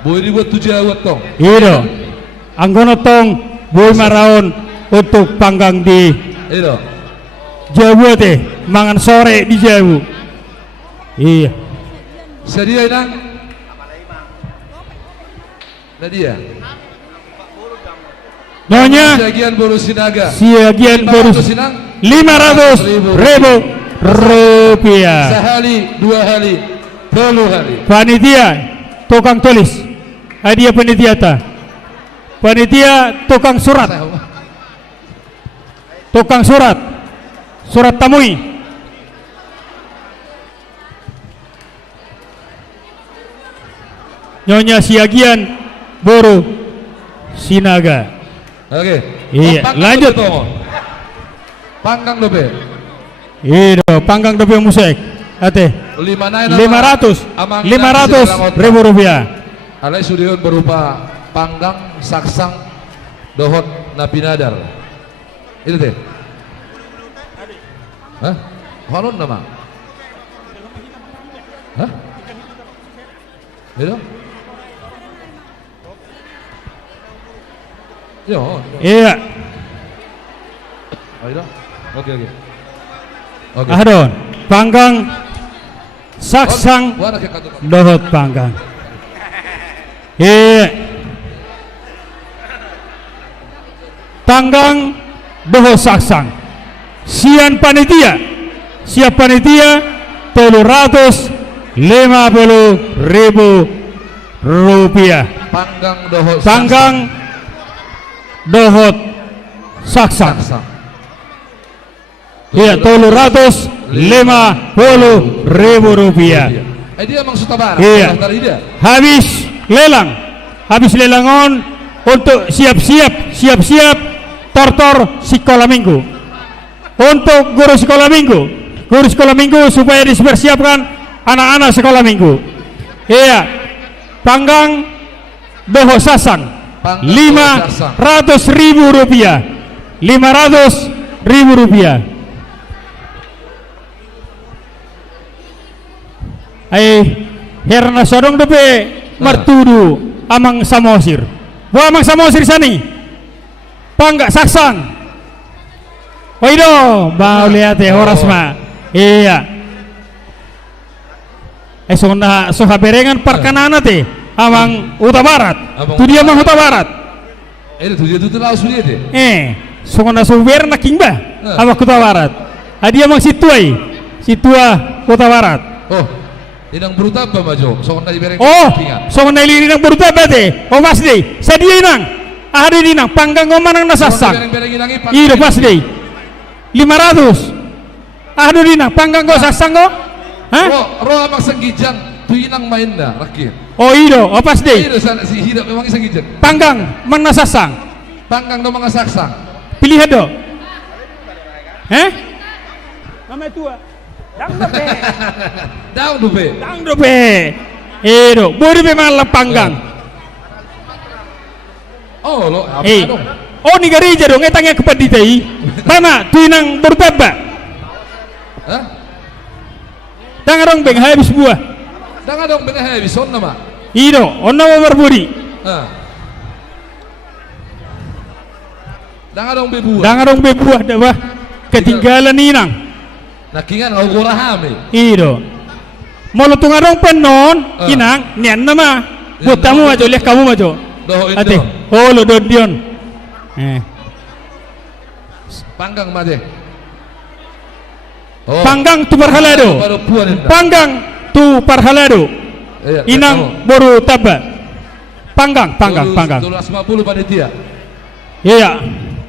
Boy dibuat 7 awat tong. Iya. Anggono tong boy maraon untuk panggang di Iya. Jawa teh, mangan sore di Jawa. Iya. Sedia nang. Nadia. Nyonya. Siagian Boru Sinaga. Siagian Boru 500.000 rupiah. Sehari, 2 hari, 10 hari. Panitia tukang tulis. Hadiah panitia ta. Panitia tukang surat. Tukang surat. Surat tamui. Nyonya Siagian Boru Sinaga. Oke. Iya, lanjut. Panggang dobe. Iya, panggang dobe musik. Ate. 500.000 rupiah. Alai sudiun berupa panggang, saksang, dohot, napinadar. Itu teh. Hah? Halon nama? Hah? Itu? Yo. Iya. Oh, itu? Oke. Adon, panggang, saksang, dohot panggang. Iya. Panggang, dohot saksang. Siap panitia 750.000 rupiah. Panggang dohot saksang. Iya, 750.000 rupiah. Dia emang Sutabara. Iya. Habis lelangon untuk siap-siap tortor sekolah minggu. Untuk guru sekolah minggu supaya dipersiapkan anak-anak sekolah minggu. Iya. Panggang doho sasang 500.000 rupiah. 500.000 rupiah. Herna sodong dope mertudu amang samosir. Buah amang samosir sani. Panggak saksang. Oido, bau lihat ya horas ma. Iya. Soha berengan perkanana teh amang Huta Barat. Tu dia amang Huta Barat. Itu dia tu laus dia deh. Sokona suber na kingba amang Huta Barat. Dia amang situa Huta Barat. Oh, inang berutaba majo. Sokona dibereng. Oh, sokona inang berutaba teh. Oh mas deh. Sadia inang. Ada dinang panggang ngomanang nasasang. Iya pas deh. 500. Aduh dinang panggang go sasang go. Hah? Roh abang senggijang tu inang main dah rakit. Oh iyo, pas deh. Iyo si hidup memang senggijang. Panggang mana sasang. Panggang do mga saksang. Pilihan do. Nama tua. Dang dope. Iyo, boleh memang panggang. Oh lo. Oh ni gereja dong, tanya kepada ditai. Mana tu inang bertaba? Hah? Tangan dong beng habis buah. Tangan dong beng habis son nama. Ido, onna mo berbudi. Dangadong bebuah. Dangadong bebuah dah ketinggalan inang. Nakingan kau gorahame. Ido. Molo tungadong penon inang nian nama. Butamu maju lihat kamu maju. Ate, holo dodion. Panggang made. Panggang tu parhalado. Panggang tu parhalado. Inang boru taba. Panggang. 250 panitia. Iya,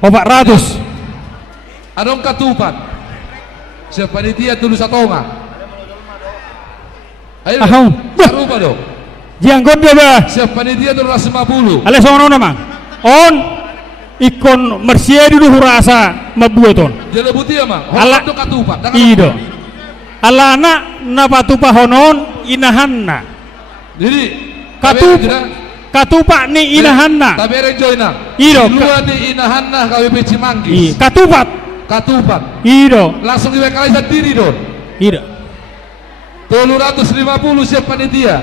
400. Adong katupan. Siap panitia tulu satonga. Ayo. Sarupa dong. Janggot dia bah. Siap panitia 250. Ale sono nama. On ikon mersia dulu rasa mabuaton. Jadi buti ya mang. Ala do katupan. Ido. Ala anak napatupa honon inahanna. Jadi katupak ni inahanna. Tabere joina. Ido. Dua ni inahanna KWP Cimanggis. Katupat. Ido. Langsung diwakili sendiri don. Ido. 350 siap panitia.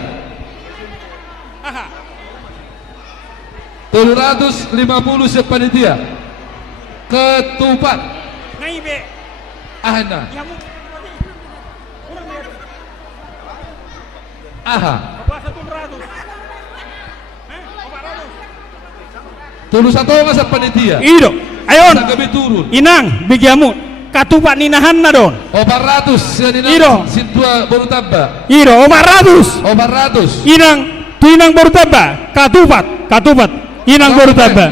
350 siap panitia. Ketupat. Naibe. Ahna. Aha. Tulu satu nggak siap panitia. Ido. Ayon. Turun. Inang bigiamu. Katupak ninahanna don. 400 Ido. Sintua baru tambah. Ido 400. 400. Inang baru tambah. Katupat. Inang baru tambah.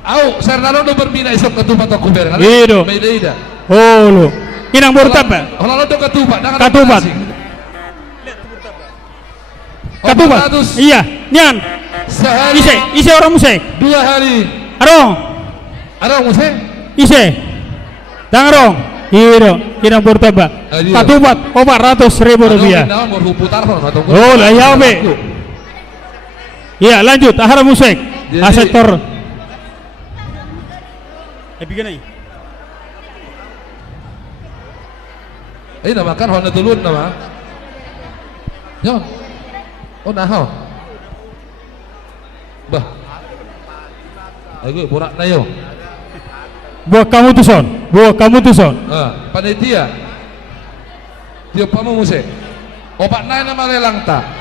Au, Sernano do berbina isok katupat aku bereng. Ido. Meida. Oh lo. Inang baru tambah. Kalau do katupat, Katupat. Katupat. Iya, nyan. Sehari. Ise orang musik. 2 hari. Arong musik. Ise. Dangarong. Ido. Inang baru tambah. Katupat 400.000 rupiah. Oh lah ya be. Iya lanjut. Ahara musik. Sektor. Bikin ini nama kan Honda Tulun nama. Yo. Oh nah. Bah. Ayo borak na yo. Buat kamu tuh son. Panitia. Dia pamu musik. Obat naik nama lelang tak.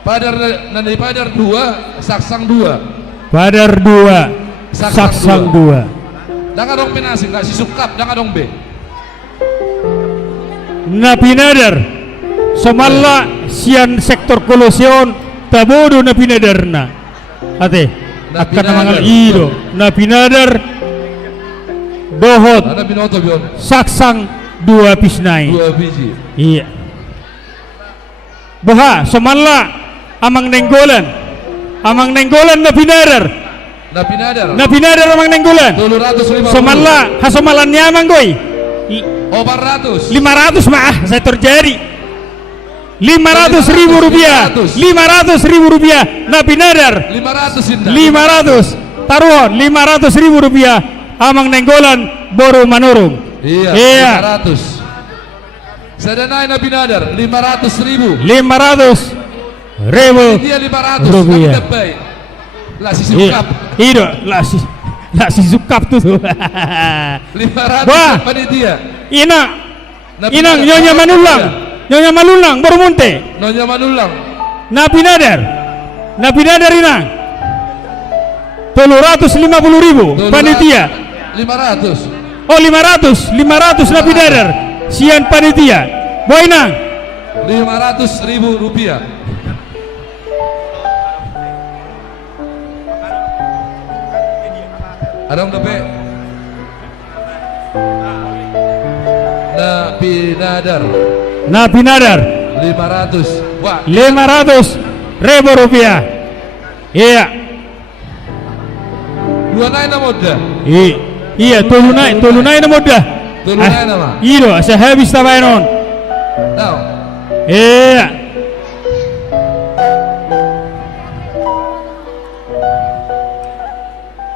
Padar 2, saksang 2. Padar 2. Saksang 2. Jangan dong penasi, nggak si sukap, jangan dong be. Napinadar. Semalla sian sektor kolosion tabodo napinadarna. Ate. Akan mangal ido. Napinadar. Dohot. Saksang 2 pisnai. 2 biji. Iya. Boha semalla amang nenggolan napinadar. Napinadar amang nenggolan. 250. Semalla hasamalannya amang goy. 400. 500 maah saya terjadi. 500.000 rupiah. 500.000 rupiah. Napinadar. 500 indah. 500. Taruhan 500.000 rupiah. Amang nenggolan boru manurung. Iya. 500. Sadanai Napinadar 500.000. 500.000 dia 500 rupiah. Lah si sukap. Iya, lah si sukap tuh. 500 panitia. Inang nyonya manulang baru munte. Nyonya manulang. Napinadar inang. 350.000 panitia. 500. Oh 500 napinadar. Sian panitia. Boy nang. 500.000 rupiah. Ada yang dapat? Napinadar 500. Wah. 500.000 rupiah. Iya. Dua naik nama muda. Iya, tulunai na muda. Tulunai nama. Iyo, sa habis tabayon. Tahu. Iya.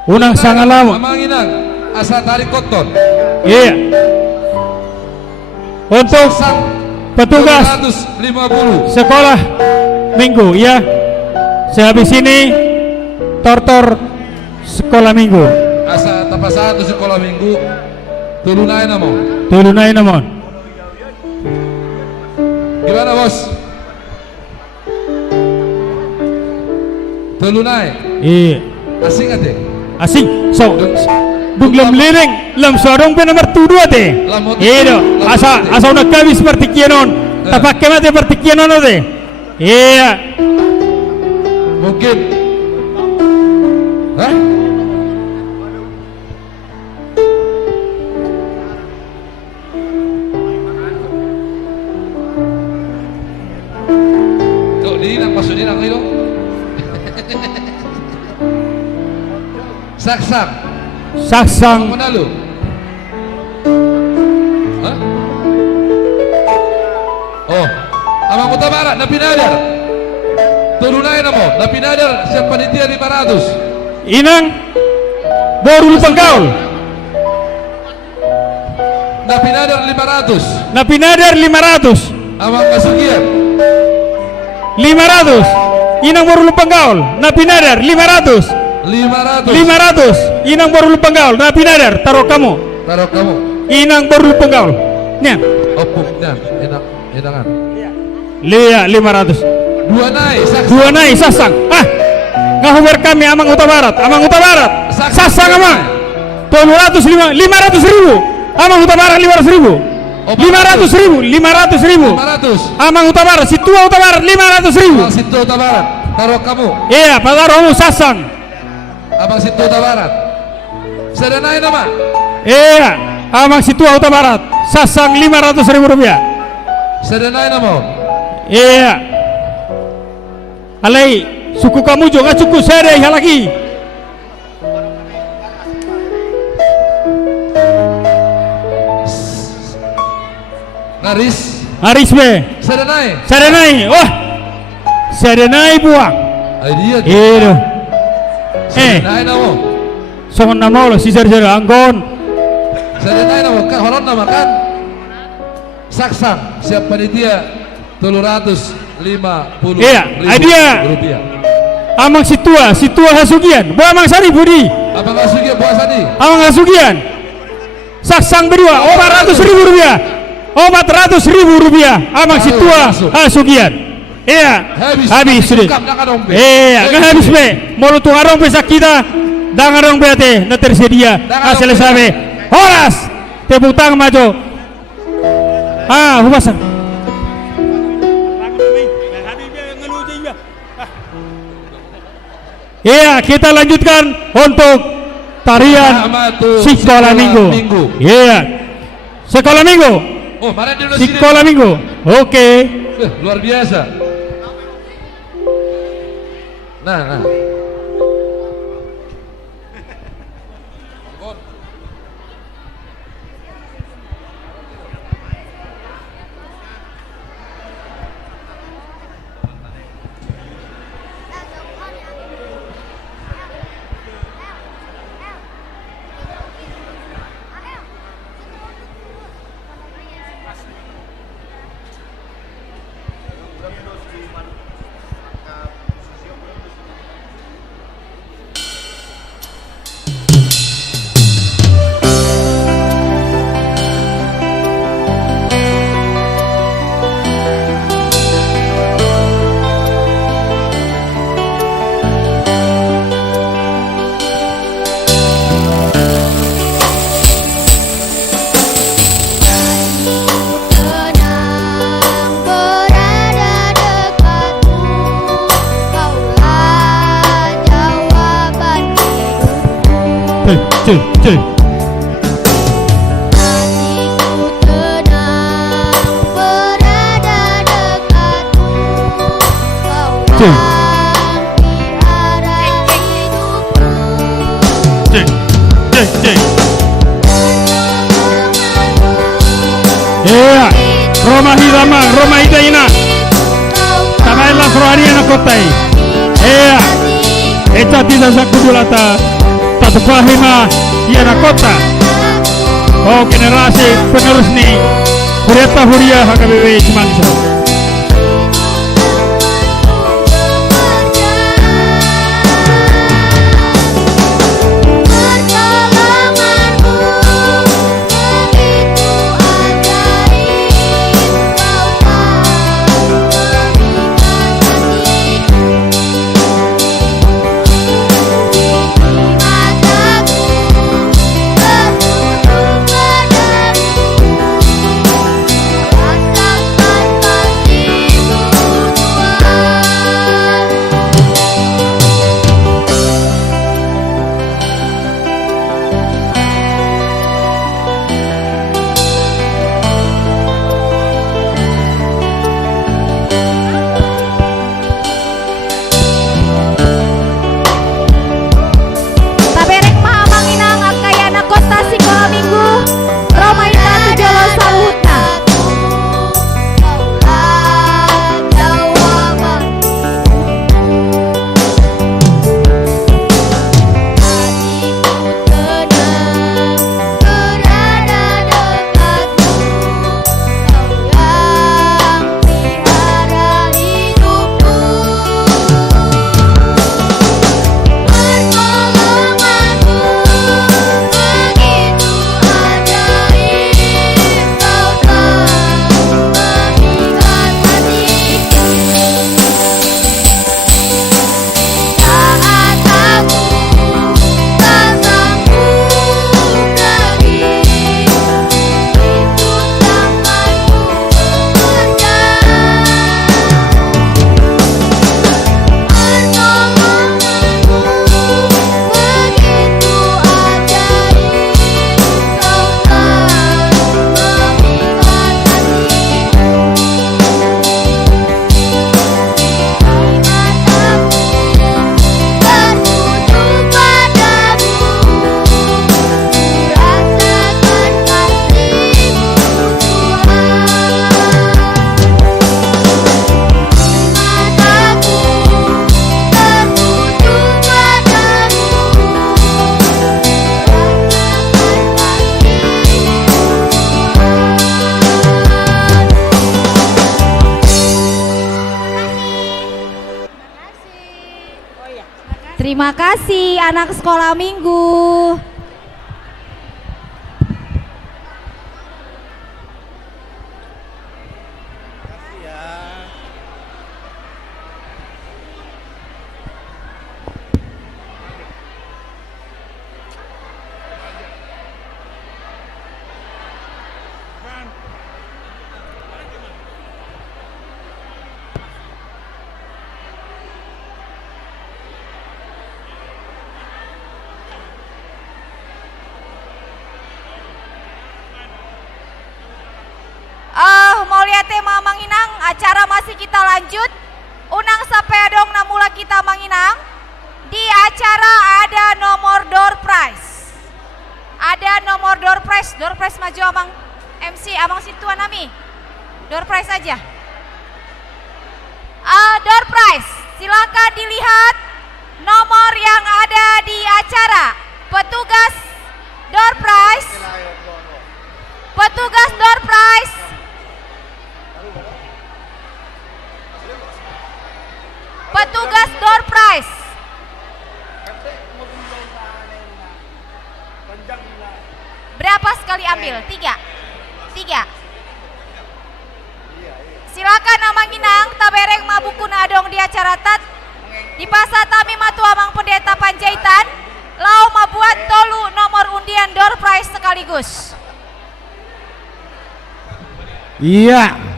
Unang sangalaw. Amanginang asa tarik koton. Iya. Untuk petugas 250. sekolah minggu ya. Sehabis ini tortor sekolah minggu. Asa tepat satu sekolah minggu. Tulunai namon. Tulunai namon. Gimana bos? Tulunai. Iya. Asing ate. Asing. So. Duglam liring lam sorong pe nomor 2 te. Iya. Asa una kabi seperti kianon. Tapak kemate seperti kianon te. Iya. Mungkin. Hah? Tuh, di nang maksudnya nang itu. Saksang. Saksang. Mana lu? Hah? Oh, Abang Kota Barat, Napi Nadar. Turunai namo, Napi Nadar siap panitia 500. Inang Borul Pangkaul. Napi Nadar 500. Napi Nadar 500. Abang Kasugian 500. Inang Borul Pangkaul. Napi Nadar 500. 500. Inang Borul Pangkaul. Napi Nadar taruh kamu. Taruh kamu. Inang Borul Pangkaul. Nian. Opuk nian, enakan. Liya 500. Dua naik sasang. Ah, ngahuber kami Amang Huta Barat. Amang Huta Barat. Sasang Amang. 500 ribu. Amang Huta Barat 500 ribu. 500 ribu. 500 ribu. 500. Amang Huta Barat. Situa Huta Barat 500 ribu. Abang Situ Huta Barat. Taruh kamu. Iya, pataruhmu sasang. Abang Situ Huta Barat. Sedanai nama. Iya, Amang Situa Huta Barat. Sasang 500 ribu rupiah. Sedanai nama. Iya. Alai, suku kamu juga cukup saya lagi. Naris be. Serenai. Wah, serenai buang. Iya. Serenai nama. Songon nama lo si ser anggon. Serenai nama kan horon nama kan. Saksang siap panitia 750. Iya, dia. Rupiah. Amang Situa Hasugian. Buah Amang Sari Budi. Abang Hasugian Buah Sadi. Amang Hasugian. Saksang berdua 400 ribu rupiah. 400 ribu rupiah. Amang Situa Hasugian. Iya. Habis sudah. Iya, nggak habis be. Mau tuh ngarong pesak kita. Dangarong bete. Na tersedia. Hasil sabe. Horas. Tepuk tangan maju. Ah, hubasan. Iya, kita lanjutkan untuk tarian sekolah minggu. Iya, sekolah minggu. Oh, sekolah minggu. Oke. Luar biasa. Nah. Cuy. Hatiku tenang berada dekatmu. Kaulah pelihara hidupku. Iya, Roma Hiramang, Roma Hidaina. Tamayla Kroaria na kotai. Iya, eta tidak sakudulata. Tatupahima ia na kota. Oh, generasi penerus nih Huriata Huria HKBP Cimanggis. Terima kasih anak sekolah minggu. Mau lihat tema Manginang, acara masih kita lanjut. Unang sapedong namula kita Manginang. Di acara ada nomor door prize. Ada nomor door prize maju abang MC, abang situan nami. Door prize aja. Door prize, silakan dilihat nomor yang ada di acara. Petugas door prize. Petugas door prize. Petugas door prize. Berapa sekali ambil? Tiga. Silakan nama Ginang tabereng mabukuna adong di acara tat di pasar tami matu amang pendeta Panjaitan lau mabuat tolu nomor undian door prize sekaligus. Iya.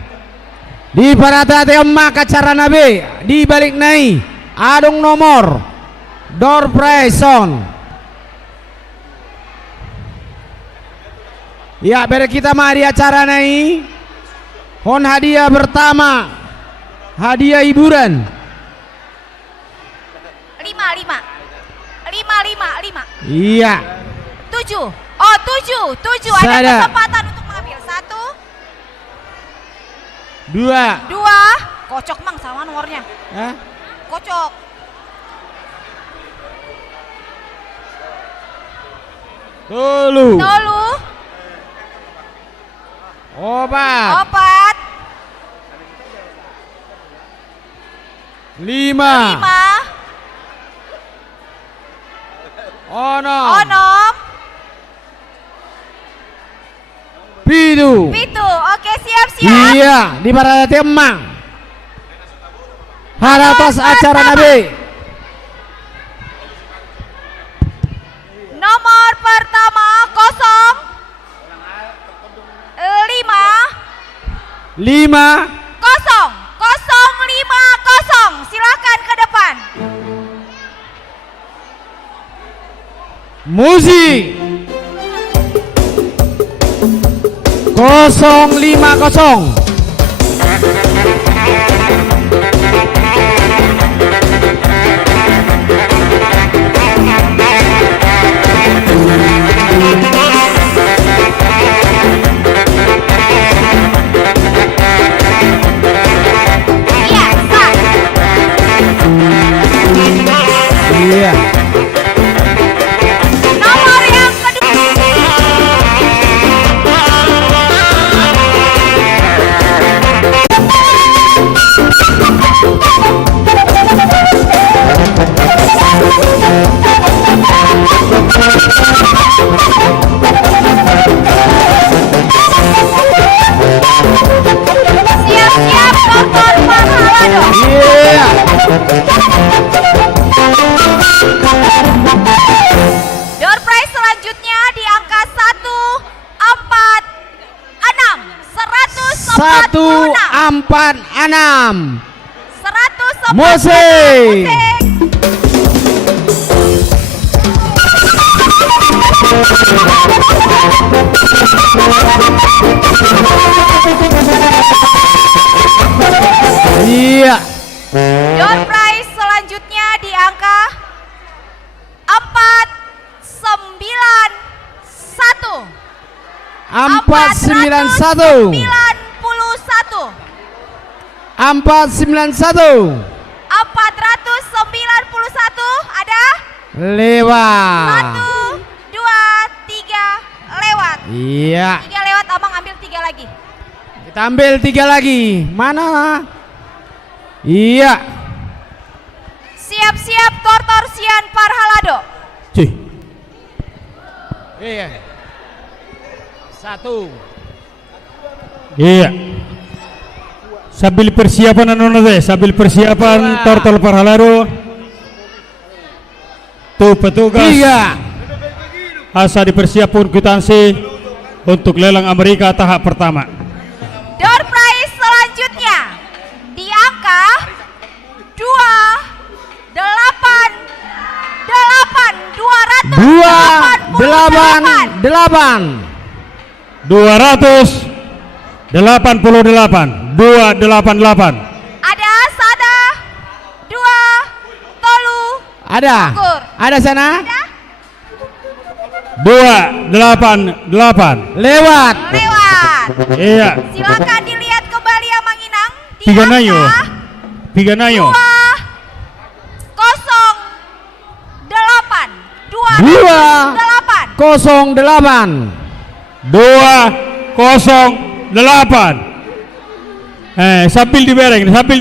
Di parata emak acara nabi di balik nai adong nomor door prize on. Ya, bere kita mah di acara nai hon hadiah pertama, hadiah hiburan 5. Iya 7. Oh 7 ada kesempatan untuk mengambil 1 2 kocok mang sama nomornya. Kocok. Tolu. Opat. Opat. 5. 5. Onom. Onom. 7. Pitu. Oke, siap-siap. Iya, di Barayati Emang. Haratas acara Nabi. Nomor pertama 05. 5. 050. Silakan ke depan. Musik 050. Iya, sah. Iya. Nomor yang kedua. Siap-siap Dr. Marhalado. Iya. Door prize selanjutnya di angka 146. 146. 146. Musik. Iya. Door prize selanjutnya di angka 491. 491. 491. 491 ada? Lewat. 1, 2, 3 lewat. Iya. 3 lewat, abang ambil 3 lagi. Kita ambil 3 lagi. Mana? Iya. Siap-siap Tortor Sian Parhalado. Cih. Iya. 1. Iya. Sambil persiapan sambil persiapan Tortol Parhalado. Tuh petugas. 3. Asa dipersiapkan kwitansi untuk lelang Amerika tahap pertama. Door prize selanjutnya di angka 288. ada Sada 2 Tolu. Ada. Gugur. Ada sana? Ada? 288. Lewat. Lewat. Iya. Silakan dilihat kembali ya Mang Inang di Tiga angka nayo. 208. Sambil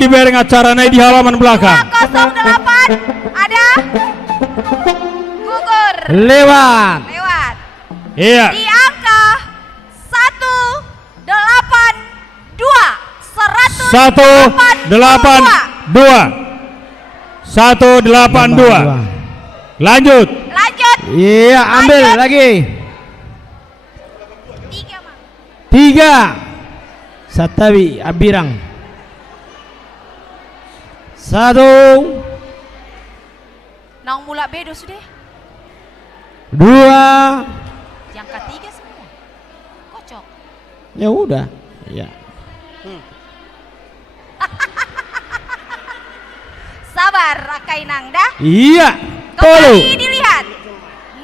dibereng acaranya di halaman belakang. 208 ada? Gugur. Lewat. Lewat. Iya. Di angka 182. Lanjut. Lanjut. Iya, ambil Lanjut. lagi. 3 Mang. 3. Satawi abirang. 1. Nang mula bedo sudah. 2. Yang ketiga semua. Kocok. Ya udah. Ya. Sabar Rakai Nang dah. Iya. Kembali Tolu. dilihat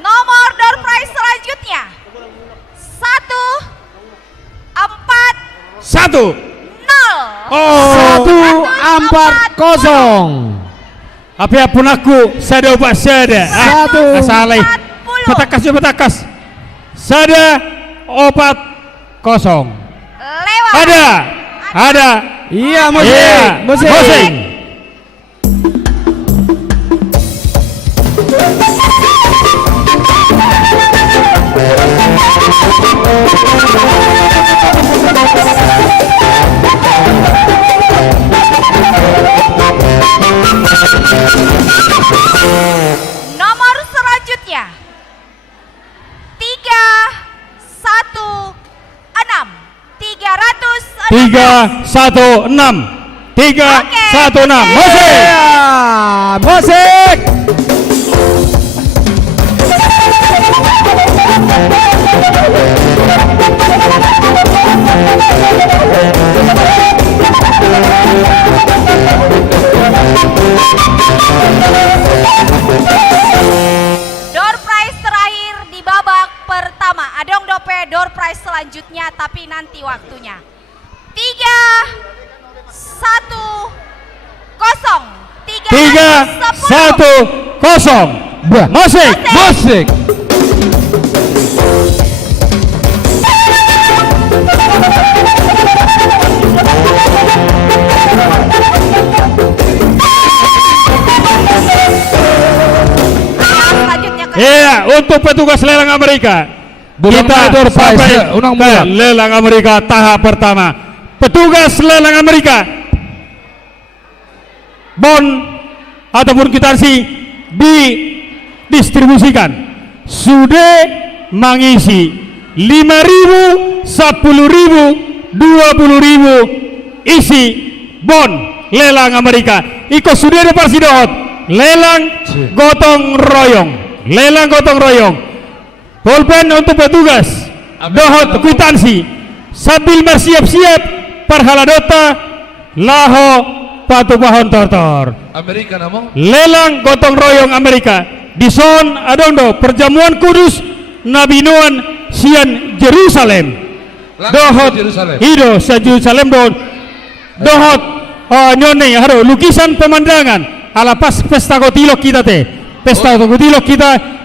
nomor door prize selanjutnya 140. 140. Apapun aku sada ubah sada. Asalai. Petakas. Sada 40. Ada. Iya, musik. Musik. Nomor selanjutnya 316 316 musik. Musik. Door prize terakhir di babak pertama. Adong dope door prize selanjutnya tapi nanti waktunya. 3-1-0 musik. Iya, untuk petugas lelang Amerika. Kita sampai ke lelang Amerika tahap pertama. Petugas lelang Amerika, bon ataupun kwitansi didistribusikan. Sudah mengisi 5.000, 10.000, 20.000 isi bon lelang Amerika. Iko sudah ada parsidot lelang gotong royong. Pulpen untuk petugas dohot kwitansi sambil bersiap-siap perhaladota laho patu pahon tortor Amerika namo lelang gotong royong Amerika di son adondo perjamuan kudus nabinuan sian Jerusalem dohot hido sa Jerusalem dohot nyone haro lukisan pemandangan ala pas pesta kotilok kita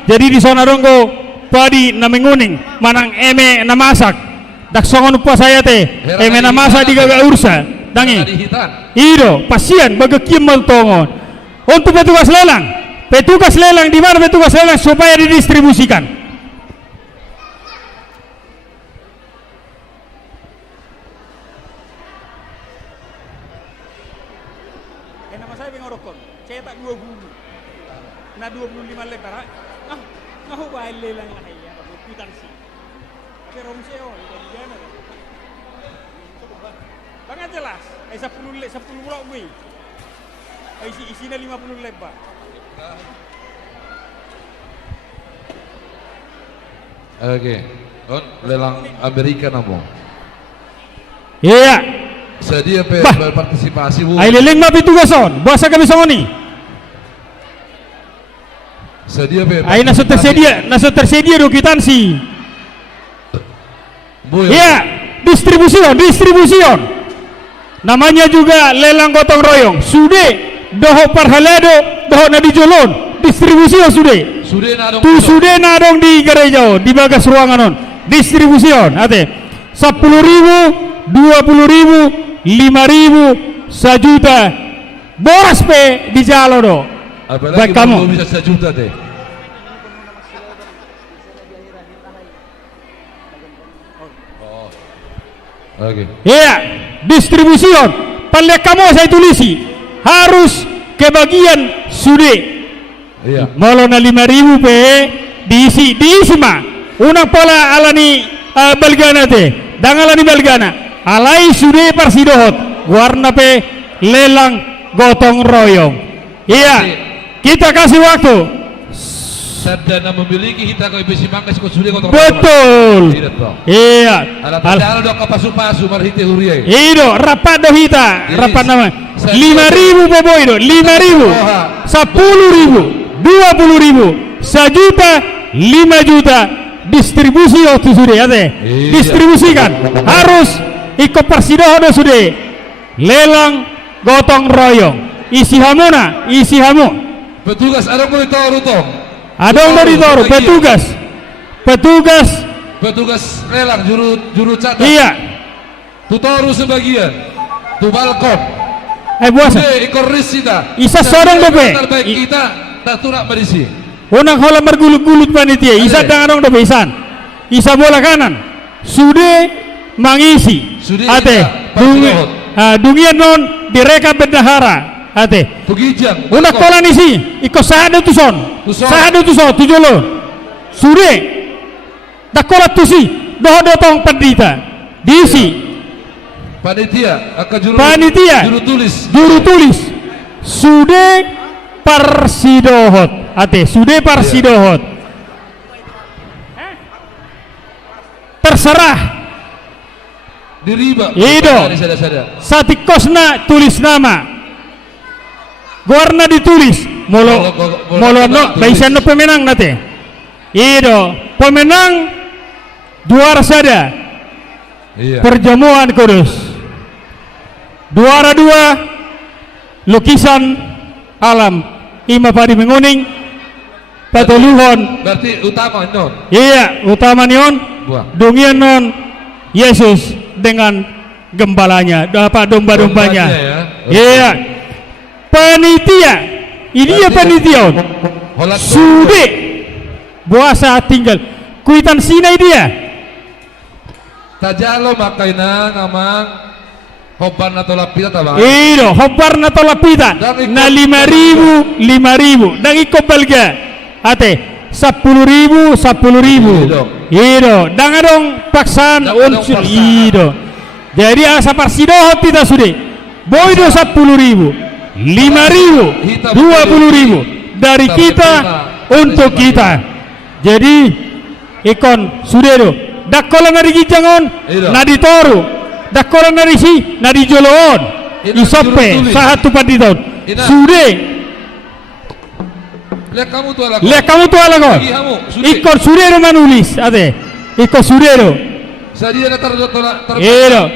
jadi di son adongo padi na menguning manang eme na masak daksongon pa saya eme na masak di gaga ursa dangi ido pasien bagakim maltongon untuk petugas lelang di mana petugas lelang supaya didistribusikan. Nama saya Bengorokon, cetak 20. Nah 25 lembar. Ngaho ba lelang na kaya kwitansi. Pero museo di gana. Banget jelas. Ay 10 bulok gue. Ay isinya 50 lembar. Oke. Lelang Amerika namo. Iya. Sedia berpartisipasi bu. Ay leling ma pitugason, buasa kami songoni. Ay naso tersedia do kwitansi. Iya, distribusion. Namanya juga lelang gotong royong. Sudah doho parhalado, doho na di jolon. Distribusion sudah. Sudah nadong di gereja, di bagas ruangan on. Distribusion, ate. 10.000, 20.000, 5.000, 1 juta. Boras pe di jalo do. Apalagi kamu bisa 1 juta deh. Oke. Iya, distribusion. Paling kamu saya tulisi harus kebagian sudah. Iya. Malah na 5.000 pe diisi mah. Unang pola alani balgana dang alani balgana. Alai sudah parsidohot. Warna pe lelang gotong royong. Iya. Kita kasih waktu. Sadana memiliki kita kau besi mangkas kau sudah gotong. Betul. Iya. Alat do kapasu-pasu marhite hurie. Ido rapat do hita, rapat nama. 5.000 boboy do, 5.000, 10.000, 20.000, 1 juta, 5 juta. Distribusi waktu sudah ate. Distribusikan. Harus ikut persidoh do sudah. Lelang gotong royong. Isi hamuna, isi hamu. Petugas ada monitor utong. Ada monitor, petugas lelang juru catat. Iya. Tutoru sebagian, tu balkon. Buasa. Ikor risita. Isa sorong dope. Terbaik kita tak turak berisi. Unang hola bergulut-gulut panitia. Isa dangarong dope isan. Isa bola kanan. Sude mangisi. Ate. Dungian non direka bendahara. Ate. Tugijang. Unak kolan isi. Iko sahado tuson. Sahado tuson. Tujolo. Sude. Dakola tusi. Doho dotong pendita. Diisi. Panitia akan juru tulis sude parsidohot ate sude parsidohot terserah diriba ido satikosna tulis nama gorna ditulis molo no baisan no pemenang nate ido pemenang juara sada perjamuan kudus juara 2 lukisan alam Ima Padi Menguning Patuluhon berarti utama non iya utama nion dungian non Yesus dengan gembalanya dapat domba-dombanya iya panitia ini ya panitia sude buasa tinggal kuitan sinai dia tajalo makaina ngamang hobar na tolapita tabang iyo hobar na tolapita na 5.000 dan iko balga ate 10.000 iyo dangadong paksan unsur iyo jadi asa parsidohot kita sudah boy do 10.000 5.000 20.000 dari kita untuk kita jadi ikon sudah do dakola na digijangon na ditoru dakola na risi na dijoloon isope sahatu paditon sude lek kamu tu alago ikon sudero manulis ade ikon sudero sadia na ero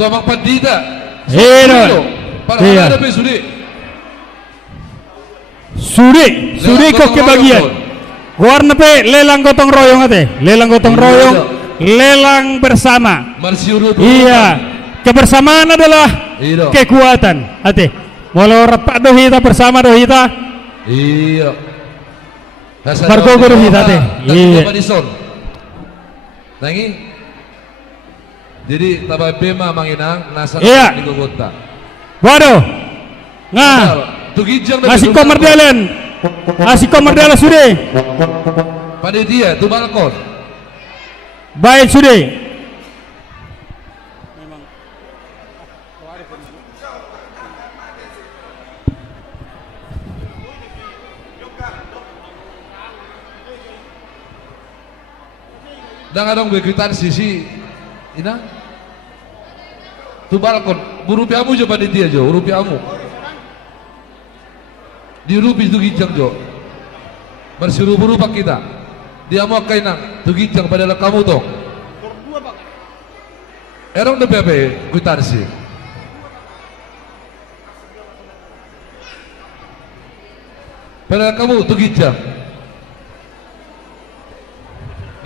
tuamang pandita ero para ada pe sude kok kebagian warna pe lelang gotong royong ate lelang gotong royong lelang bersama iya kebersamaan adalah kekuatan ate walau rapat dohita bersama dohita iya bargogo dohita ate iya nangi jadi tabay pema manginang nasa iya digugota waduh ngah asik komerdelen sudah panitia tu balkon baik sudah dan adong bekitan sisi ina tu balkon burupiamu jo panitia jo rupiamu di rupi tu gijang jo bersiru-buru pak kita dia mau kainang tu gijang padahal kamu toh erong de bebe kuitansi padahal kamu tu gijang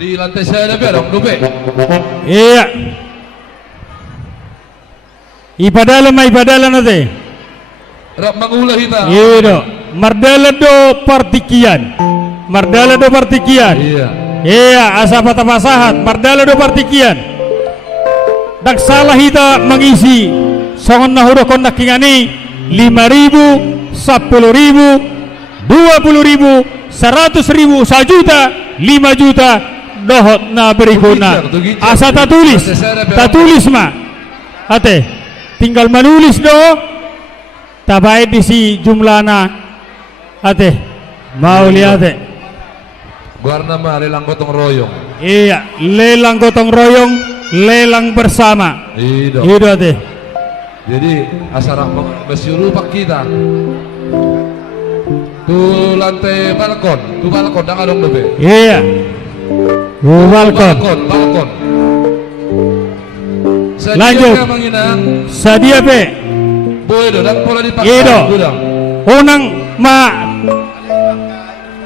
di lantai saya ada berong dope iya ibadalan ate rap mangulah kita iya mardala do partikian iya asa patah-pasahat mardala do partikian dak salah hita mengisi songon nahuro kondak kingani 5.000 10.000 20.000 100.000 1 juta 5 juta dohot na berikuna asa tatulis ma ate tinggal menulis do tabai disi jumlana ate mau lihat warna mah lelang gotong royong iya lelang gotong royong lelang bersama itu ate jadi asara bersiru pak kita tu lantai balkon dah kadong dobe iya balkon lanjut sadia pe boy do dan pola dipakai ido unang ma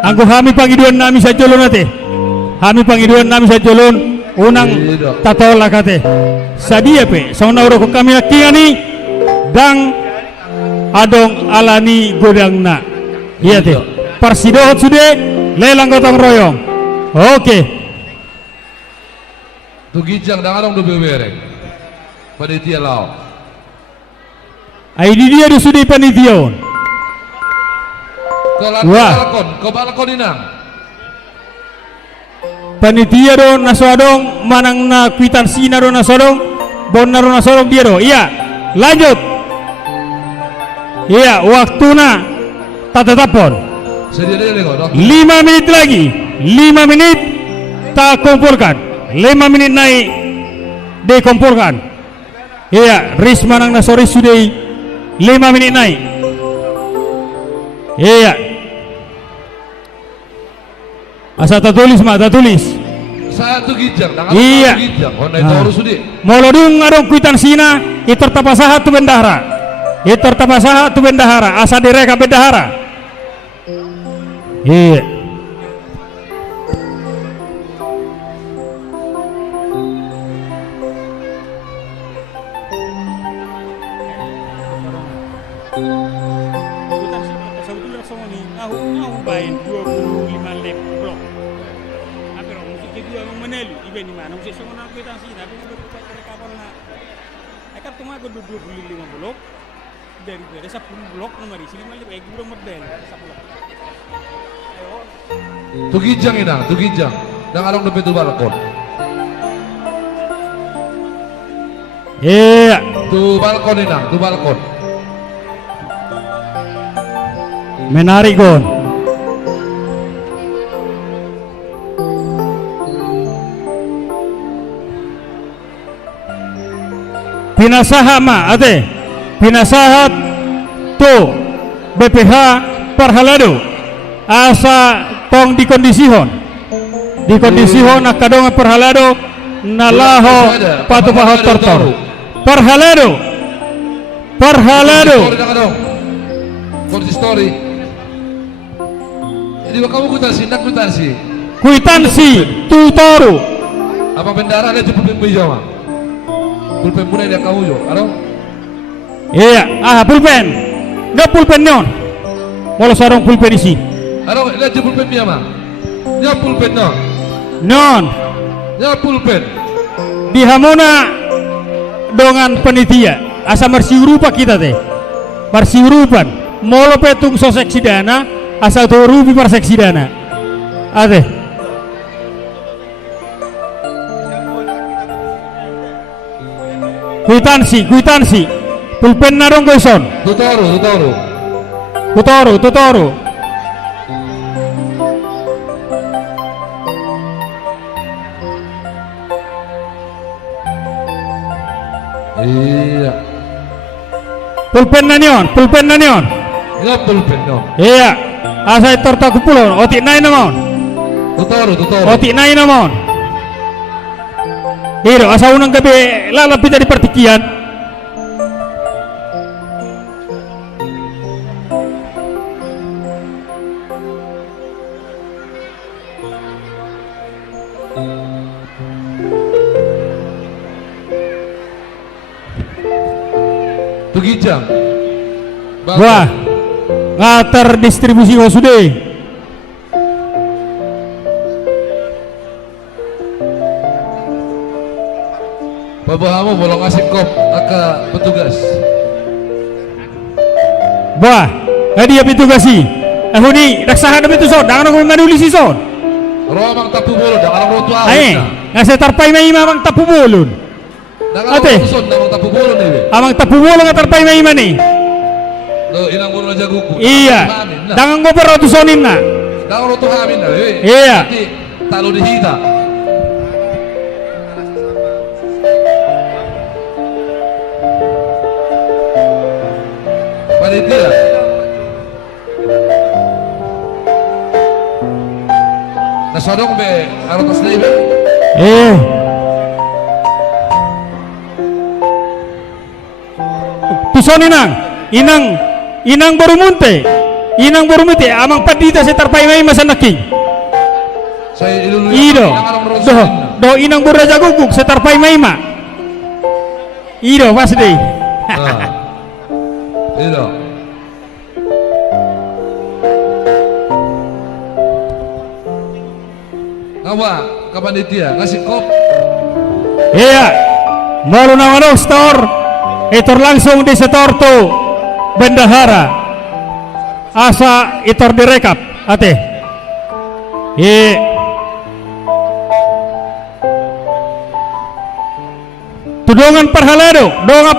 anggo hami pangiduan nami sa jolon ate hami pangiduan nami sa jolon unang tatola kate sadia pe sona uro ko kami kiani dang adong alani godangna iya te parsidohot sude lelang gotong royong oke Tugijang dangarong do bebereng panitia lao ai di dia do sude panition ko balkon inang panitia do nasodong manang na kwitansi na do nasodong bon na do nasodong dia do iya lanjut iya waktuna tatatapon 5 menit lagi 5 menit tak kumpulkan 5 menit naik dikumpulkan iya Risma nang nasori sudah 5 menit naik iya asa tulis mah tulis satu gijang iya molodung adong kwitansina itor tapasaha tu bendahara asa direka bendahara iya Tugijang inang, tugijang. Dang along depan tu balkon. Iya. Tu balkon inang, tu balkon. Menarik gon. Pinasaha ma ate. Pinasahat tu BPH Parhalado asa tong dikondisihon nakadong Parhalado nalaho patupahot tortor Parhalado konsistori jadi kamu kwitansi tutoro apa bendara ada pulpen bijama pulpen punai dia kamu jo aro iya pulpen nggak pulpen non walau sarong pulpen isi aro ada pulpen bijama ya pulpen non ya pulpen di hamona dengan penitia asa marsiurupa kita teh marsiurupan molo petung so seksi dana asa tu rupi par seksi dana ate kwitansi pulpen narong goison tutoro iya pulpen nanion ya pulpen no iya asa torta kupulon otik nai namon tutoro otik nai namon iro asa unang gabi lalapit dari partikian Tugijang wah ngatar distribusi sudah babahamu bolong ngasih kop aka petugas wah dia petugasi huni raksahan itu son dangan aku manuli si son romang tapu bolon dangan aku tua ngasih tarpai mai mamang tapu bolon ate damang tapu bolon ini amang tapu bolon ngatarpai mai mani lo inang bolon aja gugu iya dangan go perotu sonin na dangan rotu hamin na iya talo dihita panitia nasodong be arotas na ibe tuson inang baru munte amang padita sa tarpay may masanaking saya ido doh do inang buraja guguk setar pai maima. Ido pasti. Ido. Ngawa ke panitia ngasih kop. Iya. Malu nama store. Itor langsung di setor tu bendahara. Asa itor direkap ate. Tudongan perhalado, dongan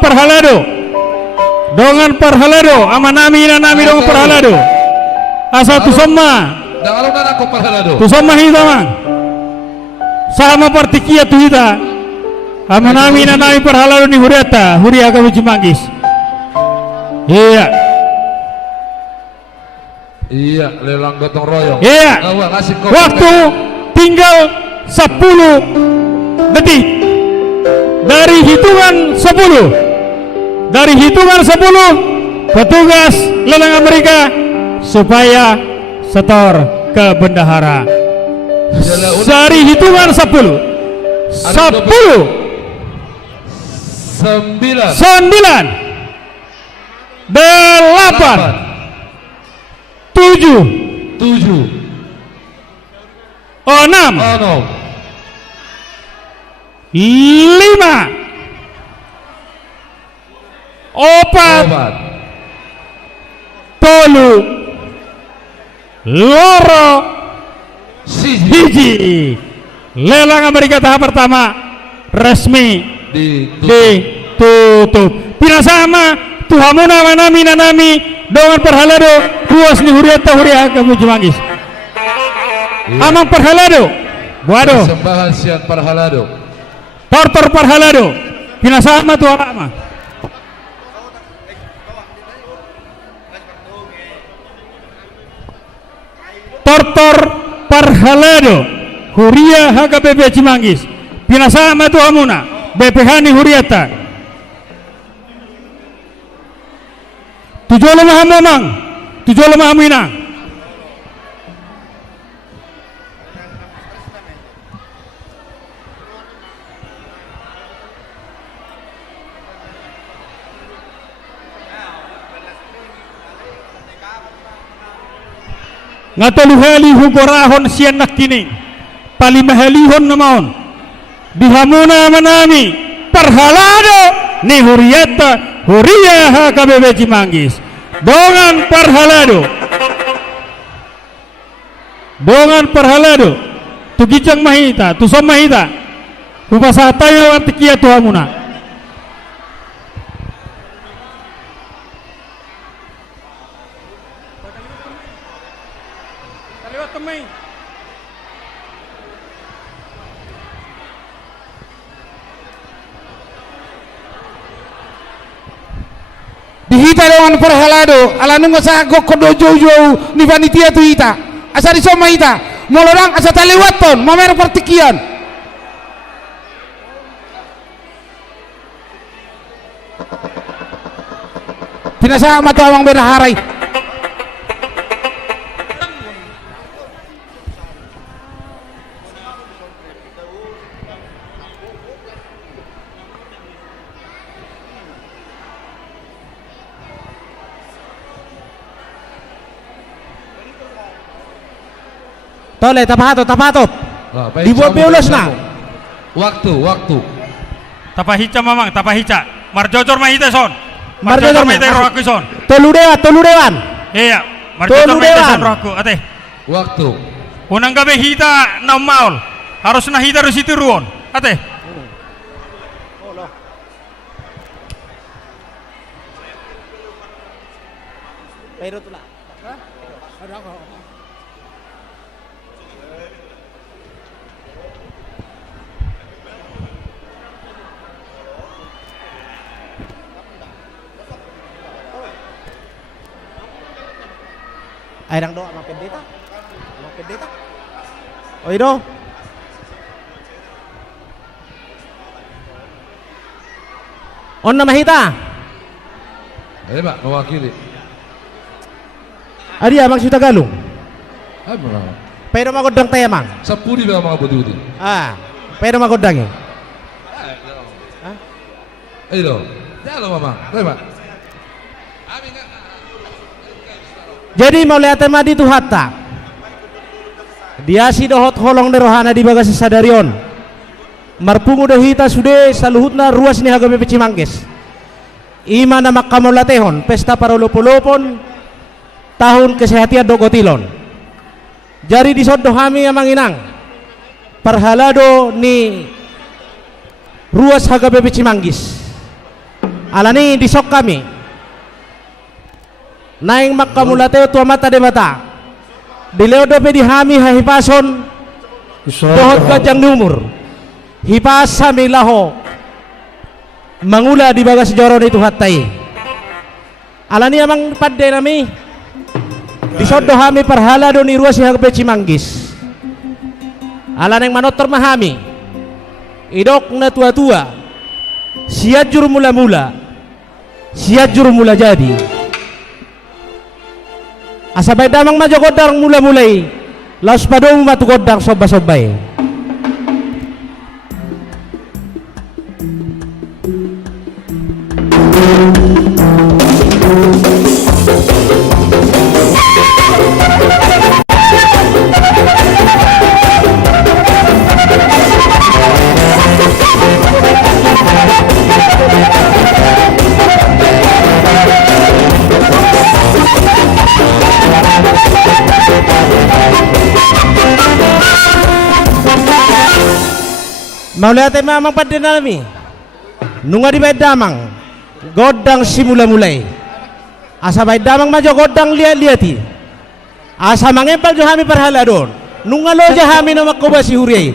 perhalado, amanami na nami dongan perhalado. Asa tu somma. Dalo na ko perhalado. Tu somma hita mang. Sama partikia tu hita. Amanami na nami perhalado ni huriata, huria ka Cimanggis. Iya. Iya, lelang gotong royong. Iya. Waktu tinggal 10 detik dari hitungan 10. Dari hitungan 10, petugas lelang Amerika supaya setor ke bendahara. Dari hitungan 10, 9, 8, 7, 6, 5, 4, 3, 2, 1. Lelang Amerika tahap pertama resmi ditutup. Pinasama tuhamuna manami nanami dongan perhalado puas ni huriata huria kamu Cimanggis. Amang perhalado. Waduh. Sembahan sian perhalado. Tortor perhalado. Pinasama tu ama. Tortor perhalado. Huria HKBP Cimanggis. Pinasama tu amuna. BPH ni huriata. Tujuh lemah mamang, tujuh lemah minang. Ngataluhali hugorahon sian nakini, palimahalihon namaon. Dihamuna manami perhalado ni huriata. Huria HKBP Cimanggis dongan perhalado tu gijang mahita tu som mahita upasatay na tikia tu hamuna Dihita dengan perhalado ala nungo sa gokodo jojo ni panitia tu hita asa di soma hita molorang asa taliwaton mamer partikian pinasa mata awang beraharai Tole tapatot. Dibuat beolos na. Waktu. Tapahica mamang, tapahica. Marjojor mahita son. Marjojor mahita rohaku son. Toludewan. Iya, marjojor mahita son rohaku. Ate. Waktu. Unang gabi hita na maul. Harus na hita rusi ruon. Ate. Pero tula. Airang doa makin deta. Oido. On na mahita. Pak mewakili. Adi abang si Tagalog. Ay mga. Pero magodang tayo mang. Sapudi ba mga bududi? Pwede magodangin. Ayo, jalo mamang, terima. Jadi mulai tema di Tuhatta. Dia si dohot holong de rohana di bagas sadarion. Marpungu dohita sude saluhutna ruas ni hagabe Cimanggis. Ima na makamulatehon pesta parolopolopon tahun kesehatian dogotilon. Jari di sodo kami yang manginang perhalado ni ruas hagabe Cimanggis. Alani di sok kami naing makamulateo tua mata de mata dileo dope di hami hahipason dohot gajang numur hipas sami laho mangula di bagas joron itu hatai. Alani amang padde nami di sodo kami perhalado ni ruas hagabe Cimanggis. Alani yang manotor mahami idok na tua-tua siajur mula-mula siajur mula jadi asabay damang majo godang mula-mulai laos padong matu godang soba-sobay. Mau lihat memang pada nami nunga di damang godang simula mulai asa baik damang majo godang lihat-lihati asa mangempal jo hami perhaladon nunga loja hami nama kobasi huriai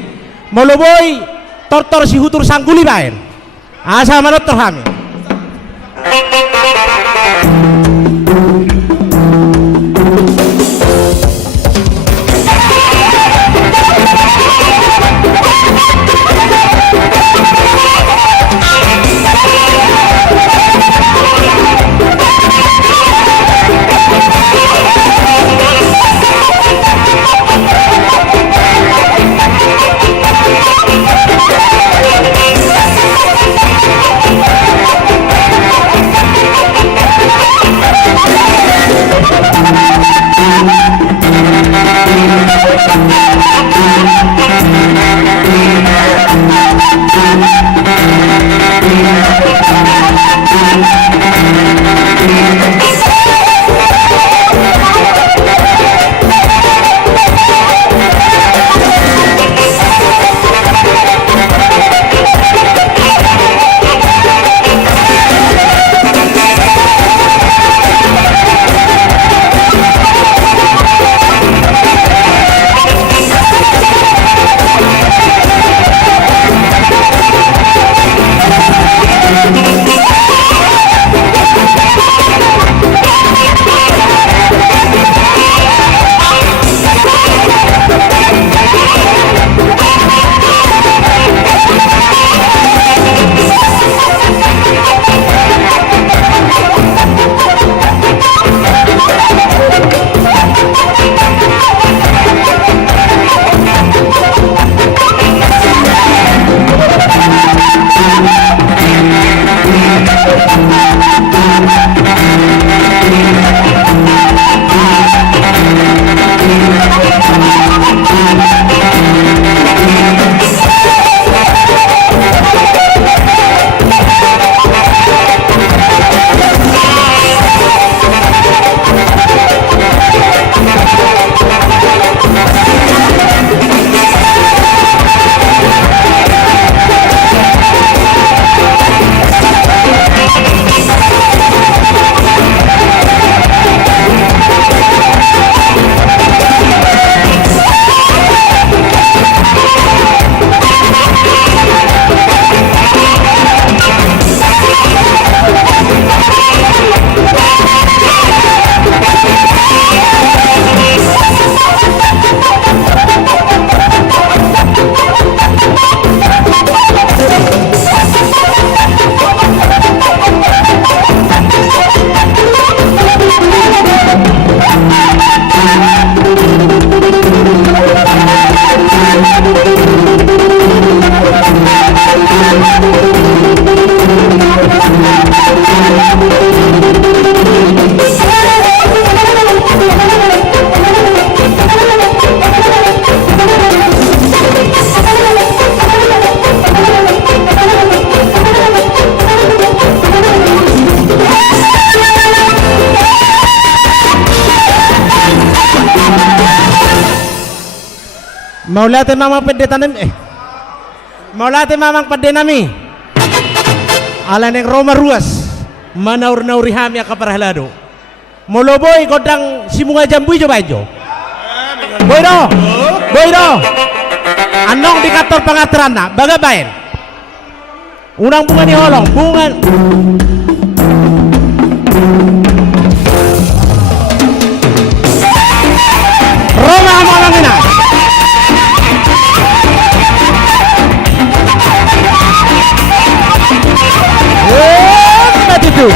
moloboy tortor si hutur sangguli baen asa manotor hami. Maulate mamang pendetanam Maulate mamang pendenami. Alaneng Roma ruas manaur-nauri hami akaparhalado. Moloboy godang simunga jambu jo bajo. Boydo. Anong dikator pangatrana bagabain. Unang bunga ni holong, bunga Roma malang ina. Matitu.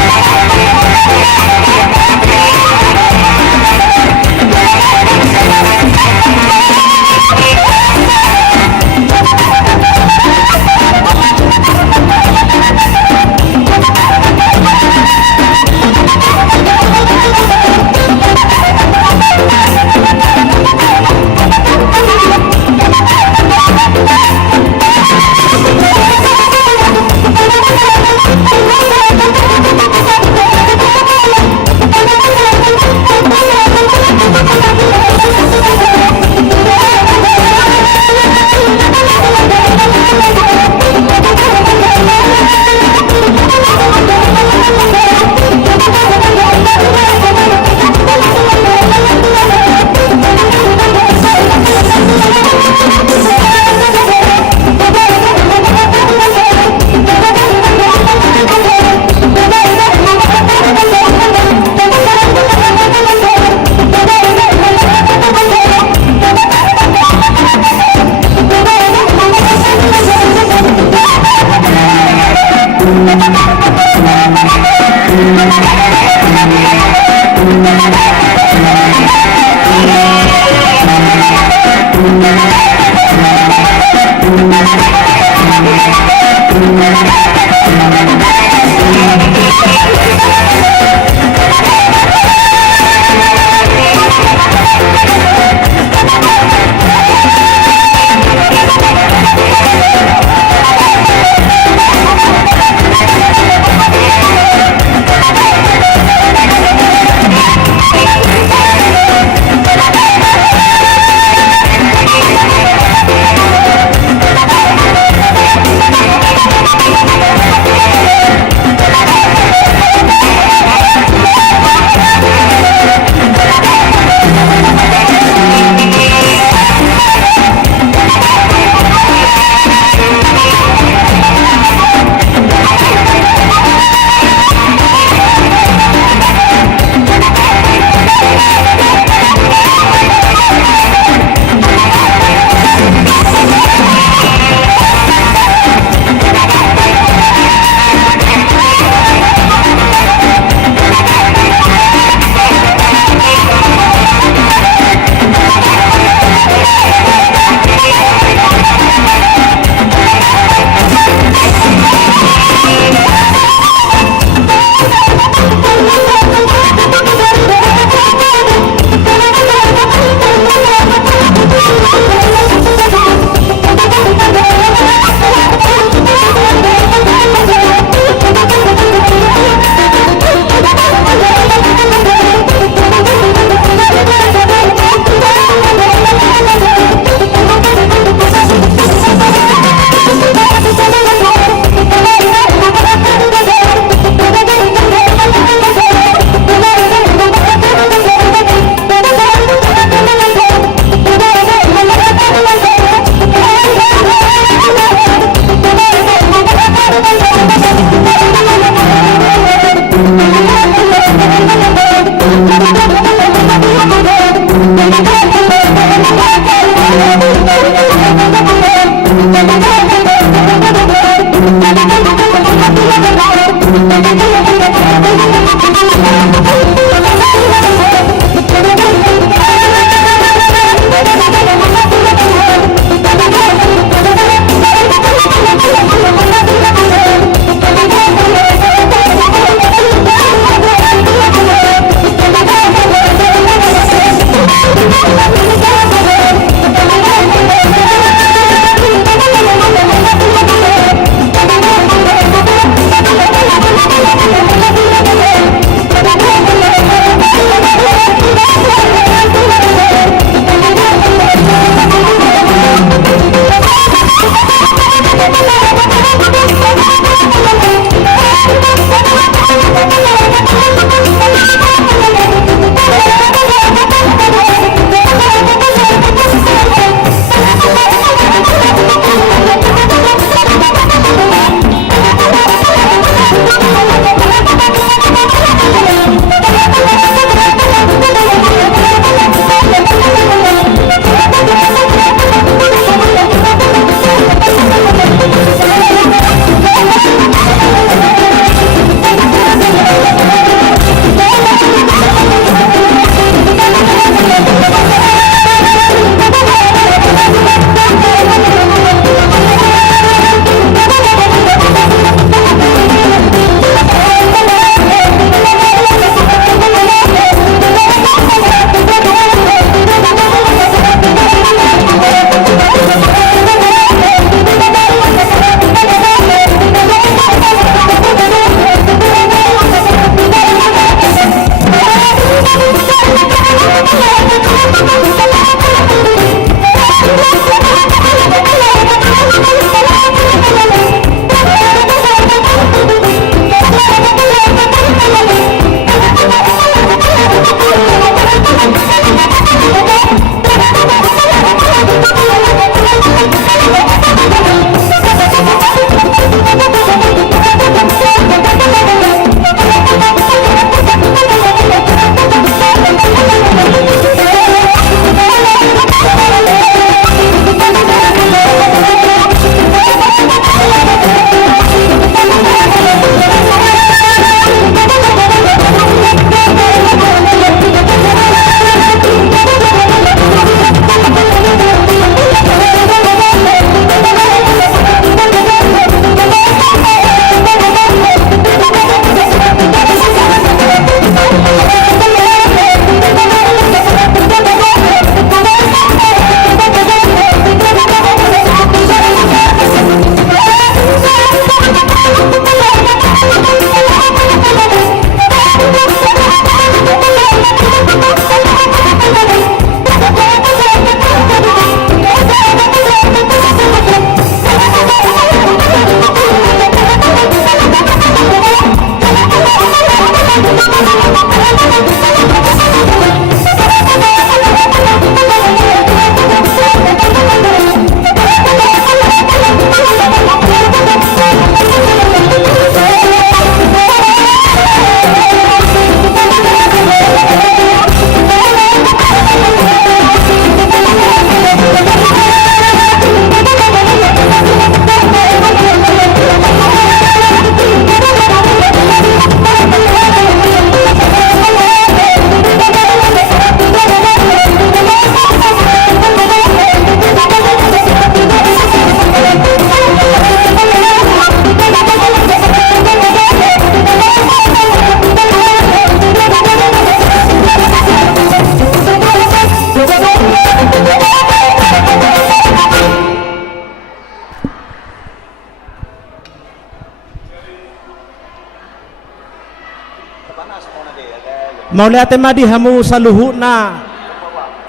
Maulia temadi hamu saluhuna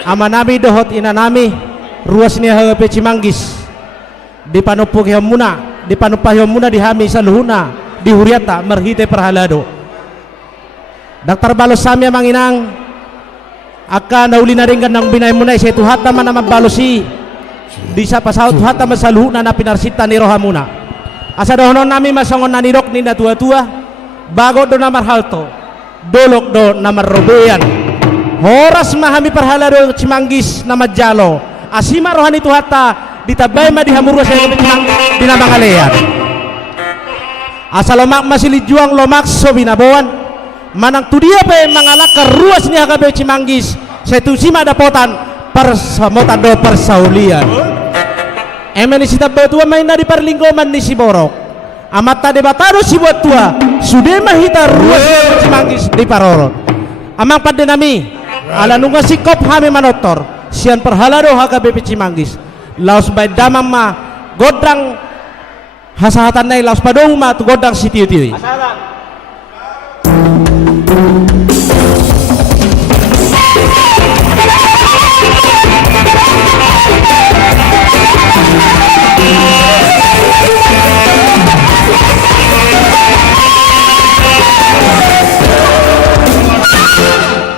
amanami dohot inanami ruas ni HP Cimanggis di panupuk hamuna di panupah hamuna di hami saluhuna di huriata merhite perhalado Dr. Balos Samya manginang akan nauli na rin ng binay munay sa tuhata man naman balosi di sa pasahot tuhata masaluhuna na pinarsita ni Rohamuna asa dohonon nami masangon na nirok ni natua-tua bago do na marhalto dolok do na marrobeyan horas mahami perhalado Cimanggis na madjalo asima rohani tuhata ditabay madihamuro sa Cimanggis dinamangaleyan asa lomak masilijuang lomak so binabawan manang tudia pa mangalak ruas ni HKB Cimanggis sa tusima dapotan persamotan do persaulian emeni sita betua main na di perlinggoman ni Siborok amata debatado si buat tua sudah mahita ruas ni Cimanggis di Parorot amang padenami ala nunga sikop hami manotor sian perhalado HKBP Cimanggis laos bay damang ma godang hasahatan nai laos padong ma tu godang sitiu-tiu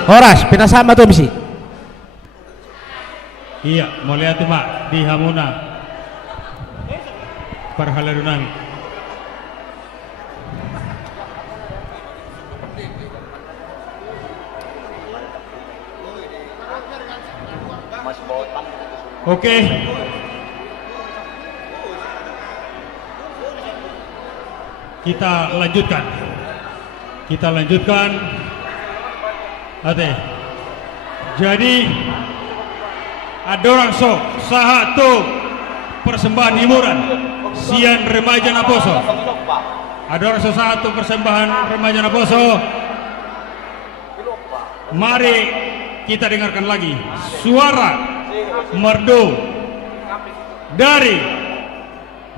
Horas, pinasama to misi. Iya, mulia tu mak di hamuna perhalado nami. Oke. Kita lanjutkan. Ate. Jadi ada orang sok satu persembahan hiburan sian remaja Naposo. Ada orang sok satu persembahan remaja Naposo. Mari kita dengarkan lagi suara merdu dari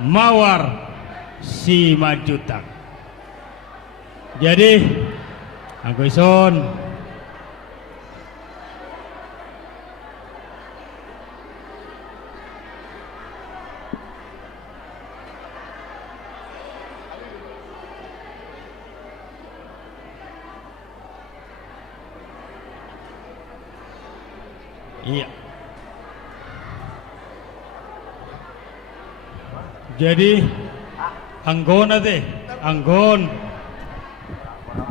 Mawar Simanjuntak. Jadi aku ison iya. Jadi anggon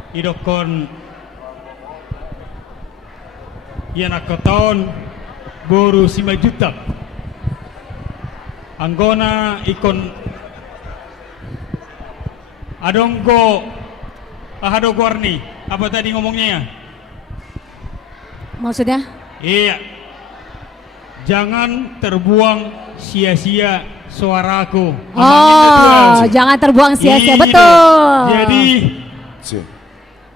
idokon yan akoton boru Simanjuntak anggona ikon adonggo ahado warni apa tadi ngomongnya ya maksudnya iya jangan terbuang sia-sia suaraku. Jangan terbuang sia-sia, betul. Jadi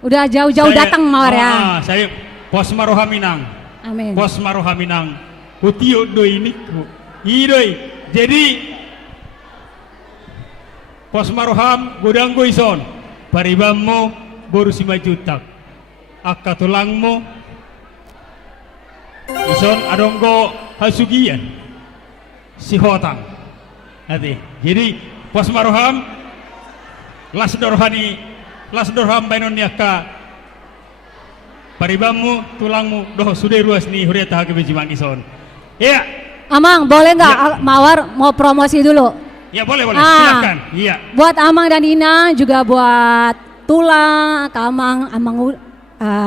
udah jauh-jauh datang Mawar ya. Saya pos marohaminang. Amin. Pos marohaminang. Utio doi niku. Idoi. Jadi pos maroham godang goison. Paribammu boru Simanjuntak. Akka tulangmu ison adonggo hasugian si hotang nanti jadi pos maroham las dorham bainon yakka paribammu tulangmu doh sudah ruas nih huriata HKB Cimanggis ison iya Amang boleh nggak Mawar mau promosi dulu ya boleh silakan iya buat Amang dan Ina juga buat Tulang Amang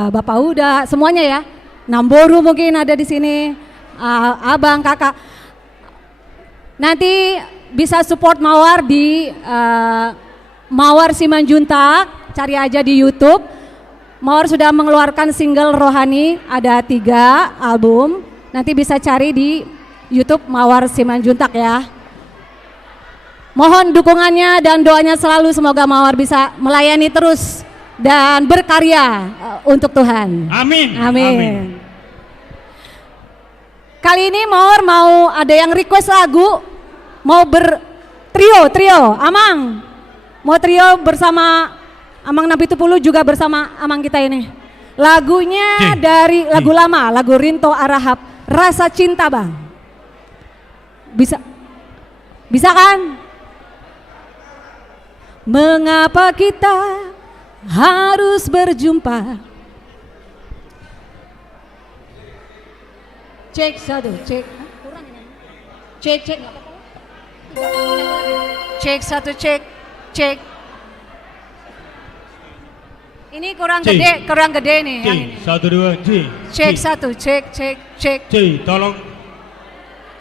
Bapak Uda semuanya ya Namboru mungkin ada di sini, abang, kakak. Nanti bisa support Mawar di Mawar Simanjuntak, cari aja di YouTube. Mawar sudah mengeluarkan single rohani, ada 3 album. Nanti bisa cari di YouTube Mawar Simanjuntak ya. Mohon dukungannya dan doanya selalu semoga Mawar bisa melayani terus dan berkarya untuk Tuhan. Amin. Amin. Kali ini Mawar mau ada yang request lagu, mau trio, Amang. Mau trio bersama Amang Nabi Tupulu juga bersama Amang kita ini. Lagunya dari lagu lama, lagu Rinto Arahap, Rasa Cinta Bang. Bisa? Bisa kan? Mengapa kita harus berjumpa? Cek satu, cek. Cek, cek, nggak apa-apa. Cek satu, cek, cek. Ini kurang gede nih. C, yang ini. 1, 2, C. Cek satu, cek, cek, cek. C, tolong.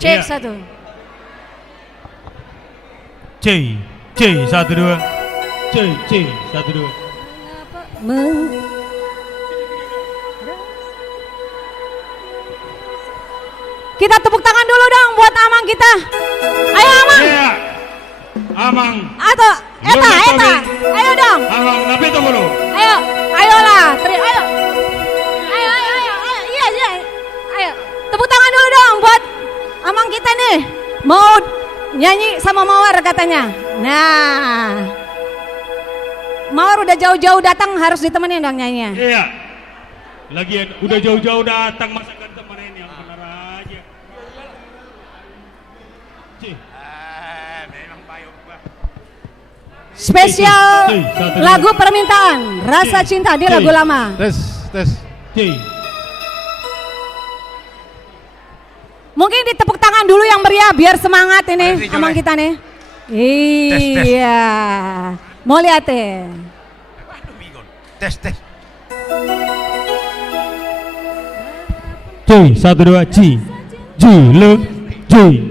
Cek Iya. satu. C, 1, 2. C, 1, 2. Kita tepuk tangan dulu dong buat Amang kita. Ayo Amang. Iya. Amang. Atau Eta. Ayo dong. Amang, tapi tunggu dulu. Ayolah. Ayo. Iya. Ayo. Tepuk tangan dulu dong buat Amang kita nih. Mau nyanyi sama Mawar katanya. Nah. Mawar udah jauh-jauh datang, harus ditemenin dong nyanyinya. Iya. Lagian udah jauh-jauh datang, masa kan temenin yang benar aja. Spesial lagu permintaan, Rasa Cinta, dia lagu lama. Tes. Mungkin ditepuk tangan dulu yang meriah biar semangat ini Amang kita nih. Iya. Mau lihat ya? Tes. C, 1, 2, C.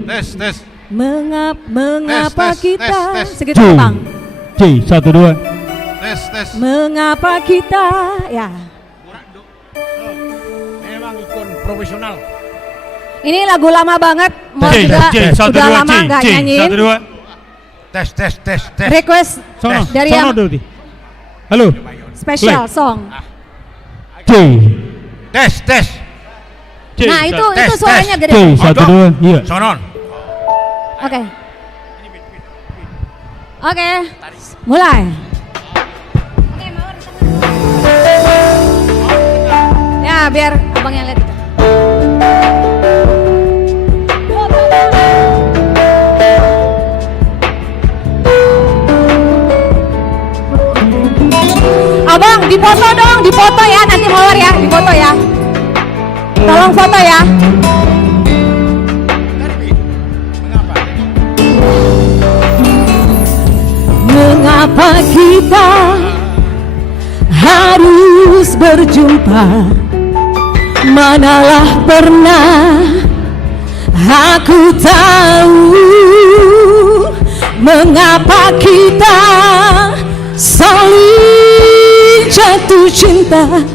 Tes. Mengapa kita tes. segitu Bang? C, 1, 2. Tes. Mengapa kita ya? Memang ikon profesional. Ini lagu lama banget, mau C, juga C, 1, udah 2, lama C, nggak C, nyanyiin. 1, 2. Tes. Request dari yang Sono dulu. Halo. special song. C. Tes. C, Nah itu tes, suaranya C, gede. 1, 2. Iya. Sonon. Oke. Mulai. Ya biar abang yang lihat. Abang dipoto dong, dipoto ya, nanti Mawar ya, dipoto ya. Tolong foto ya. Mengapa kita harus berjumpa? Manalah pernah aku tahu mengapa kita saling jatuh cinta.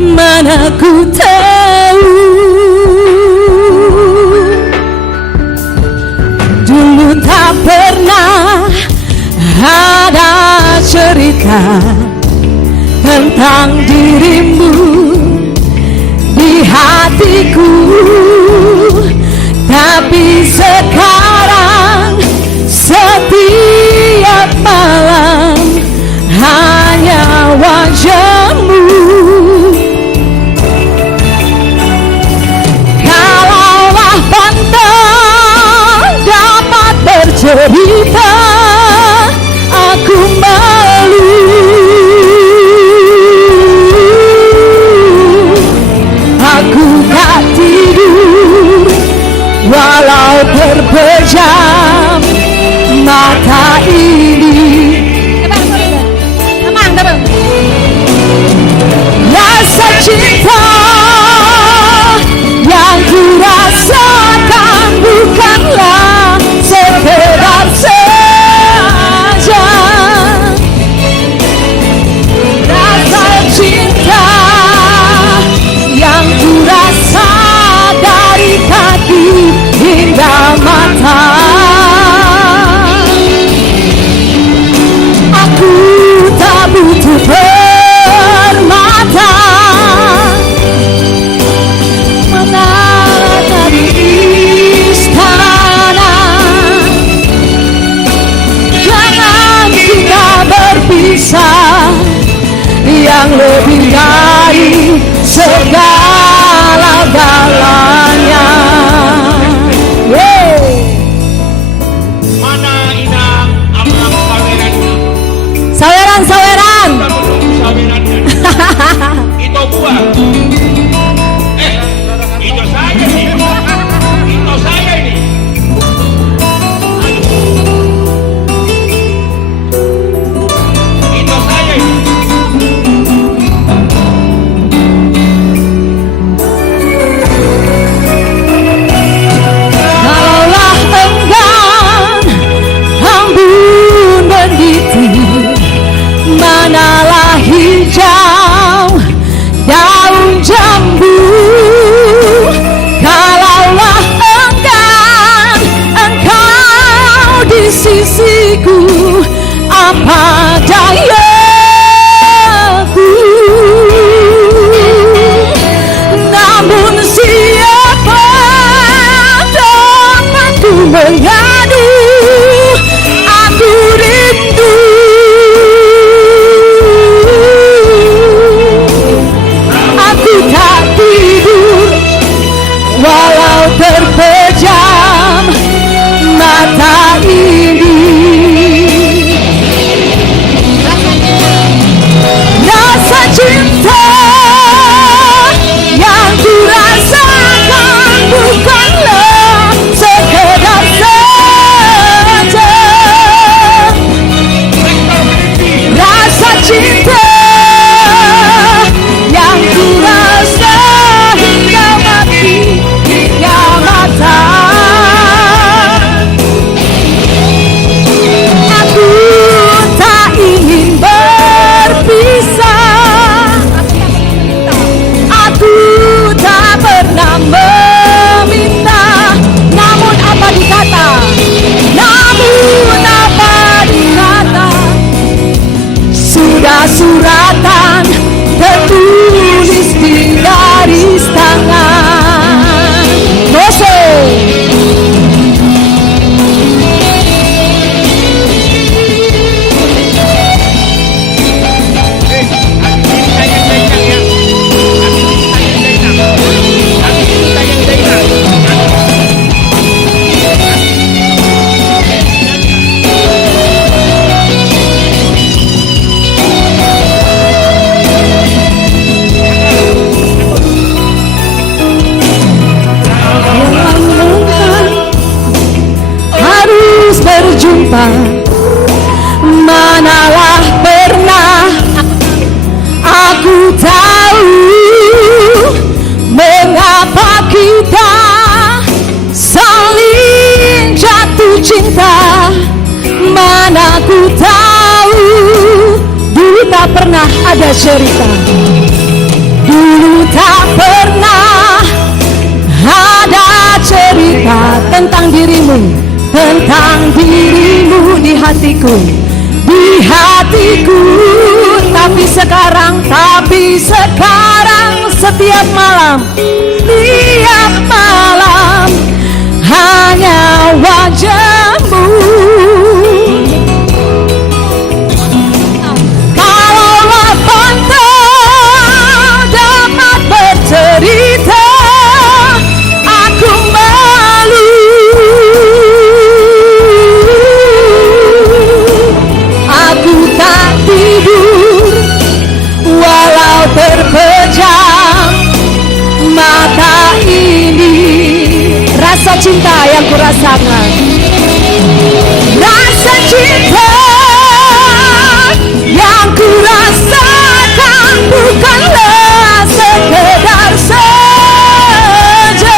Mana ku tahu dulu tak pernah ada cerita tentang dirimu di hatiku, tapi sekarang setiap malam hanya wajahmu. Kalaulah pantas dapat bercerita, aku malu. Aku tak tidur walau berpejam mata ini. Rasa cinta yang ku rasakan bukanlah sekedar saja. Rasa cinta yang ku rasa dari kaki hingga mata. terpejam mata ini, rasa cinta yang ku rasakan bukanlah sekedar saja. Rasa cinta yang ku rasa hingga mati, hingga mata. Aku tak ingin berpisah, aku tak pernah meminta. Namun apa dikata, namun apa dikata, sudah suratan tertulis di garis tangan. Mose. Harus berjumpa, manalah pernah aku tahu mengapa kita saling jatuh cinta. Mana ku tahu dulu tak pernah ada cerita, dulu tak pernah ada cerita tentang dirimu, tentang dirimu di hatiku, di hatiku. Tapi sekarang setiap malam hanya wajahmu. Kalaulah pantas dapat bercerita, aku malu. Aku tak tidur walau terpejam mata ini. Rasa cinta yang kurasakan, rasa cinta yang kurasakan bukanlah sekedar saja.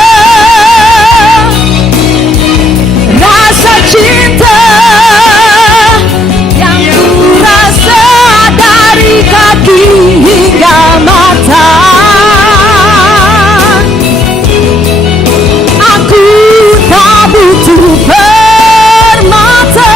Rasa cinta yang kurasa dari kaki hingga mata. Aku tak butuh permata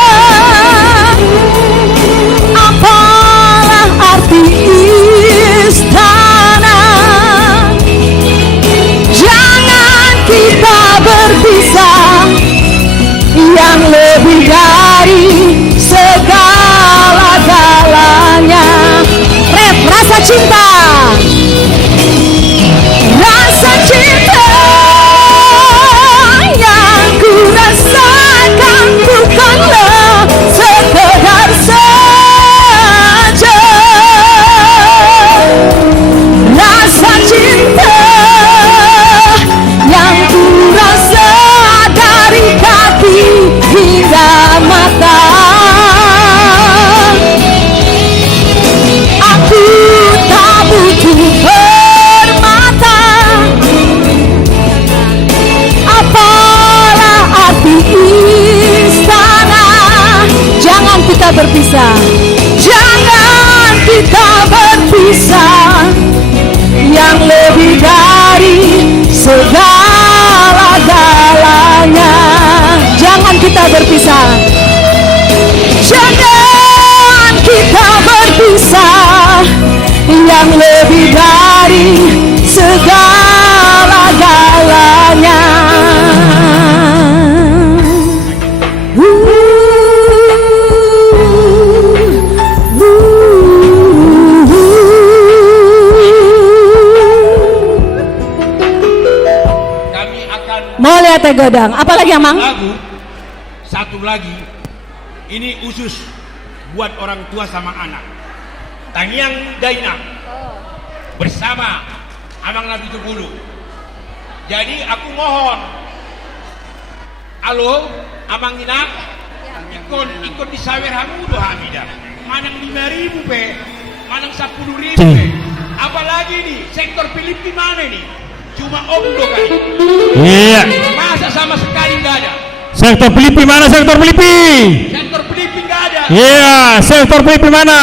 Mau lihat teh godang. Apalagi Amang? Lagu satu lagi ini khusus buat orang tua sama anak. Tangyang Dainang bersama Amang Nabi Tugulu. Jadi aku mohon, alo Amang Inang, ikut disawer hamu do Hamidah. Manang 5.000 pe, manang 10.000 pe. Apalagi nih sektor Filipi mana nih? Cuma omdo kali. Iya. Masa sama sekali nggak ada. Sektor Filipi mana sektor Filipi? Sektor Filipi nggak ada. Iya, sektor Filipi mana?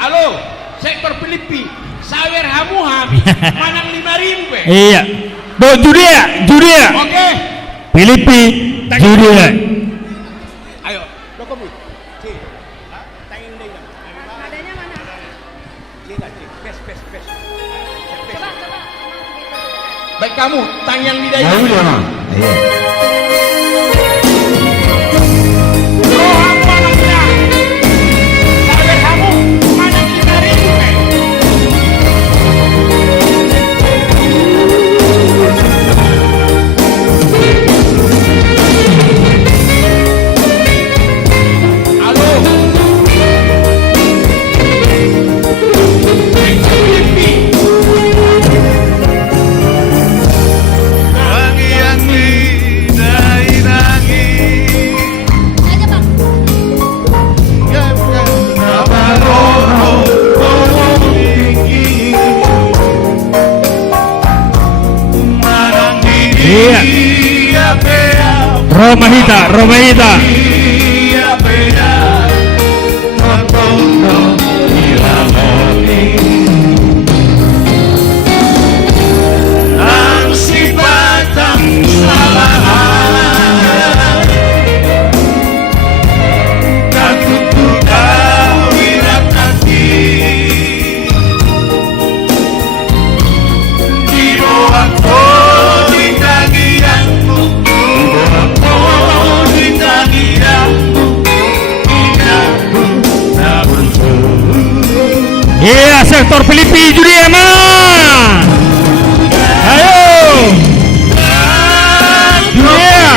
Halo, sektor Filipi, sawer hamu Hami, manang 5.000 pe. Iya. Do Judea. Oke. Filipi, Judea. Ayo, dokumen. Cik. Tangin deh. Nadanya mana? Cik, bes. Coba. Baik kamu, tang yang di daya. Iya. Romahita. Iya, sektor Filipi Judea mana? Ayo. Judea.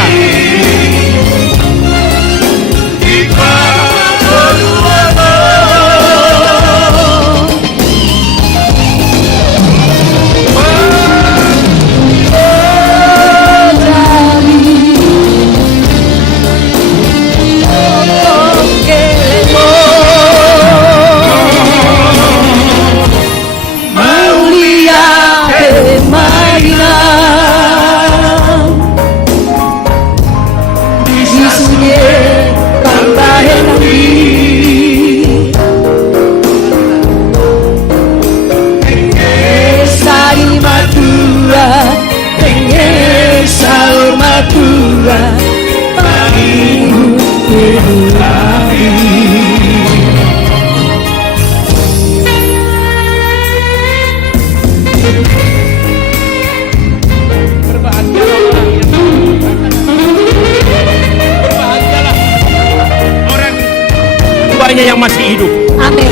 Yang masih hidup. Amin.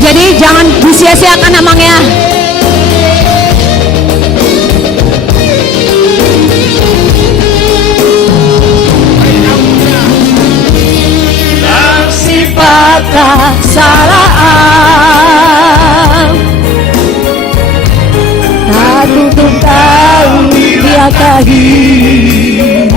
Jadi jangan disia-siakan Amangnya. Sifat kesalahan tak tutup tahu dia kahim.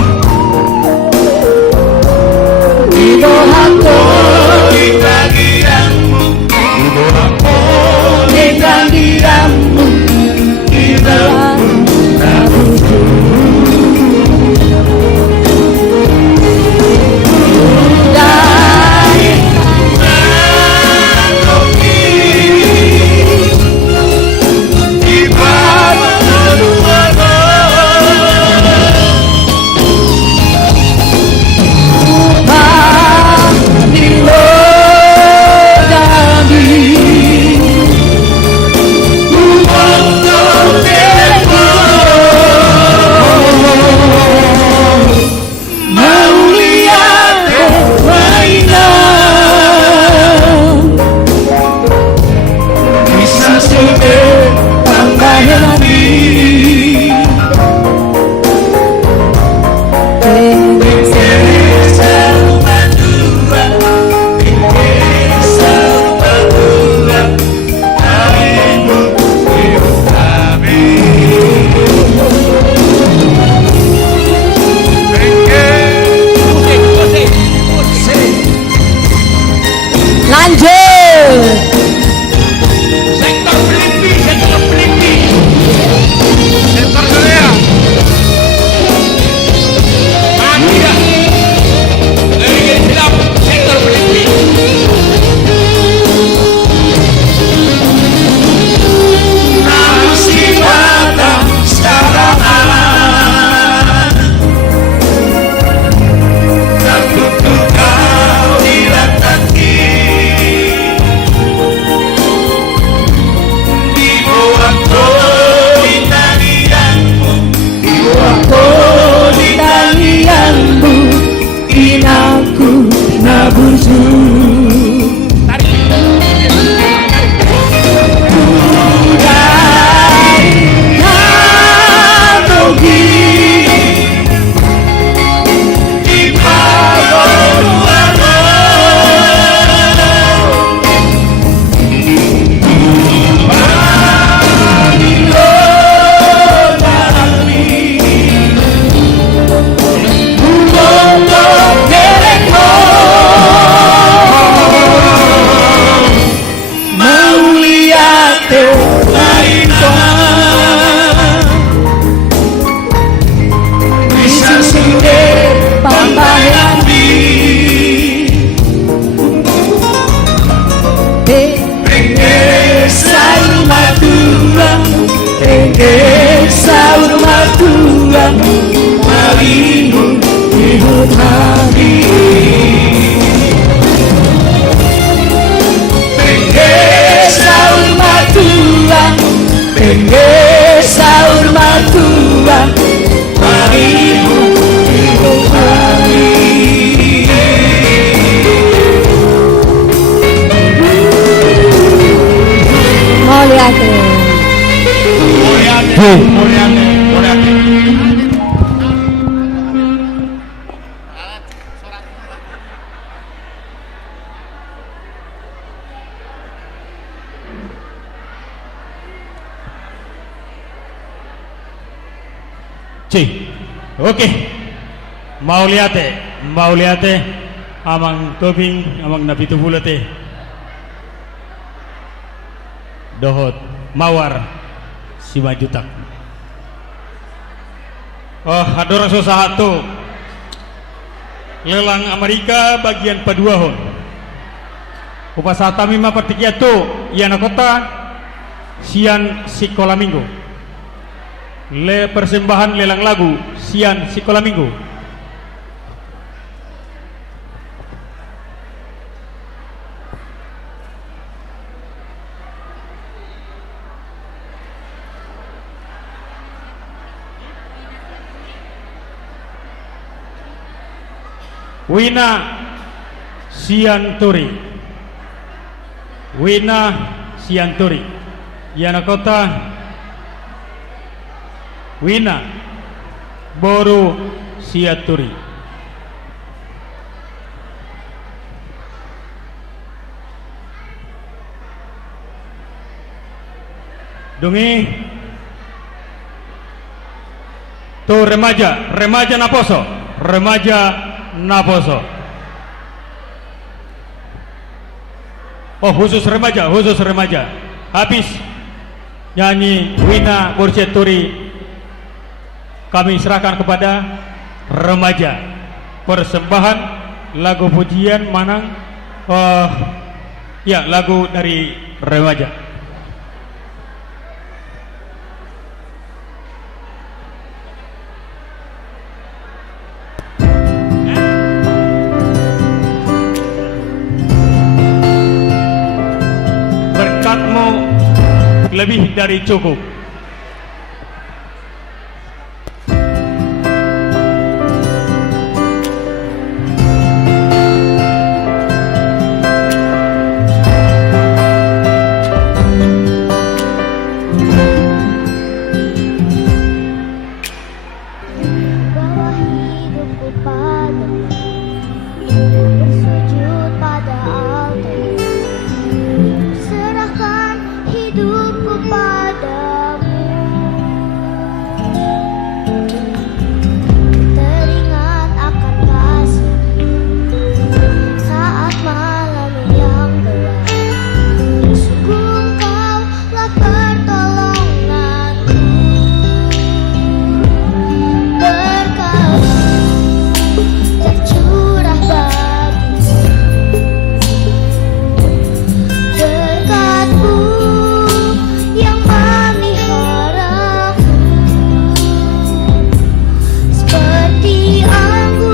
Denge sahur matua marimu kembali. Moliate. Oke. Mauliate amang tobing amang nabitu bulate. Dohot mawar si majutak. Hadorang sosahatu lelang Amerika bagian paduahon. Upasata mima partikiatu iana kota sian sikola minggu. Le persembahan lelang lagu sian sikola minggu. Wina Sianturi Yana kota Wina Boru Siaturi. Dungi tu remaja Naposo. Oh, khusus remaja. Habis nyanyi Wina Borseturi kami serahkan kepada remaja. Persembahan lagu pujian Manang. Ya, lagu dari remaja. Lebih dari cukup.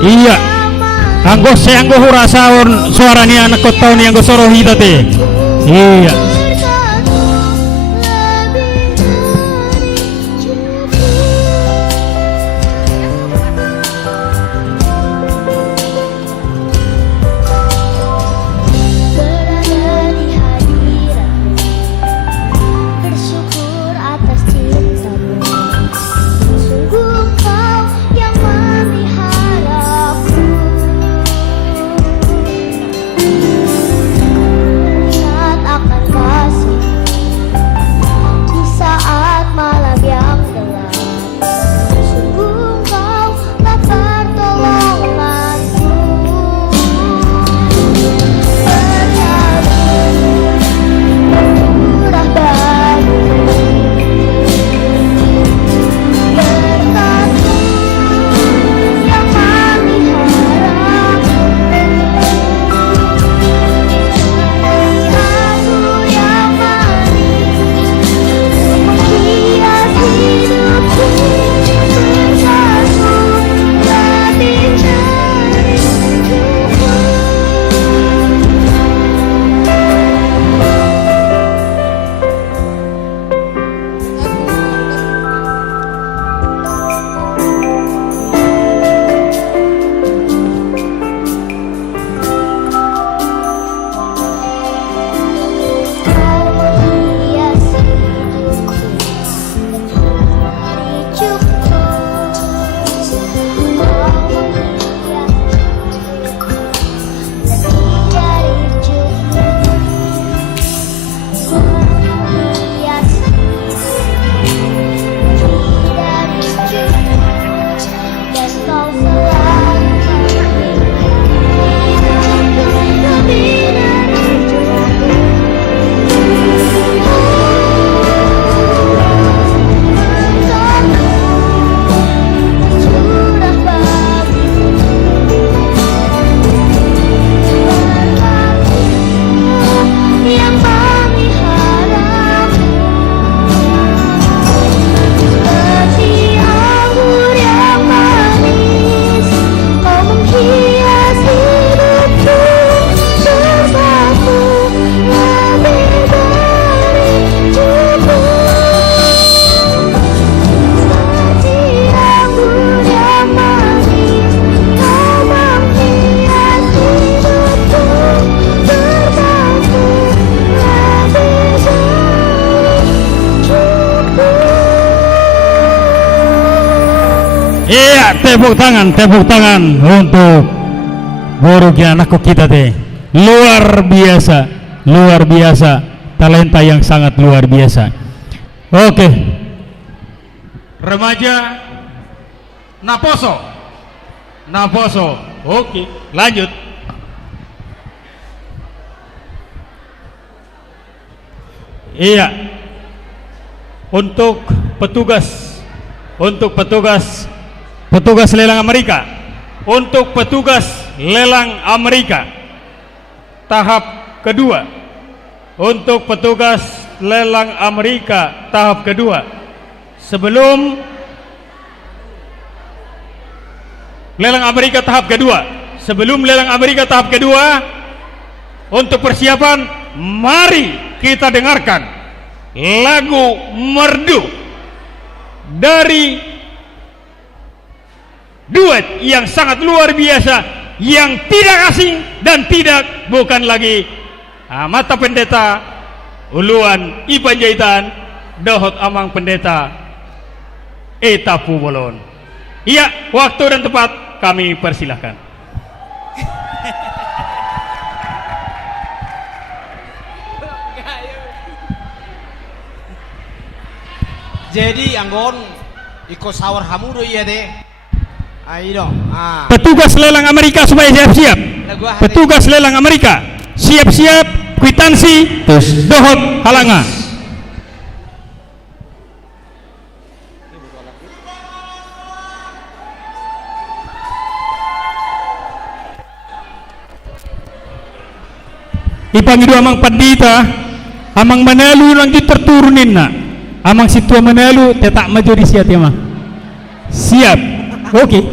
Iya, anggo hurasaon suaranya anak kota ni anggo sorohi tadi. Iya. Saat akan Iya, tepuk tangan untuk guru anakku kita teh. Luar biasa, talenta yang sangat luar biasa. Oke. Remaja Naposo. Oke, lanjut. Iya. Untuk petugas lelang Amerika. Untuk petugas lelang Amerika tahap kedua. Untuk petugas lelang Amerika tahap kedua. Sebelum lelang Amerika tahap kedua, untuk persiapan, mari kita dengarkan lagu merdu dari duet yang sangat luar biasa, yang tidak asing dan bukan lagi Mata Pendeta Uluan Ipanjaitan Dohot Amang Pendeta Etapu Bolon. Iya, waktu dan tempat kami persilahkan. Jadi anggon ikut sawar hamudo iya deh. Ayo dong. Petugas lelang Amerika supaya siap-siap. Petugas lelang Amerika siap-siap, kwitansi dohot halanga. Ipangidu amang pandita, amang manalu lanjut terturunin na. Amang situa manalu tetak maju di siat ya mah. Siap. Oke.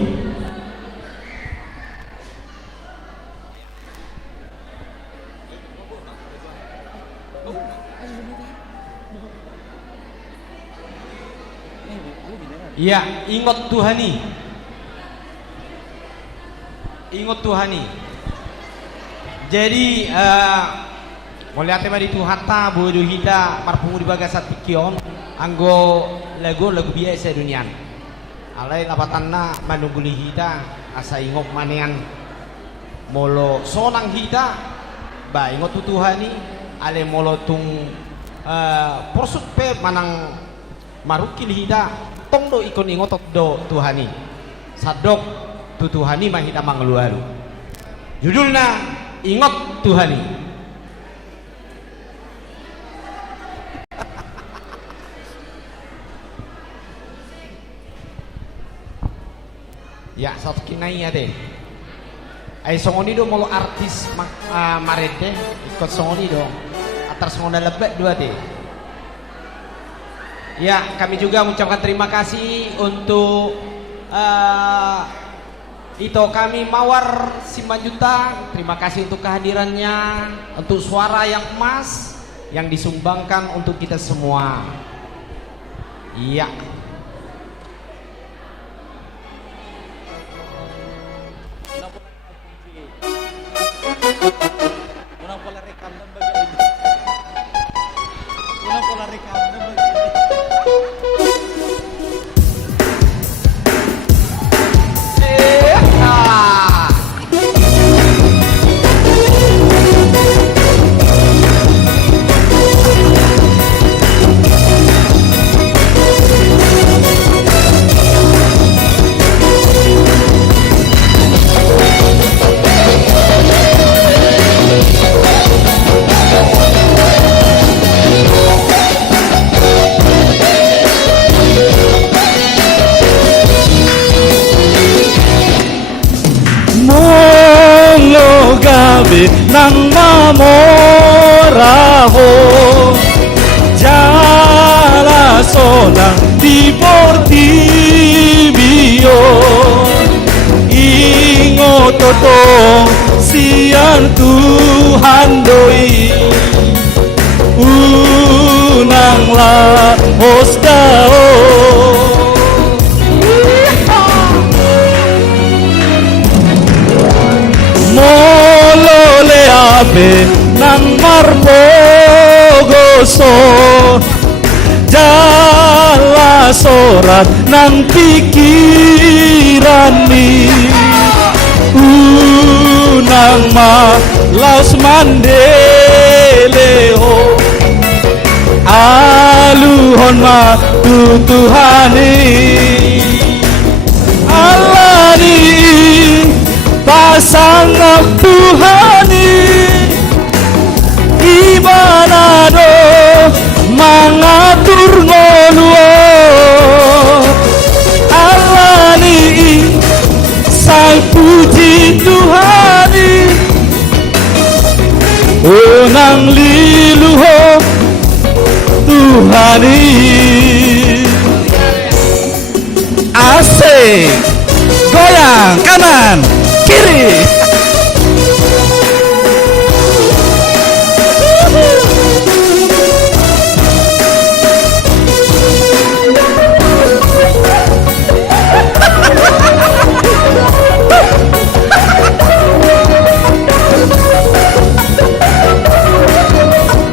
Iya, ingat Tuhani. Jadi melihat tema di Tuhata bodoh kita parpungu di bagasat pikion anggo lagu biasa dunian. Alai lapatanna manungguli kita asa ingok manean molo sonang kita ba ingot Tuhani ale molo tung porsut pe manang marukil hida tong do ikon ingotot do Tuhani sadok tu Tuhani mahita mangluaru judulna ingot Tuhani. Ya satu kinai ya deh. Ay songoni do molo artis marete ikut songoni do atar songonda lebet dua deh. Ya kami juga mengucapkan terima kasih untuk Ito kami Mawar Simanjuntak. Terima kasih untuk kehadirannya, untuk suara yang emas yang disumbangkan untuk kita semua. Iya. Nang mamoraho jala sonang di Portibio ingo totong sian Tuhan doi unang la hostao abe nang marpogoso jala sorat nang pikiran ni unang malaos mandeleho aluhon matutuhani alani pasangap Tuhani ibanado mangatur ngoluo alani sai puji Tuhani unang liluho Tuhani asik goyang kanan kiri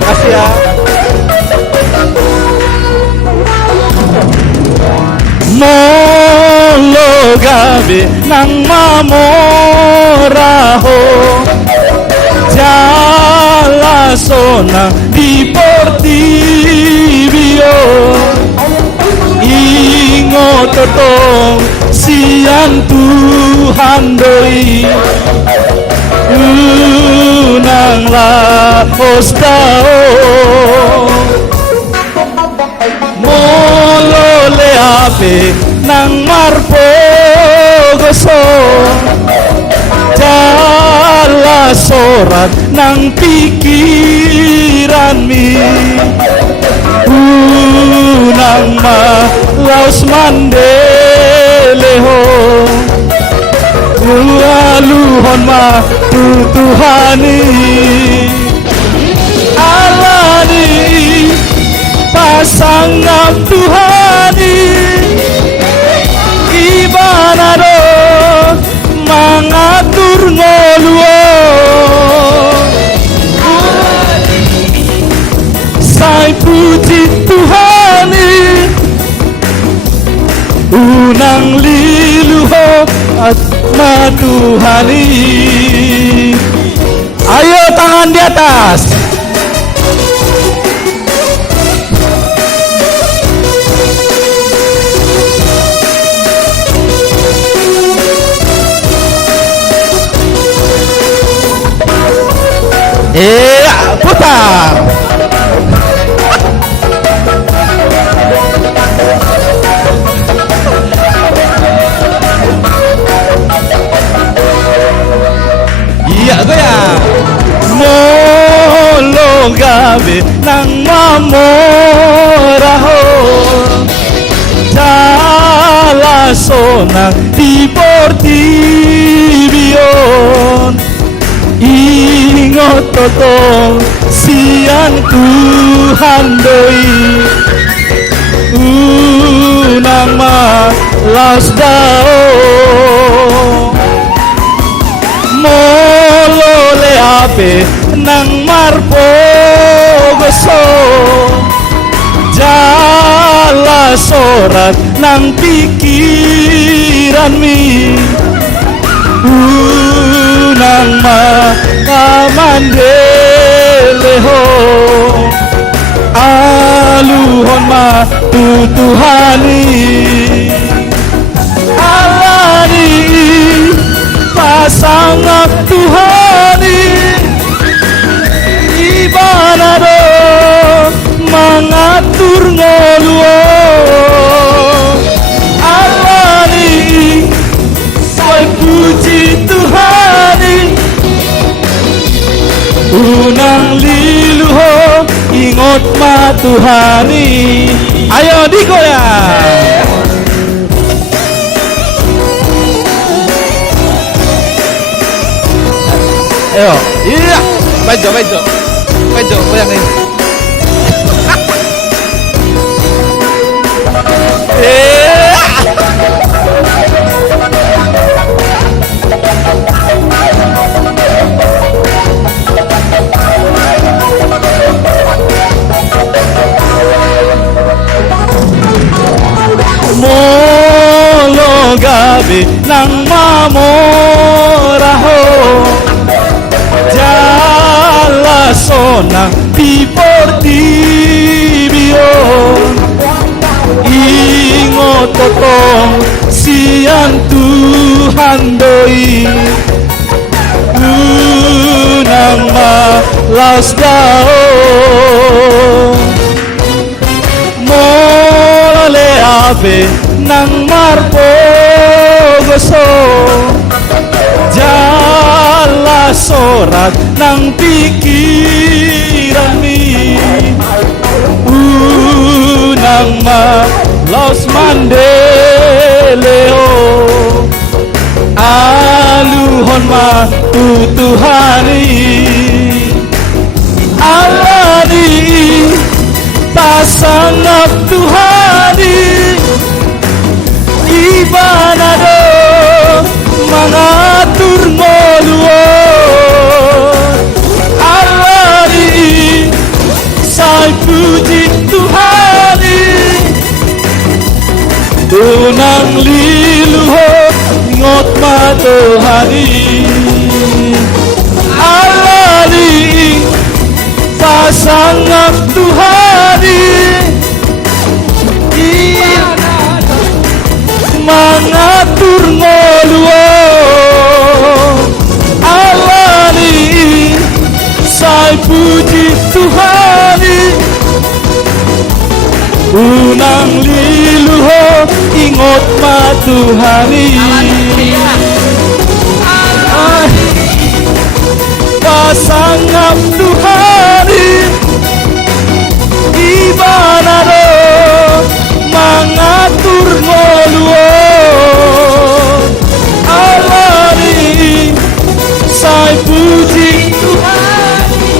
kasih ya. Molo gabi nang mamoraho jalasona di Portibio ingo totong sian Tuhan doi unang laos dao molo leape nang marpogoso jala sorat nang pikiran mi unang malaos mandeleho aluhon matutuhani alani pasangap Tuhani ibanado mangatur ngoluo sai puji Tuhani unang liluho atma Tuhani ayo tangan di atas putar iya goyang molo gabe nang mamoraho jalasona di Portibio ingot totong sian Tuhan doi unang malaos dao molo leape nang marpogoso jala sorat nang pikiran mi unang makamandeleho aluhon matutuhani alani pasangap Tuhani ibanado mangatur ngoluo alani sai puji Tuhani unang liluho ingot matuhani ayo digoyang ayo iya maju goyangin abe nang mamoraho jala sonang di Portibion ingot totong sian Tuhan doi unang malas dao molale abe nang marpogoso jala sorat nang pikiran mi unang malas mandeleo aluhon ma tutuhani alani pasangap Tuhani ibanado mengatur ngoluon alani saya puji Tuhani tunang liluho ngot matohani alani pasangap Tuhani mengatur ngoluon alani saya puji Tuhani unang liluho ingot matuhani pasangap Tuhani ibanado mengatur ngoluon alani saya puji Tuhani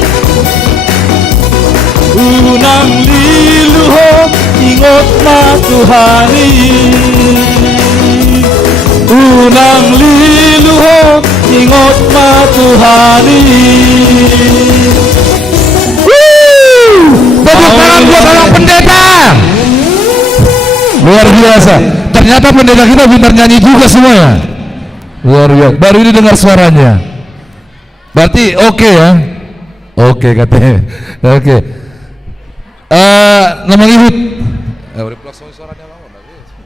unang liluho ingot matuhani unang liluho ingot matuhani. Tepuk tangan buat orang pendeta. Luar biasa. Ternyata pendeta kita pintar nyanyi juga semuanya. Luar biasa. Baru ini dengar suaranya. Berarti oke ya? Oke katanya. Oke. Nama ibu.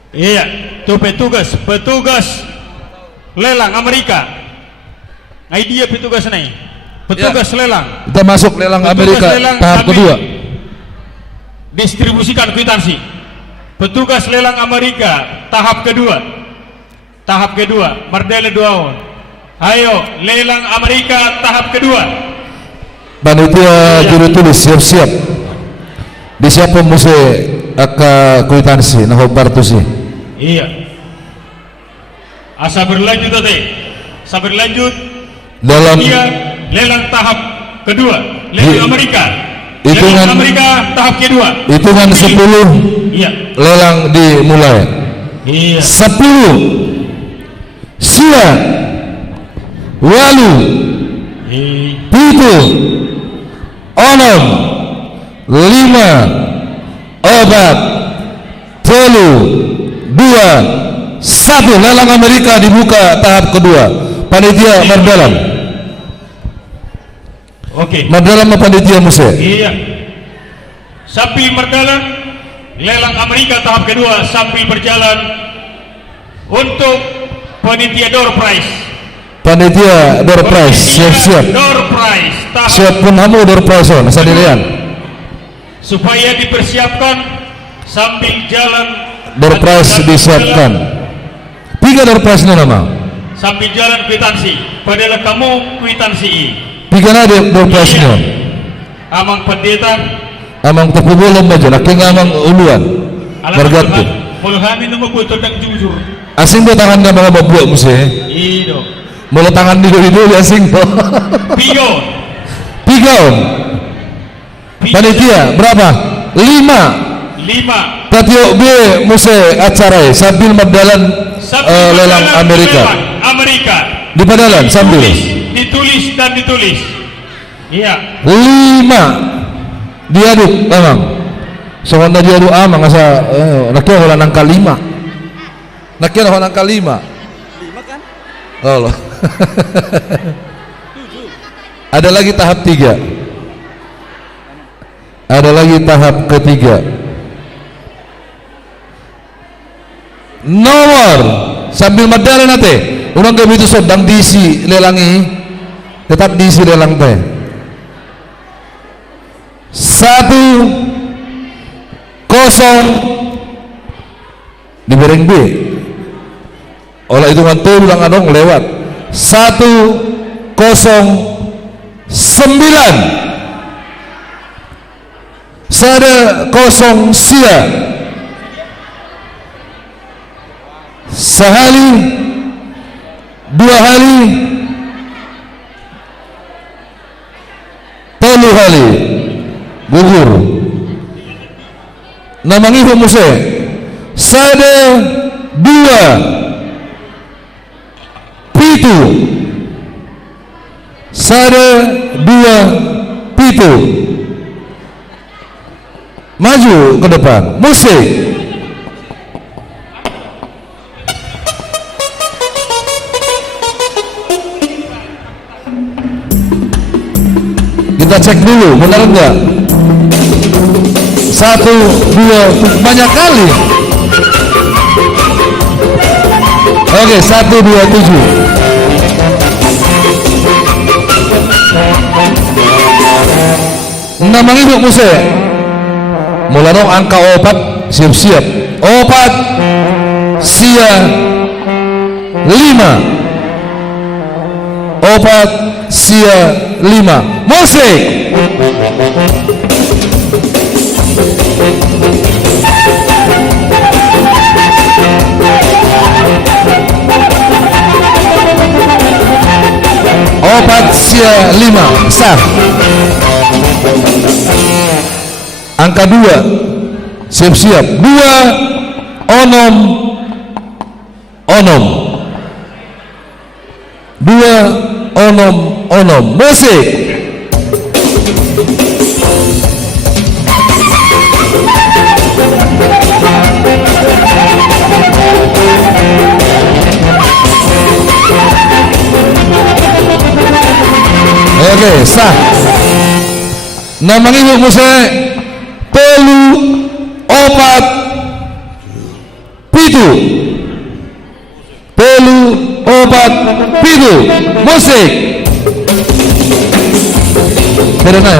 Iya, itu petugas lelang Amerika. Nah, dia petugas nih. Petugas lelang. Kita masuk lelang Amerika tahap kedua. Distribusikan kwitansi. Petugas lelang Amerika tahap kedua. Tahap kedua, Mardele Duaon. Ayo, lelang Amerika tahap kedua. Panitia juru tulis siap-siap. Disiapkan mesti aka kwitansi nah bartusi. Iya. Asa berlanjut tadi. Asa berlanjut dalam lelang tahap kedua, lelang Amerika. Hitungan lelang Amerika tahap kedua. Hitungan 10. Iya. Lelang dimulai. Iya. 10. Sia. Walu. Pitu. Onom. 5. Obat. 10. 2. 1. Lelang Amerika dibuka tahap kedua. Panitia Mardalam. Oke. Mardalam apa panitia Muse? Iya. Sambil Mardalam, lelang Amerika tahap kedua sambil berjalan untuk panitia door prize. Panitia door prize siap-siap. Door prize. Siap pun kamu door prize on, asal dilihat. Supaya dipersiapkan sambil jalan. Door prize disiapkan. 3 door prize nama. Sambil jalan kwitansi. Padahal kamu kwitansi. 3 ada door prize nya. Amang pendeta. Amang terpubulong aja. Laki ngamang uluan. Berganti. Kalau kami nama gue terdang jujur. Asing do tangan na mga babuak mo siya. Ido. Mula tangan dito asing do. Pigon. Pigon. Panitia berapa? 5. Tatio B muse acara sambil berjalan lelang Amerika. Di padalan sambil. Ditulis dan ditulis. Iya. 5 diaduk memang. Soalnya diaduk amang asa nakya wala nang 5. Nakya wala nang 5. Allah. Ada lagi tahap 3. Ada lagi tahap ketiga. Nomor sambil medali nanti. Urang gak begitu sedang diisi lelangi, tetap diisi lelang teh. 1-0 di bereng B. Oleh hitungan tuh bilang adong lewat 1-0-9. Sada 0 sia. Sehali, 2 hari, 3 hari gugur. Namangi humuse sada 2 pitu, sada 2 pitu. Maju ke depan, musik. Kita cek dulu, benar enggak? 1, 2, banyak kali. Oke, 1, 2, 7. Namanya ibu musik. Mulai dong angka 4, siap-siap. 4 sia 5. 4 sia 5. Musik. Opat sia 5 sah. Angka 2 siap-siap. 2 onom onom. 2 onom onom. Musik. Oke, sah. Namanya ibu musik 4 pitu. 4 pitu. Musik. Karena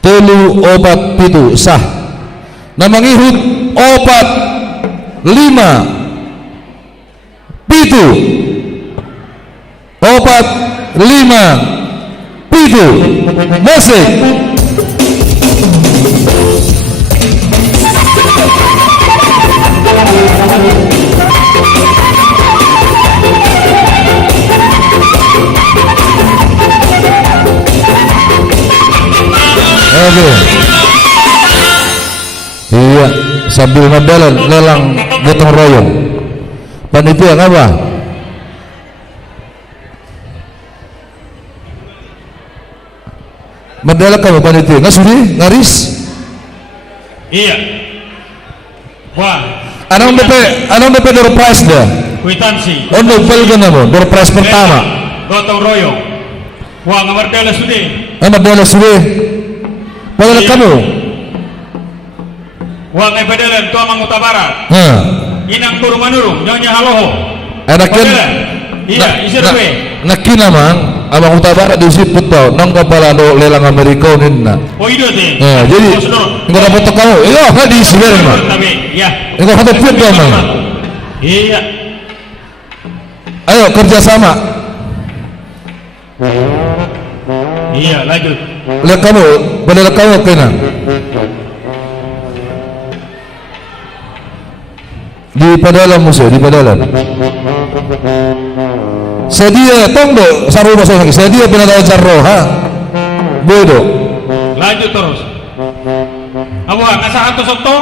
telu 4 pitu sah. Namang ihut 4 5 pitu. 4 5 pitu. Musik. Oke. Iya, sambil ngedalan lelang gotong royong. Panitia apa? Medal kamu panitia, nggak sudi, ngaris? Iya. Wah. Anong DP door prize dah? Kwitansi. Oh, pelgan apa? Door prize pertama. Gotong royong. Wah, ngamardela sudi. Medal sudi. Padahal kamu. Wah, ngebedelan tua Manguta Barat. Inang turu manurung, nyonya haloho. Enakin. Iya, isi ruwe. Nakina mang, abang Manguta Barat disiput tau, nang kepala do lelang Amerika nina. Oh itu sih. Jadi enggak dapat kamu. Iya, kan diisi bareng mah. Iya. Enggak ada pun dong mang. Iya. Ayo kerjasama. Iya, lanjut. Lihat kamu, padahal kamu kena. Di padalan musuh, di padalan. Sedia tongdo saru bahasa lagi. Sedia penadawan sarroha. Bodo. Lanjut terus. Abu ngasahan tu sokto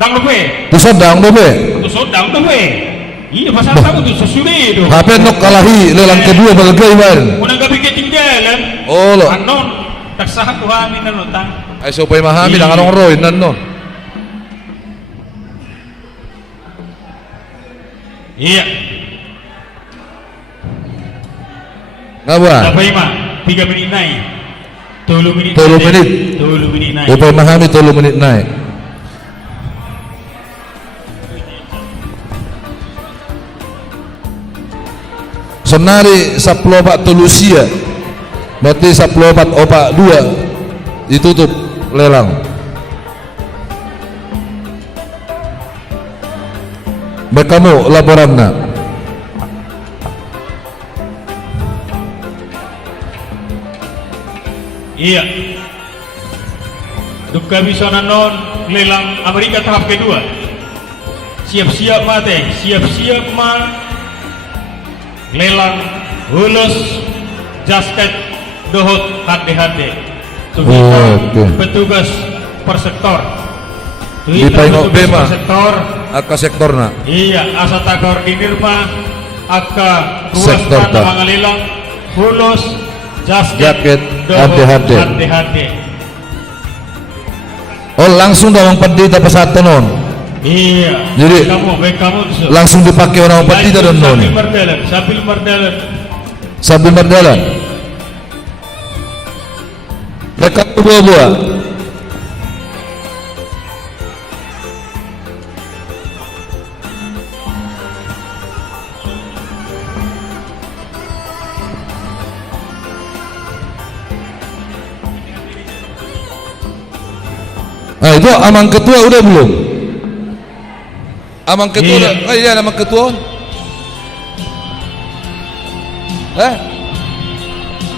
dang lupe. Tu sodang lupe. Tu sodang lupe. Iya pasal tamu tu sesudah itu. HP nok kalahi lelang kedua bagai bar. Unang gabi ketinggalan. Oh lo. Anon tak sah tu kami nanotang. Ay supaya mahami lang anong roy nanon. Iya. Ngapa? Sampai mah 3 menit naik. 3 menit. 3 menit. 3 menit naik. Upaya mahami 3 menit naik. Senari 10 opak tulusia. Berarti 10 opak 2 ditutup lelang. Baik kamu laporannya. Iya. Duka bisa nanon lelang Amerika tahap kedua. Siap-siap mate, siap-siap ma lelang hulus jasket dohot hade-hade. Petugas per sektor. Di paingok bema sektor aka sektorna. Iya, asa ta koordinir mah aka Sektor ruas ta. mangalilang hulus Jaket hade-hade. hade-hade. Oh langsung dalam pendeta pesatu non. Iya. Jadi baik kamu langsung dipakai orang pendeta dan non. Sambil berjalan. Mereka buah-buah. Nah itu amang ketua udah belum? Amang ketua udah? Oh iya amang ketua.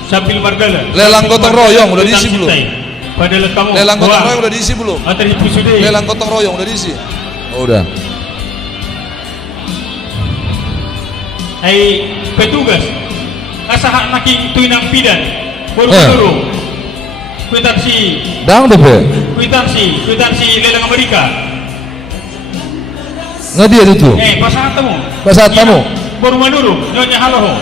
Sambil berjalan. Lelang gotong royong udah diisi belum? Padahal kamu. Lelang gotong royong udah diisi belum? Lelang gotong royong udah diisi? Oh udah. Hai petugas, asah naking tuinang pidan, buru-buru. Kwitansi. Dang deh. Kwitansi lelang Amerika. Nggak dia itu? Pasangan tamu. Pasangan tamu. Baru manduru, nyonya halo.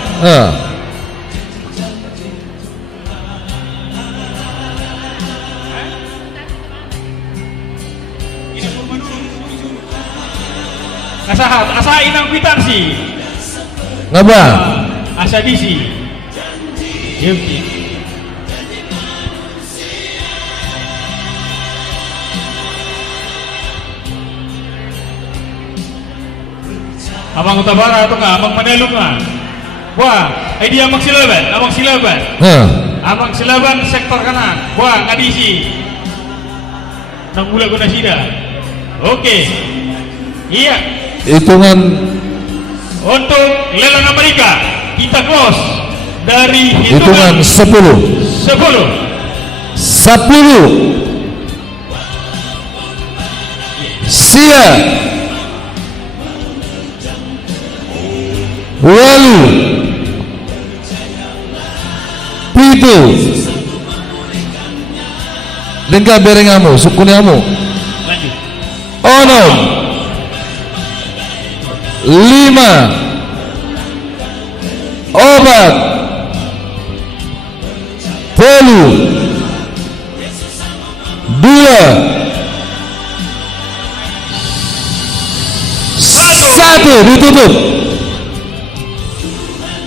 Asa inang kwitansi. Ngapa? Asa disi. Yuk. Abang utabara atau enggak? Abang Maneluk nggak? Wah, dia abang silaban. Abang silaban sektor kanan. Wah, nggak diisi. Nang mula guna sida. Oke. Iya. Hitungan. Untuk lelang Amerika kita close dari hitungan 10. 10. Sia. Walu Pitu Lengkap berengamu Sukuniamu Onom 5 Obat 2 1 ditutup.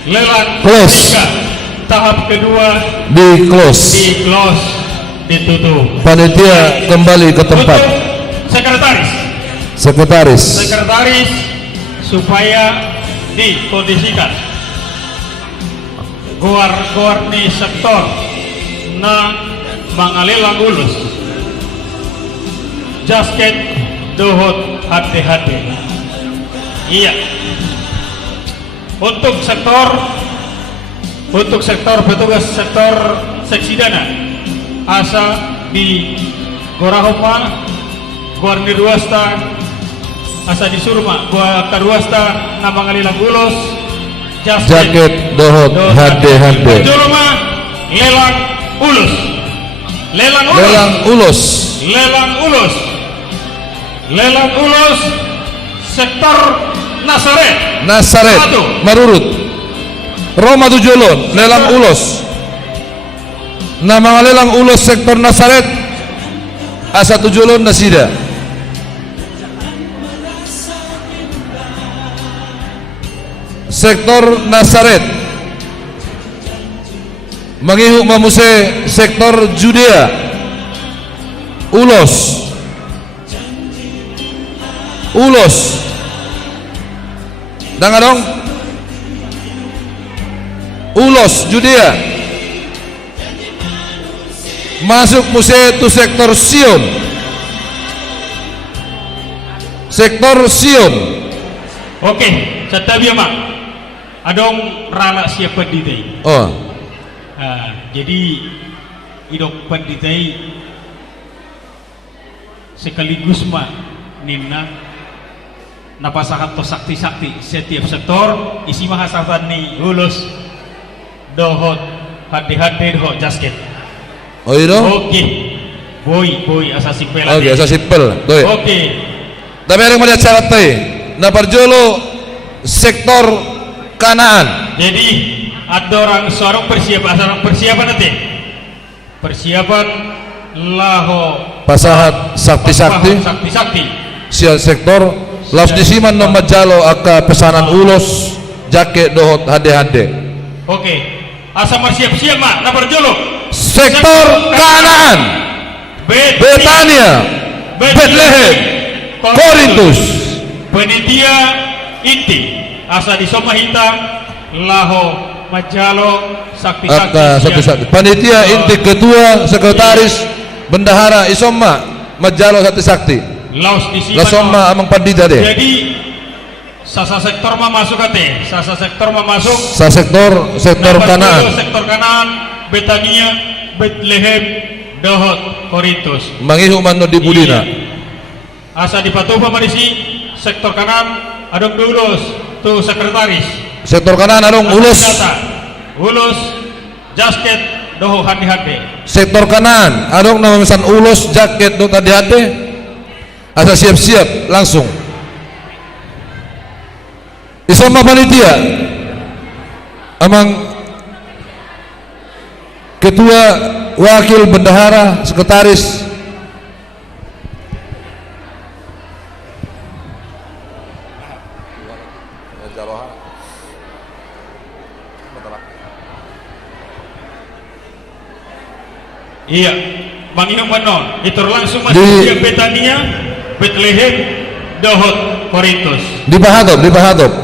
Lelang close. Tahap kedua close. Ditutup. Panitia kembali ke tempat. Sekretaris supaya dikondisikan goar ni sektor na mangalelang ulus jasket dohot hati-hati. Iya. Untuk sektor petugas sektor seksidana asa di Gorahoma Gorni Ruasta asa di Surma gua Karuasta nama ngalilang ulos jaket dohot hade-hade lelang ulus sektor Nasaret Marurut Roma Tujulun lelang ulos. Nama lelang ulos sektor Nasaret asa Tujulun nasida. Sektor Nasaret mangihuk mamuse sektor Judea ulos dangadong ulos Judea masuk muse tu sektor Sion Oke, setabi mak adong rala siapa ditai. Jadi idok penditai sekaligus mak nina napasakan to sakti setiap sektor isi mahasatan ni ulus dohot hati dohot jasket. Oke, boy asa simpel. Oke, asa simpel. Oke. Tapi ada yang melihat syarat teh. Naparjolo sektor Kanaan. Jadi ada orang seorang persiapan nanti. Persiapan laho pasahat sakti sia sektor laos disiman nomor jalo aka pesanan ulos jaket dohot hade. Oke, asa siap mak naparjolo sektor Kanaan Betania Bethlehem Korintus penitia inti asa di Somahita laho majalo sakti panitia inti ketua sekretaris bendahara isoma majalo sakti laos di Lasoma amang pandita deh. Jadi sasa sektor masuk sektor Kanaan Betania Bethlehem dohot Korintus mangihu manno di budina asa dipatupa manisi sektor kanan adong dulus tu sekretaris sektor kanan adong ulus jasket doho hati sektor kanan adong nama misan ulus jaket doho hati asa siap langsung isoma panitia amang ketua wakil bendahara sekretaris iya mangihong manon itu langsung masuk di Betania Bethlehem dohot Korintus di Bahadop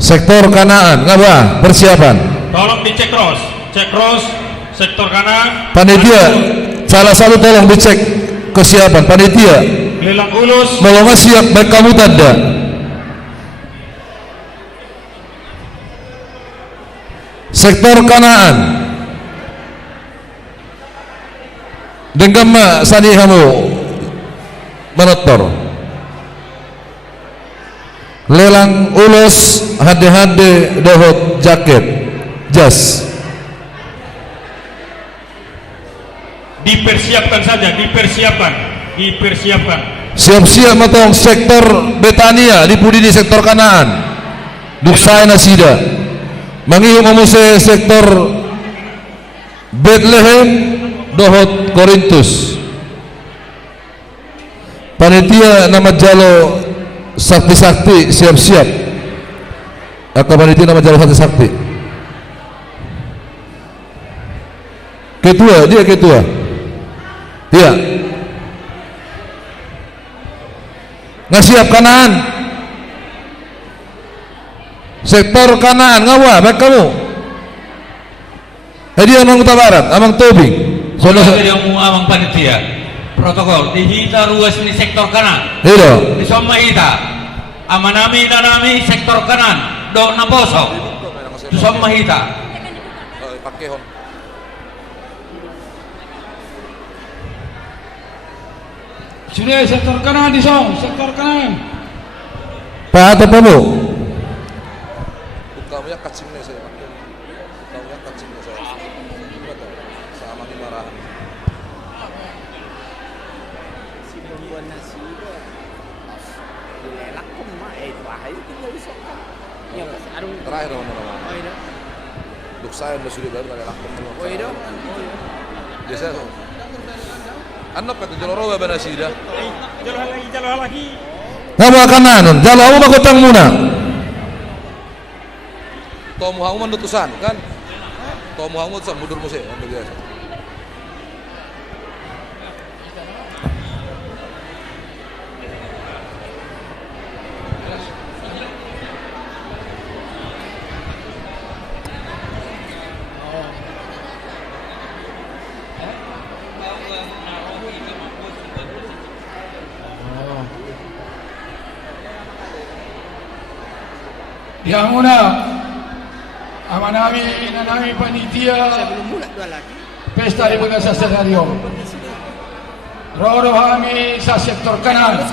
sektor Kanaan ngapa persiapan tolong dicek cross sektor kanan panitia salah satu tolong dicek kesiapan panitia lelang ulus mau siap baik kamu tanda sektor Kanaan dengan sani kamu menotor lelang ulus hade dohot jaket jas dipersiapkan siap matong sektor Betania dipudi di sektor Kanaan duksai nasida mangihu mamuse sektor Bethlehem dohot Korintus panitia nama jalo sakti siap aka panitia nama jalo sakti ketua dia ngasiap Kanaan sektor Kanaan ngawa baik kamu hadiah amang Barat amang tobing amang panitia protokol dihita ruas di sektor kanan di Somahita amanami nanami sektor kanan do naposo di Somahita sudah sektor kanan di sektor kanan Pak atau kamu kamunya kacingnya saya sama dimarahan Terakhir nama. Duk saya udah sudah baru ada lakum. Biasa. Anak kata jalur apa nasi dah? Jalur lagi. Nama kanan, jalur apa kotang muna? Tom Muhammad utusan kan? Tom Muhammad utusan mundur musik, biasa. Yang mana amanami nanami panitia pesta di Bagasa Stadium. Roro kami sa sektor kanan.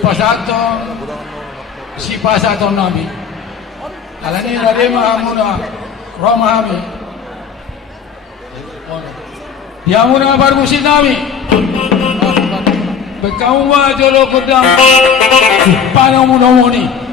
Pasato si pasato nami. Alani rema muna Roma kami. Yang mana barbusin nami. Bekawa jolo kodam paano mo nomoni.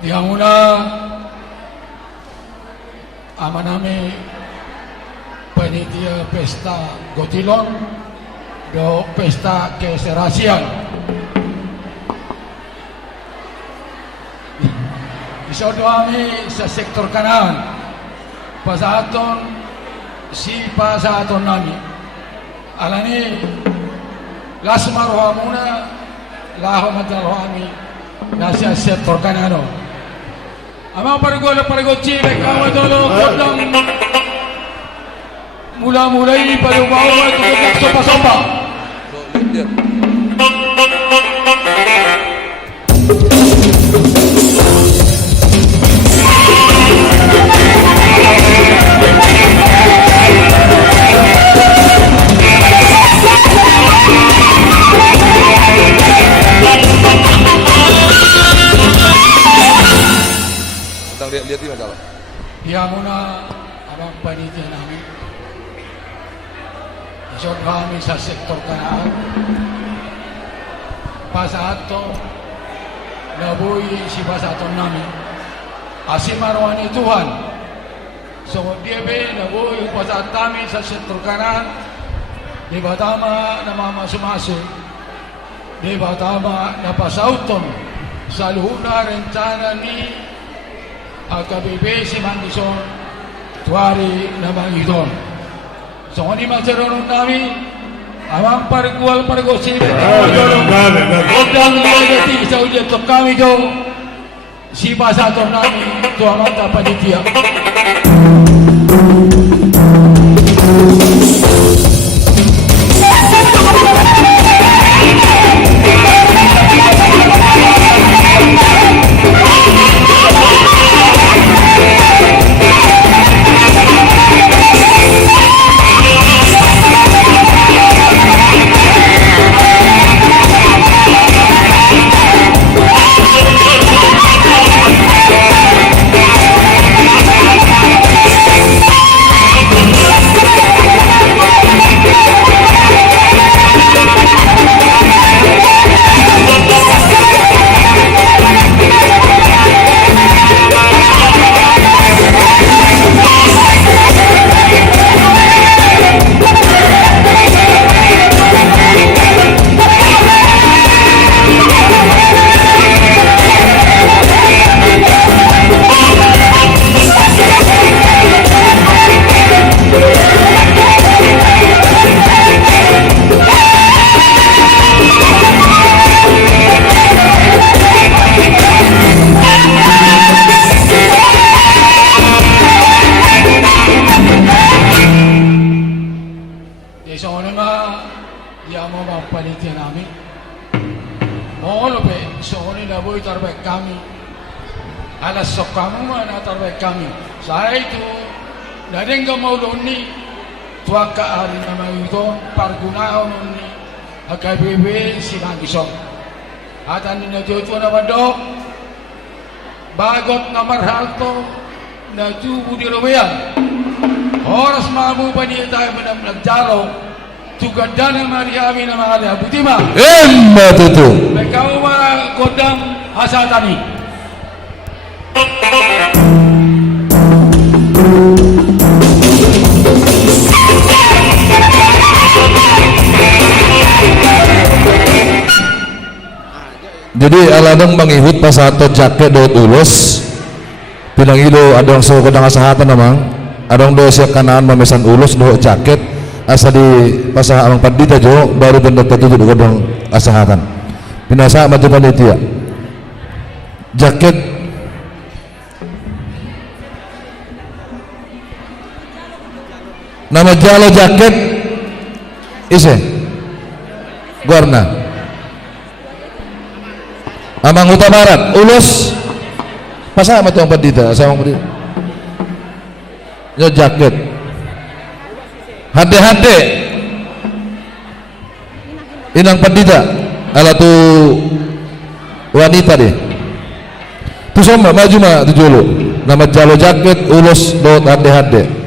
Yang una amanami panitia pesta Gotilon do pesta keserasian. Isod kami sa sektor kanan pasaton si pasaton nami alani lasmar hamuna laho matalhami nasa sektor kanano. Amang parigotsi kawa dolo kodang mula-mulai palubawa tukak sopa-sopa. Lihat ini kalau. Dia muna abang panitia namin. Isod kami sa sektor kanan. Pasato nabuhi si pasaton namin. Asimarwani Tuhan. So dia be nabuhi pasat kami sa sektor kanan. Di batama na mamasumaso. Di batama na pasauton sa luhuna rencana ni AKBP si Mandison tuari na Mangidon. So kung di magsaroon namin amang parigual-parigos Odang Liagati sa ulit kami daw si pasaton namin tuaman na panitia. Mohon pe, soalnya dah boleh terbaik kami. Alas sok kamu mana terbaik kami. Saya itu, dari enggak mau doni, tuaka hari nama itu, pargunaan doni, AKBB sinang kisong. Atan ini tu nama dok, bagot nomor halto, na tubuh di robean. Horas mabu pani tayo menang jalo. Tugadan yang mari kami nama ada Butima. Betul. Mereka mana kodam hasatani. Jadi aladong mangihut pasato jaket dot ulus pinang ilo adong so kodang asahatan namang adong do siya kanaan mamesan ulus do jaket asa di pasah amang pandita jo baru benda tertutup kodang asahatan pinasa mati panitia jaket nama jalo jaket ise Guarna Amang Huta Barat, ulus pasang apa tuh pandita, sama pandita. Ya jaket, hade inang pandita, ala tu wanita deh. Tu sama maju mah tu jolo, nama jalo jaket, ulus dot hade.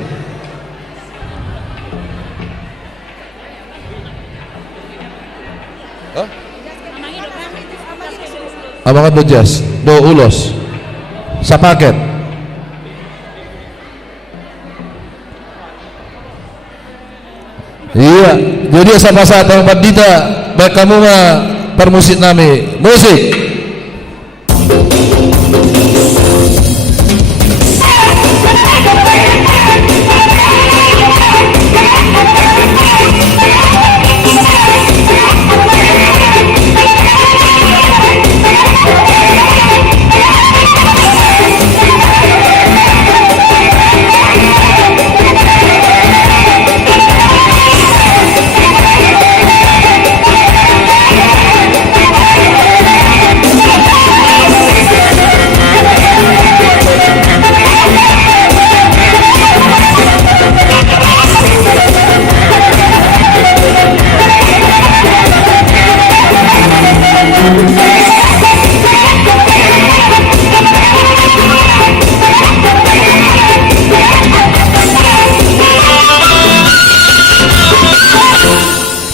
Abang do jas, do ulos, sapaket. Iya, jadi sama saat yang pandita, baik kamu mah permusik nami, musik.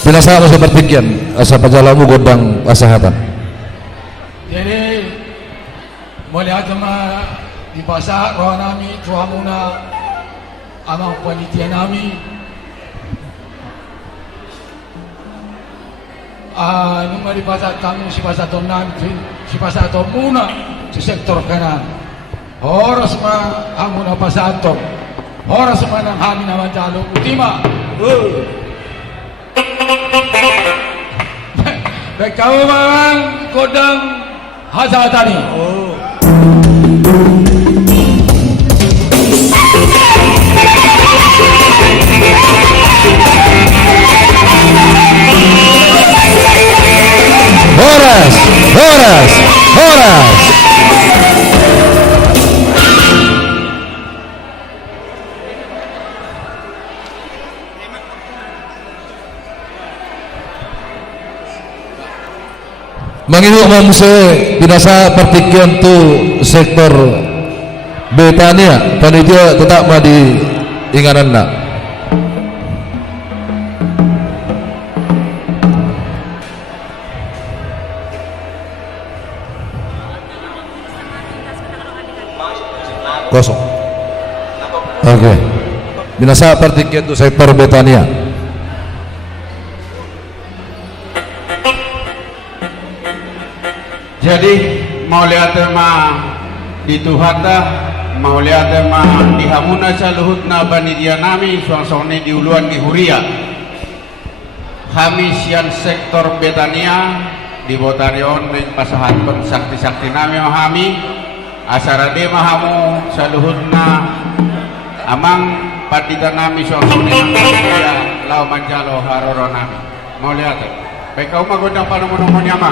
Binasa masa berpikiran asa pajalamu godang asahatan. Jadi melihat sama di pasar roh nami tuamuna amang panitia nami nunga di pasar kami si pasar tonan si pasar tomuna si sektor kanan horas ma amuna pasar tom horas ma nang hami nama jalo Butima. Baik kamu mang kodang hasatani. Horas. Mangihu mamse binasa pertikian tu sektor Betania panitia tetap madi inganan nak. Kosong. Oke. Binasa pertikian tu sektor Betania. Jadi mau lihat mah di Tuhata, mau lihat mah di Hamuna saluhutna banidia nami suang-suangnya di uluan di Huria. Kami sian sektor Betania di Botarion meng pasahan pun sakti-sakti nami kami asarade mahamu saluhutna amang patita nami suang-suangnya lau manjalo haroro nami. Mau lihat Baik kau magodang panomon-nomon yama.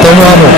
Temu amu.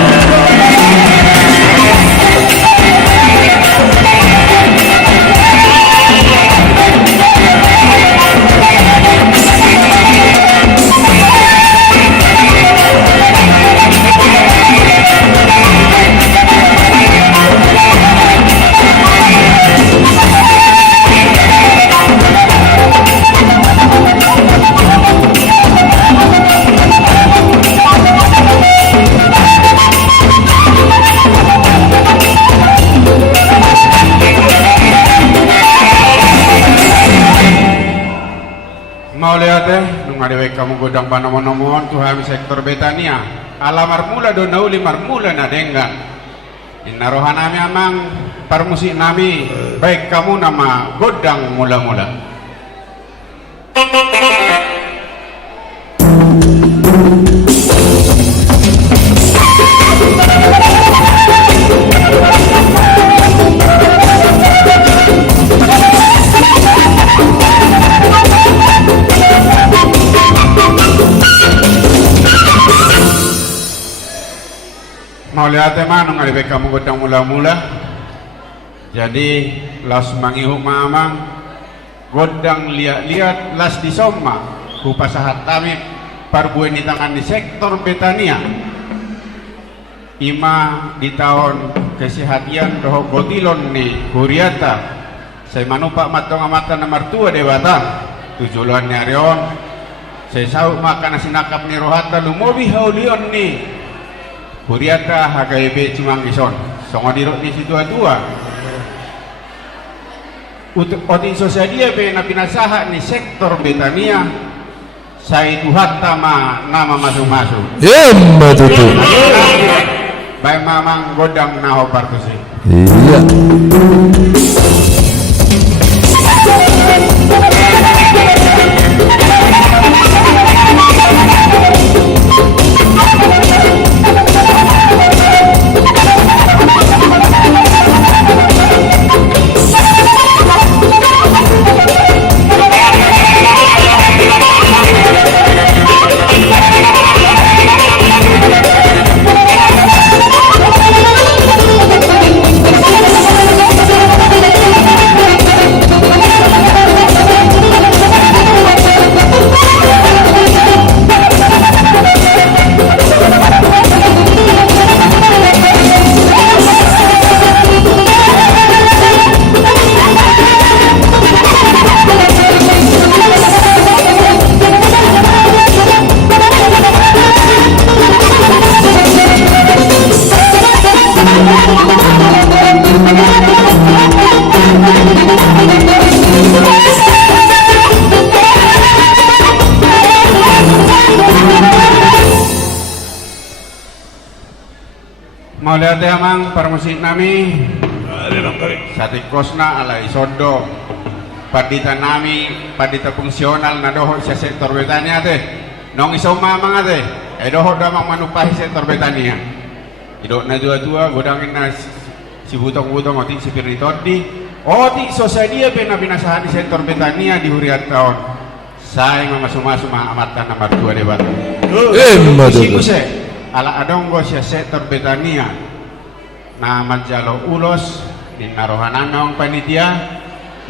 Mau lihat nung adewe kamu godang panomon-nomon Tuhan sektor Betania alamar mula do nauli marmula na denggan inarohan nami amang parmusik nami baik kamu nama godang mula-mula. Mau lihat mana nggak kamu godang mula-mula. Jadi las mangihu mamang godang lihat las di soma kupasahat kami parbuan di tangan di sektor Betania. Ima di tahun kesehatian doho gotilon nih Huriata. Saya manupak matong amatan nomor 2 dewata. Tujuan nyarion. Saya sahu makan nasi nakap ni rohata lumobi haulion nih. Huriata HKIP Cimangison songo dirok di situ atua otin sosadia be na pinasaha ni sektor Betania saya tuhat tama nama masuk-masuk betul baik mamang godang naho partusi iya. Mau lihat ya mang permusik nami sati kosna ala isodo padita nami padita fungsional na doho sa sektor Betania teh nong isoma mang ate doho damang manupahi sektor Betania idok na dua-dua godangin na si butong-butong otik si Piritodi otik sosadia pena binasahan di sektor Betania di huriat tahun saya masuk-masuk amatan nomor 2 debat ala adonggo siya sektor Betania na majalo ulos di narohananong panitia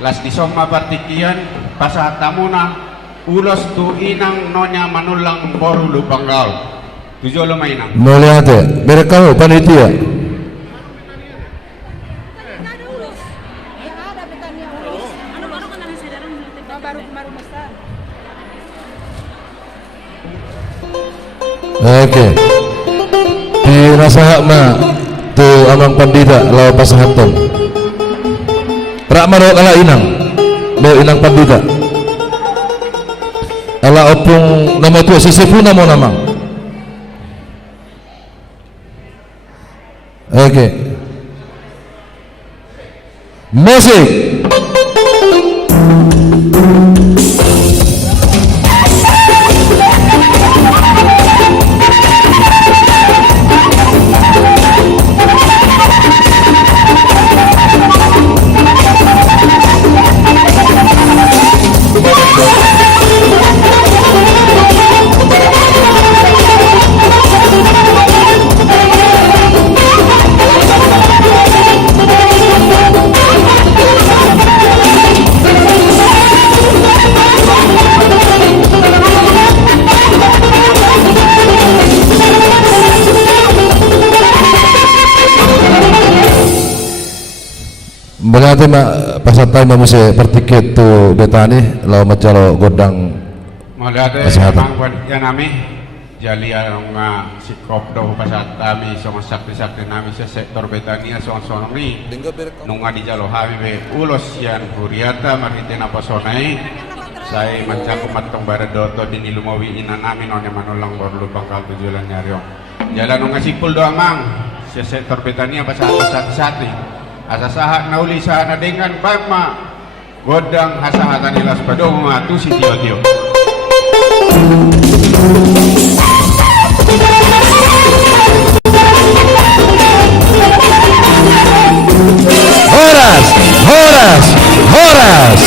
las di soma partikian pasahat tamuna ulos tu inang nonya manulang boru lupanggal tujuh lo mainang melihat mereka panitia Oke. Dirasa ma tu amang pandita law pasahaton. Rak maro kala inang. Do inang pandita. Ala opung nama tu sisipuna mo namang. Oke. Musik. Berarti pasal tayo mo si partiket tu betani law macalo godang Malate kesehatan. mang ya nami jali ang sikop daw pasal tami so sakti-sakti nami sa sektor betani so ni nung di jalo hami be ulos yan huriata marite na pasonay saya mencakup matong baradoto din ilumawi inan namin onya manulang baru bangkal tujuan nyaryo jalan nung ngasipul doang mang sa sektor betani pasal sati asa sahat nauli sa nadengan bama godang hasahatan ilas padong tu si tio-tio Horas, horas, horas.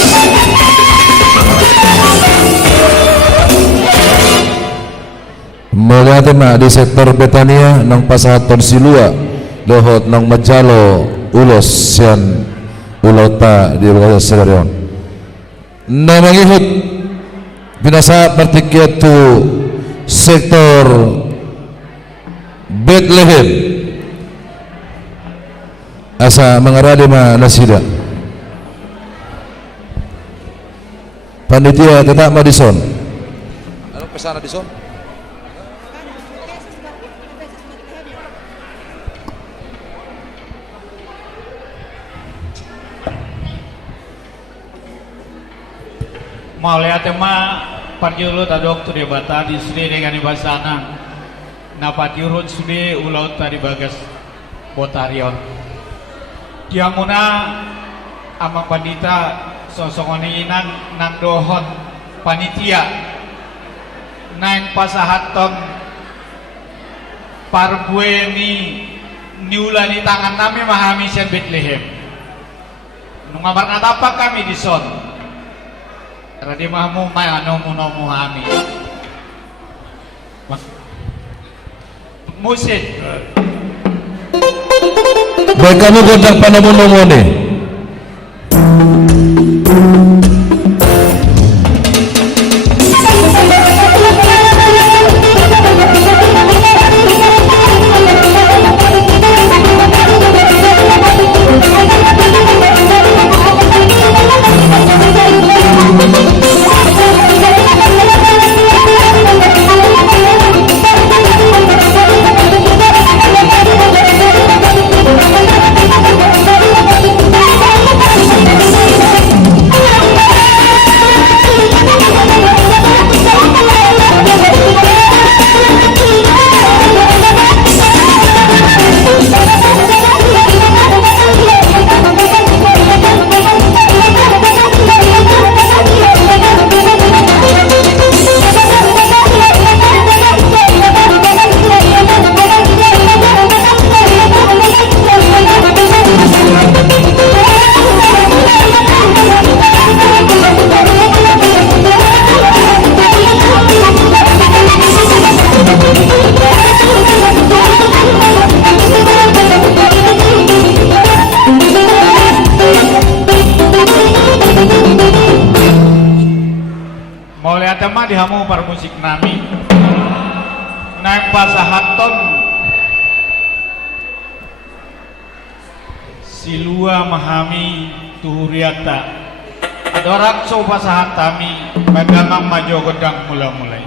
Melihat di sektor Betania nang pasahaton silua dohot nang majalo ulos sian ulauta di bawah sedarion namangihut binasa partiket tu sektor Bethlehem asa mengarade ma nasida panitia tetap Madison Ano pesana di son? Maulaya tema parjulut adok tu debata di sude dengan ibasana napat yurun sude ulau tadi bagas botarion kiamuna amang pandita sosongoni inang nang dohon panitia nang pasahaton parbue ni niulani tangan nami mahami sen Bethlehem nungamar natapa kami di son Radi mahmu may ano muno muhami. Musik. Baik kamu godang panamuno ni. Tema dihamu par musik nami naik pasahaton silua mahami tuhuriata adorak so pasahatami bagamang majo godang mula-mulai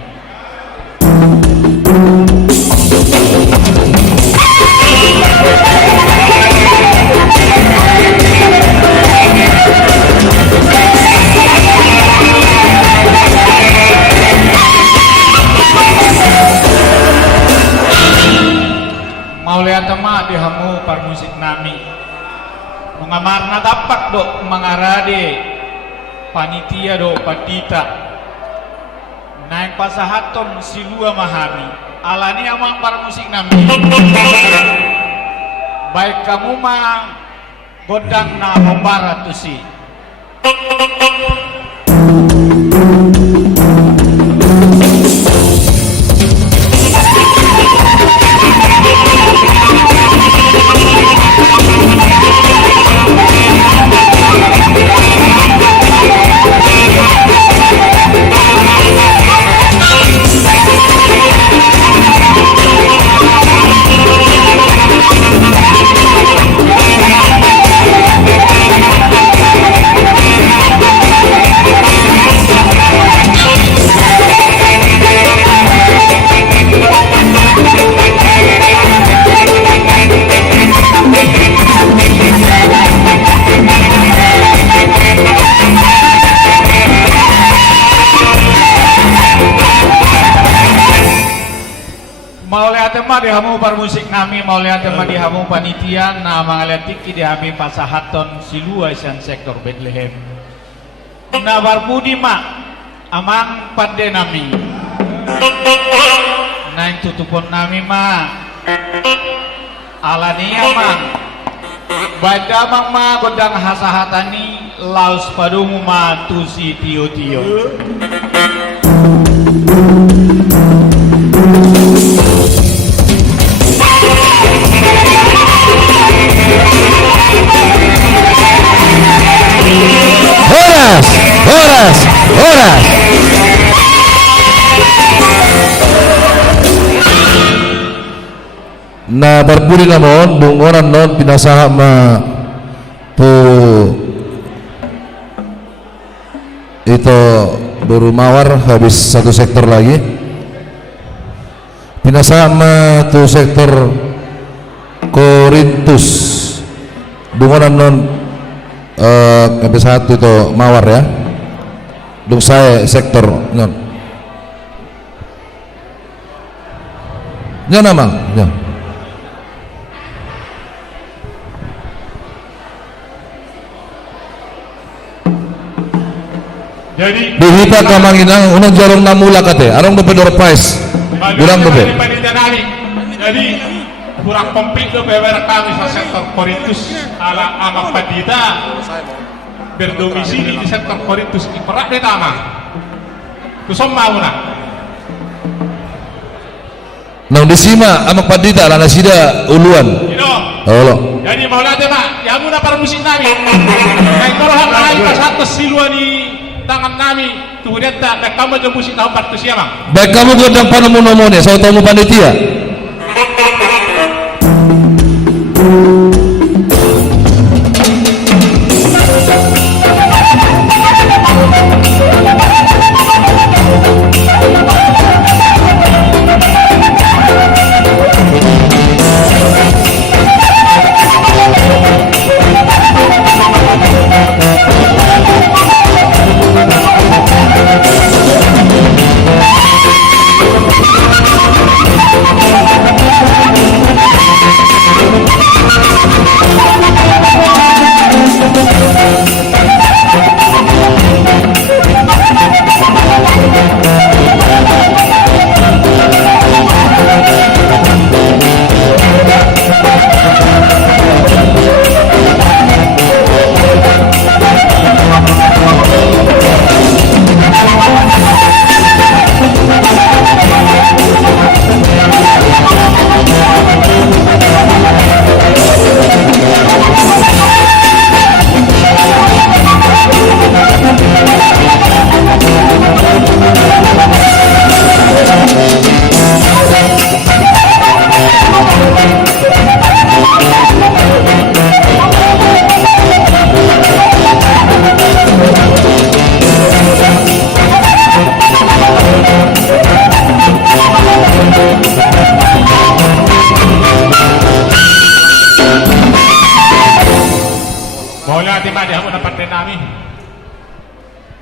tema di hamu parmusik nami mengamarna dapat do mengarade panitia do padita naik pasahaton silua mahami alani amang parmusik nami baik kamu mah godang na hombara tusi tema di hamu parmusik nami mau lihat tema di hamu panitia na mangaletiki di hami pasahaton silua sian sektor Bethlehem na barbudi mak amang pande nami na tutupon nami mak alani amang baca mang ma godang hasahatani laus padumu ma tusi tio-tio Horas. Na barbudi namon dungoran non pinasaha ma tu itu baru mawar habis satu sektor lagi pinasaha ma tu sektor Korintus dungoran non habis satu itu mawar ya dung saya sektor non nya namang nya jadi dihita kamanginang unang jarong namula kate arong dope door prize bilang dope jadi kurang komplit do beber kami sa sektor Korintus ala ama padita berdomisili di sektor Korintus iperak de tama kusom mauna nang disima amak padita lana sida uluan Allah jadi maulana tema ya muna para musik nami kay torohan kami pas atas silua di tangan nami kemudian tak kamu jeung musik tahun 400 ya mang baik kamu godang panamu-namone sa utamu panitia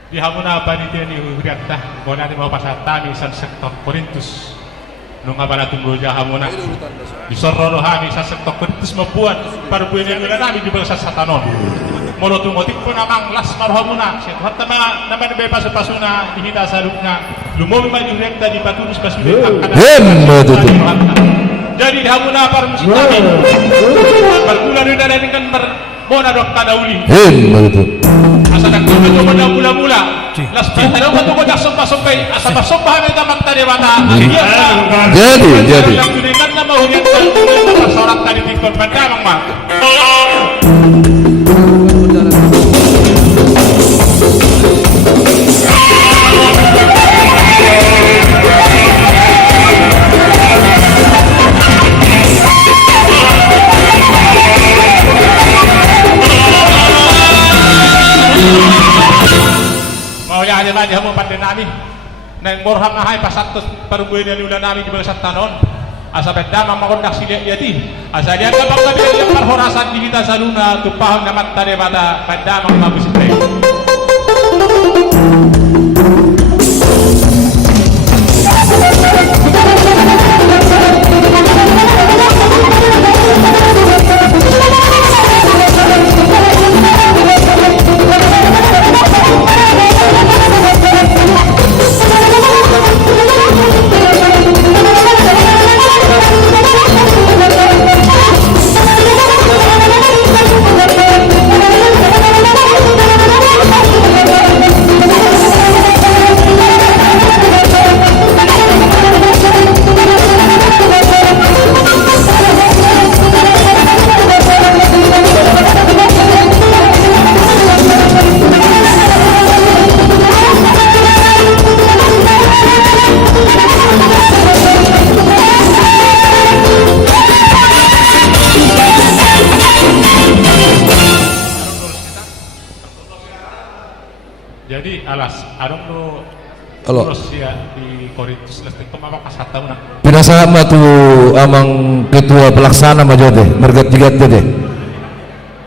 di hamuna panitia ni huriatta bona di mau pasatani san sektor Korintus nung abala tumroja hamuna disorro hami sa sektor kritis membuat perbuatan nami di bangsa satanon molo tumotik po namang las marhamuna hatta naman bebas pasuna dihita sarukna lumobi maju rekta di patunus pasudi jadi hamuna par musitami berbulan dengan berbona dok tadauli asa dak tuh mula-mula las pintaro ko ko dak sompa-sompai asa pasompa me tamak tadi bata jadi kan nama hujat sorak tadi tikon pandamang mah di hamu pandai nami neng borham nahai pasatus perbuatan ulah nami di bangsa tanon asa bedama makondak silia yati asa dia kapang kabi yang perhorasan di kita saluna tu paham namat tade pada bedama mabus itu jadi alas adong no terus ya di Korintus lestek pemawak kasata una pinasama tu amang ketua pelaksana majode mergat-tigat deh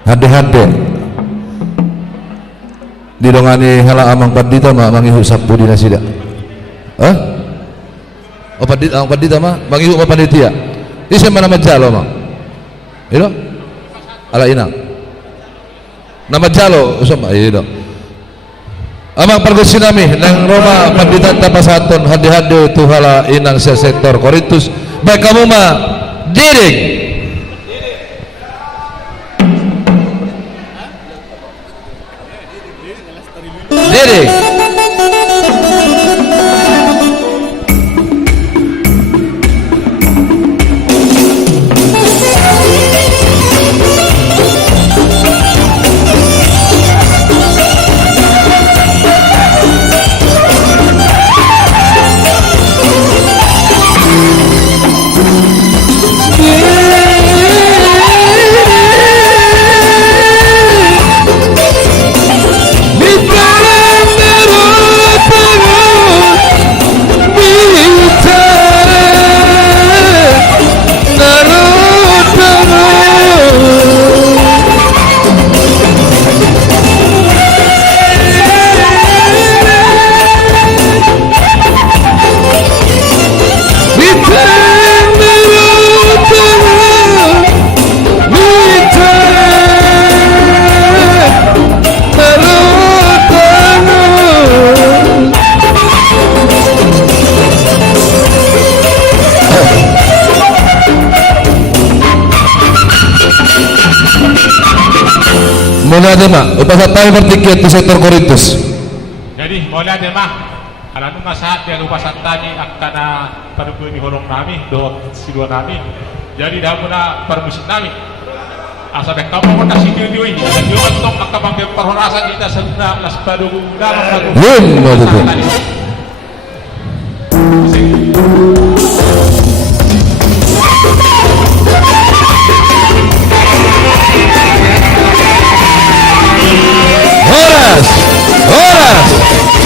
hade-hade didongani hala amang padita ma mangihu sapu dina sida oh padita amang padita ma mangihu ma panitia isa mana majalo ma ilo ala inang nama jalo usama ilo amang pergusi nami nang Roma pandita tapasaton hade-hade tu hala inang sa sektor Korintus baik kamu mah diring Mula dema, upasa tayo bertiket di sektor Korintus. Jadi mula dema, alam nung masahat yang upasan tani akana perbuatan horong nami, do sidua nami. Jadi dah mula permusit nami. Asa bek kamu mau nasi diwi, jadi untuk akabang perhorasan kita sedang las padu dalam padu.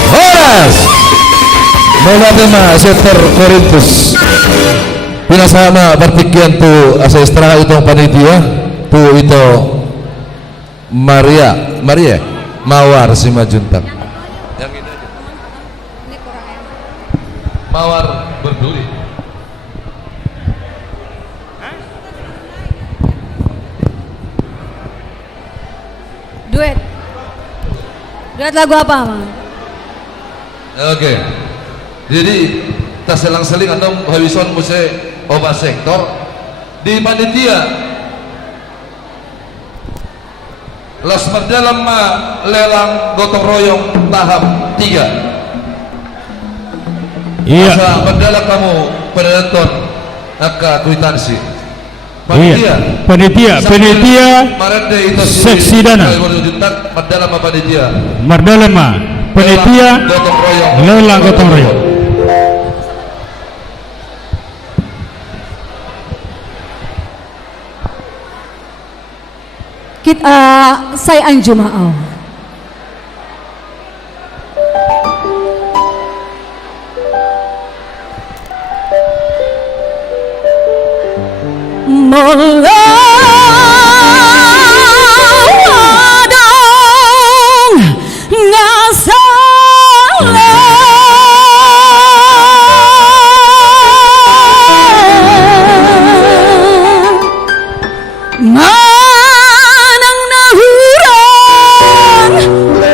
Horas mula tema sektor Korintus pinasama bertikian tu asa istirahat itong panitia tu itu Maria Mawar si Majuntang yang ini aja Mawar berduri Duet lagu apa, Mang? Oke. Jadi tas selang-seling atau habison muse obat sektor di panitia las dalam lelang gotong royong tahap 3. Iya. Masa berdala kamu penonton aka kwitansi. Iya. Panitia seksi dana. Mardalama panitia lelang gotong royong. Saya Anjuma'au. Moladong ngasalah manang nahuran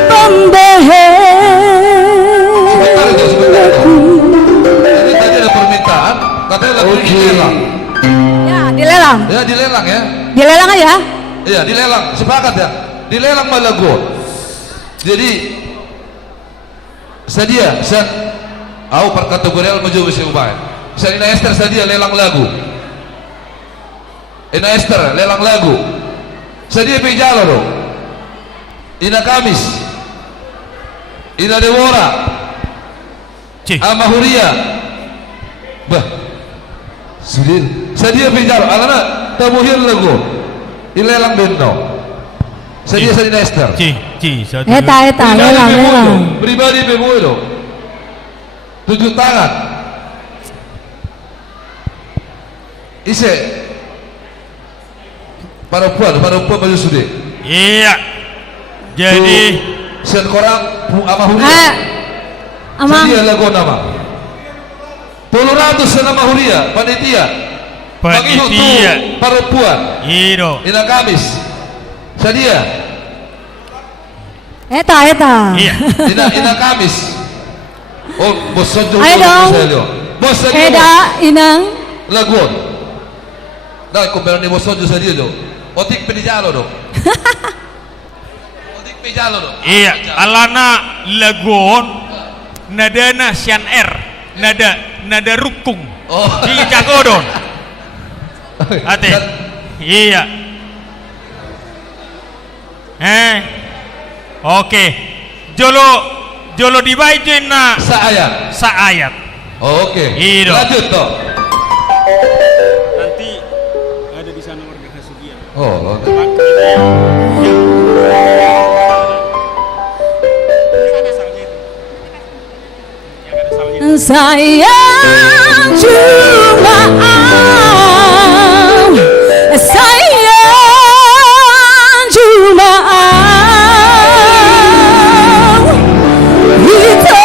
pembehe. Jadi tadi ada permintaan katanya lagu ini dilelang. Dilelang. Ya dilelang ya. Dilelang aja. Iya dilelang, sepakat ya. Dilelang mah lagu. Jadi sedia, saya au per kategorial maju bisa ubah. Saya Ina Esther sedia lelang lagu. Ina Esther lelang lagu. Sedia pejalo dong. Ina Kamis. Ina Dewora. Amahuria. Bah. Sudir. Sedia pejalo. Alana tamuhir lagu. Ilelang bendo. Sedia Ina Esther. Eta lelang. Pribadi pemudo. 7 tangan. Ise. Perempuan baju sudah. Iya. Jadi sen korang amahuria. Sedia lagu nama. 200 sen amahuria panitia. Bagi untuk perempuan. Iya. Ina Kamis. Sedia. Eta. Iya. Ina Kamis. Oh, bos sojo. Ayo dong. Bos lagi. Eda inang. Laguan. Dah kumpulan ni bos sojo sedia do. Otik penijalo do. Otik penijalo do. Iya. Alana laguan nadana sian R. Nada rukung. Oh. Di jagodon. Ate. Iya. Oke. Jolo dibacain na saayat. Oke. Iya. Lanjut toh. Nanti ada di sana warga Hasugian. Oh, sayang Juma'au, sayang Juma'au, itu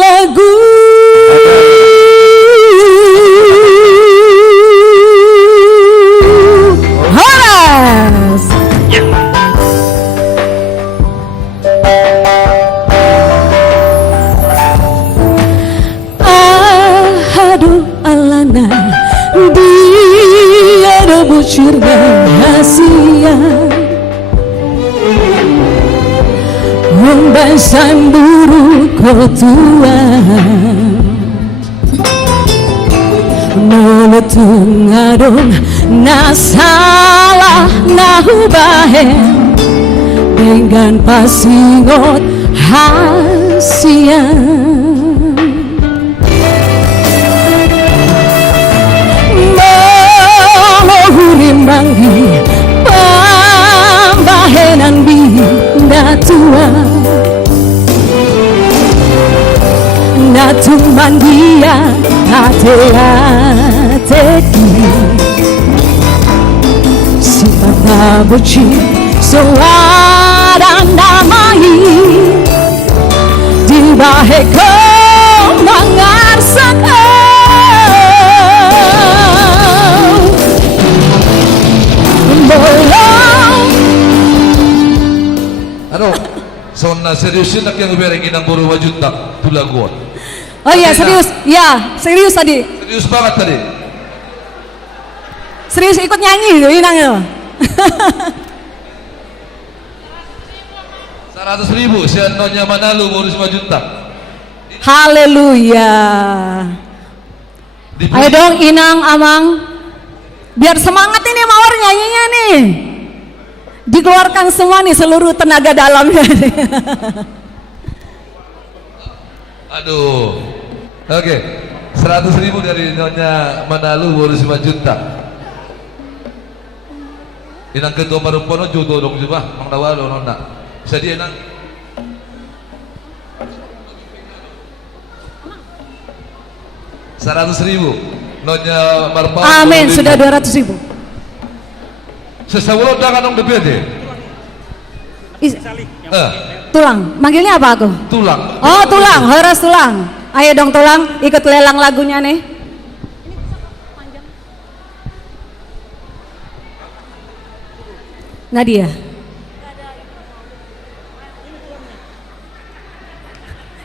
lagu. Horas. Alana dia rebusur rahasia membasan buruk kotuan meletung adon nasalah nahubahen dengan pasingot hasian manggi pambahenan binda tua natung mandia hati-hati sifat tabuci soaran damai di baheko mangarsak bolong Nona seriusin nak yang bereng inang boru wajuntak tulaguan. Oh iya serius, ya serius tadi. Serius banget tadi. Serius ikut nyanyi tuh Inang ya. 100.000 sian Nonya Manalu boru wajuntak. Haleluya. Ayo dong Inang, Amang. Biar semangat ini Mawar nyanyinya nih. Dikeluarkan semua nih seluruh tenaga dalamnya. Aduh. Oke. 100.000 dari Nonya Manalu boru 5 juta. Inang ketua Marumpono jodoh dong juga, Mang Dawalo nona. Bisa dia Inang. $100.000 Nonya Marpau. Amin, sudah 200.000. Sesawulo dangan dong DPD. Tulang, manggilnya apa aku? Tulang. Oh tulang, Horas Tulang. Ayo dong Tulang, ikut lelang lagunya nih. Nadia.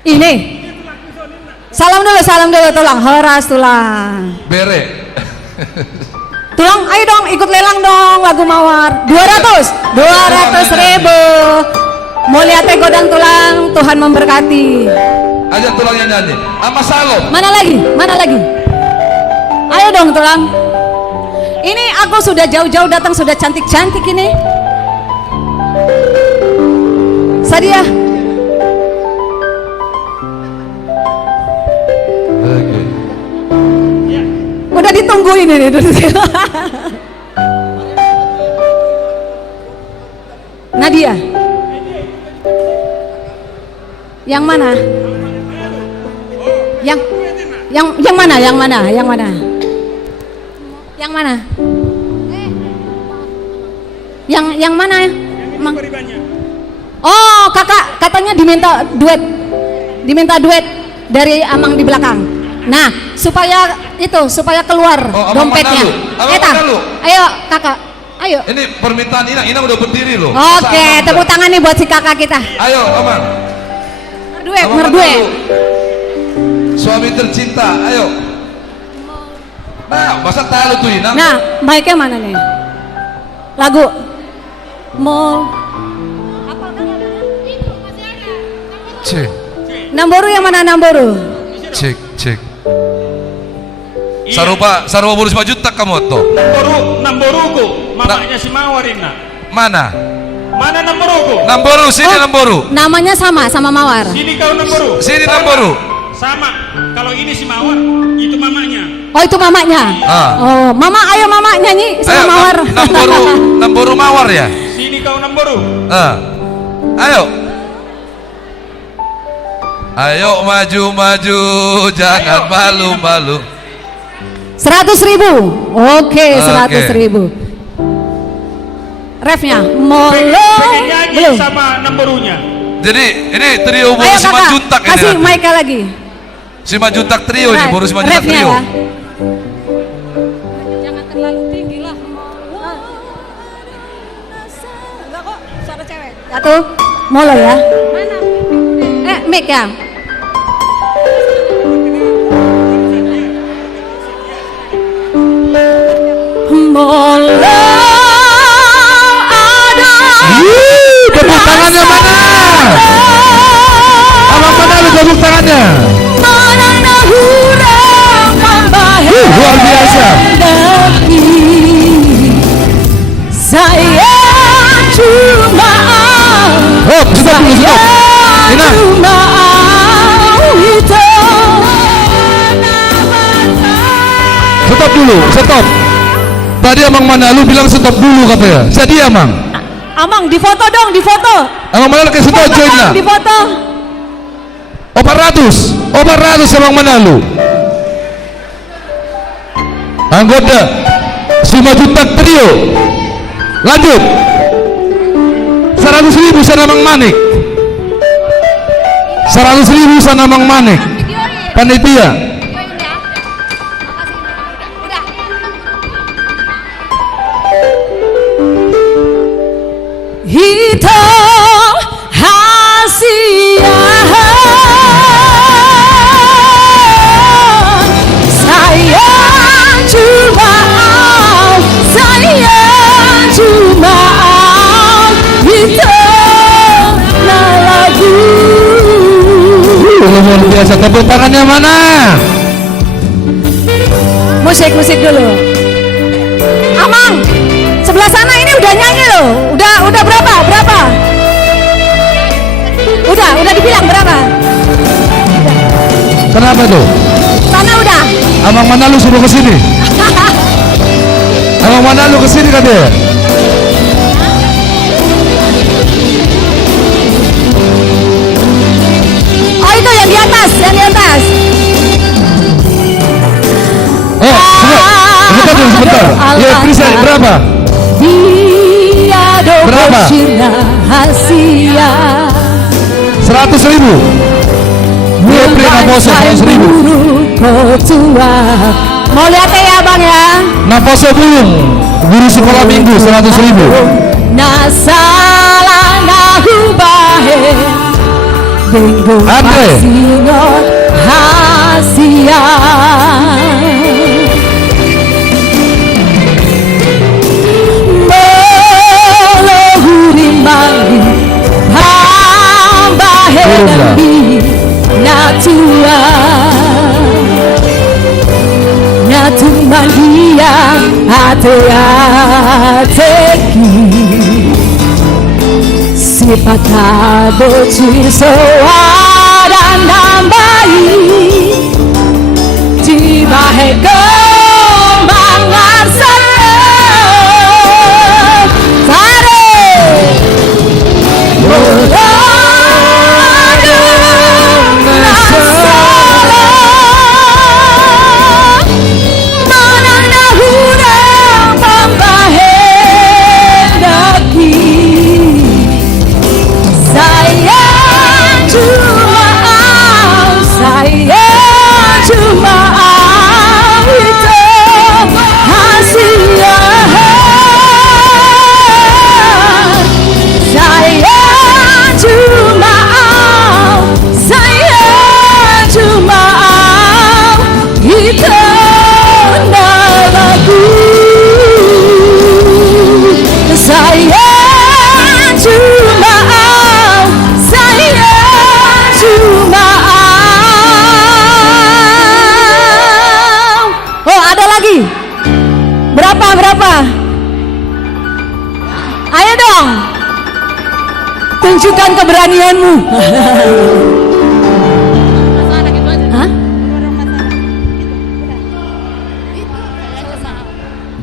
Ini. Salam dulu Tulang, Horas Tulang. Bere. Tulang, ayo dong ikut lelang dong lagu Mawar. 200.000. Mulia Tego dan Tulang, Tuhan memberkati. Aja Tulangnya nyanyi. Sama Salom. Mana lagi? Ayo dong Tulang. Ini aku sudah jauh-jauh datang, sudah cantik-cantik ini. Sadia. Udah ditungguin ini. Nadia. Yang mana? Yang mana? Yang mana? Oh, kakak katanya diminta duet dari Amang di belakang. Nah, supaya keluar dompetnya. Ayo kakak, ayo. Ini permintaan Inang udah berdiri loh. Oke, tepuk tangan nih buat si kakak kita. Ayo, Amang. Merduet. Suami tercinta, ayo. Nah, masa tahu tuh Inang? Nah, mic-nya mana nih? Lagu Mall. Cek. Namboru yang mana Namboru? Cek. Sarupa boru 5 juta kamu tuh. Namboruku, mamanya si Mawar ini. Mana Namboruku? Namboru, sini Namboru. Namanya sama Mawar. Sini kau Namboru. Sini Namboru. Sama. Kalau ini si Mawar, itu mamanya. Oh, itu mamanya. Oh, Mama, ayo Mama nyanyi sama Mawar. Namboru Mawar ya? Sini kau Namboru. Ayo maju, jangan malu-malu. 100.000. Oke, 100.000. Refnya Molo. Belum sama Namborunya. Jadi ini trio boru 5 juta ini. Kasih mic lagi. 5 juta trio ini, boru 5 juta trio. Ya. Jangan terlalu tinggi lah. Enggak kok, suara cewek. Satu, Molo ya. Mana? Mic ya. Molo ada. Tepuk tangannya mana? Abang mana lu tepuk tangannya? Luar biasa. Saya cuma stop. Ina. Stop. Tadi Amang Manalu bilang stop dulu katanya. Jadi Amang. Amang difoto dong, difoto. Amang Manalu kasih foto join lah. Difoto. 400 Amang Manalu. Anggota 5 juta trio. Lanjut. 100.000 sana Mang Manik. 100.000 sana Mang Manik. Panitia. Hitam hasil biasa. Tepuk tangannya mana? Musik dulu. Amang, sebelah sana ini udah nyanyi loh. Udah berapa? Udah dibilang berapa? Kenapa tuh? Sana udah. Amang mana lu suruh kesini? Amang mana lu kesini kan dia? Oh itu yang di atas. Sebentar. Ya, bisa berapa? Berapa? 100.000. Dia beri naposo 100.000. Mau lihat ya bang ya? Naposo bulung guru sekolah minggu 100.000. Nasalah nahubahe Denggo pasingot hasia Melohuri mali Hambahe nembi Natua Natumandia Ate-ateki Sipatado cisoa dan nambai Cibahe kembangan sana Tare Meladung nasalah Menang dahurang pambahe daki Sayang cuma itu hasilnya Sayang cuma itu namaku Sayang cuma Oh ada lagi berapa ayo dong tunjukkan keberanianmu Hah?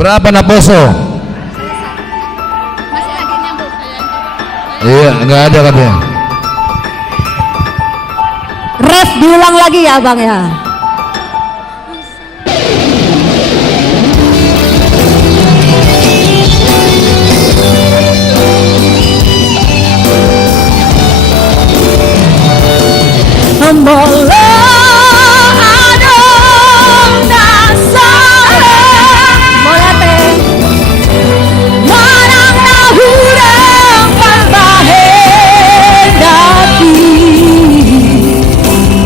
Berapa naposo? Iya, nggak ada katanya. Ref diulang lagi ya bang ya. Mbola adong nasalah Mola teh Marang nahurang pambahe daki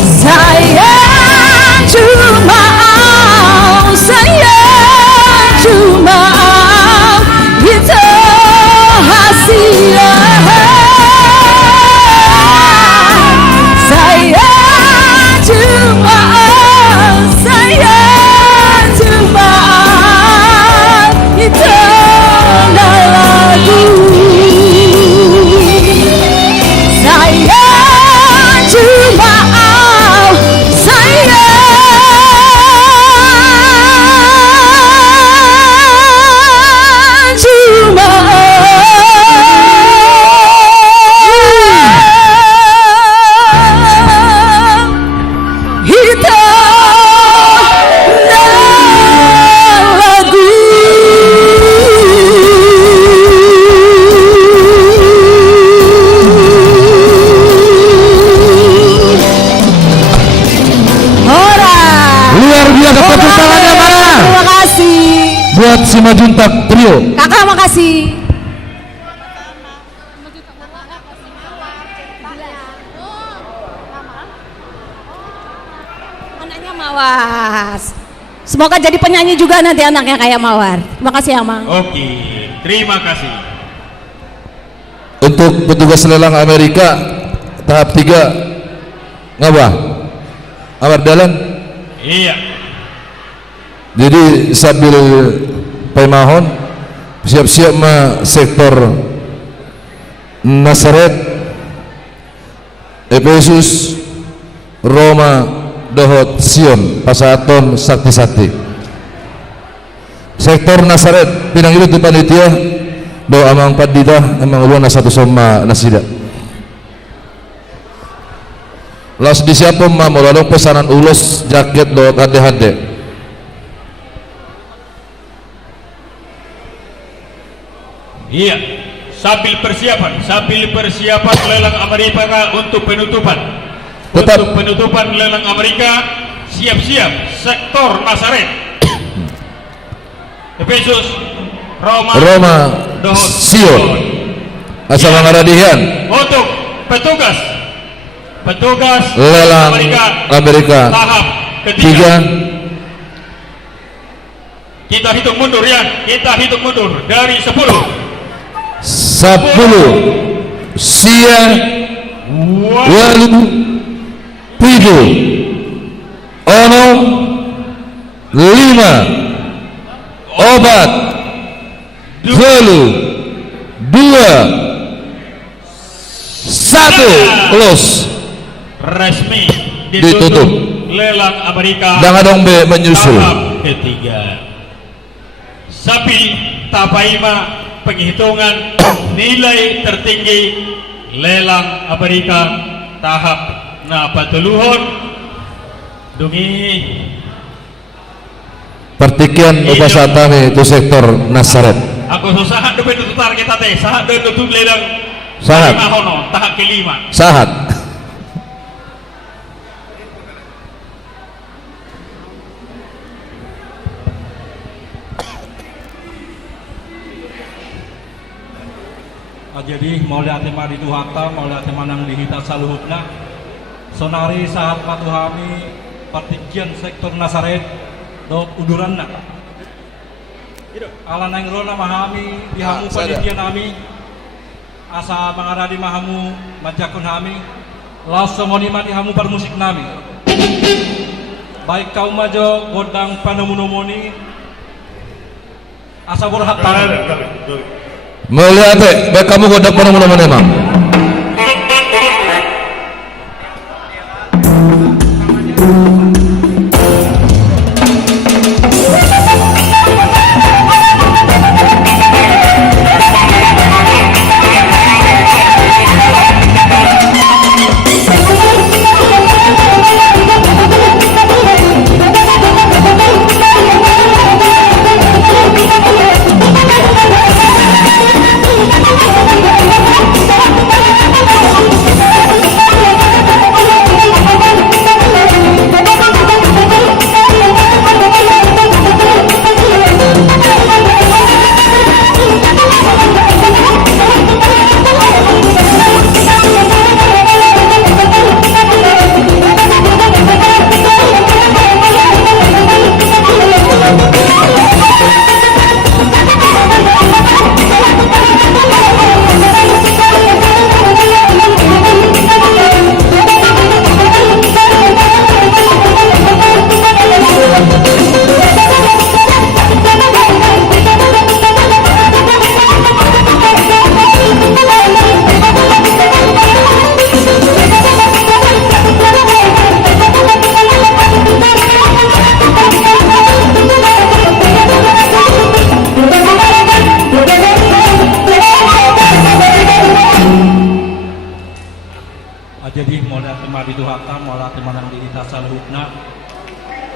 Sayang cuma itu hasilnya buat Simajuntak Trio. Kakak makasih. Anaknya Mawar. Semoga jadi penyanyi juga nanti anaknya kayak Mawar. Terima kasih Amang. Oke, terima kasih. Untuk petugas lelang Amerika tahap 3 ngapa? Amar dalan. Iya. Jadi sambil pemahon siap-siap ma sektor Nazaret, Efesus, Roma, Dohot, Sion, Pasaton, Sakti-Sakti. Sektor Nazaret pinang itu panitia do amang padita amang ulun satu soma nasida. Las disiapom ma molalong pesanan ulos jaket do hade-hade. Iya, sambil persiapan lelang Amerika untuk penutupan. Tetap. Untuk penutupan lelang Amerika, siap-siap sektor Nazaret, Efesus, Roma, Dohot, Sion, asal mangaradihan. Untuk petugas lelang Amerika tahap ketiga. Kita hitung mundur ya, kita hitung mundur dari 10. 10 sia walu pidu ono 5 obat 2 1 close resmi ditutup. Lelang Amerika Jangan dong be menyusul. tahap ketiga. Sapi tapaima penghitungan nilai tertinggi lelang Amerika tahap na patuluhon dungi pertikian upasatami itu sektor Nazaret. aku susah depan tutar kita teh sahat dan tutup lelang Sahat. hono tahap kelima Sahat. Jadi mauli atema di Tuhata, mauli atema nang dihita saluhutna. Sonari saat matuhami partikian sektor Nazaret do uduranna. Ala nang rona mahami dihamu panitia nami. Asa mangaradi mahamu majakun hami. Laos somoni dihamu permusik nami. Baik kaum majo godang panamunomoni. Asa berhak Melihat baik kamu godak mana emang. Jadi moda tema di Tuhata, moda tema nang dihita saluhutna.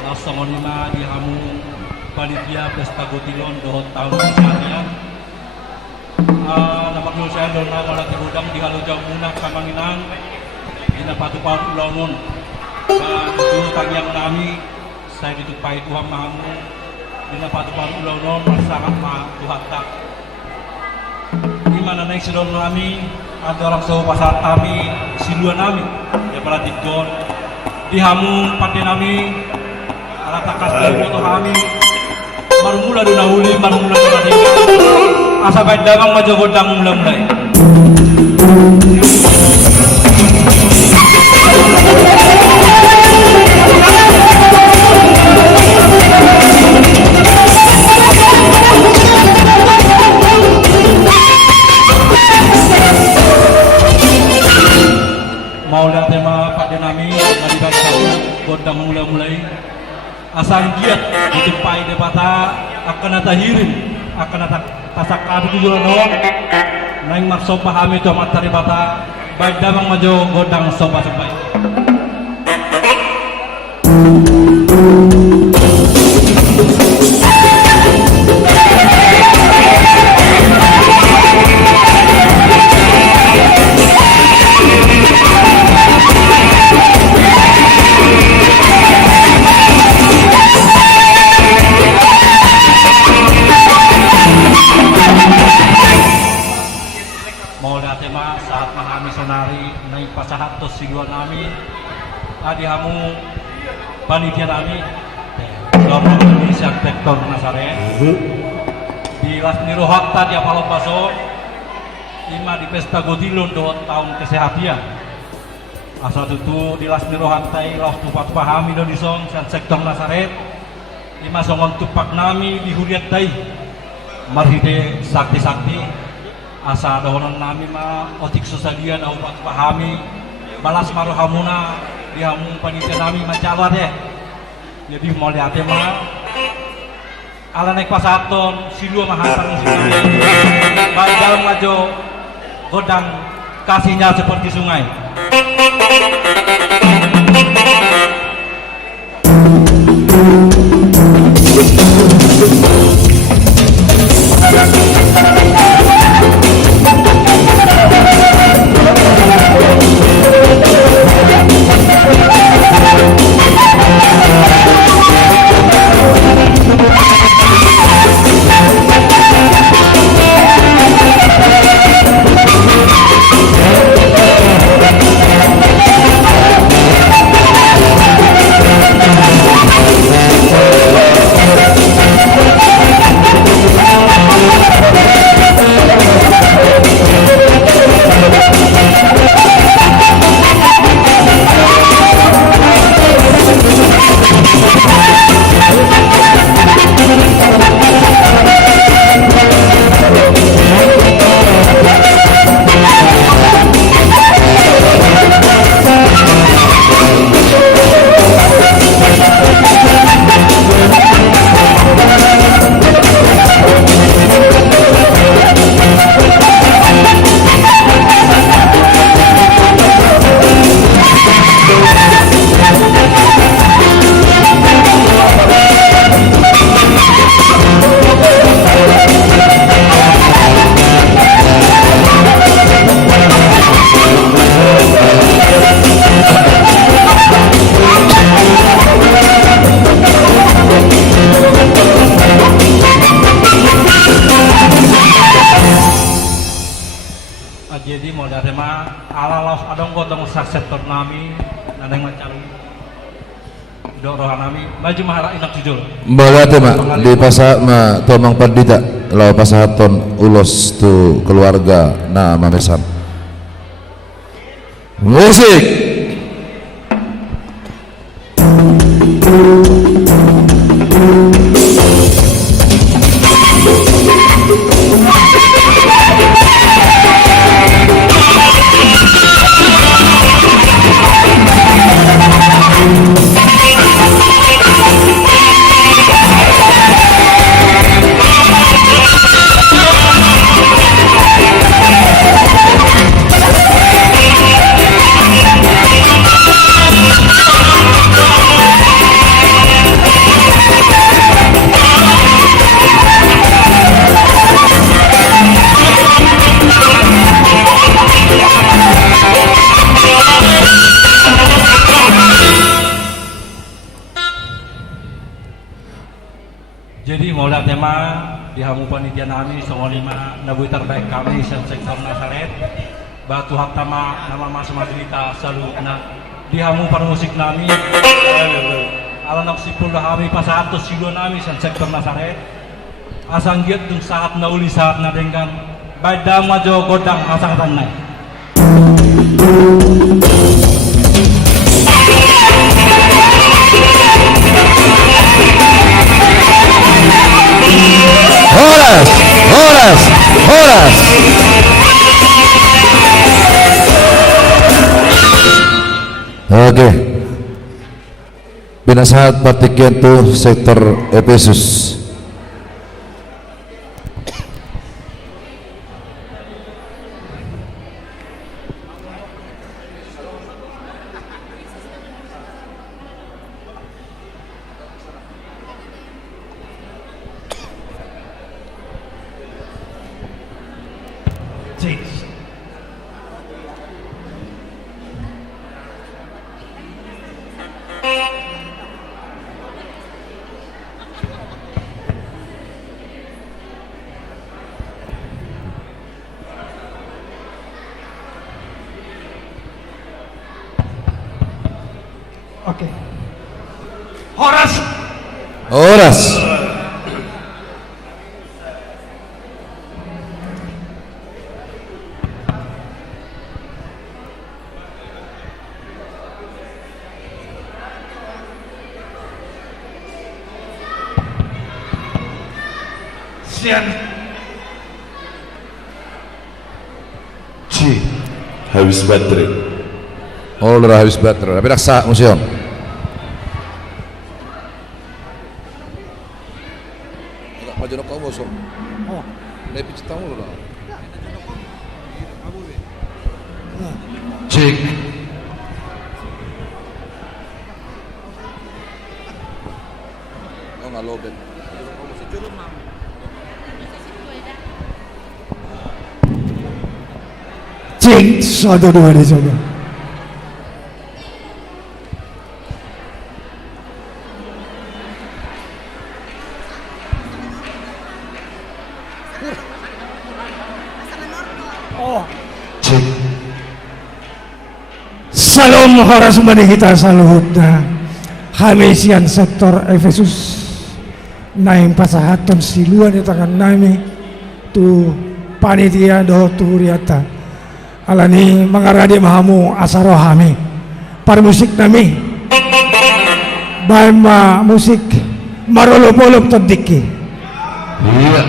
Laos songonima dihamu panitia pesta gotilon dohot tahun misalnya. Dapat nul saya dona moda tegudang di halu jauh munah kamanginang. Dina patu-patu lamun. Tujuh tangyang nami saya ditupai Tuhan mahamu. Dina patu-patu lamun sangat ma Tuhata. Di mana naik sedon nami ada orang sahu pasar kami silua nami ya para tikon dihamu pati nami ala takas dari foto kami baru mula dunahuli baru mula dunahuli asa baik dagang maju godang mulai Ditumpai debata akan natahirin akan tasak kami tujuan doang. Naing maksud pahami itu amat debata baik damang maju godang sopa sampai. Saat mahami sonari naik pasahatos sigua nami adi hamu panitia nami Lorong Indonesia Sektor Nasaret di Lasni Rohakta di Apalon Baso ima di Pesta Godilon do tahun kesehatan asal itu di Lasni Rohakta ilah tupat pahami do disong Sektor Nasaret ima songon tupak nami di huriat tay marhide sakti-sakti asa dohonan nami ma otik susadian au pahami balas marohamuna di hamu panitia nami macawa deh jadi mau lihat mah ala naik pasaton silua mahasan silua dalam ngajo godang kasihnya seperti sungai. Jadi mau dari mah ala los adong godong sektor nami naneng macam dorohan nami baju mahara inak jujur. Berarti mak di pasar ma tomang pandita law pasahaton ulos tu keluarga na mamesan. Musik. Jadi mulai tema di hamu panitia nami songo lima nabu terbaik kami sektor Nasaret batu haktama nama mas madrita salukna di hamu musik nami ala nak sipul hari pas 100 kilo nami sektor Nasaret asang giat dung saat nauli saat nadengkan baida majo godang asang tanai. Horas. Oke. Binasahat Partikian tu sektor Efesus. Oke. Horas. Horas. Sian. C. Habis baterai. Oh, udah habis baterai. Tapi raksa museum. Maju nak kamu so. Oh, lebih cita mulu lah. Cek. Oh, nggak lobet. Cek 1-2 dicoba. Salam horas manihita saluhutna Hamesian sektor Efesus naing pasahaton siluan di tangan nami tu panitia doh tuhuriata alani mengaradi mahamu asarohami par musik nami baima musik marolop-olop terdiki. Iya.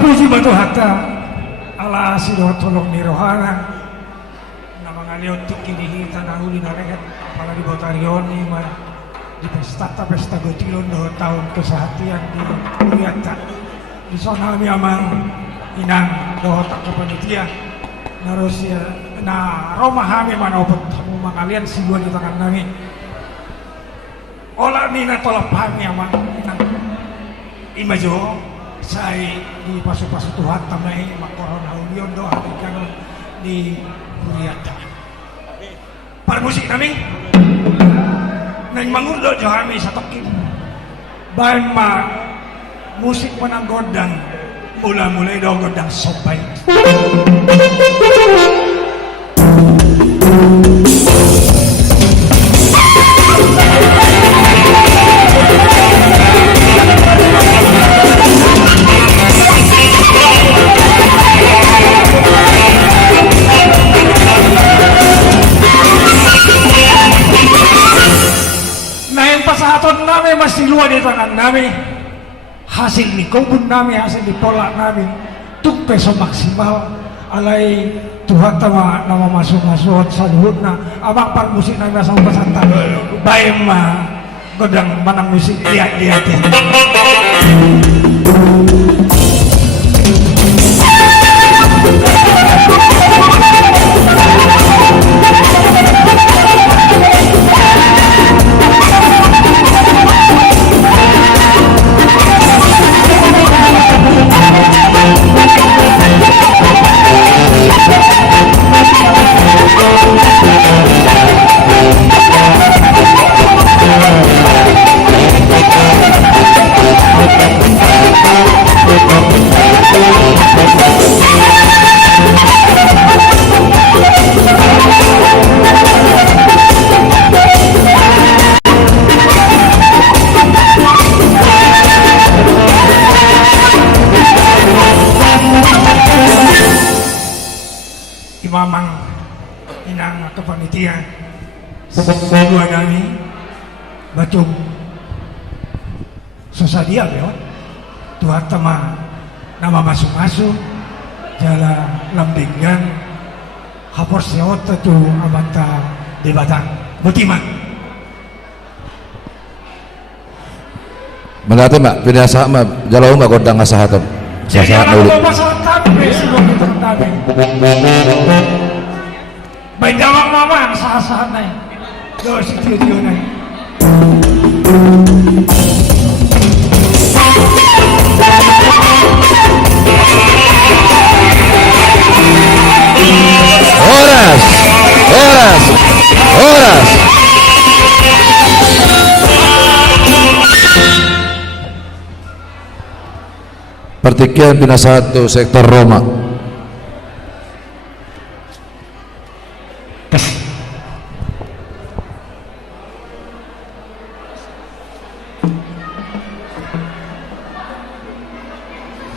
Puji batu hatta ala sido tolong ni rohana na mga liyontik kinihita na huli na rekat para di Botarion ni man di pesta gotilon do tahun kesehatian di Uriata di sana kami amang inang do tak kepanitia na Rusia na Roma kami manopot mo mangalian sigua di tangan nami olah ni na tolap kami amang inang imajo saya di pasu-pasu Tuhan tamai makoron haulion doa kanon di Uriata. Par musik kami nang mangurdo jo kami satokin. Bahan musik menang godang mulai do godang sopai. Pasahaton namin masiluan di tangan namin hasil ni kubun namin hasil di pola namin tuk peso maksimal alay Tuhan tama nama masuk-masuk sa luhut na amang pagmusik namin sa pasanta bayan godang manang musik lihat-lihat ya. Mamang inang kepanitiaan sebuah nami bacung sosadia ya Tuhan teman nama masuk-masuk jala lambinggan hapor sewot tu abanta di batang butiman menate mak pinasa mak jalau mak kodang asahatam sasahat nulit baik dawang mamang saat-saat naik doa setia-tia naik Horas Pertikian Bina 1 sektor Roma.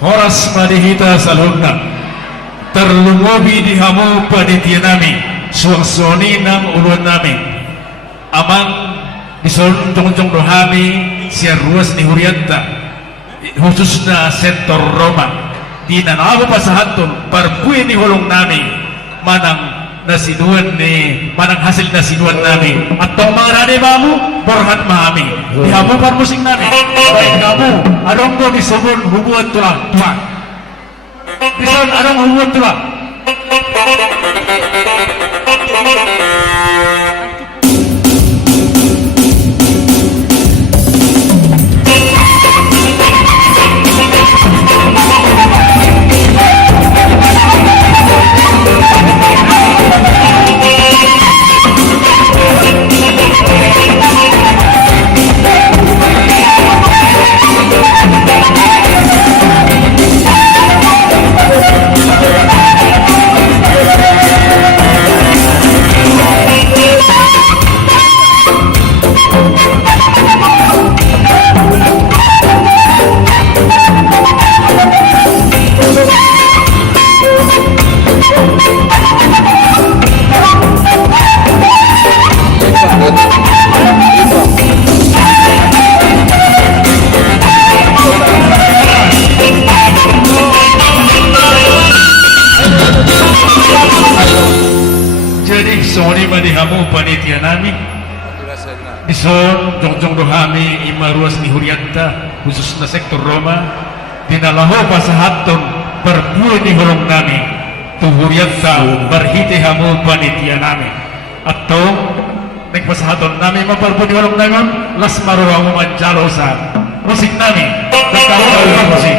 Horas madihita salhugna terlungobi di hamu panitia nami suaksoni nang ulun nami amang disolun jong-jong dohami siar ruas ni hurianta khususnya sektor Roma di nanabu pasahatun parpui ni hulung nami manang nasiduan ni manang hasil nasiduan nami atau marane mamu borhat mahami di hamu parmusik nami baik kamu adong ko disebut hubungan tulang tuang disebut adong hubungan tulang Soni madihamu panitia nami bison jongjong dohami ima ruas ni hurianta khususnya sektor Roma dinalaho pasahaton berpuluh ni hulung nami tu hurianta berhiti hamu panitia nami atau nek pasahaton nami maparpuluh ni hulung nami las maruhamu mancalosa musik nami tetap musik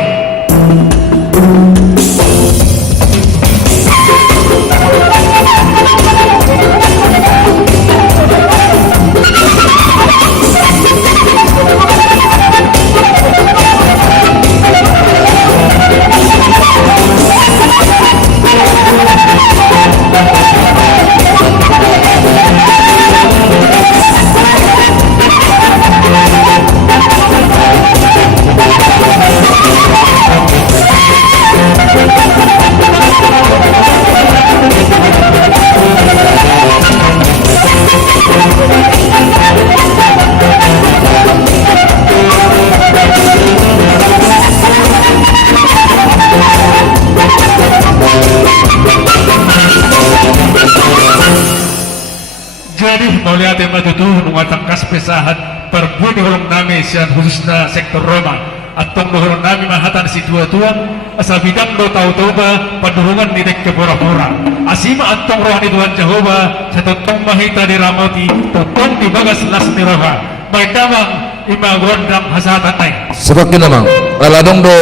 jadi mauliat yang matutuh nuwatang kas pesahat per parbuan holong nami sian khususna sektor Roma atong dohon nami mahatan si tua-tuan asa bidang do tau-tau ba padurungan ni dek kepura-pura asima atong rohani Tuhan Jehova sa totong mahita di ramoti totong di bagas las ni roha baik damang ima gondang hasatan ay Sebagai namang aladong do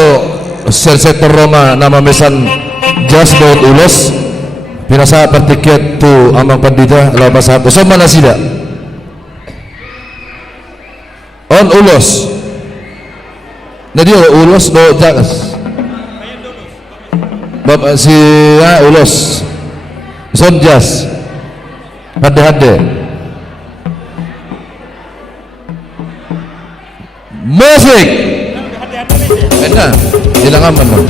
sektor Roma nama mesan jas do ulos pinasa pertiket tu amang pandita lawan masa so mana sida on ulos jadi ulos do jagas bapak si ulos son jas hade musik enak hilang aman dong.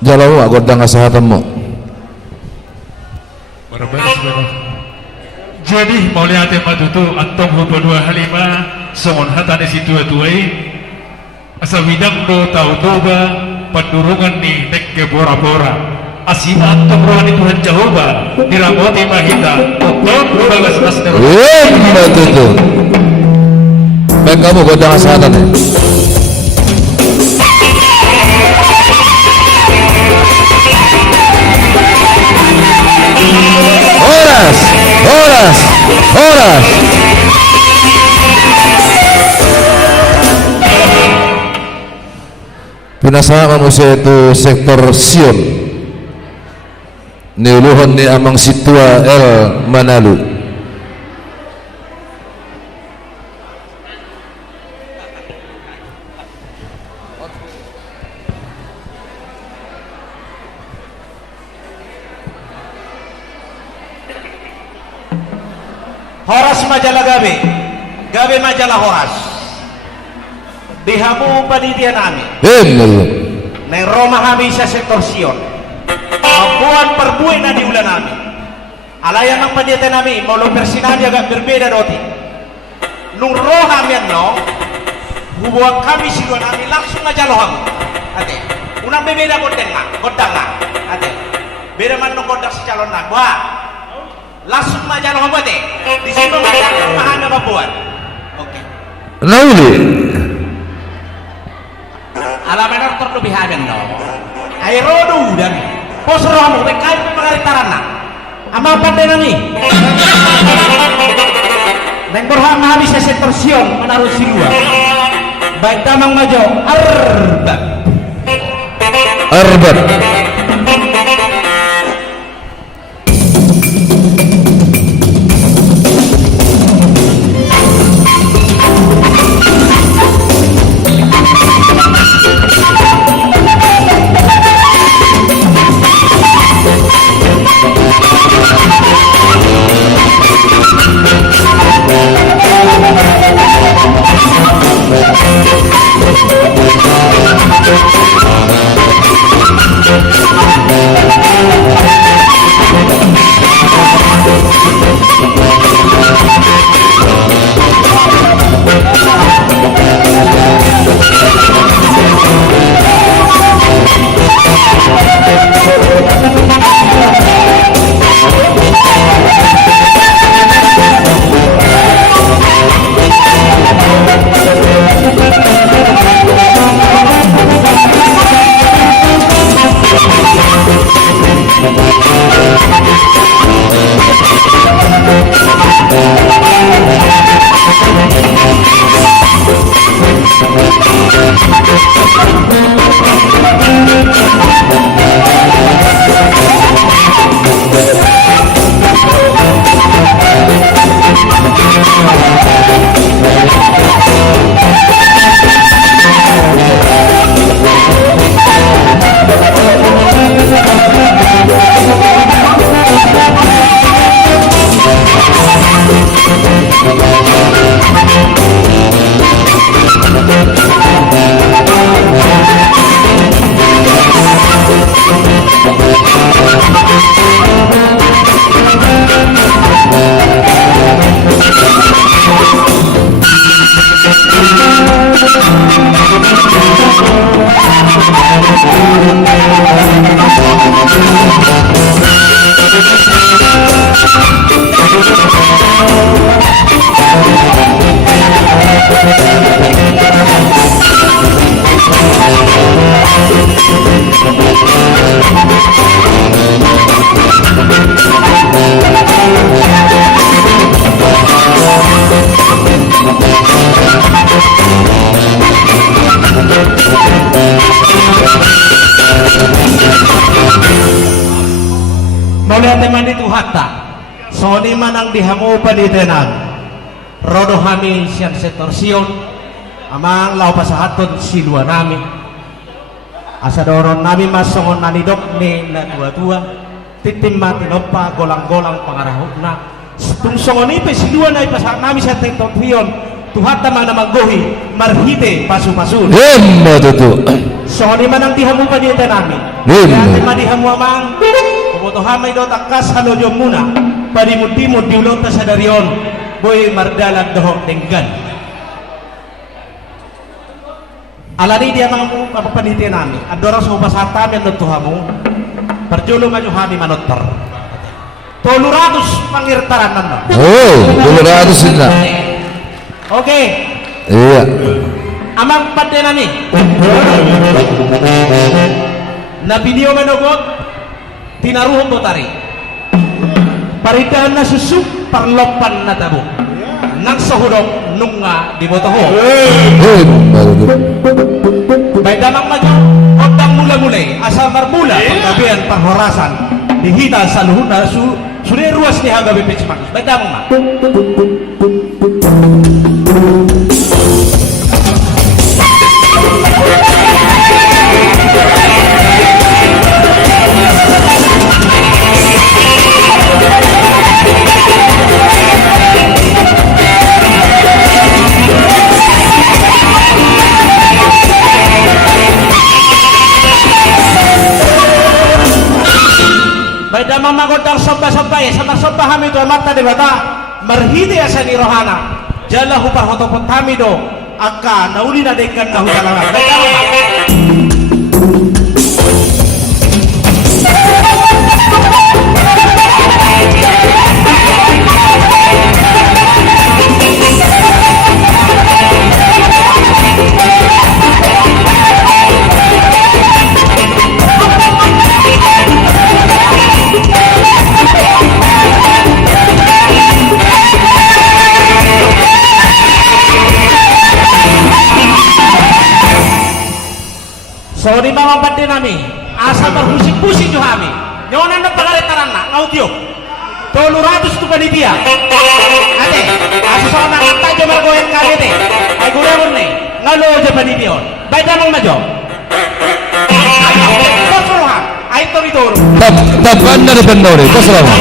Jalau aku dah ngasihatamu. Jadi mau lihat tema tutu antong hubo dua halima songon hatane si tua-tuai asa widang do tau toba pandurungan ni nek ke bora-bora asima antong rohani Tuhan Jehova diramoti mahita totong bagas nas Betul. Baik kamu kau dah ngasihatan. Horas. Pinasa manusia itu sektor Sion. Niuluhon ni amang situa El Manalu. Horas majalah gabe majalah Horas dihamu panitia nami neng Roma kami sa sektor Sion mabuan perbuin na di ulan nami alayan ng panitia nami mau persinadi agak berbeda doti nung roha mian no hubungan kami si dua nami langsung aja lohang ate unang bebeda godang nga ate beda man no godang si calon na wah langsung aja lo buat di sini paham apa buat oke Nauli alaman terlebih haden no aerodu dan pos romo bekai pengaritaran ama pandai nami dan berhak habis sektor Sion menaruh silua baik tamang majo arbat Mauliat teman itu hatta Sony manang dihamu panitenan Rodo hami sian setorsion amang lau pasahaton silua nami asa doron nami masongon nanidok ni na tua-tua titim mati nopa golang-golang pangarahukna tung songon ipe silua na ipasahat nami sian setorsion tuhatta mana maggohi marhite pasu-pasu Sony manang dihamu panitenan nami kaya teman dihamu amang Kumoto hamay do takas halojo muna padimut-dimut diulot sa darion boy mardalag dohok tenggan alani dia mga panitian namin adora sa upasata men tuhamu perjulo maju hami manotter tolurados pangirtaran nan tolurados sila oke iya amang pande nami na video manogot tinaruhong botari paridahan na susuk parlopan na tabo nang sahudok nung nga di botoho may damang maju odang mula-mulay asal marbula paggabihan panghorasan dihita sa luhun na suri ruas ni hagabi pechmak may damang ma damang magodang somba-sombay sa marsomba hami do mata de bata marhide asa ni rohana jala hupar hotopot hami do akka nauli na dekan na hutalangan so di bawah pati nami asal berhusik-husik jo kami nyonan na pagaretaran na audio 200 tu panitia ate asa so na kata jo margoyen kami te ay guremon ne ngalo jo panitia bay damang majo ay to ritoro taban na dependore kasalamat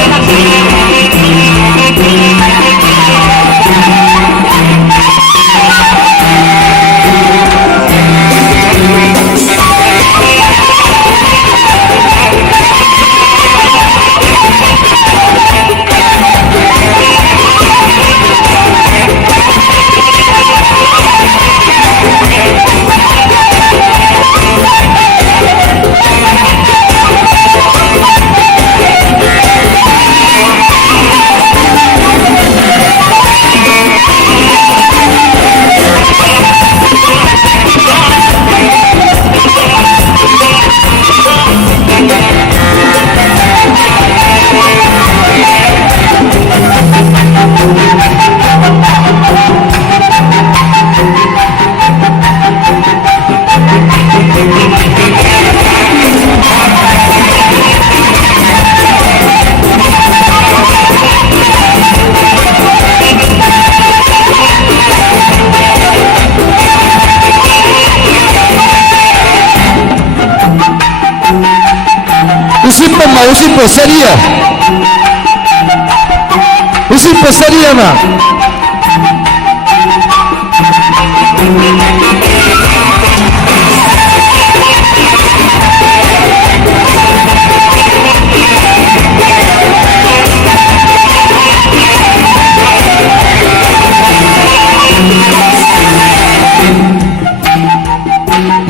usin pesaria mah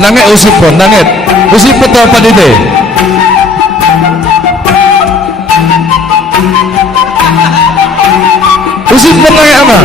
nangit usip pon nangit Usip betul pandite. Usip betul ya ama.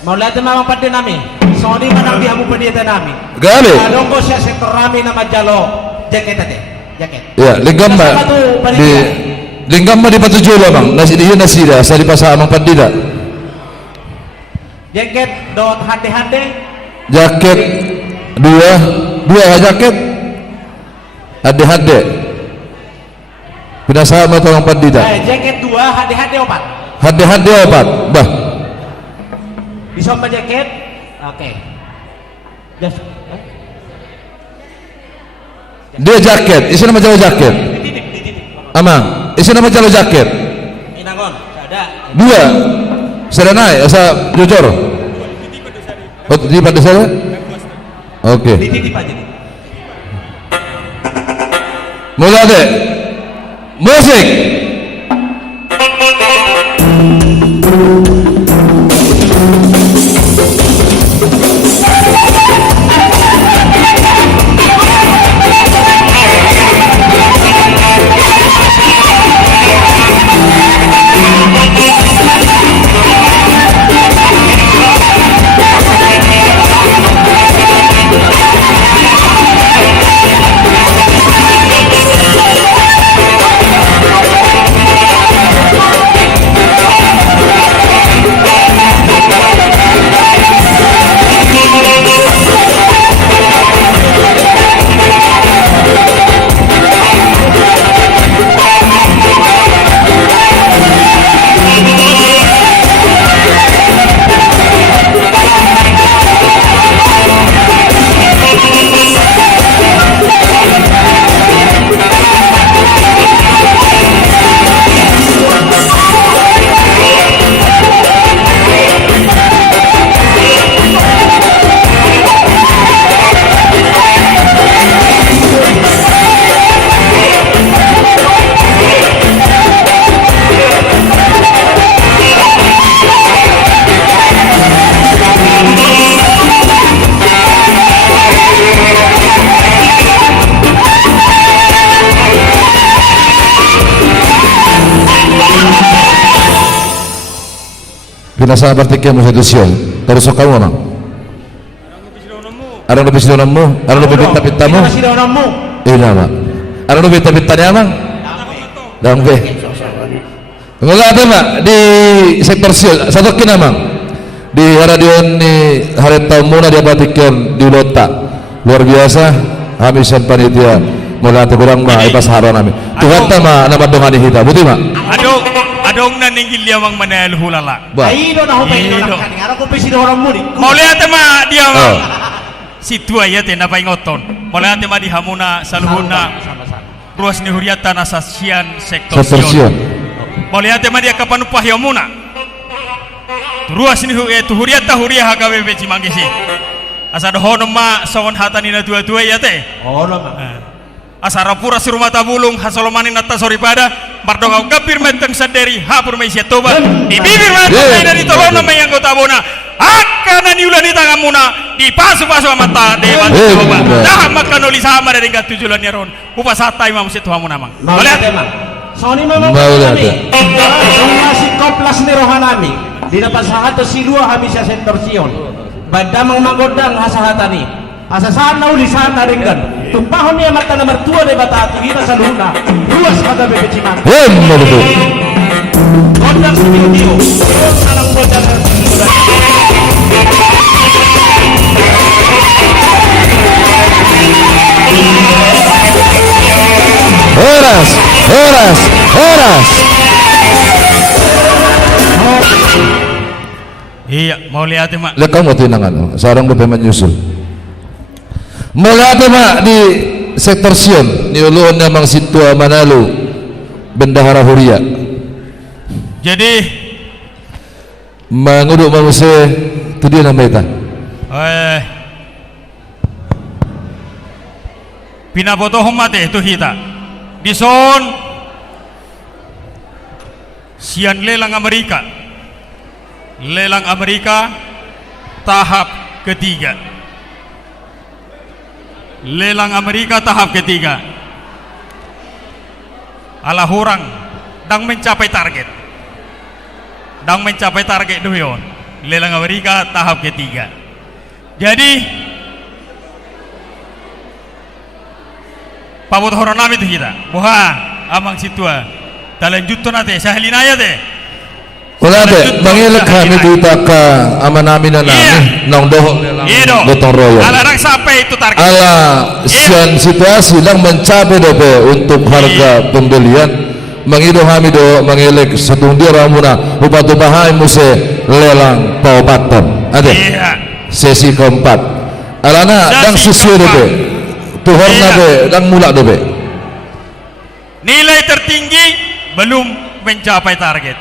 Maulate mamang pandi nami. Soni manang dihamu pendeta nami. Gale. Alonggo siya sektor rami na majalo. Jaket ate. Jaket. Ya, linggam ba di linggam ba di patujulo bang? Nasi di nasida sa di pasa amang pandida. Jaket dot hande-hande. Jaket dua jaket. Hade-hade. Pinasama to ang pandida. Jaket 2 hande-hande 4. Hade-hade 4. Bah. Bisa sama jaket? Oke. Dia jaket, isi nama jalo jaket. Amang, isi nama jalo jaket. Inangon, ada. 2. Sada naik, asa jujur. Oh, di pada saya? Oke. Dititip aja. Mulai deh. Musik. Binasa bertiga konstitusi terus kamu mang ada lebih sidonamu ada lebih pita-pitamu iya mak ada lebih pita-pitanya mang dang be enggak ada mak di sektor satu kina mang di radio ini hari tamu dia bertiga di Lota luar biasa hamisan panitia mulai kurang mah ipas haron kami Tuhan tema nama dongan kita betul mak adong na ninggil yamang manel hulala. Aido na hopay no nakani. Ara ko pisi orang muli. Mauliate ma dia mang. Situa ya te napaingoton. Mauliate ma di hamuna salhuna. Ruas ni huriata na sasian sektor sion. Mauliate ma dia kapanupah yamuna. Ruas ni huriata huria hagawe beci manggisi. Asad hono ma sawon hatani na tua-tua ya te. Hono ma. Asara pura suruma tabulung hasolomani nata sori pada mardongau kapir menteng saderi hapur mesia tobat di bibir menteng dari tolona mayang kota bona akan niulani tangamuna di pasu-pasu amata dewa tobat dah makan oli sama dari gat tujulan yaron upas hatta imam situ hamuna mang boleh Sony memang plus ni rohanami di dapat sahato silua habis sa sektor Sion badamang magodang hasahatani asasaan na ulisan na ringgan tumpahon niya mata na mertua de bata kita sa luna ruas kada bebeciman godang sa tiyo alang godang Horas. Iya, mau lihat mak. Lekang mo tinangan, sarang do menyusul. Mau lihat mak di sektor Sion, ni ulun namang Situa Manalo, Bendahara Huria. Jadi manguduk manguse tu dia nama itu. Pinaboto humate itu kita. Di son sian lelang Amerika tahap ketiga ala hurang dang mencapai target duyon lelang Amerika tahap ketiga. Jadi pabot horon namin itu kita buha amang situa talanjutto nate sahalinaya de wala de mangilak kami dito ka ama namin na namin nang doho gotong royong ala sampai itu target ala siyan situasi lang mencapai dobe untuk harga pembelian mangido kami do mangilak sa tungdira muna upatubahay mo se lelang paupatan ade sesi keempat ala na dang sisyo dobe Tuhor nabe dan mulak dobe. Nilai tertinggi belum mencapai target.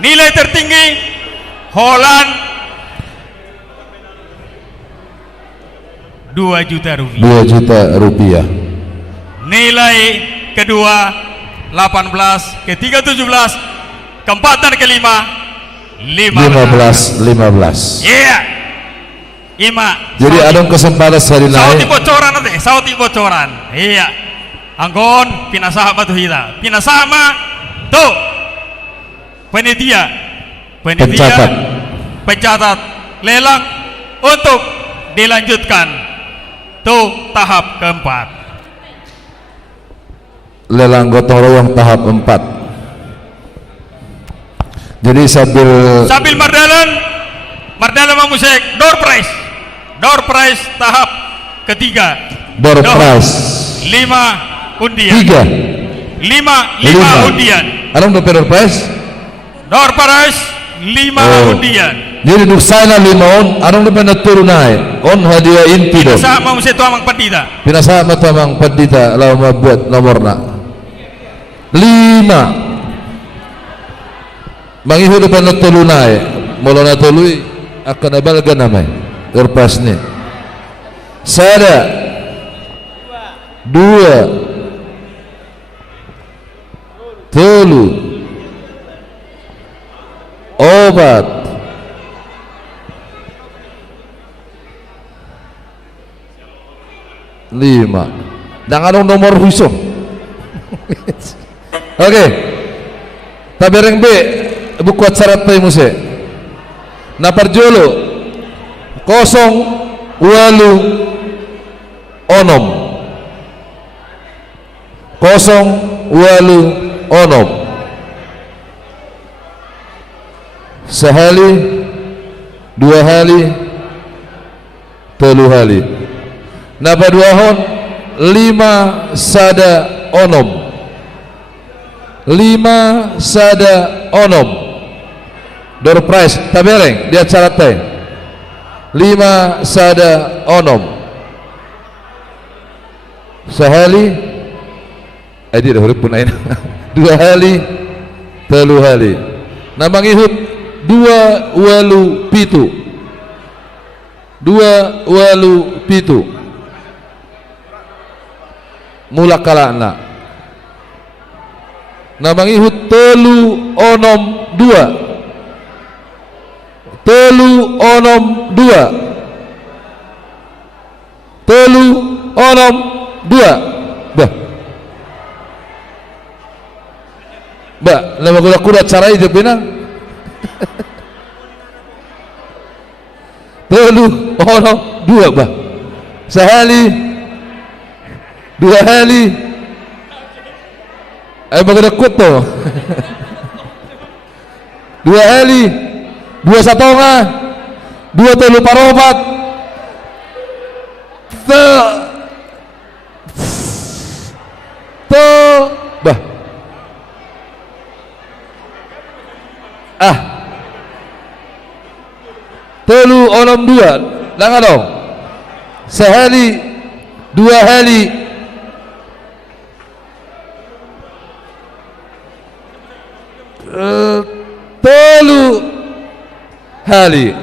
Nilai tertinggi Holland 2 juta rupiah. 2 juta rupiah. Nilai kedua 18, ketiga 17, keempat dan kelima 15. Iya. Ima. Jadi ada kesempatan sehari naik. Sauti bocoran. Iya. Anggon pinasama tuh kita. Pinasama tuh. Penitia. Pencatat lelang untuk dilanjutkan tuh tahap keempat. Lelang gotong royong tahap 4. Jadi sambil Mardalan musik door prize tahap ketiga. Door prize 5 undian. 5 undian. Anong door prize? Door prize 5 undian. Jadi duk sana 5 on, anong naturo na on hadiah inti do. Pinasama mo sa tuamang pandita. Pinasama tuamang pandita law mabuat nomor na. 5. Mangihud pa naturo na mula natuloy akan nabalga naman door prize ni. Sada 2 3 obat 5 dan anong nomor huso. Oke tabereng B bukuat syarat pay mo se na parjolo 0 onom 0 onom sehali 2 hali 3 hali napa 2 hon 5 sada onom 5 sada onom door prize tabereng dia syarat teh 5 sada onom sehali edi dah huruf punain 2 hali 3 hali namang ihut 2 walu pitu mulak kalana namang ihut 3 onom 2 3 onom 2 bah nama kuda-kuda cara itu pinang Telu ono dua bah. Sehali dua hali. Bagada kuto. Dua hali, dua satonga, dua telu parobat. Bah. Telu onom dua, langan dong. Sehali, dua hali. Telu hali.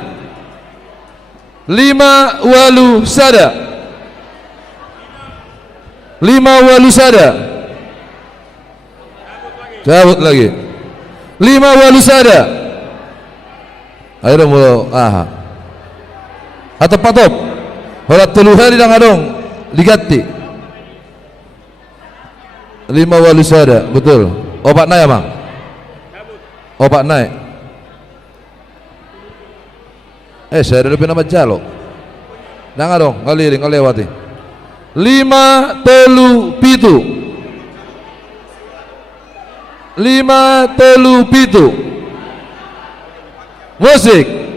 Lima walu sada. Lima walu sada. Cabut lagi. Lima walu sada. Ayo mau atau patop. Horat telu hari lang adong digati. Lima walu sada, betul. Obat naik bang. Obat naik. Saya ada lebih nama jalo. Jangan dong, ngaliring ngelewati. Lima telu pitu. Lima telu pitu. Musik.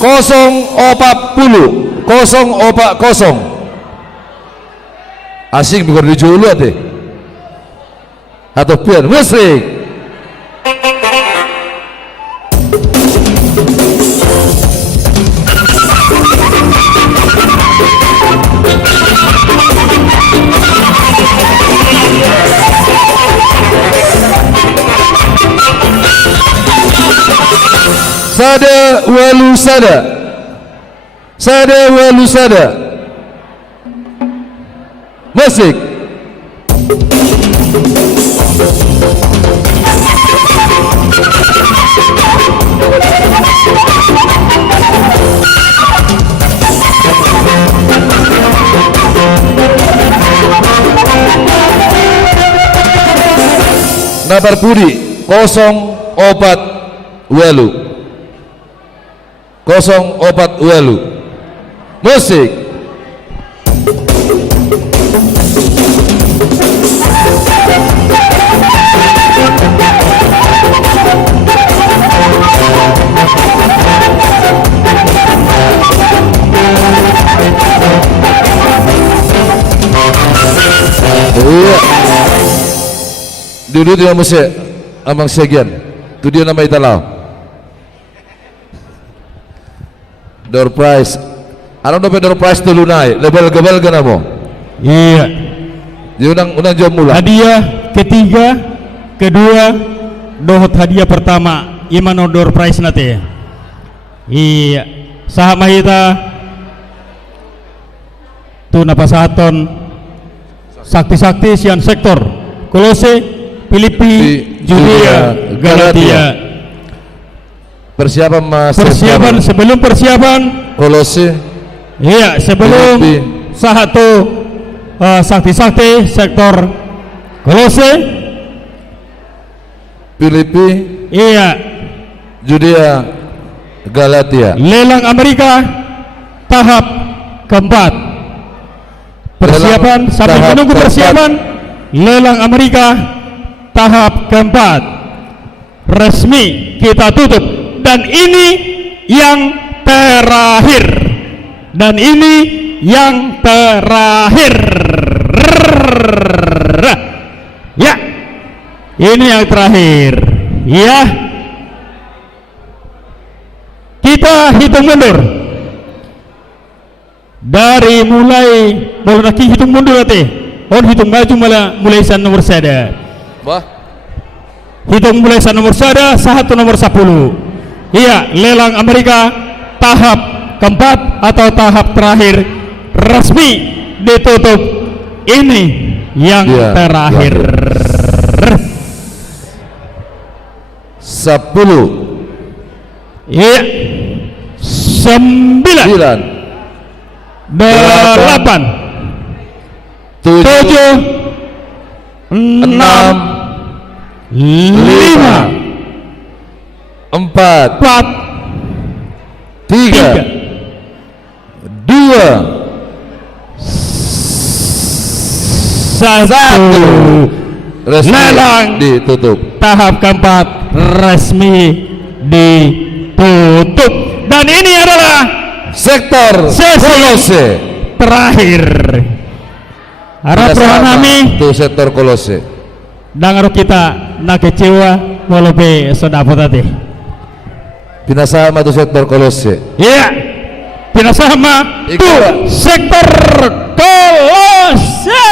Kosong opat puluh, kosong opat kosong. Asing bukan dijulu deh. Atau pian musik. Sada walu sada. Sada walu sada. Musik. Nabar Budi kosong opat walu. Kosong opat walu. Musik. Iya. Dulu dia musik amang segian. Tu dia nama italau. Door prize. Ano dapat door prize dulu naik? Lebel-gebel kan amo? Iya. Dia unang jom mula. Hadiah ketiga, kedua, dohot hadiah pertama. Imano door prize nate. Iya. Saha mahita. Tu napasaton. Sakti-sakti sian sektor. Kolose, Filipi, Judea, Galatia. Persiapan mas. Persiapan sebelum persiapan. Kolose. Iya, sebelum satu sakti-sakti sektor Kolose, Filipi. Iya. Judea, Galatia. Lelang Amerika tahap keempat. Persiapan sambil menunggu persiapan. Lelang Amerika tahap keempat. Resmi kita tutup. Dan ini yang terakhir. Dan ini yang terakhir. Ya. Ini yang terakhir. Ya. Kita hitung mundur. Dari mulai lagi hitung mundur nanti. Hitung maju mulai san nomor sada. Wah. Hitung mulai san nomor sada, satu nomor 10. Iya, lelang Amerika tahap keempat atau tahap terakhir resmi ditutup. Ini yang terakhir. Iya. 9 8 7 6 5 4 3 2 1 lelang ditutup. Tahap keempat resmi ditutup. Dan ini adalah sektor Kolose terakhir. Harap rohanami itu sektor Kolose. Dangar kita nak kecewa walau be sodapo tadi. Pinasama itu sektor Kolose. Iya. Pinasama itu sektor Kolose.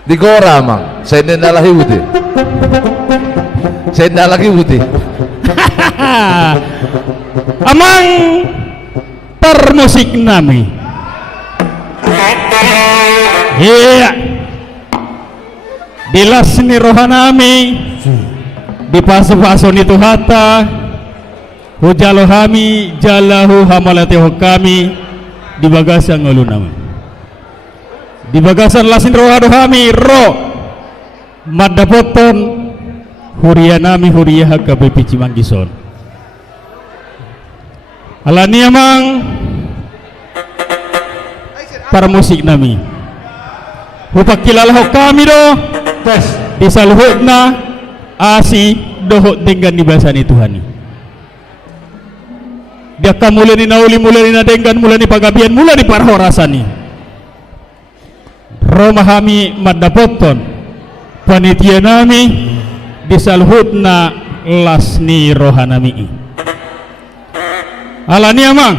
Di Gora mang, saya tidak lagi putih. Saya tidak lagi putih. Amang termusik nami. Iya. Dilas ni rohanami. Di pasu-pasu itu hatta. Hujalo hami jalahu hamalati kami di bagasan ngulunam. Di bagasan lasin rohado kami ro madapoton hurianami huriah KBP Cimanggison. Alani amang para musik nami. Hupakilalah kami do disaluhutna asi dohot dengan dibasan itu hani. Dia mulai ni nauli mulai ni nadenggan mulai ni pagabian mulai ni parhorasani. Roma kami madapoton panitia nami disaluhutna lasni rohanami. Alani amang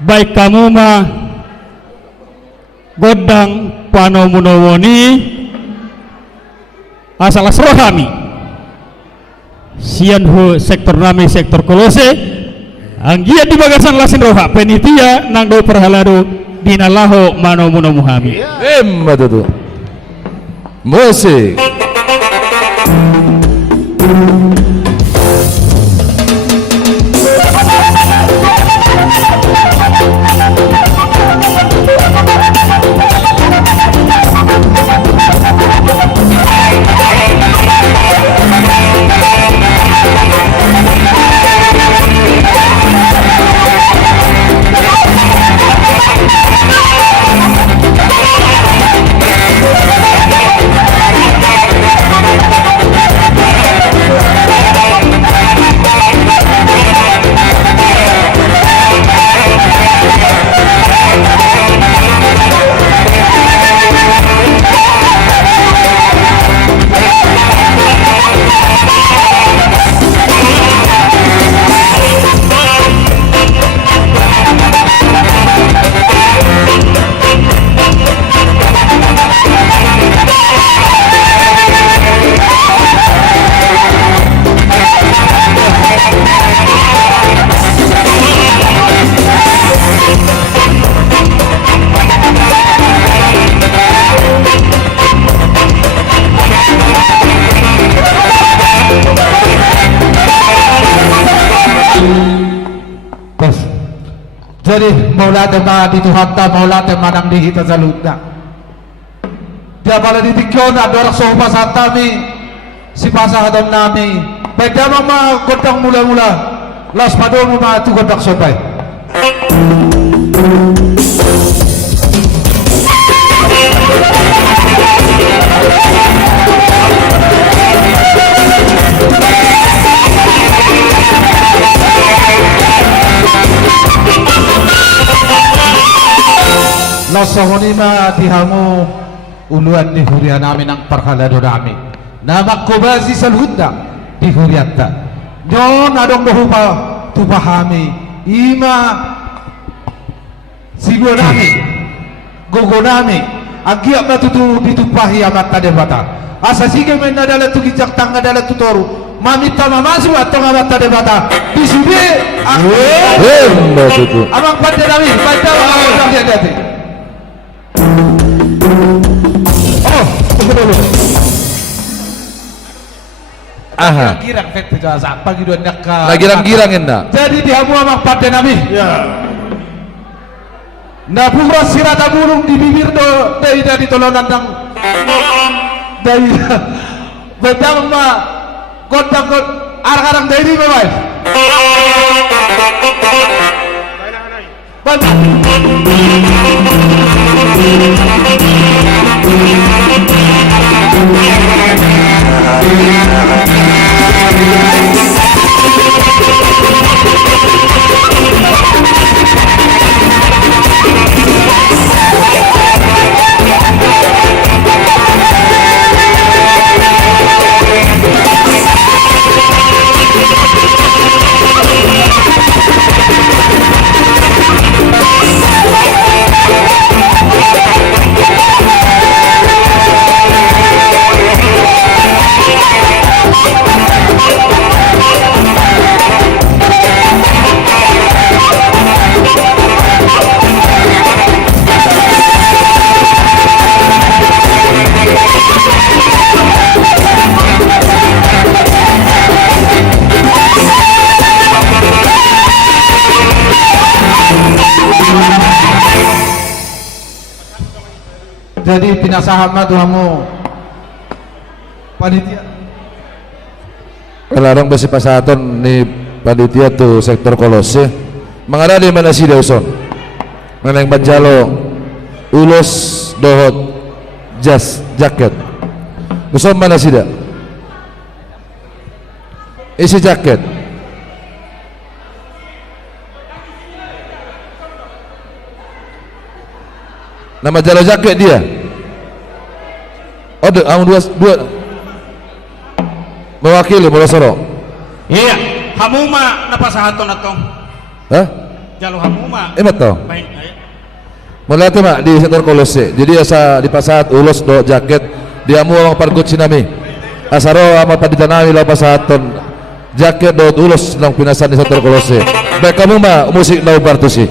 baik kamu mah godang panomunowoni asal rohami sian hu sektor nami sektor Kolose anggia di bagasan lasin roha penitia nang do perhalado dinalaho manomuno muhami. Betul. Musik. Jadi maula tema dito hatta maula tema nang dihita sa lutna. Dia pala ditikyon na dorak sopa sa tami si pasa hadam nami. Baik damang mga kodang mula-mula. Las padong mga tugodak sopay. Nasohonima dihamu uluan ni huria namin ang parkalado namin na magkubasi sa lutna di huriatta nyon adong dohupa tupahami ima sigo namin gogo namin agiyak na tutu ditupahi amat tadebata asa sige men nadala tukijak tanga dala tutoru mamita mamasu atau amat tadebata disubi amang pada namin pada hati-hati. Oh Aha. Girang fet jasa pagi dua nak. Nah girang-girang enggak? Jadi dihamu amang pada nami. Ya. Nah pura sirata bulung di bibir do dari tolonan dang. Dari bedang ma kodang kod arang-arang dari bawah. Jadi pinasahan mah tuhamu panitia. Larang besi pasaton ni panitia tu sektor kolose. Mangada di mana sih Dawson? Meneng Banjalo, ulos dohot, jas, jaket. Usom mana sih dah? Isi jaket. Nama jalo jaket dia. Oh, dua mewakili Molosoro. Iya, hamuma napasahaton atong. Hah? Jalo hamuma. Betul. Baik. Mulai tu mak di sektor kolose. Jadi asa di pasat ulos do jaket dia mu orang pargut sinami. Asaro ama paditanami la pasahaton jaket do ulos nang pinasan di sektor kolose. Baik kamu mah musik no bartusi.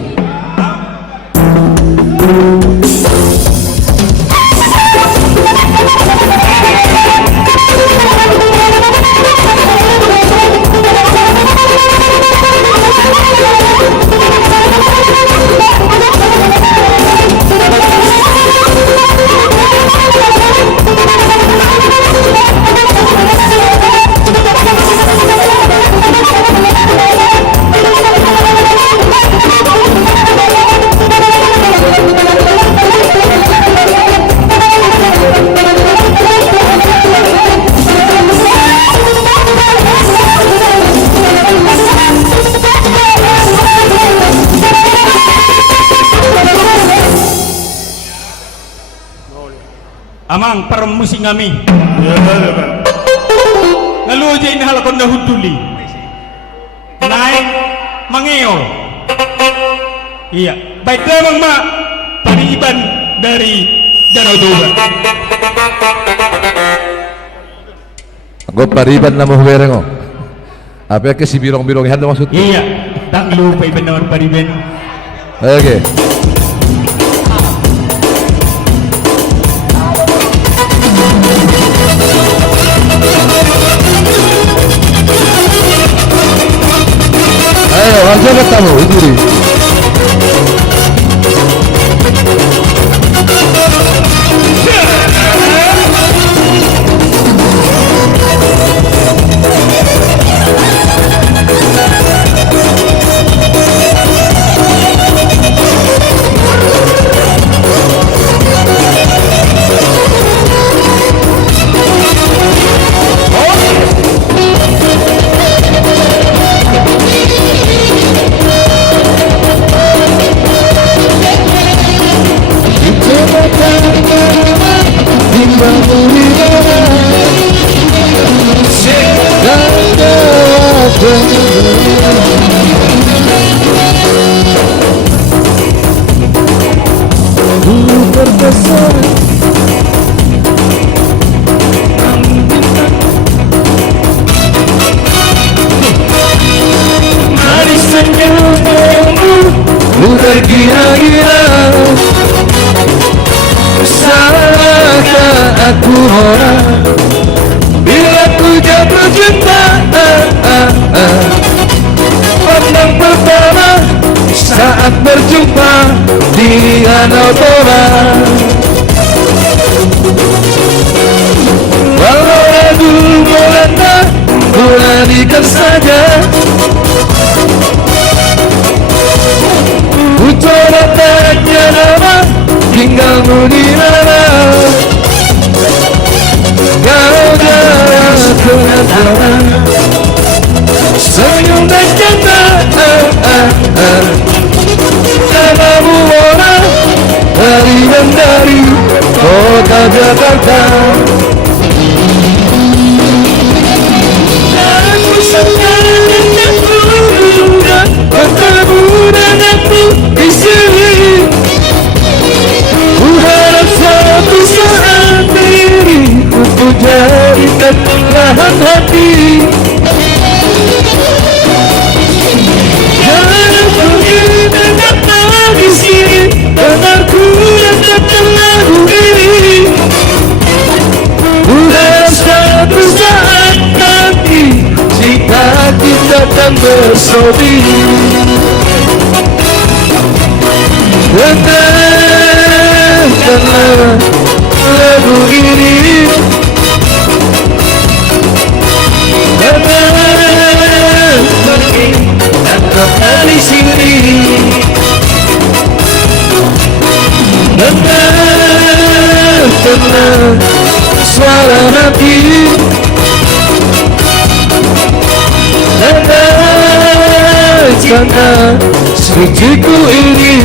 Amang permusik kami. Lalu aja ini hal konda huduli. Naik mangeol. Iya, baik memang mak pariban dari Danau Toba. Gue pariban nama hubereng oh. Apa ke si birong-birong yang maksud? Iya, tak lupa iban nama pariban. Oke. Ayo, harga bertamu, diri. Tergila-gila, salahkah aku orang bila ku jatuh cinta? saat berjumpa di Danau Toba. Walau ragu melanda, beranikan saja. Ku coba tanya nama, tinggalmu di mana? Kau jalan kemana? Senyum dan canda, namamu orang dari dan dari kota Jakarta. Aku senang bertemu denganmu di sini. Ku harap suatu saat diriku ku jadikan belahan hati. Jangan pergi denganmu di sini, dengarku yang datang lagu ini. Ku harap suatu saat nanti jika kita akan bersodi. Dengarkanlah lagu ini. Tetaplah di sini. Dengarkanlah suara hati. Dengarkanlah suciku ini.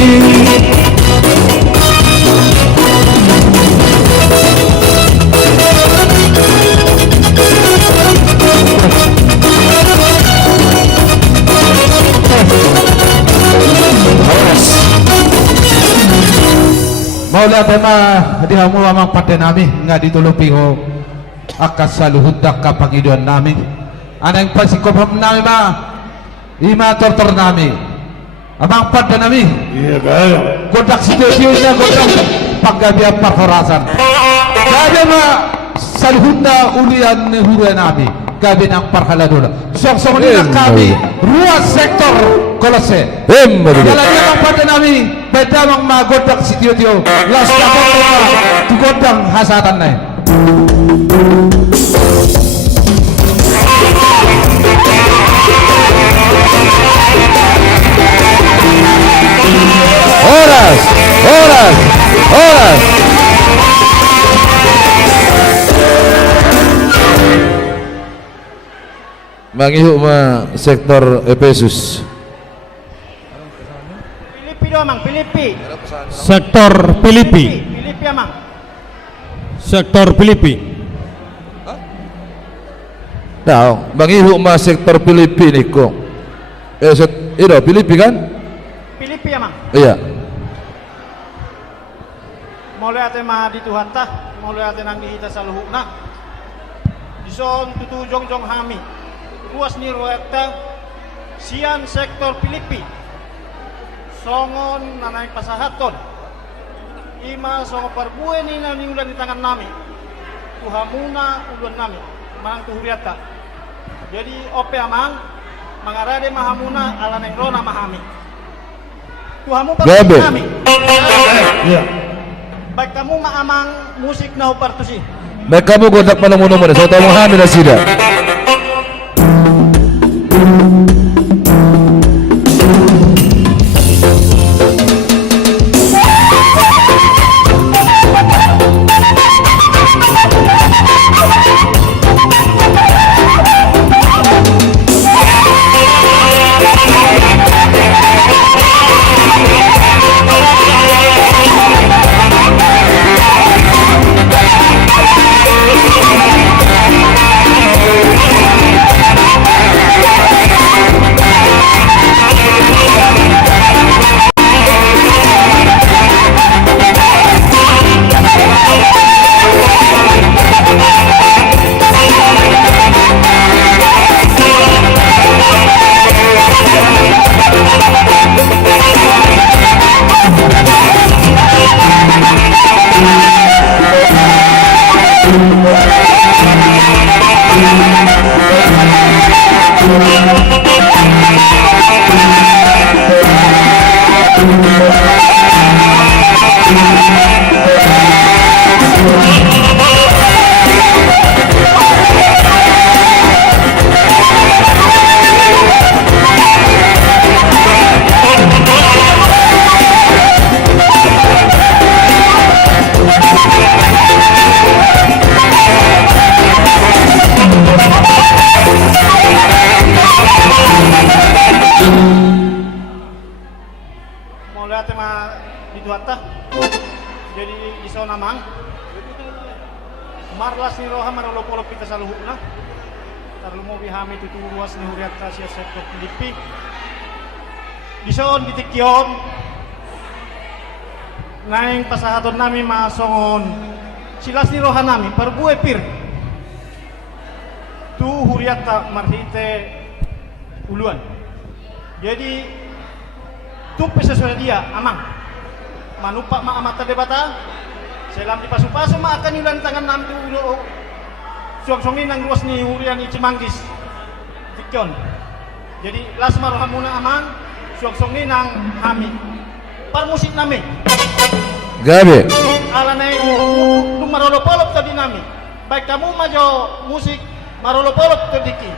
Maula tema dihamu amang pate nami nga ditulupi ho akas saluhudak ka pangiduan nami. Anang pasikopam nami ma ima tortor nami. Amang pate nami. Iya kaya. Kodak situasinya kodak paggabian perhorasan. Kaya ma saluhunda ulian nehure nami. Gabi ng parhaladula. Sok-sok nila kami ruas sektor kolose. Kala niya ang pati namin bedamang magodak si Tiyo-Tiyo. Las kapag tugodang hasatan na Oras, oras, oras. Mangihu ma sektor Efesus. Filipi doang, Mang. Filipi. Sektor Filipi. Filipi, Mang. Sektor Filipi. Nah, mangihu ma sektor Filipi ni ko. Ito, Filipi kan? Filipi, Mang. Iya. Mulai ate mah di Tuhan tah, mulai ate nang dihita sa luhuk na. Dison tutujong jong hami. Ruas ni Roekta sian sektor Filipi songon nanay pasahaton ima songo parbue ni ulan di tangan nami tuhamuna ulan nami manang tuhuriata jadi ope amang mangarade mahamuna ala neng rona mahami tuhamu parbue nami baik kamu maamang musik na upartusi baik kamu godak panamunumun so tawang hamil na sida. bata. Jadi di sana mang marlas ni roha marolopolop kita saluhukna. Tarlumo bihami tutu ruas ni huriat kasih sektor Filipi. Di son ditikyon naing pasahaton nami masongon silas ni roha nami perbuai pir tu huriat tak marhite uluan. Jadi tu sesuai dia amang manupak ma amata debata selam di pasu-pasu ma akan yulan tangan nam tu suang-suangin nang ruas ni hurian ni Cimanggis tikyon. Jadi lasma rohamuna amang suang-suangin nang hami par musik nami gabe ala nai lu marolopolop tadi nami baik kamu majo musik marolopolop terdiki.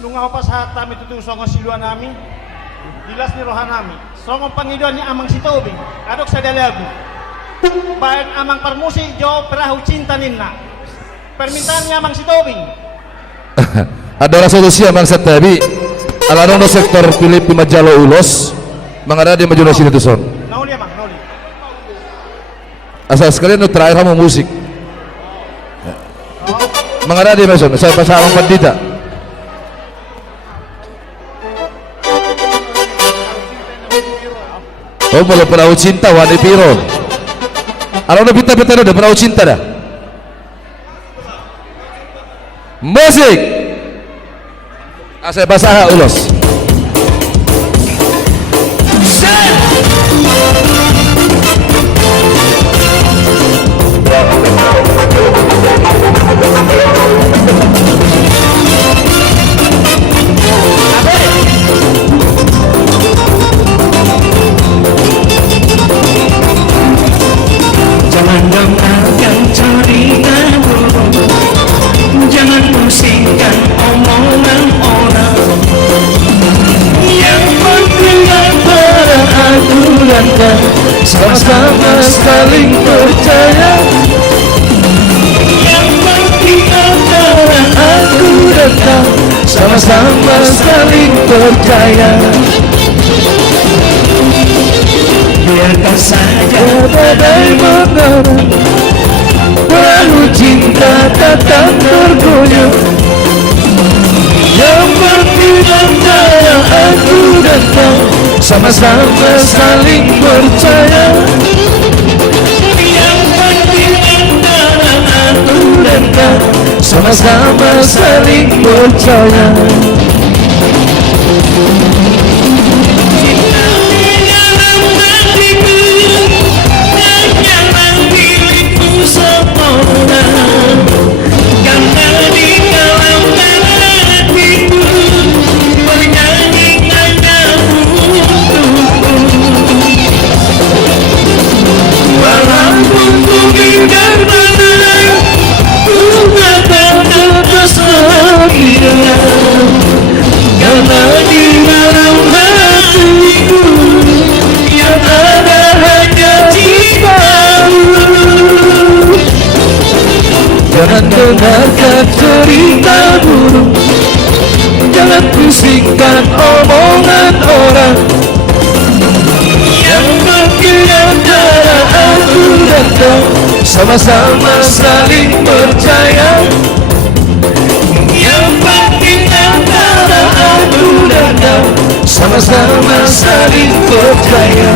Lunga pas hatam itu tuh songo siluan nami dilas ni rohan nami songo pangiduan ni amang sitobing adok sadale aku baik amang permusi jo perahu cinta ninna permintaannya amang sitobing ada rasa dosia amang satabi alanon sektor Filipi Majalo Ulos mangada di Majalo sini tuh son nauli amang nauli asal sekalian nu terakhir kamu musik mangada di Mason saya pasang pandita. Oh, malah perahu cinta wani piro. Kalau udah pita-pita udah perahu cinta dah. Musik. Asal bahasa ulos. Jangan dengarkan ceritamu, jangan pusingkan omongan orang. Yang penting antara aku dan kau sama-sama saling percaya. Yang penting antara aku dan kau sama-sama saling percaya. Biarkan saja badai mengarang, perahu cinta tetap bergoyang. Yang penting antara aku dan kau sama-sama saling percaya. Yang penting antara aku dan kau sama-sama saling percaya. Jangan dengarkan cerita buruk, jangan pusingkan omongan orang. Yang penting antara aku dan kau sama-sama saling percaya. Yang penting antara aku dan kau sama-sama saling percaya.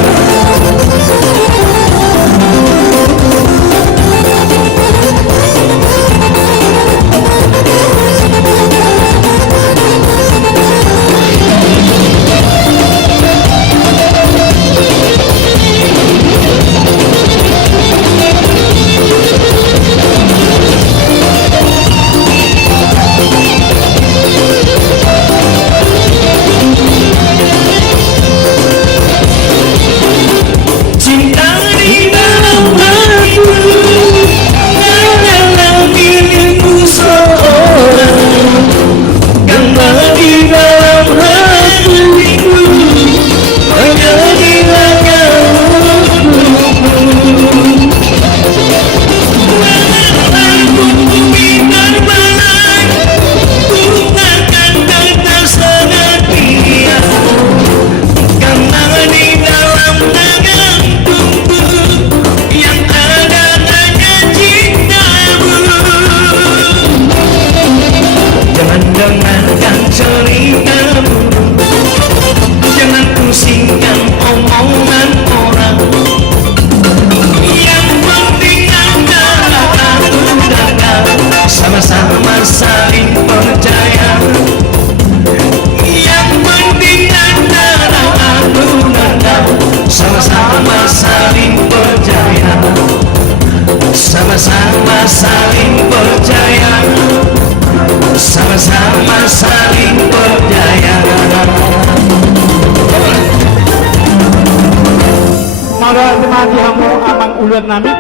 mati hamu amang uluan nami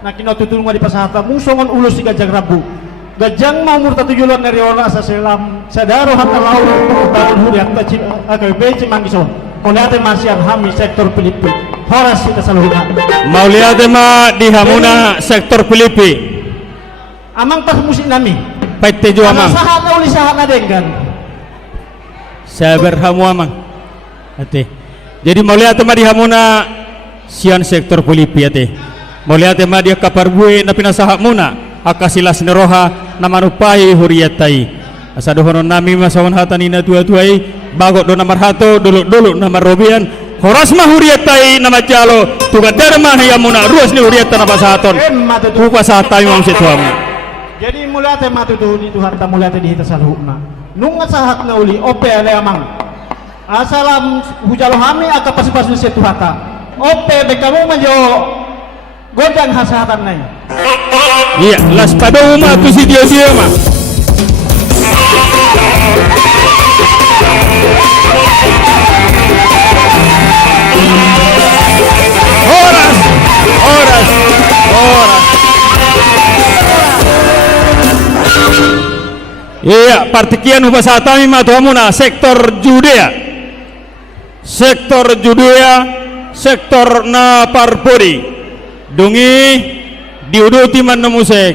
na kinotutulong nga di pasahata musongon ulos si Gajang Rabu Gajang maumur 7 dari orang asa selam sadaro hatalau bangun huriak AKBP Cimanggiso Mauliate Marsian Hami sektor Filipi Horas kita saluhuna Mauliate ma di hamuna sektor Filipi amang pas musik nami PT jo amang sahana uli sahana dengan sabar hamu amang ate jadi mauliate ma di hamuna sian sektor Filipi ate mauliate ma dia kaparbue na pinasahak muna akasilas neroha na manupai huriatai asa dohonon nami masawan hatanina tua-tuai bagot do nomor 1 dulu nomor robian horas mah huriatai nama jalo tuga derma yamuna ruas ni huriata nama sahaton tuga sahatai mang situam jadi mulate matu tu di Tuhan ta mulate di hita salhuna nunga sahak na uli ope ale amang asalam hujalo hami aka pas-pas se Tuhata ope be kamu manjo godang hasahatan nai iya las pada uma tu si dia mah horas iya partikian hubasatami matuhamuna sektor Judea sektor na parpori dungi diuduti man musik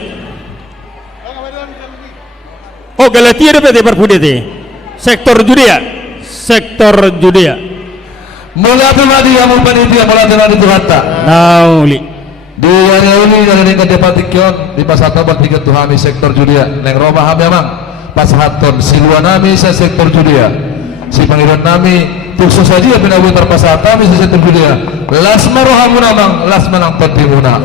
oh Galatia dapat parpudi sektor Judea mulai madi amu panitia mulai dari Tuhata nauli di hari ini dari Patikion di pasata bertiga Tuhami sektor Judea neng Roma ham memang pasahaton siluanami sa sektor Judea si pangiran nami tukso saja pinabutar pasata mi sa sektor Judea lasma rohamu namang lasma nang pentimuna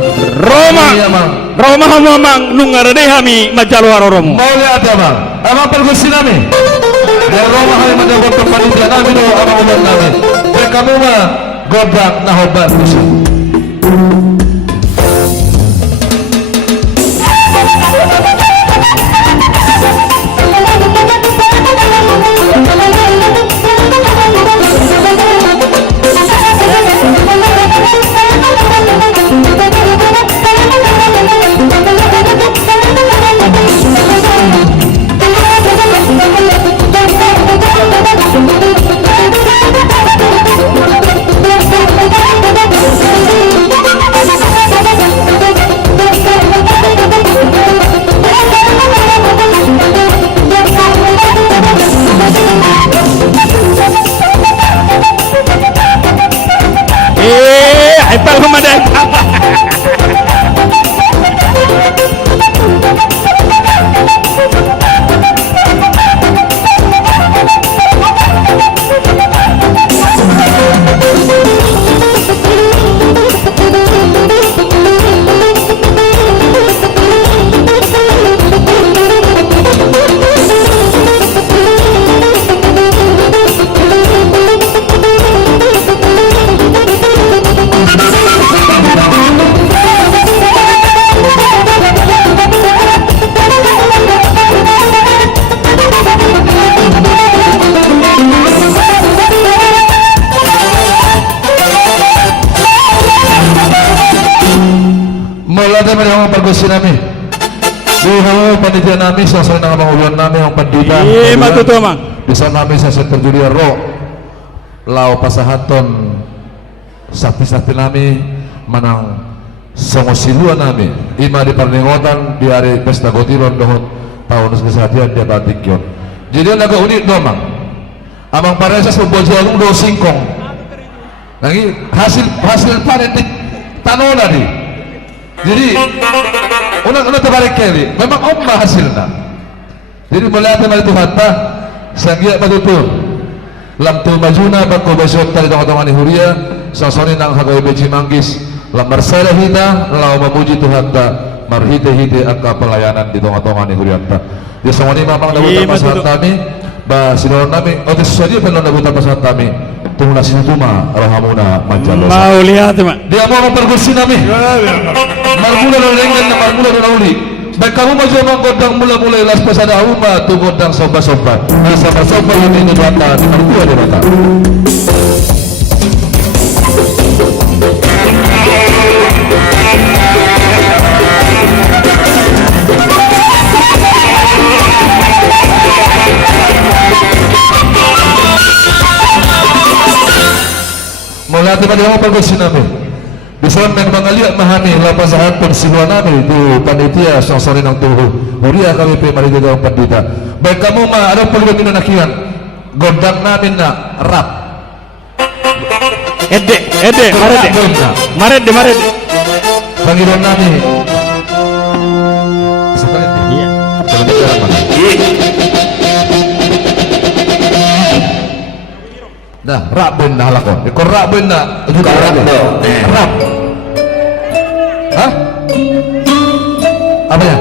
Roma hamu amang nungarade hami majalo haroromu mulai ada amang pergusi nami dari Roma hami mendapat panitia nami do amang umat nami kamu mah gobrak nahobat musuh Ipal humadai nami di hawa panitia nami sasal nang manguluan nami ang pandita matuto mang bisa nami sa sektor Judea ro lao pasahaton sakti nami manang sangosiluan nami ima di parningotan di hari pesta gotiron dohot tahun kesehatan dia Patikion jadi naga unik domang amang paresa sebuah jalung do singkong lagi hasil panen di tanola di jadi unang terbalik kali memang omba hasilnya jadi melihat dari Tuhan ta sanggia betul lam tu majuna bako besok tali tong-tongan ni huria sasoni nang HKBP Cimanggis lam marsala hita lau memuji Tuhan ta marhite-hite akka pelayanan di tong-tongan ni huria ta dia songoni mamang dabutan pasahan kami ba sinon nami otis saja penon dabutan pasahan kami tunggu nasi tuma rohamuna manjalo mau lihat mak dia mau memperkursi nami marmula dan lengan na marmula dan uli baik kamu maju menggodang mula-mula las pasada uma tu godang sobat-sobat nah sobat-sobat yang ini data di mertua dia data Mula tiba dia mau bagus nami. Bison men mangalia mahami lapan sahat persiluan nami itu panitia sore nang tuhu. Huria kami pe mari jaga pandita. Baik kamu mah ada perlu minum nakian. Godang nami na rap. Ede, maret de. Panggilan nami. Sekali. Iya. Dah, rap ben dah lakon. Ikor rap ben dah. Rap. Rap. Hah? Apa ya?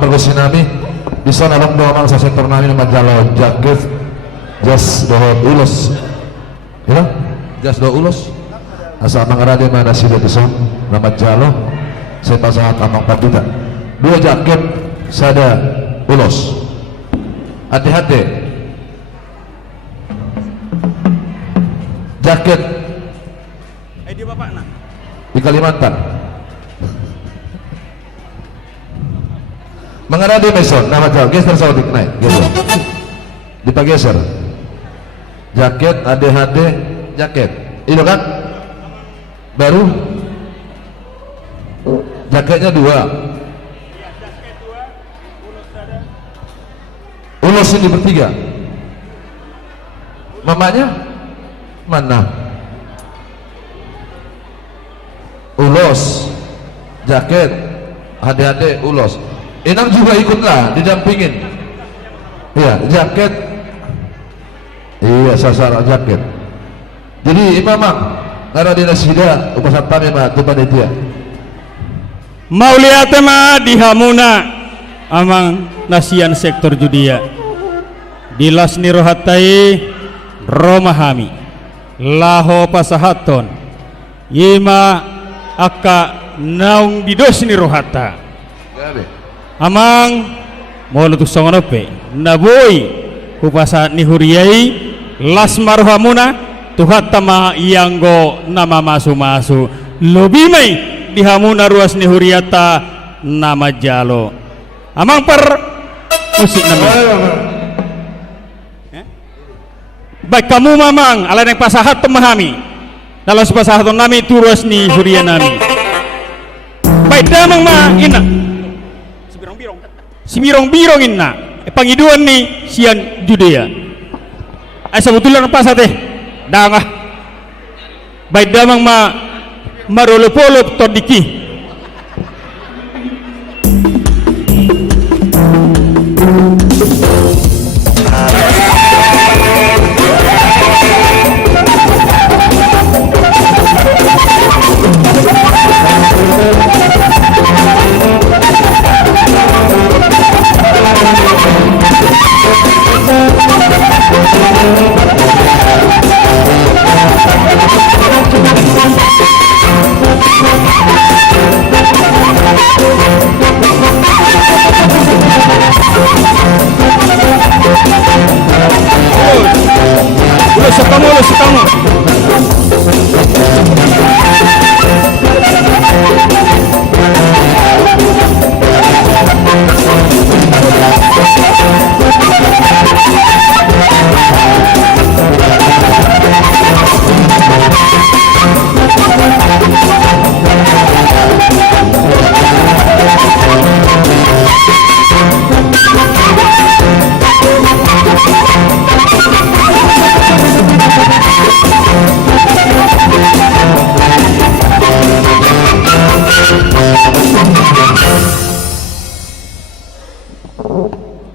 Pergusin nami bisa nalong doang sa sektor namin na Majalo jaket jas dohot ulos ya jas dohot ulos asa mangarade mana sila bisa na Majalo saya pasangat amang pandita 2 jaket sada ulos hati-hati jaket di bapak nak di Kalimantan mengenai meson nama jauh geser saudik naik gitu dipageser jaket ADHD jaket itu kan baru jaketnya 2 ulos ini bertiga mamanya mana ulos jaket ADHD ulos Inang juga ikutlah didampingin. Iya, jaket. Iya, sasar jaket. Jadi imamang ngara dina sida upasan pami mah tu panitia. Mauliatema dihamuna amang nasian sektor judia dilas nirohatai romahami laho pasahaton yima aka naung didos nirohata amang molutuk songonope naboi kupasa nihuriyai las maruhamuna tuhatama ianggo nama masu-masu lobimai dihamuna ruas nihuriyata nama jalo amang per musik nama baik kamu mamang ala yang pasahat memahami dalam pasahat nami turus nihuriya nami baik damang ma ina si birong-birong ina pangiduan ni sian judea ay sebetulnya pasat dangah baik damang ma marolopolop todiki Kamu.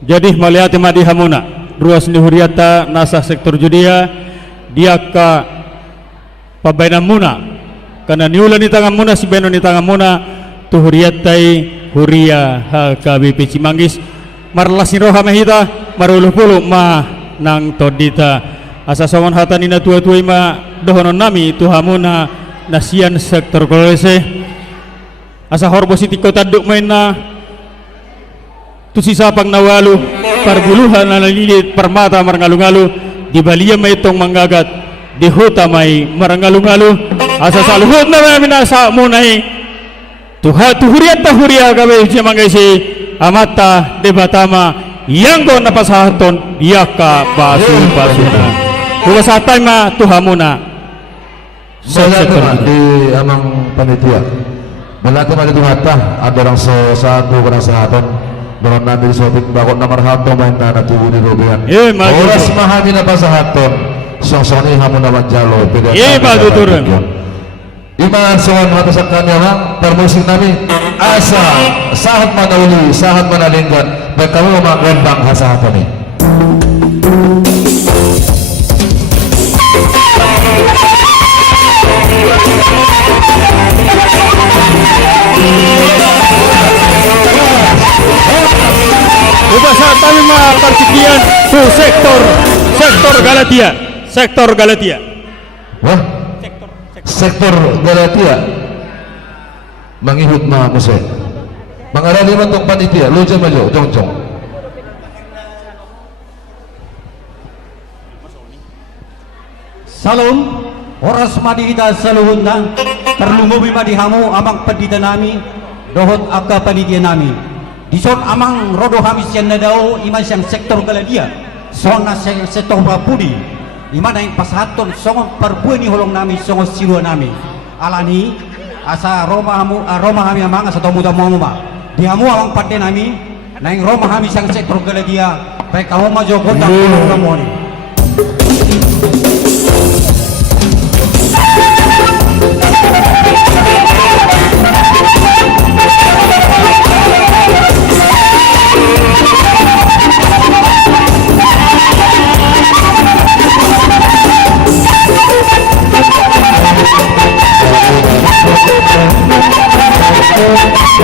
Jadi melihat madi hamuna ruas nihuriata nasah sektor judia dia ka pabainan muna karena niulan di tangan muna si beno di tangan muna tuhuriatai huria HKBP Cimanggis marlas niroha mehita maruluh puluh ma nang todita asa songon hatanina tua-tua ma dohonon nami tuhamuna nasian sektor kolese asa horbositi kota duk maina tu sisa pang nawalu parbuluhan nalilit permata marangalu-ngalu di balia maitong manggagat di huta mai marangalu-ngalu asa saluhut na minasa munai tuhuriat tahuria kabe Cimanggisi amata debatama yang go napasahaton yaka basu-basuna kuwasatai ma tuhamuna sektor di amang panitia melatih mali tuhata ada orang satu kurang sahaton dengan nabi sotik bakot namar hato main na natubu di robean oras mahami na pasahaton songsoni hamu na manjalo maju turun iman soan matasakan yang permusik nami asa sahat manauli sahat manalinggan baik kamu memang hasahaton ni saat kami percikian tu sektor Galatia wah sektor Galatia mangihut ma muse mangarali man tong panitia loja majo jong Salam oras madihita saluhunda terlumubi madihamu amang pendita nami dohot akka panitia nami dison amang rodo hamis yang nadao iman yang sektor Galatia sona sektor Bapudi imana yang pasahaton songon perbueni holong nami songon silua nami alani asa Roma hami amang asa tomuda momoma dihamu amang pade nami naing Roma hamis yang sektor Galatia baik kamu majo kota holong namoni Thank you.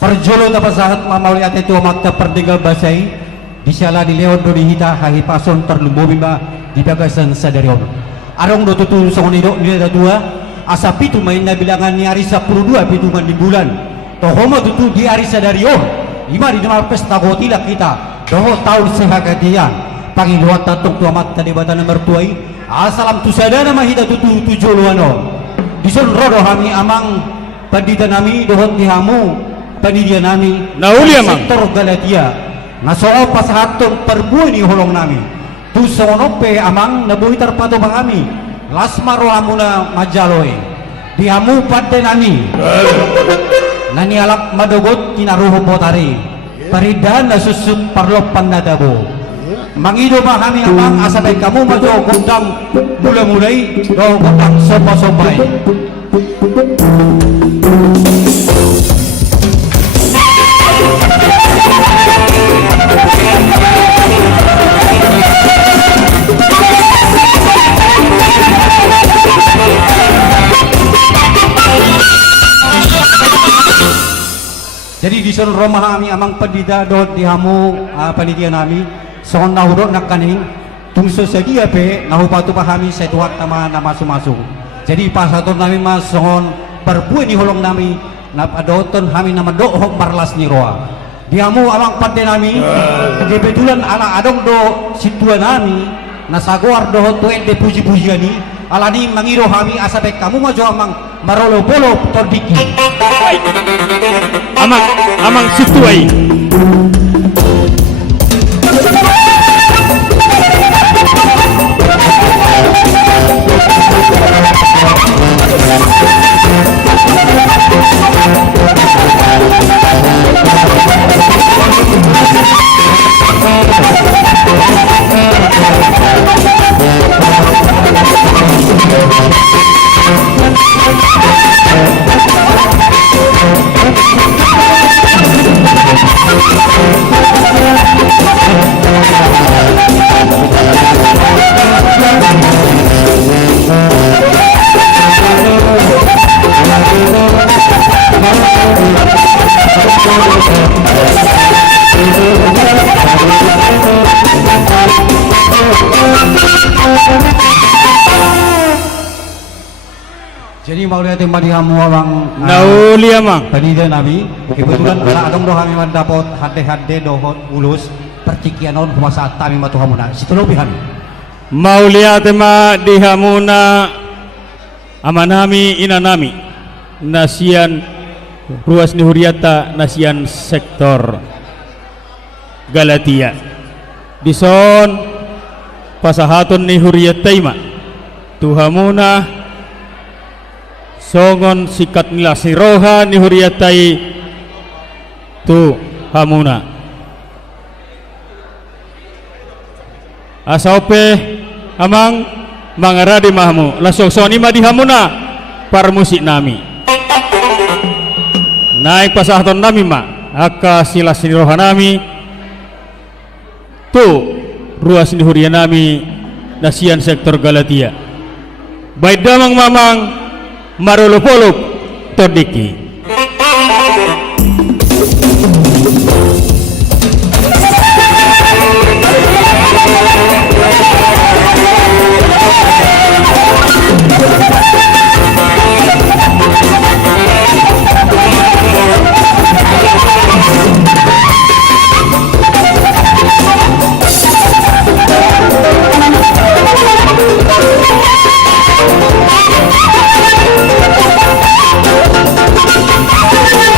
Perjolo dapat saat mamauli ate tua makta perdigal basai disala di leon do dihita hahi pason terlumbobimba di bagasan sadarion. Arong do tutu songonido nilai dua asa pitu main na bilangan ni arisa 12 pitungan di bulan. Tohoma tutu di arisa sadarion. Ima di nama pesta gotila kita. Doho tahun sehagatian. Pangiluan tatung tua makta di batan nomor tuai. Asalam tusadana mahita tutu tujoluano. Dison rodo kami amang pandita nami dohon tihamu panidia nami nauli amang sektor Galatia nasoo pasahaton perbuan ni holong nami tu sonope amang nabuhi terpato kami lasmaro amuna majaloy diamu padde nami nani alak madogot kinaruho potari paridan nasusuk parlopan nadabo mangido kami amang asabay kamu majo gundang mula-mulay do gundang sopa-sopay. Jadi di sana rumah kami amang pendida dot dihamu panitia nami soon nahudot nakaning tungso sedia pe nahupatu pahami setuat nama sumasu. Jadi pas satu nami mas soon perbuan ni holong nami napadoton kami nama dohok marlas ni roa. Dihamu amang pande nami kebetulan ala adong do situa nami nasaguar dohot tuet de puji-pujiani alani mangiro kami asabe kamu majo amang marolo-polo tordiki. Amang situai. Jadi mau lihat yang dihamu abang nauli amang penida nabi kebetulan ala adong do kami mendapat hade dohot ulus percikianon kumasa tami matu hamuna situ lobihan mau lihat ma dihamuna amanami inanami nasian ruas ni huriata nasian sektor Galatia dison pasahaton ni huriataima tuhamuna songon sikat nila siroha ni huriatai tu hamuna asaope amang mangaradi mahmu lasok soni madi hamuna parmusik nami naik pasahaton nami ma aka sila siroha nami tu ruas ni huria nami nasian sektor Galatia baik damang mamang marolopolop todiki Thank you.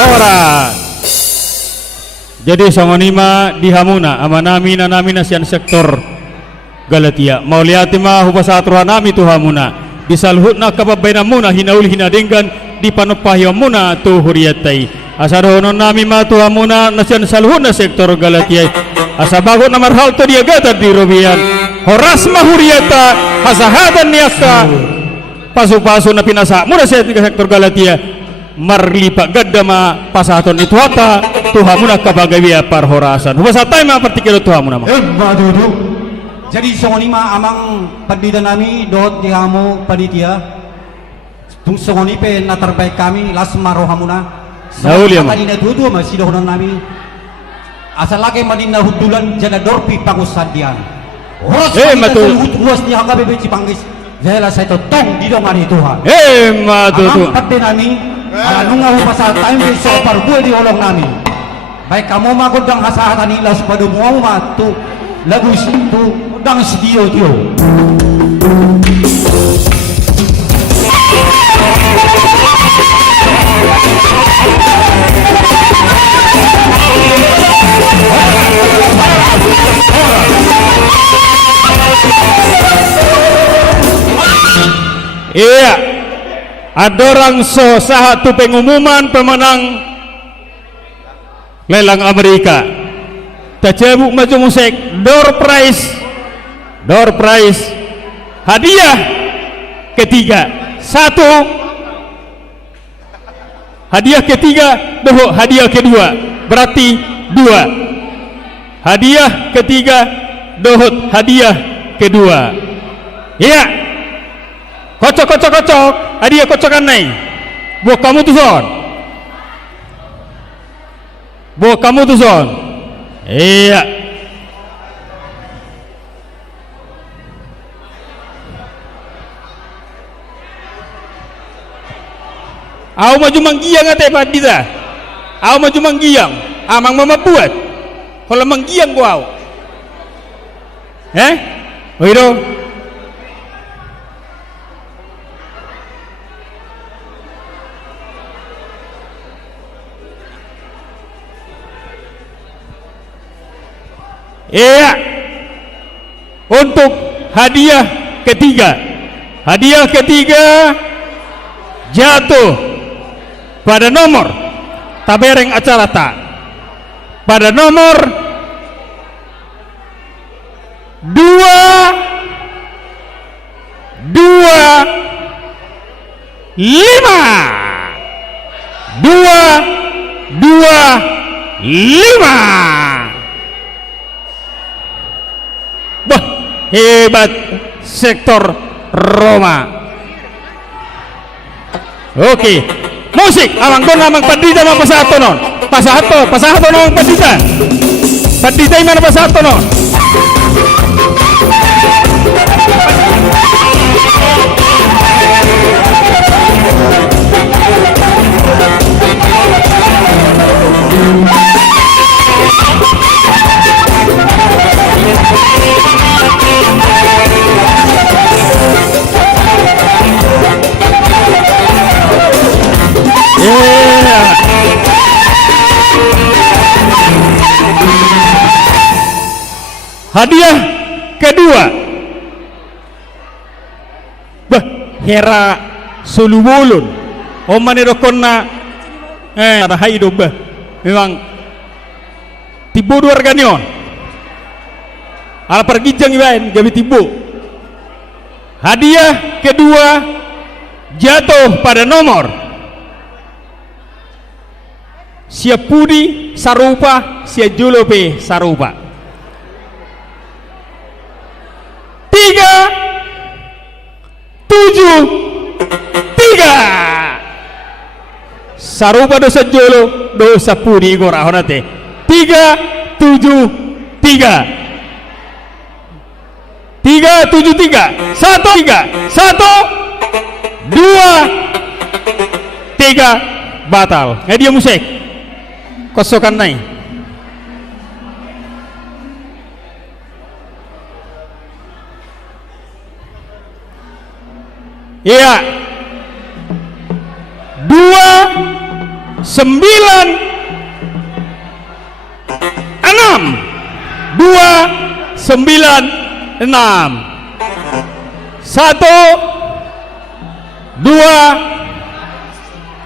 Ora. Jadi songonima dihamuna amanami nanami nasian sektor Galatia. Mauliatima hubasatruha nami tuhamuna. Disalhutna kapabainamuna hinaul hinadenggan dipanupahiyamuna tu huriyatai. Asaronon nami ma tuhamuna nasian salhutna sektor Galatia. Asabagot na marhal to dia gata di Robian. Horas mahuriyata hasahadan niasa. Pasu-pasu na pinasa muna sa sektor Galatia. Marlipa gadama pasaton itu hata tuhamuna kabagawiya parhorasan. Hubasatay mga partikilo tuhamuna ma. Jadi songonima amang pandita nami dohot dihamu panitia. Tung songoni pe na terbaik kami lasma rohamuna. Naulia ma. Madina dua masih dohonan nami. Asal lagi Madina hudulan jana dorpi pangusadian. Matu. Ruas ni hanga bebe Cipanggis. Jela saya tong di dongan itu ha. Matu. Amang pandita nami. Ala nunga hupasa time so parbuai di olong nami. Baik kamu magodang hasahatan ilas pada muamu matu lagu itu dang sedio tio. Iya, ada orang satu pengumuman pemenang lelang Amerika. Tacebuk maju musik door prize hadiah ketiga hadiah ketiga doho hadiah kedua berarti 2 hadiah ketiga dohot hadiah kedua. Iya, kocok hadiah kocokan naik buat kamu tuh son. Iya. Aku maju manggiang ate padita. Aku maju manggiang. Amang mama buat. Kalau manggiang gua. Oiro. Iya, untuk hadiah ketiga jatuh pada nomor tabereng acara tak pada nomor 225. Wah, hebat sektor Roma. Oke, musik amang pandita mang pasato non. Pasato non pandita. Pandita mana pasato non. Hadiah kedua Hera Solubulun Omanirokonna ada haido memang tibo dua organion ala pergijang ibain gabi tibo. Hadiah kedua jatuh pada nomor Siapudi Sarupa Siajulope Sarupa 373 Sarupa dosa jolo dosa pudi gora honate 373 1 2 3 batal dia musik kosokan naik. Iya 2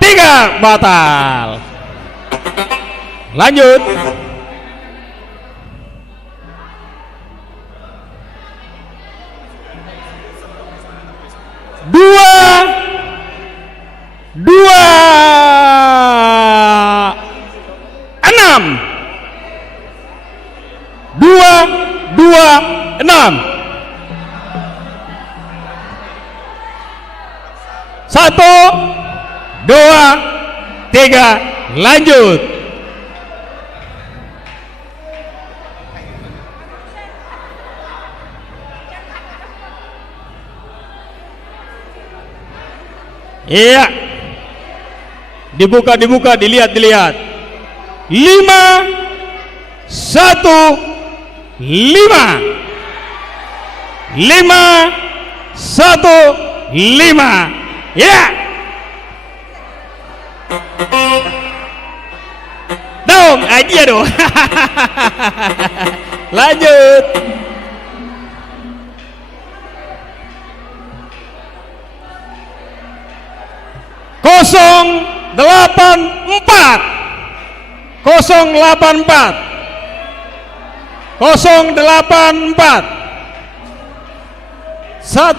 3 batal. Lanjut. 1, 2, 3, lanjut. Iya. Dibuka, dilihat. 5, 1, 5. 5, 1, 5. Ya. Dong, aja dong. Lanjut. Kosong 84. 1,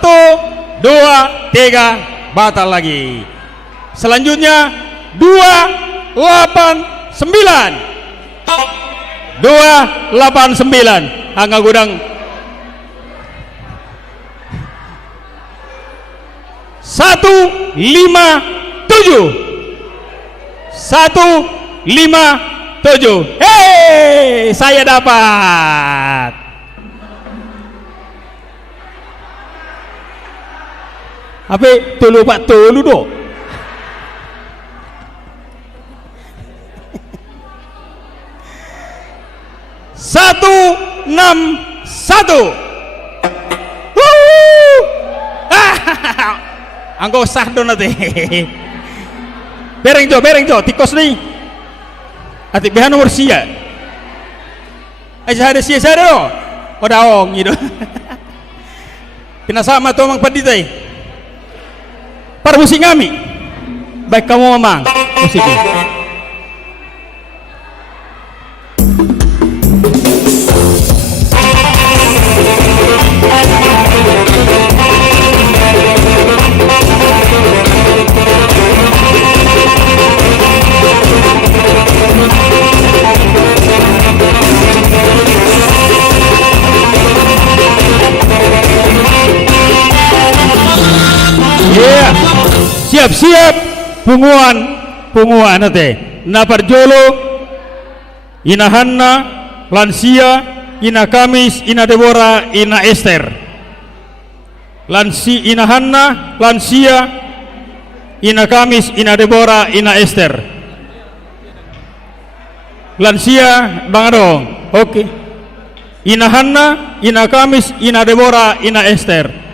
2, 3, batal lagi. Selanjutnya 289. 289. Angka gudang 157. 157. Hei, saya dapat. Apa tulu pak tulu do? Satu, 6, 1. Anggo sah do nanti. Bereng jo, tikos nih. Ati behan nomor sia. Aja ada sia do. Odaong gitu. Pinasama to mang paditai. Para musik kami. Baik kamu memang musiknya. Siap punguan nanti naparjolo ina Hanna lansia ina Kamis ina Deborah ina Esther ina Hanna lansia ina Kamis ina Deborah ina Esther lansia bang dong oke ina Hanna ina Kamis ina Deborah ina Esther.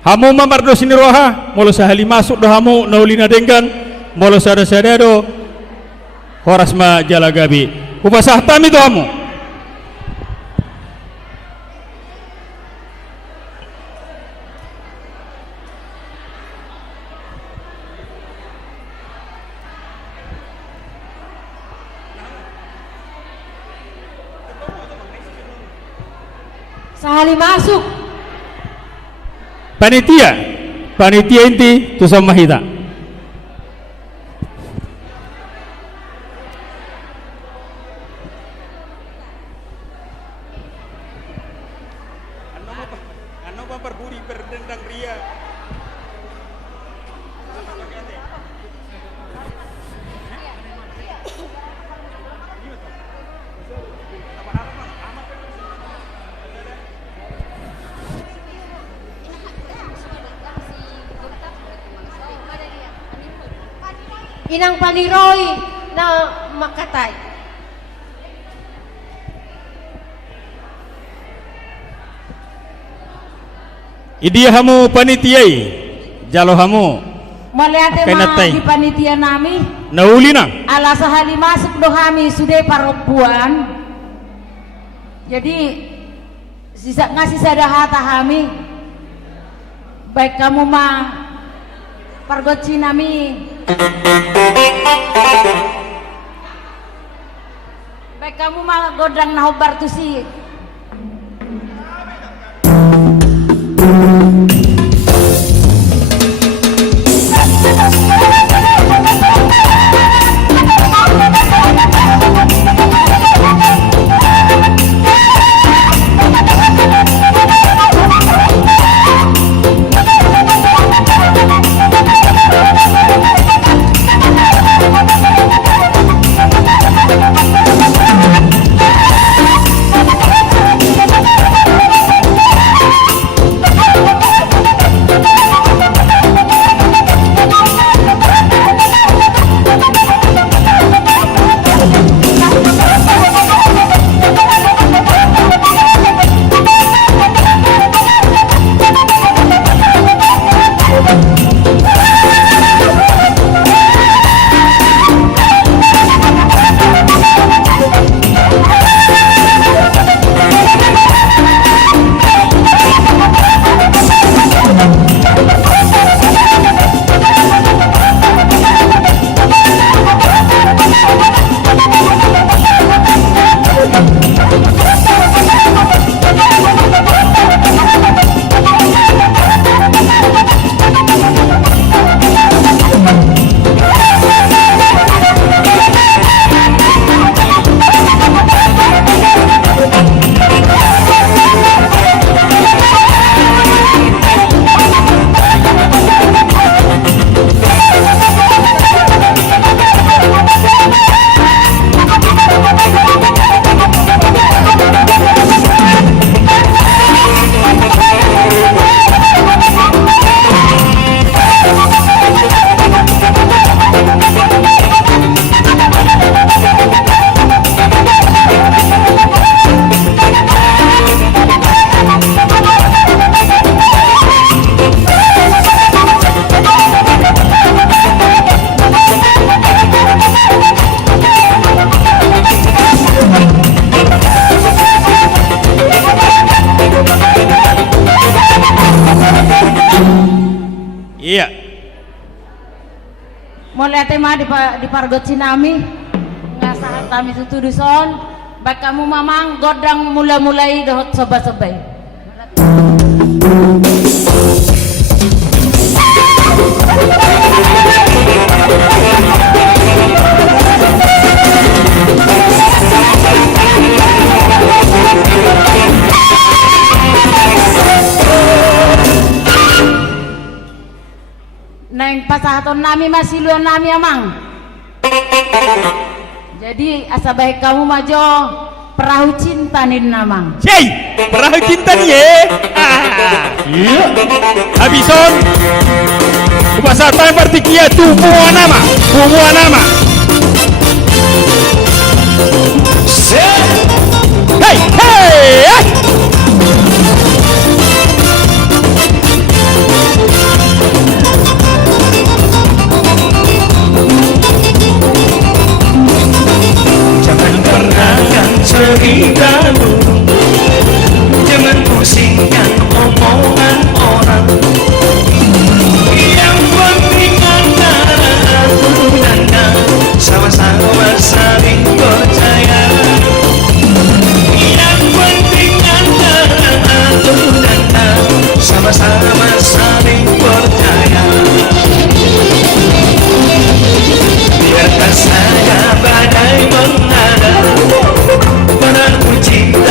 Hamu mamardo siniroha molo sahali masuk do hamu naulina denggan molo sada do horas ma jalagabi upasah tami do hamu sahali masuk panitia inti tu sama hita inang paniroi na makatay. Idi hamu panitiai jalo hamu Maliate ma di panitia nami naulina. Ala sahali masuk do kami sudah perempuan. Jadi ngasih sadahata kami. Baik kamu mah pargoci nami. Baik kamu mah godang nahobar tusi. Iya. Mulai tema di pargot sinami ngasah kami tutuduson bak kamu mamang godang mulai dohot soba-sobay. Neng pasahaton nami masih luan nami amang. Jadi asa baik kamu majo perahu cinta nih namang. Cey, perahu cinta nih ya. Iya. Habison. Bahasa time partikia tu semua nama. Hey, hey. Jangan pernahkan ceritamu, jangan pusingkan omongan orang. Yang penting antara aku dan kau sama-sama saling percaya. Yang penting antara aku dan kau sama-sama saling percaya. Biarkan saja badai menada, peranku cinta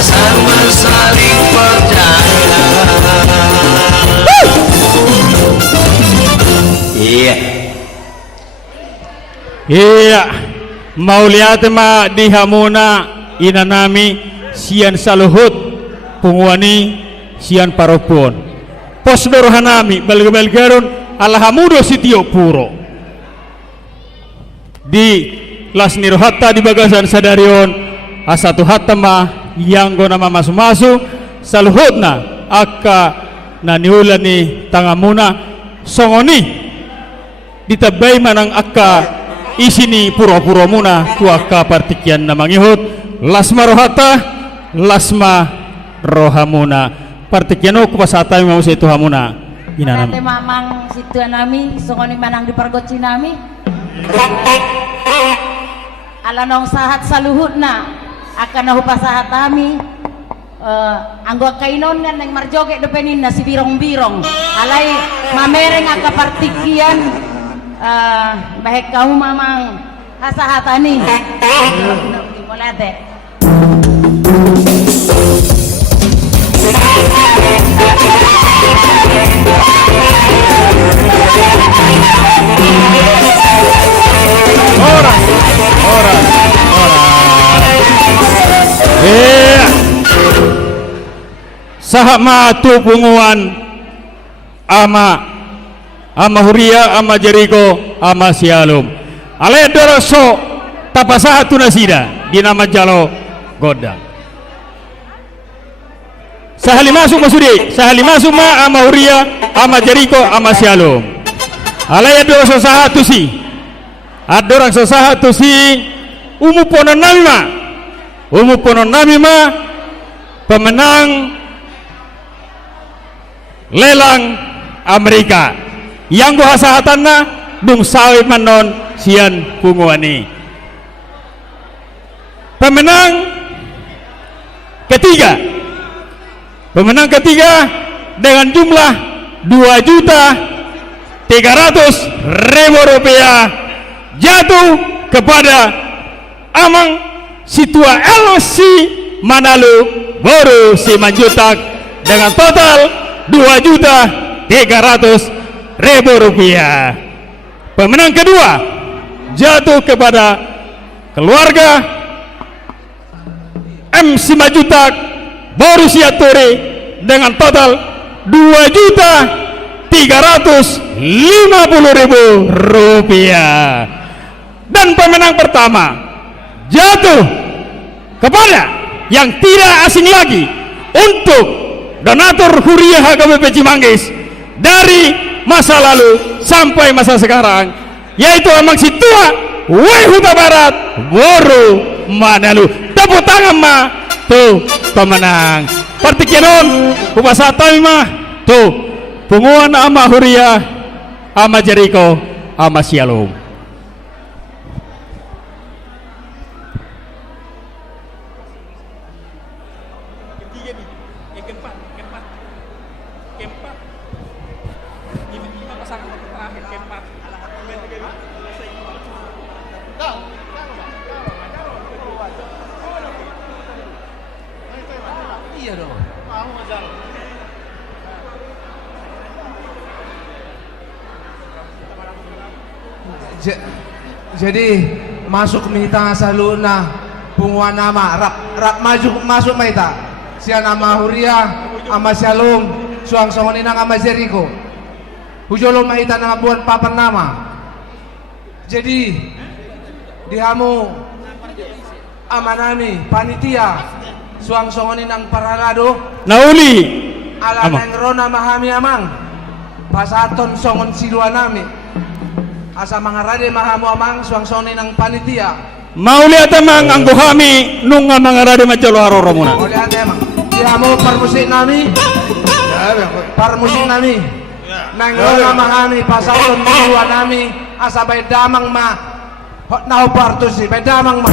sama-sama saling percaya. Iya. Iya, mau lihat ma di hamuna inanami sian saluhut punguani sian paropon pos dorohanami balga-balgaron alhamudo sitio puro di lasniro hatta di bagasan sadarion asatu hatta ma yang go nama masu-masu saluhutna akka naniulani tangamuna songoni ditabay manang akka isini puro-puro muna tuaka partikian na mangihut lasma rohata lasma rohamuna partikian ko pasata mo sa ito hamuna inanam Ate mamang situ nami songoni manang di pargoci nami alanong sahat saluhut na akan nahu pasahat nami anggo kainon nga nang marjoge depenin na si birong-birong alay mamereng aka partikian baik kamu mamang hasahatani mulai deh orang sahama tu punguan ama Huria, ama Jericho, ama Sialum. Ale doroso tapasaha tunasida di nama jalo goda. Sahali masuk masudi, sahali masuk ma ama Huria, ama Jericho, ama Sialum. Ale doroso sahatu si. Adorang sahatu si umuponon nami ma. Umuponon nami ma pemenang lelang Amerika. Yang gua hasahatanna dung sawi manon sian punguani pemenang ketiga dengan jumlah 2.300.000 rupiah jatuh kepada Amang Situa LC Manalu Boru Simanjutak dengan total 2.300.000 rupiah. Pemenang kedua jatuh kepada keluarga M Simajutak Borussia Turi dengan total 2.350.000 rupiah. Dan pemenang pertama jatuh kepada yang tidak asing lagi untuk donatur Huria HKBP Cimanggis dari masa lalu sampai masa sekarang, yaitu Amang Situa Huta Barat Boru Manalu. Tepuk tangan ma tuh pemenang partikinon kupasatay ma tuh punguan ama Huria, ama Jericho, ama Sialum. Jadi masuk mita saluna punguan nama rap maju masuk mita sian nama Huria ama Shalom suang songoninang ama Jericho hujolom mita nama buan papan nama. Jadi dihamu amanami panitia suang songoninang paralado nauli ala nang rona mahami amang pasaton songon silua nami asa mangarade mahamu amang suang soni nang panitia mau lihat emang anggo kami nunga mangarade macalo haroro muna mau lihat emang dihamu permusik nami nang rona mahami pasaton silua nami asa bay damang ma hot nau partusi bay damang ma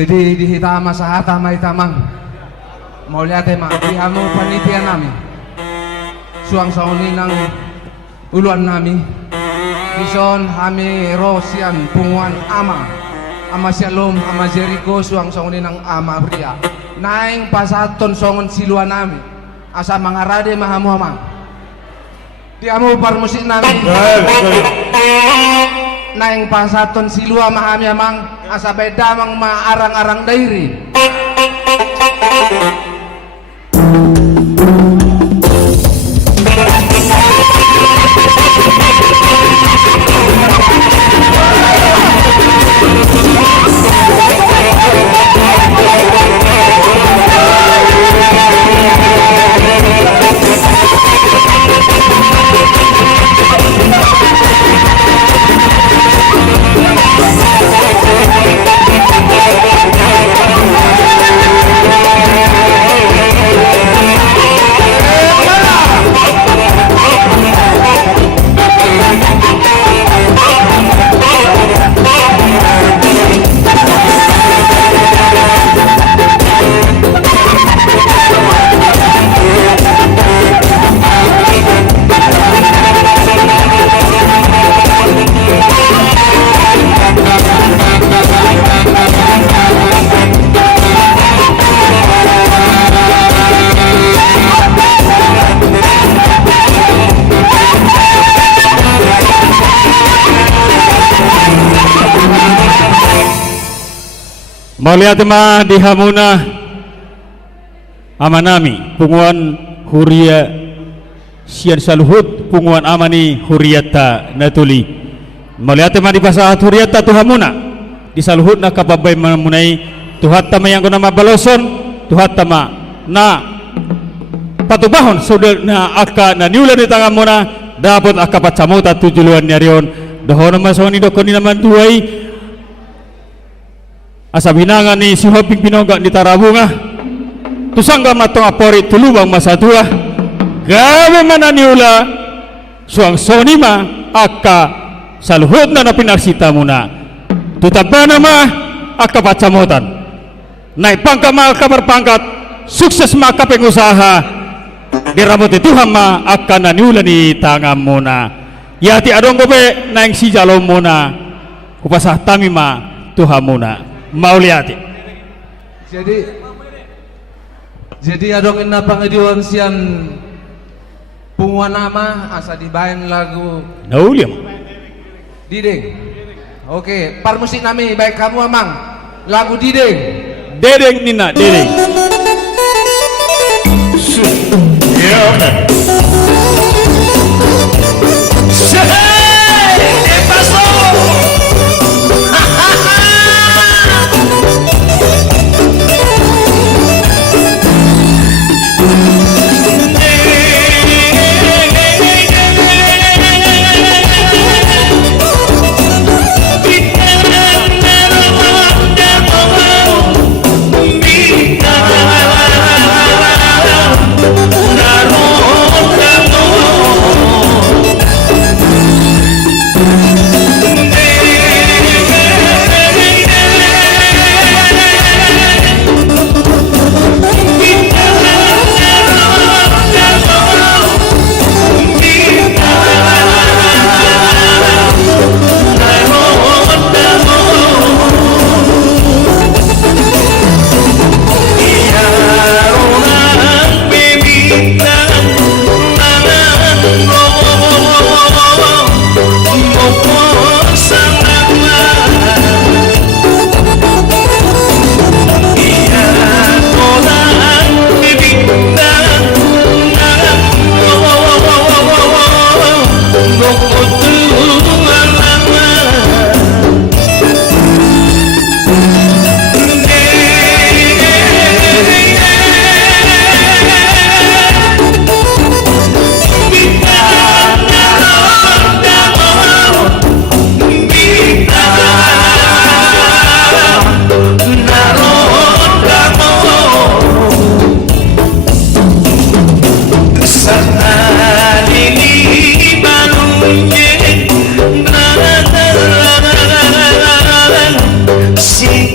Jadi di hitama sahata mai tamang mau lihat tema di hamu panitia nami suang sauni nang uluan nami dison hami rosian punguan ama shalom ama Jericho suang sauni nang ama pria naing pasaton songon siluan nami asa mangarade mahamu amang di hamu parmusik nami naing pasaton silua mahami amang asa beda mang ma arang-arang dairi Mauliat ma di hamuna amanami punguan huria sian saluhut punguan amani huriata natuli mauliat ma di pasahat huriata tuhamuna di saluhut na kapabay mamunay tuhatta mayang ko na mabaloson tuhatta ma na patubahon sudah na aka na niulan di tangan mo na dapat aka pacamuta tujuluan nyarion dohon naman so ni dokoni naman tuay asa binangan ni si Hoping Pinongga di Tarabunga tusangga matong apori tulubang masatua gawe mananiula suang sonima aka saluhut na napinaksita muna tutabana ma aka pacamotan naik pangkat ma aka berpangkat sukses ma aka pengusaha diramut Tuhan ma aka naniula ni tangan muna yati adong gobe naing si jalom muna kupasah tami ma Tuhan muna mau lihat jadi adong ina pangedion sian punguan nama asa dibayan lagu nauliam dideng oke parmusik nami baik kamu amang lagu dideng nina dedeng Ya oke si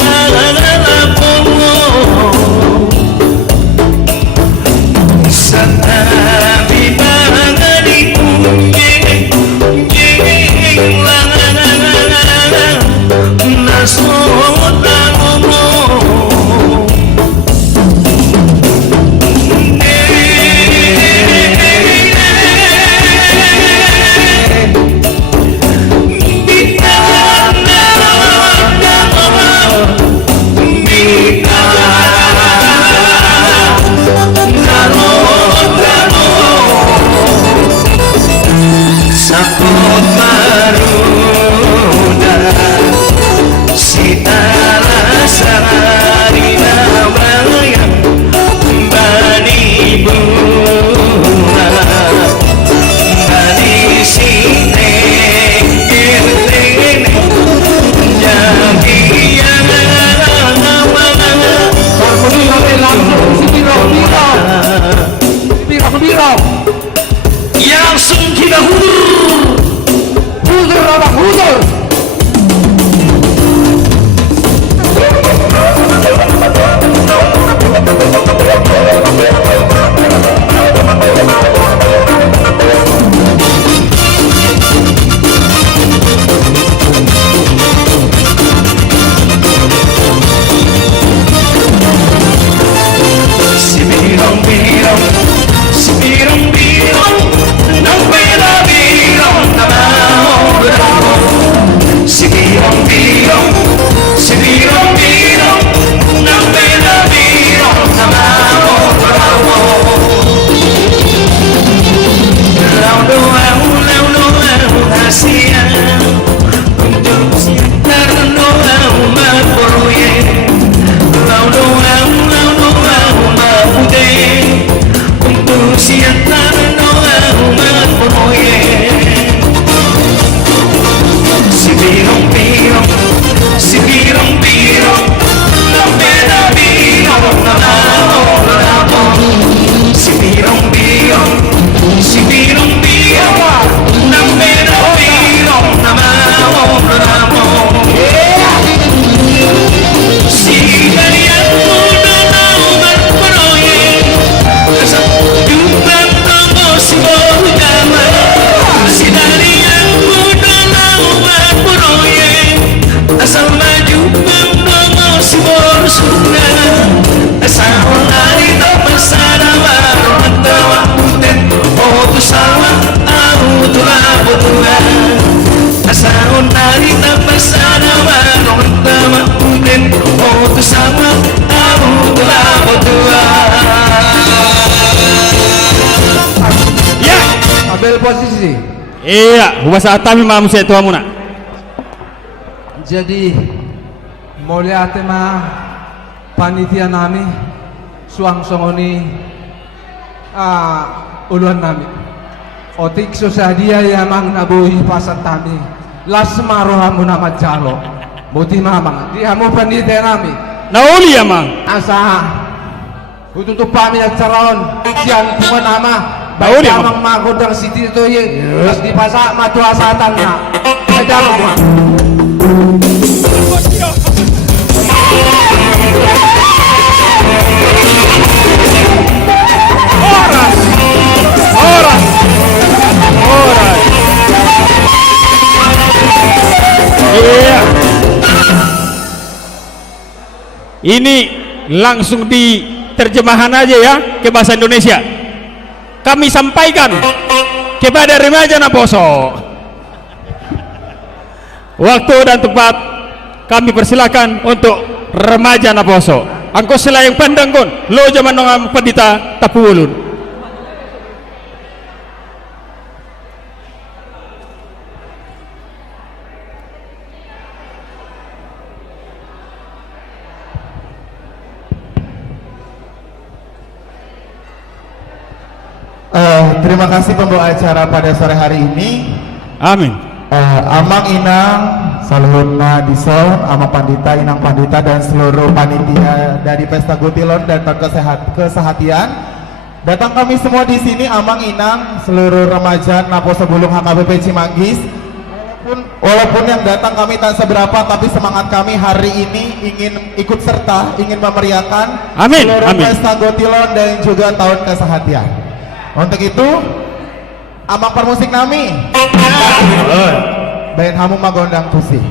Ya langsung kita hudur abang hudur. Ambil posisi. Iya, bahasa atami mamu saya tua muna. Jadi mulia tema panitia nami suang songoni uluan nami. Otik susadia yamang nabuhi pasat tami. Lasma rohamu nama jalo. Muti mamang dihamu panitia nami. Nauli yamang. Asa untuk pami acaron ijian kuma nama. Nauli yamang. Amang magodang siti itu ye. Terus dipasak matu asatan na. Ajalong ma. Iya. Ini langsung diterjemahan aja ya ke bahasa Indonesia. Kami sampaikan kepada remaja Naposo. Waktu dan tempat kami persilakan untuk remaja Naposo. Angko selayang pandang kon, lo zaman nong pendita tapuulun. Terima kasih pembawa acara pada sore hari ini. Amin. Amang Inang Saluhuna Dison, Amang Pandita, Inang Pandita dan seluruh panitia dari Pesta Gutilon dan Kesehatian. Datang kami semua di sini, Amang Inang, seluruh remaja Naposo Bulung HKBP Cimanggis. Walaupun yang datang kami tak seberapa, tapi semangat kami hari ini ingin ikut serta, ingin memeriahkan seluruh Pesta Gutilon dan juga tahun Kesehatian. Untuk itu, amang permusik nami bayan hamu magondang tusi.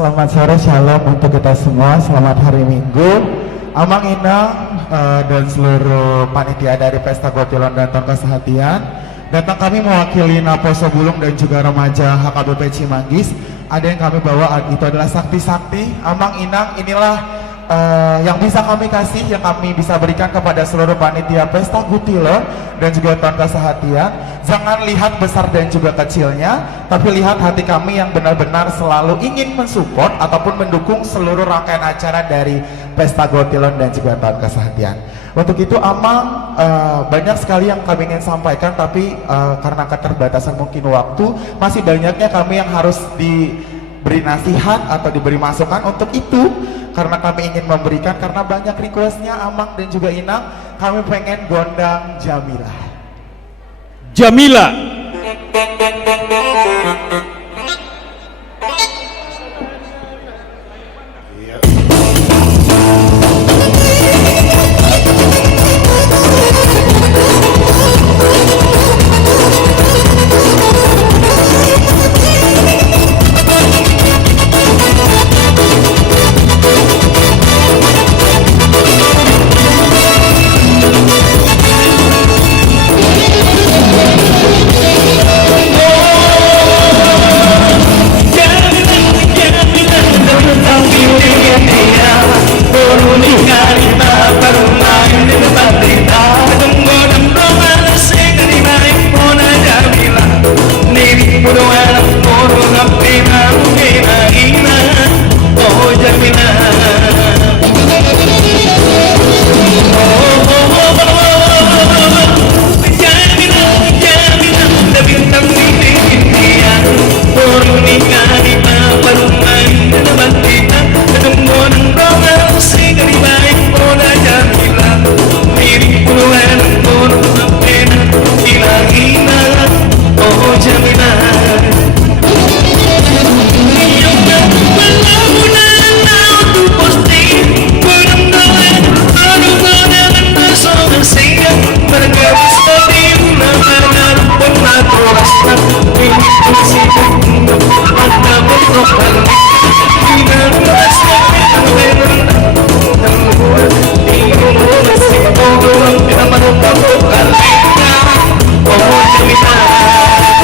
Selamat sore, shalom untuk kita semua. Selamat hari Minggu. Amang Inang dan seluruh panitia dari Pesta Gotilon dan Ton Kesehatian datang kami mewakili Naposo Bulung dan juga remaja HKBP Cimanggis. Ada yang kami bawa, itu adalah sakti-sakti. Amang Inang inilah yang bisa kami kasih, yang kami bisa berikan kepada seluruh panitia Pesta Gotilon dan juga Ton Kesehatian. Jangan lihat besar dan juga kecilnya, tapi lihat hati kami yang benar-benar selalu ingin mensupport ataupun mendukung seluruh rangkaian acara dari Pesta Gotilon dan juga Ton Kesehatian. Untuk itu Amang banyak sekali yang kami ingin sampaikan, tapi karena keterbatasan mungkin waktu, masih banyaknya kami yang harus diberi nasihat atau diberi masukan. Untuk itu karena kami ingin memberikan, karena banyak requestnya Amang dan juga Inang, kami pengen gondang Jamila. Jamila.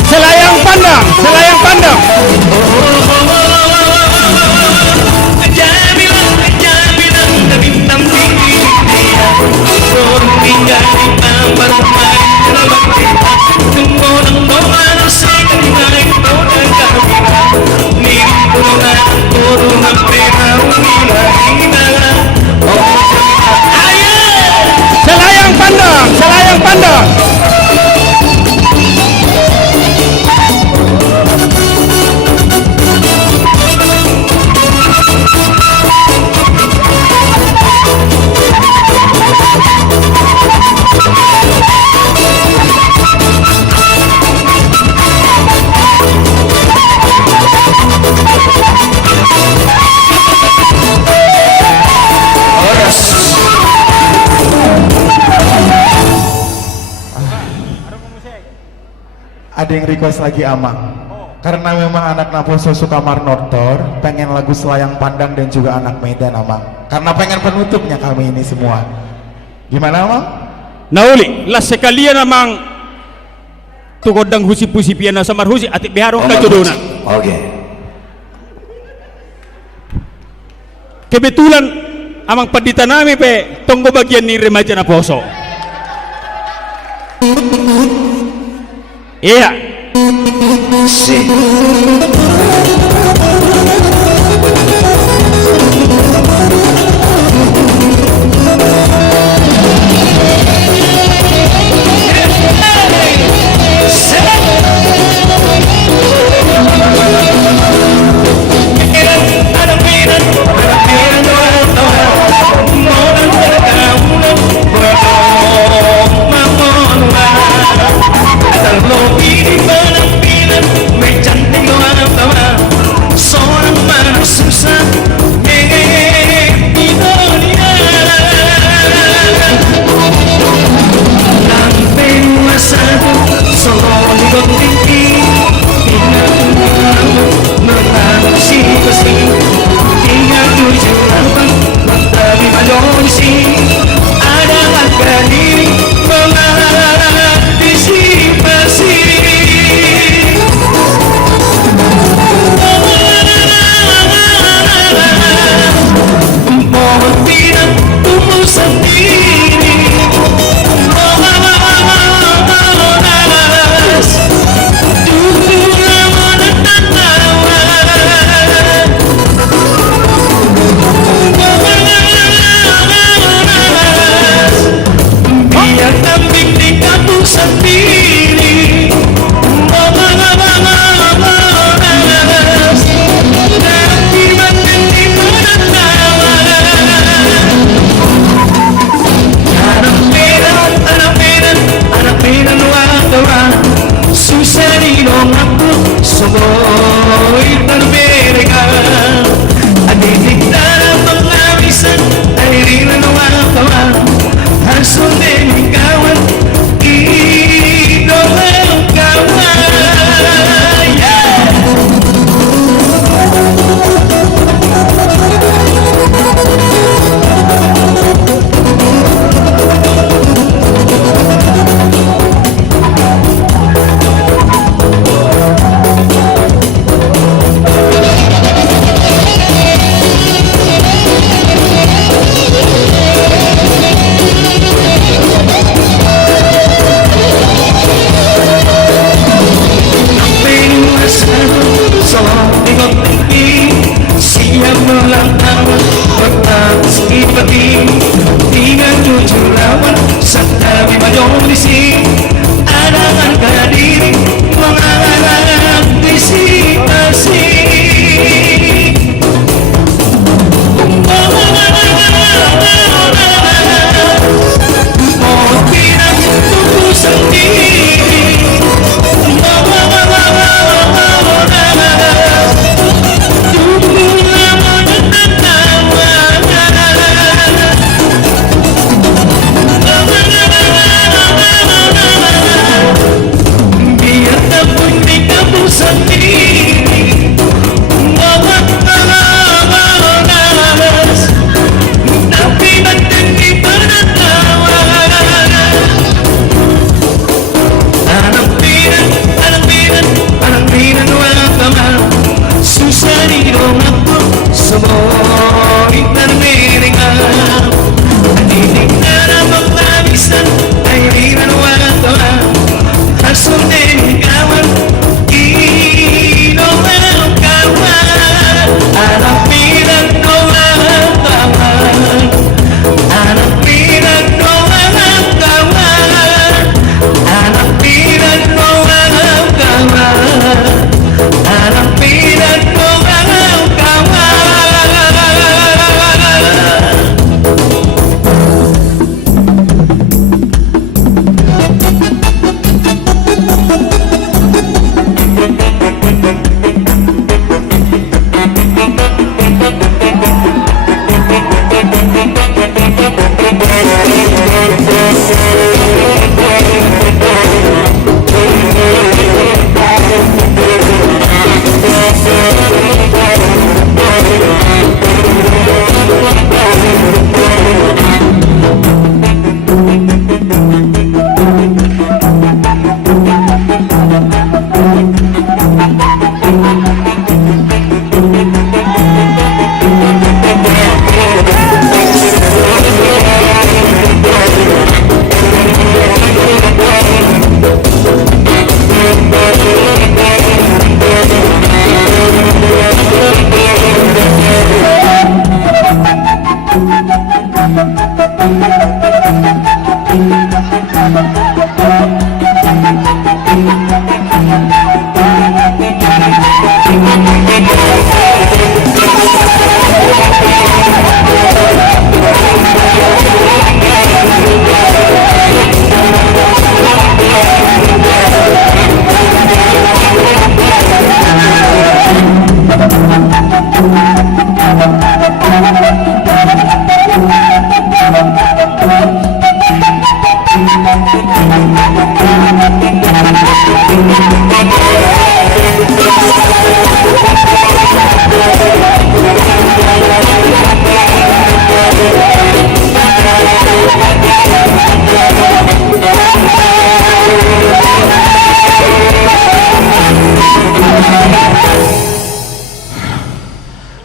Selayang pandang, selayang pandang. Selayang pandang, selayang pandang. Ada yang request lagi Amang, karena memang anak Naposo suka Marnotor, pengen lagu Selayang Pandang dan juga Anak Medan Amang, karena pengen penutupnya kami ini semua. Gimana Amang? Nauli, las sekalian Amang tugodang husi-pusipian na samar husi atik biharong kajodona. Oke. Kebetulan Amang padita nami pe tonggo bagian ni remaja Naposo. Iya. Si. Lo ini penampilan, mencantik lo anak Semoy berbeda Adik dalam pengawisan Airi lawan Hasil demi kawan Idola kawan Siap melawan bertangis ipati dengan jujur lawan serta bimajong misi adangan kadiri mengarang visi asik mau pinang tubuh sendiri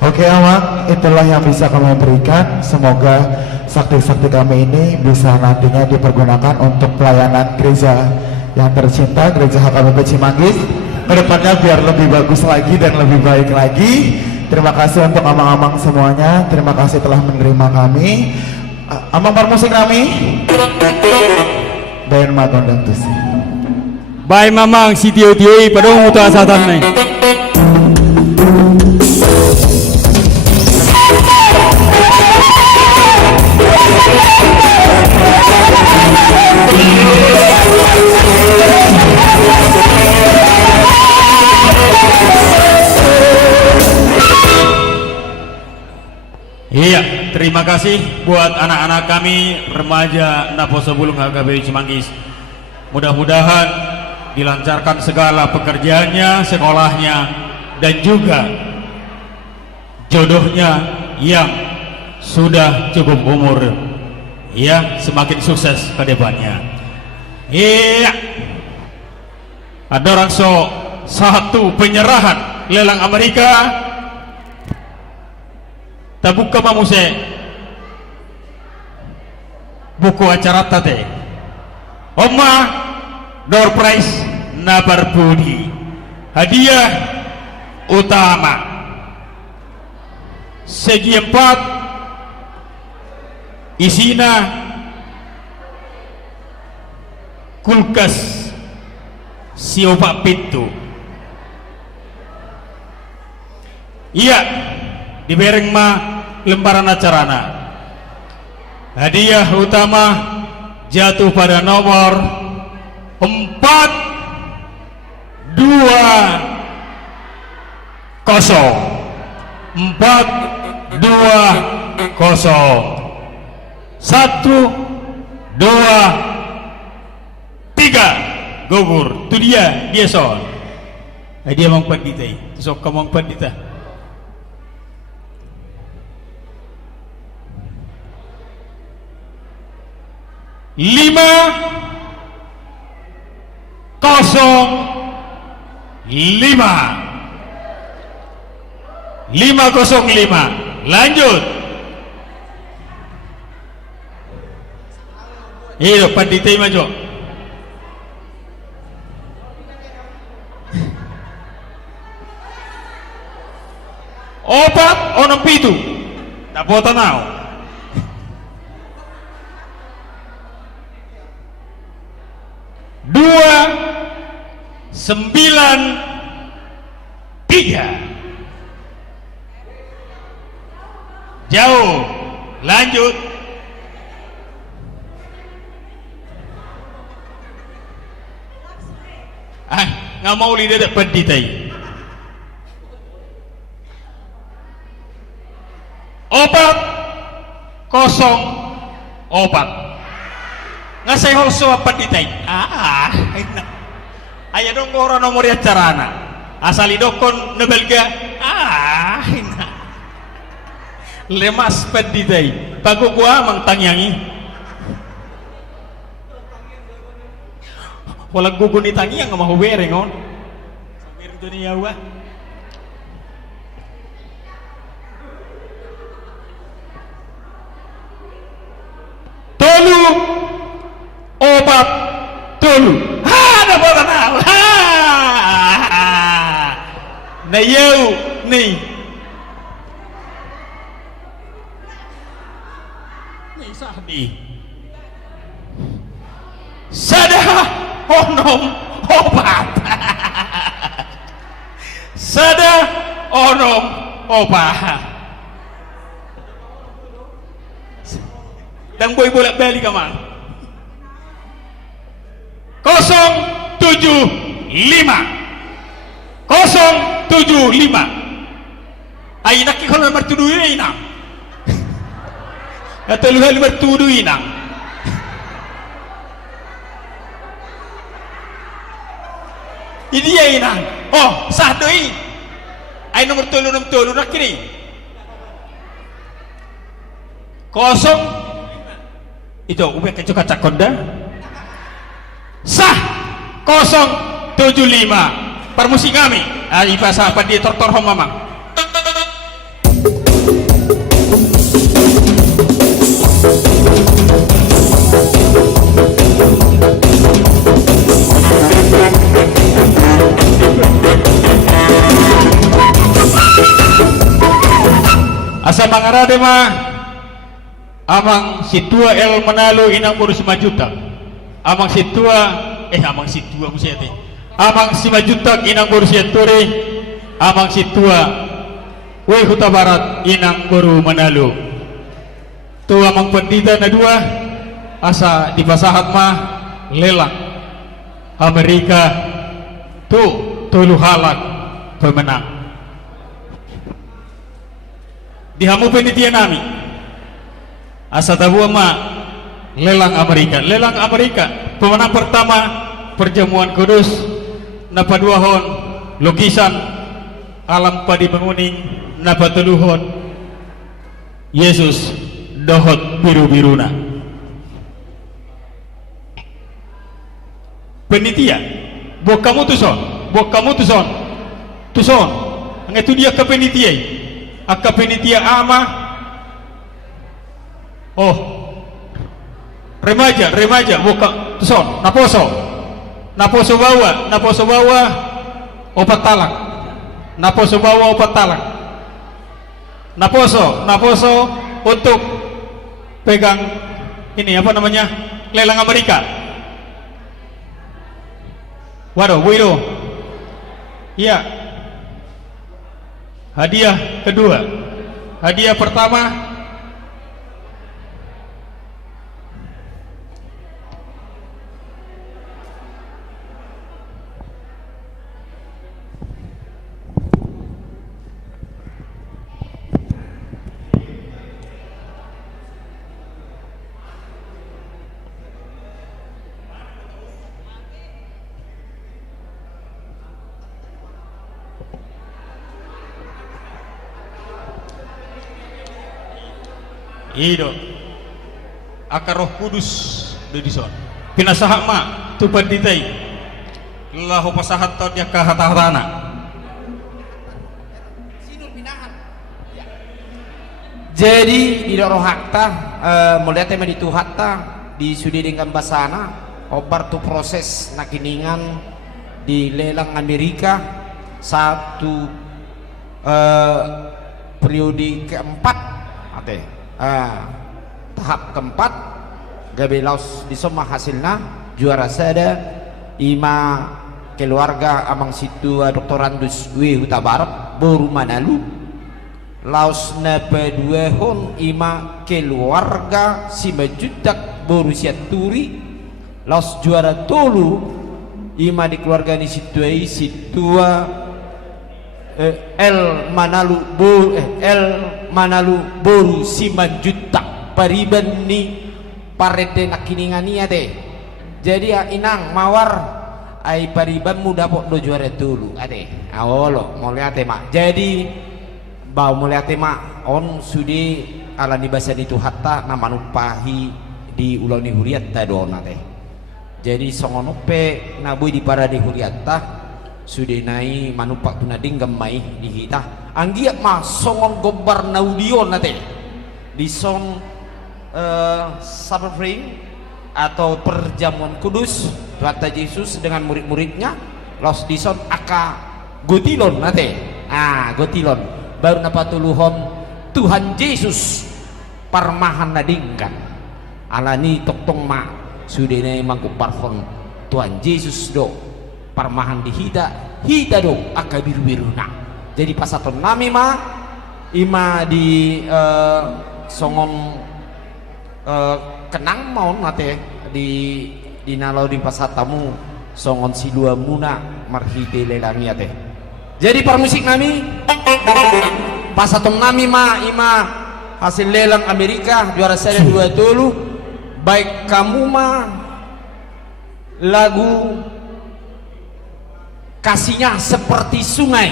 Oke Amang, itulah yang bisa kami berikan. Semoga sakti-sakti kami ini bisa nantinya dipergunakan untuk pelayanan gereja yang tercinta, Gereja HKBP Cimanggis. Kedepannya biar lebih bagus lagi dan lebih baik lagi. Terima kasih untuk amang-amang semuanya. Terima kasih telah menerima kami. Amang permusik kami. Dayan Magondang Tusi. Bye mamang si Tio-Tio padung uta asatan nih. Iya, terima kasih buat anak-anak kami remaja Naposo Bulung HKBP Cimanggis. Mudah-mudahan dilancarkan segala pekerjaannya, sekolahnya, dan juga jodohnya yang sudah cukup umur, ya, semakin sukses ke depannya. Iya, ada orang satu penyerahan lelang Amerika tabuka mamuse buku acara tate Oma door prize nabar budi hadiah utama segi 4 isina kulkas siopak pintu. Iya, dibereng mah lembaran acarana. Hadiah utama jatuh pada nomor 420 420 1 2 3 gugur. Itu dia son. Dia mang pandita, sok kamang pandita. 505 lanjut. Iyo panditay maju. Opat onong pitu napota nao 293 jauh. Lanjut. Nggak mau lihat penditai. 404 ngasay holso apa ditay aya dong orang nomor ya carana asal idokon nebelga lemas peditay bago gua mang tangyangi walang guguni tangyang mau bereng on sambil dunia wa tolu obat tolu ada bola na na yau nih sahdi sada onom obat sada onom obat dan boy bolak balik kamang 075 ay nakikol na martuduin inang kataluhan martuduin inang ini ya inang oh satu ini ay nomor tulu nak kini 0 itu ubek kecuka cakonda sah 075 permusik kami ay bahasa apa dia tortor mamang asa mangarade mah amang situa el Manalo inang baru 5 juta amang situa musiate amang 5 juta inang baru siatore amang situa we Huta Barat inang baru Manalo tu amang pendita na dua asa di pasahat mah lelang Amerika tu tulu halak pemenang dihamu penitia nami asa tabu ma lelang Amerika pemenang pertama perjamuan kudus napa duahon lukisan alam padi menguning napa tuluhon Yesus dohot biru-biruna penitia buat kamu tuson ang itu dia ke penitia aka penitia ama oh remaja buka tuson naposo bawa opat talak naposo untuk pegang ini apa namanya lelang Amerika. Waduh, Wido. Iya. Hadiah kedua. Hadiah pertama Ido akar roh kudus dedison pinasahak ma tupan ditai lahu pasahat tau dia kahatahana jadi di roh hakta melihat tema di tuhatta di sudi dengan basana obar tu proses nakiningan di lelang Amerika satu periode keempat ate tahap keempat gabelos disoma hasilnya juara sada ima keluarga amang situ Dr. Randus W. Huta Barat baru Manalu laos na kedua hon ima keluarga si majudak baru siaturi laos juara tolu ima di keluarga ni situa El Manalu boru simanjuta pariban ni parete nakiningani ate jadi inang mawar ai pariban muda pok do juara dulu ate awolo mulai ate mak jadi bau mulai ate mak on sudi ala ni bahasa itu hatta nama numpahi di ulang ni huriat tadon ate jadi songonope nabui di para di huriatta sudah naik manupak tunading gemai dihita anggiat mah songon gobar naudion nate di song Sabafring atau perjamuan kudus Tuhan Yesus dengan murid-muridnya los di song aka gotilon nate gotilon baru napa tuluhon Tuhan Yesus parmahan nadingkan alani toktong ma sudah naik mangkuk parfon Tuhan Yesus do parmahan di hita dong aka biru-biruna jadi pasaton nami ma ima di songon kenang maun mate di nalau di pasatamu songon silua muna marhite lelami ate jadi permusik nami pasaton nami ma ima hasil lelang Amerika juara saya 2 dulu baik kamu ma lagu kasihnya seperti sungai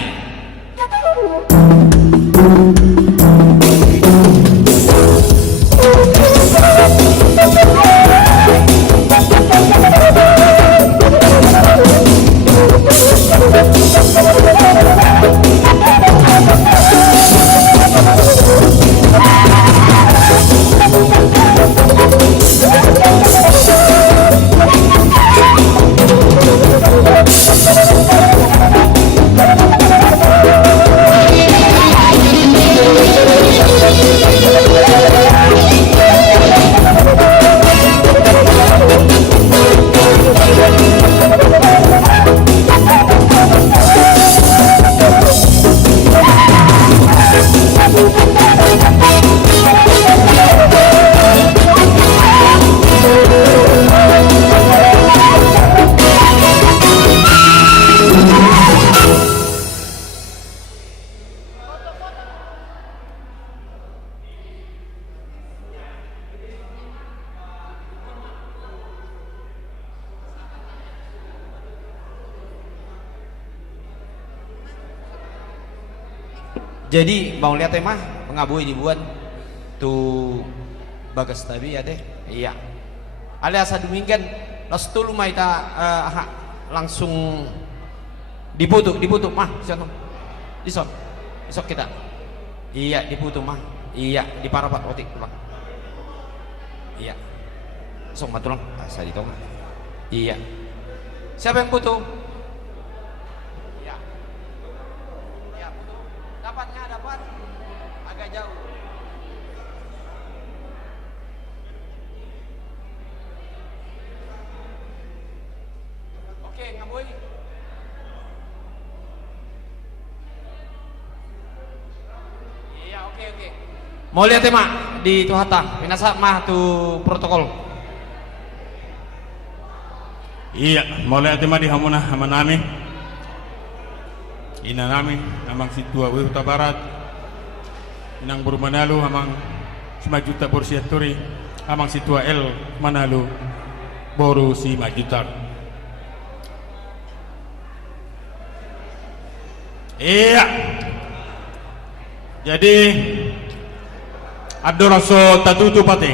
Jadi mau lihat mah pengabui dibuat tuh bagas tabi ya deh. Iya. Alias dumingkan lastu lumai ta langsung diputuk mah siapa? Disok kita. Iya diputuk mah. Iya di parapat otik tulang. Iya. Sok matulang saya ditong. Iya. Siapa yang butuh? Iya. Iya butuh. Dapatnya dapat agak jauh. Oke, ngaboy. Iya, oke. Mau lihat ya, Mak, di Tuhata. Minasa mah tuh protokol. Iya, mau lihat tema di hamuna sama nami. Ina nami, amang situa Huta Barat. Inang Buru Manalu, amang 5 juta Borsiaturi. Amang situa El Manalu, Boru si 5 juta. Iya. Jadi adorang so tatutu pati.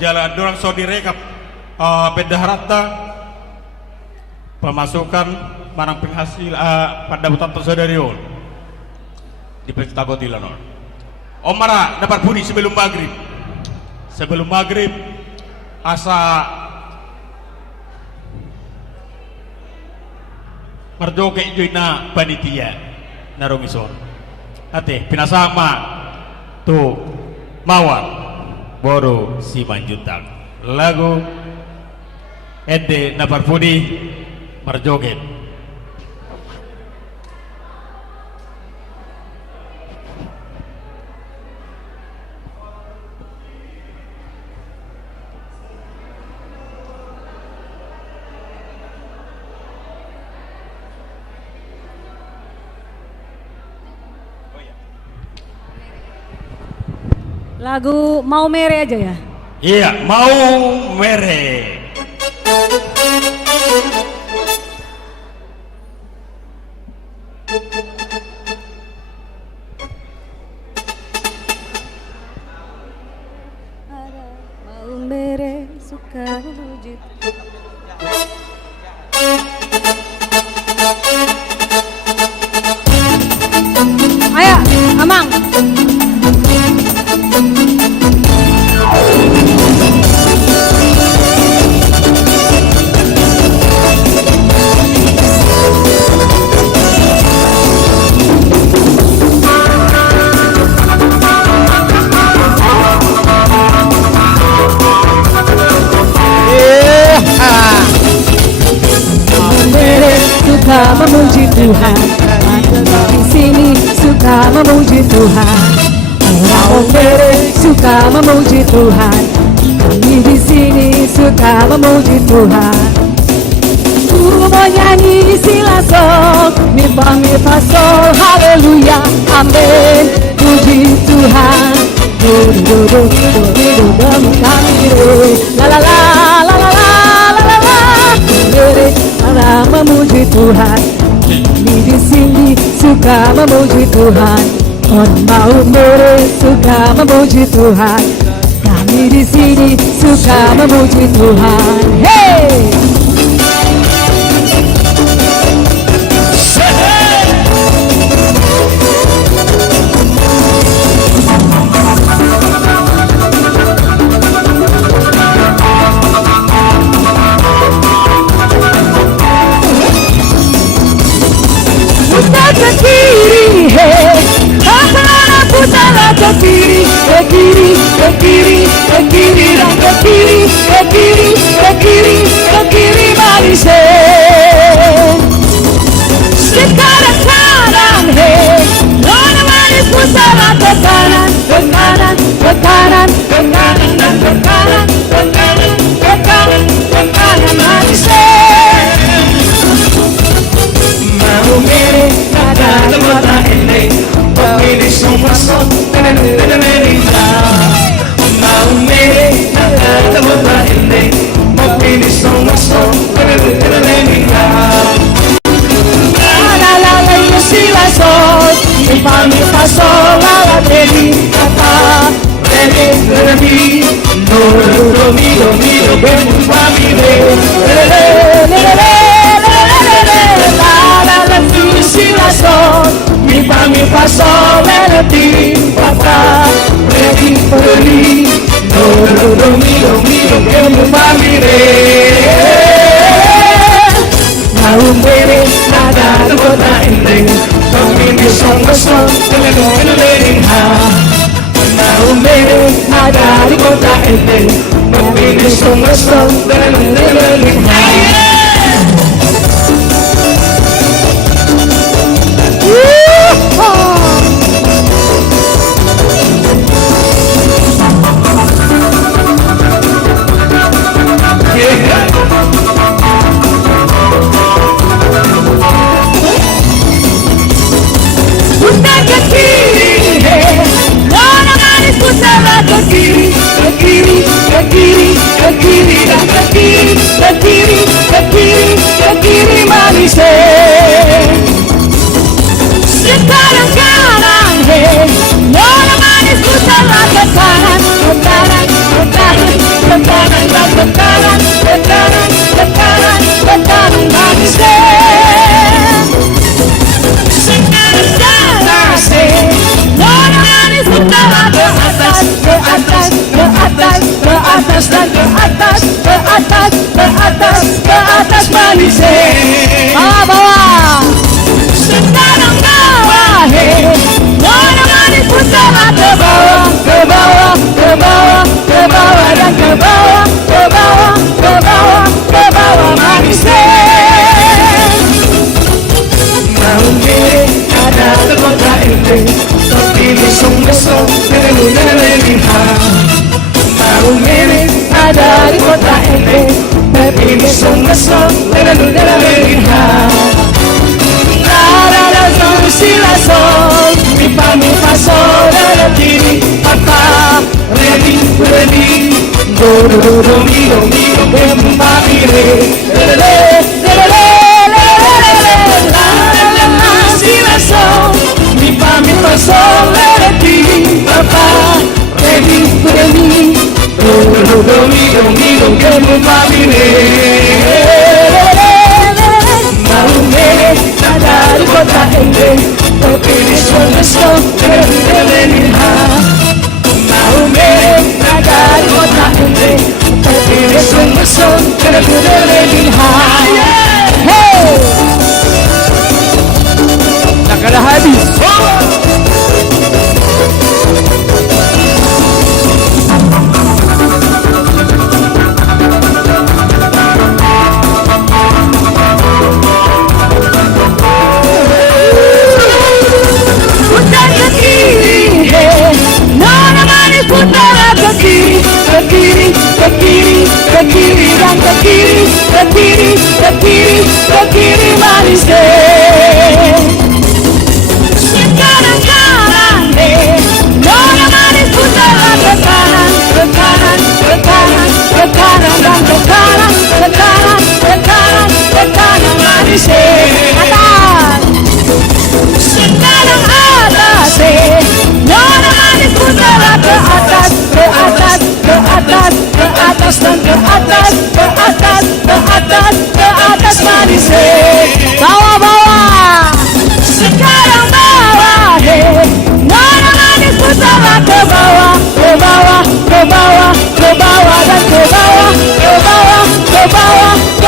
Jalan adorang so direkap pedaharata pemasukan barang penghasil pada butan tersadarion di pesta Gotilanon. Omara dapat budi sebelum maghrib asa merjoke joina panitia narongison ate pinasama tu mawar boru si manjutang lagu ede dapat budi merjoget. Lagu Mau Mere aja ya? Iya, Mau Mere. Mau mere suka wujud. Ayo, Amang. Suka memuji Tuhan, di sini suka memuji Tuhan. Orang Mere suka memuji Tuhan, kami di sini suka memuji Tuhan. Ku mau nyanyi sila sok, mi fa sol, haleluya, amin, puji Tuhan. Do kami la la la la la la la la. Mere memuji Tuhan, kami di sini suka memuji Tuhan. Orang Mau Mere suka memuji Tuhan, kami di sini suka memuji Tuhan. Hey! Putar ke kiri, hey, putar ke kiri, ke kiri, ke kiri, ke kiri, dan ke kiri, ke kiri, ke kiri, ke kiri, balik sekarang kanan, hey, nona manis putar ke kanan, ke kanan, ke kanan, ke kanan, dan ke kanan, ke kanan, ke kanan, ke kanan, balik Mau Mere nada mata ende, pokoknya semua sok merita. Mau Mere nada mata ende, pokoknya semua sok merita. fa mi fa sol la la re mi fa fa re mi do do mi do che mi fa mi re la la la si la sol mi fa sol la ti fa fa re mi do mi che mi fa mi re mau bere nada kota ending pemini song keliling ha mau bere nada di kota ending pemini song keliling ha ke kiri manis sekarang he nona manis putarlah ke kanan manis sekarang nona manis putarlah ke atas dan ke atas manis bawah sekarang bawah nona manis putarlah ke bawah dan ke bawah manis mau kiri ada kota ini tapi besok keliling mau kiri ada di kota ini tapi besok keliling la sol si la sol mi fa sol la ti fa fa re mi do mi che mi fa mi re si la sol mi fa sol la ti fa fa re mi do che mi fa mi re mau bere nada di kota ini tapi besok keliling mau bere nada di kota ini tapi besok keliling hey nak ada habis ke kiri manis sekarang nona manis putarlah ke kanan dan ke kanan manis atas sekarang atas nona manis putarlah ke atas dan ke atas manis bawah sekarang bawah nona manis putarlah ke bawah dan ke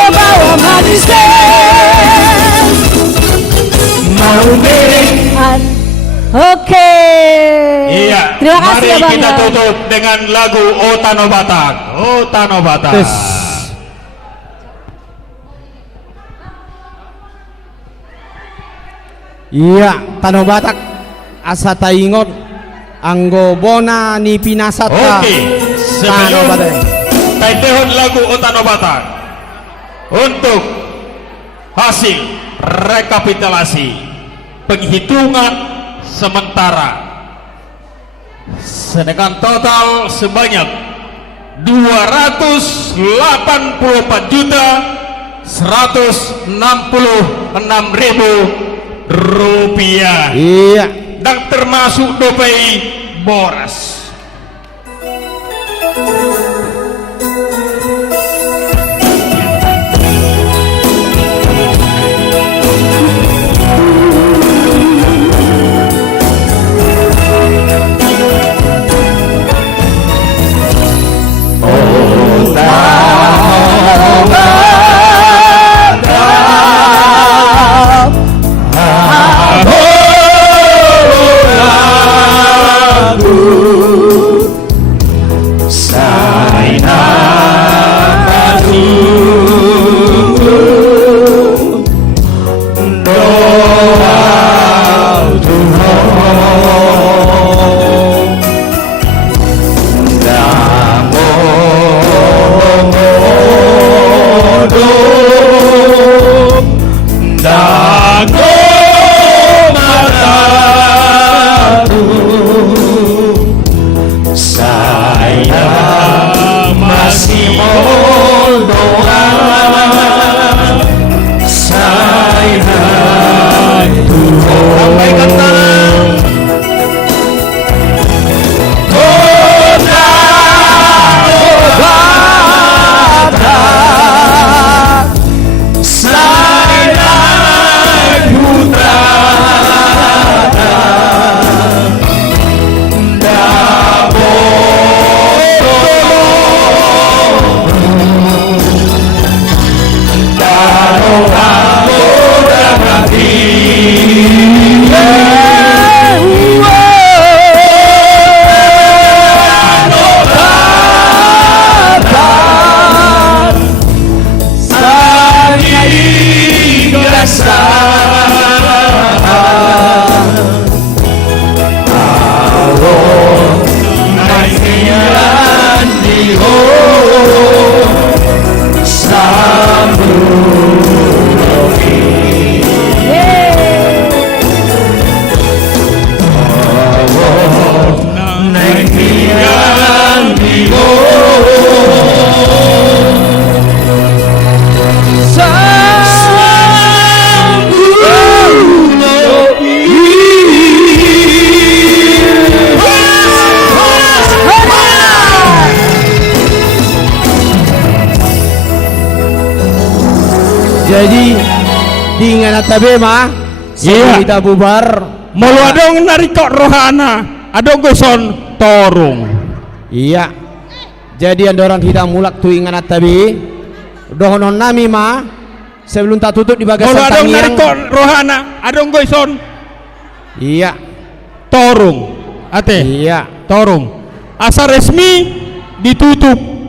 bawah manis mau berikan oke. Iya, terima kasih mari ya Bang. kita tutup dengan lagu O Tano Batak. O Tano Batak. Iya, Tano Batak asa taingon anggo bona ni pinasata. Oke, sebelum taitehon lagu O Tano Batak untuk hasil rekapitulasi penghitungan sementara sedangkan total sebanyak 284.166.000 rupiah. Iya, dan termasuk dopai boras. Jadi dengan tabe mah kita bubar Mulu adong narikok rohana, adong goson torung. Iya. Jadi ada orang tidak mulak tu ingan tabi. Dohonon nami mah sebelum tak tutup di bagasan Mulu adong tangiang. narikok rohana, adong goson. Iya. Torung. Ate. Iya. Torung. Asa resmi ditutup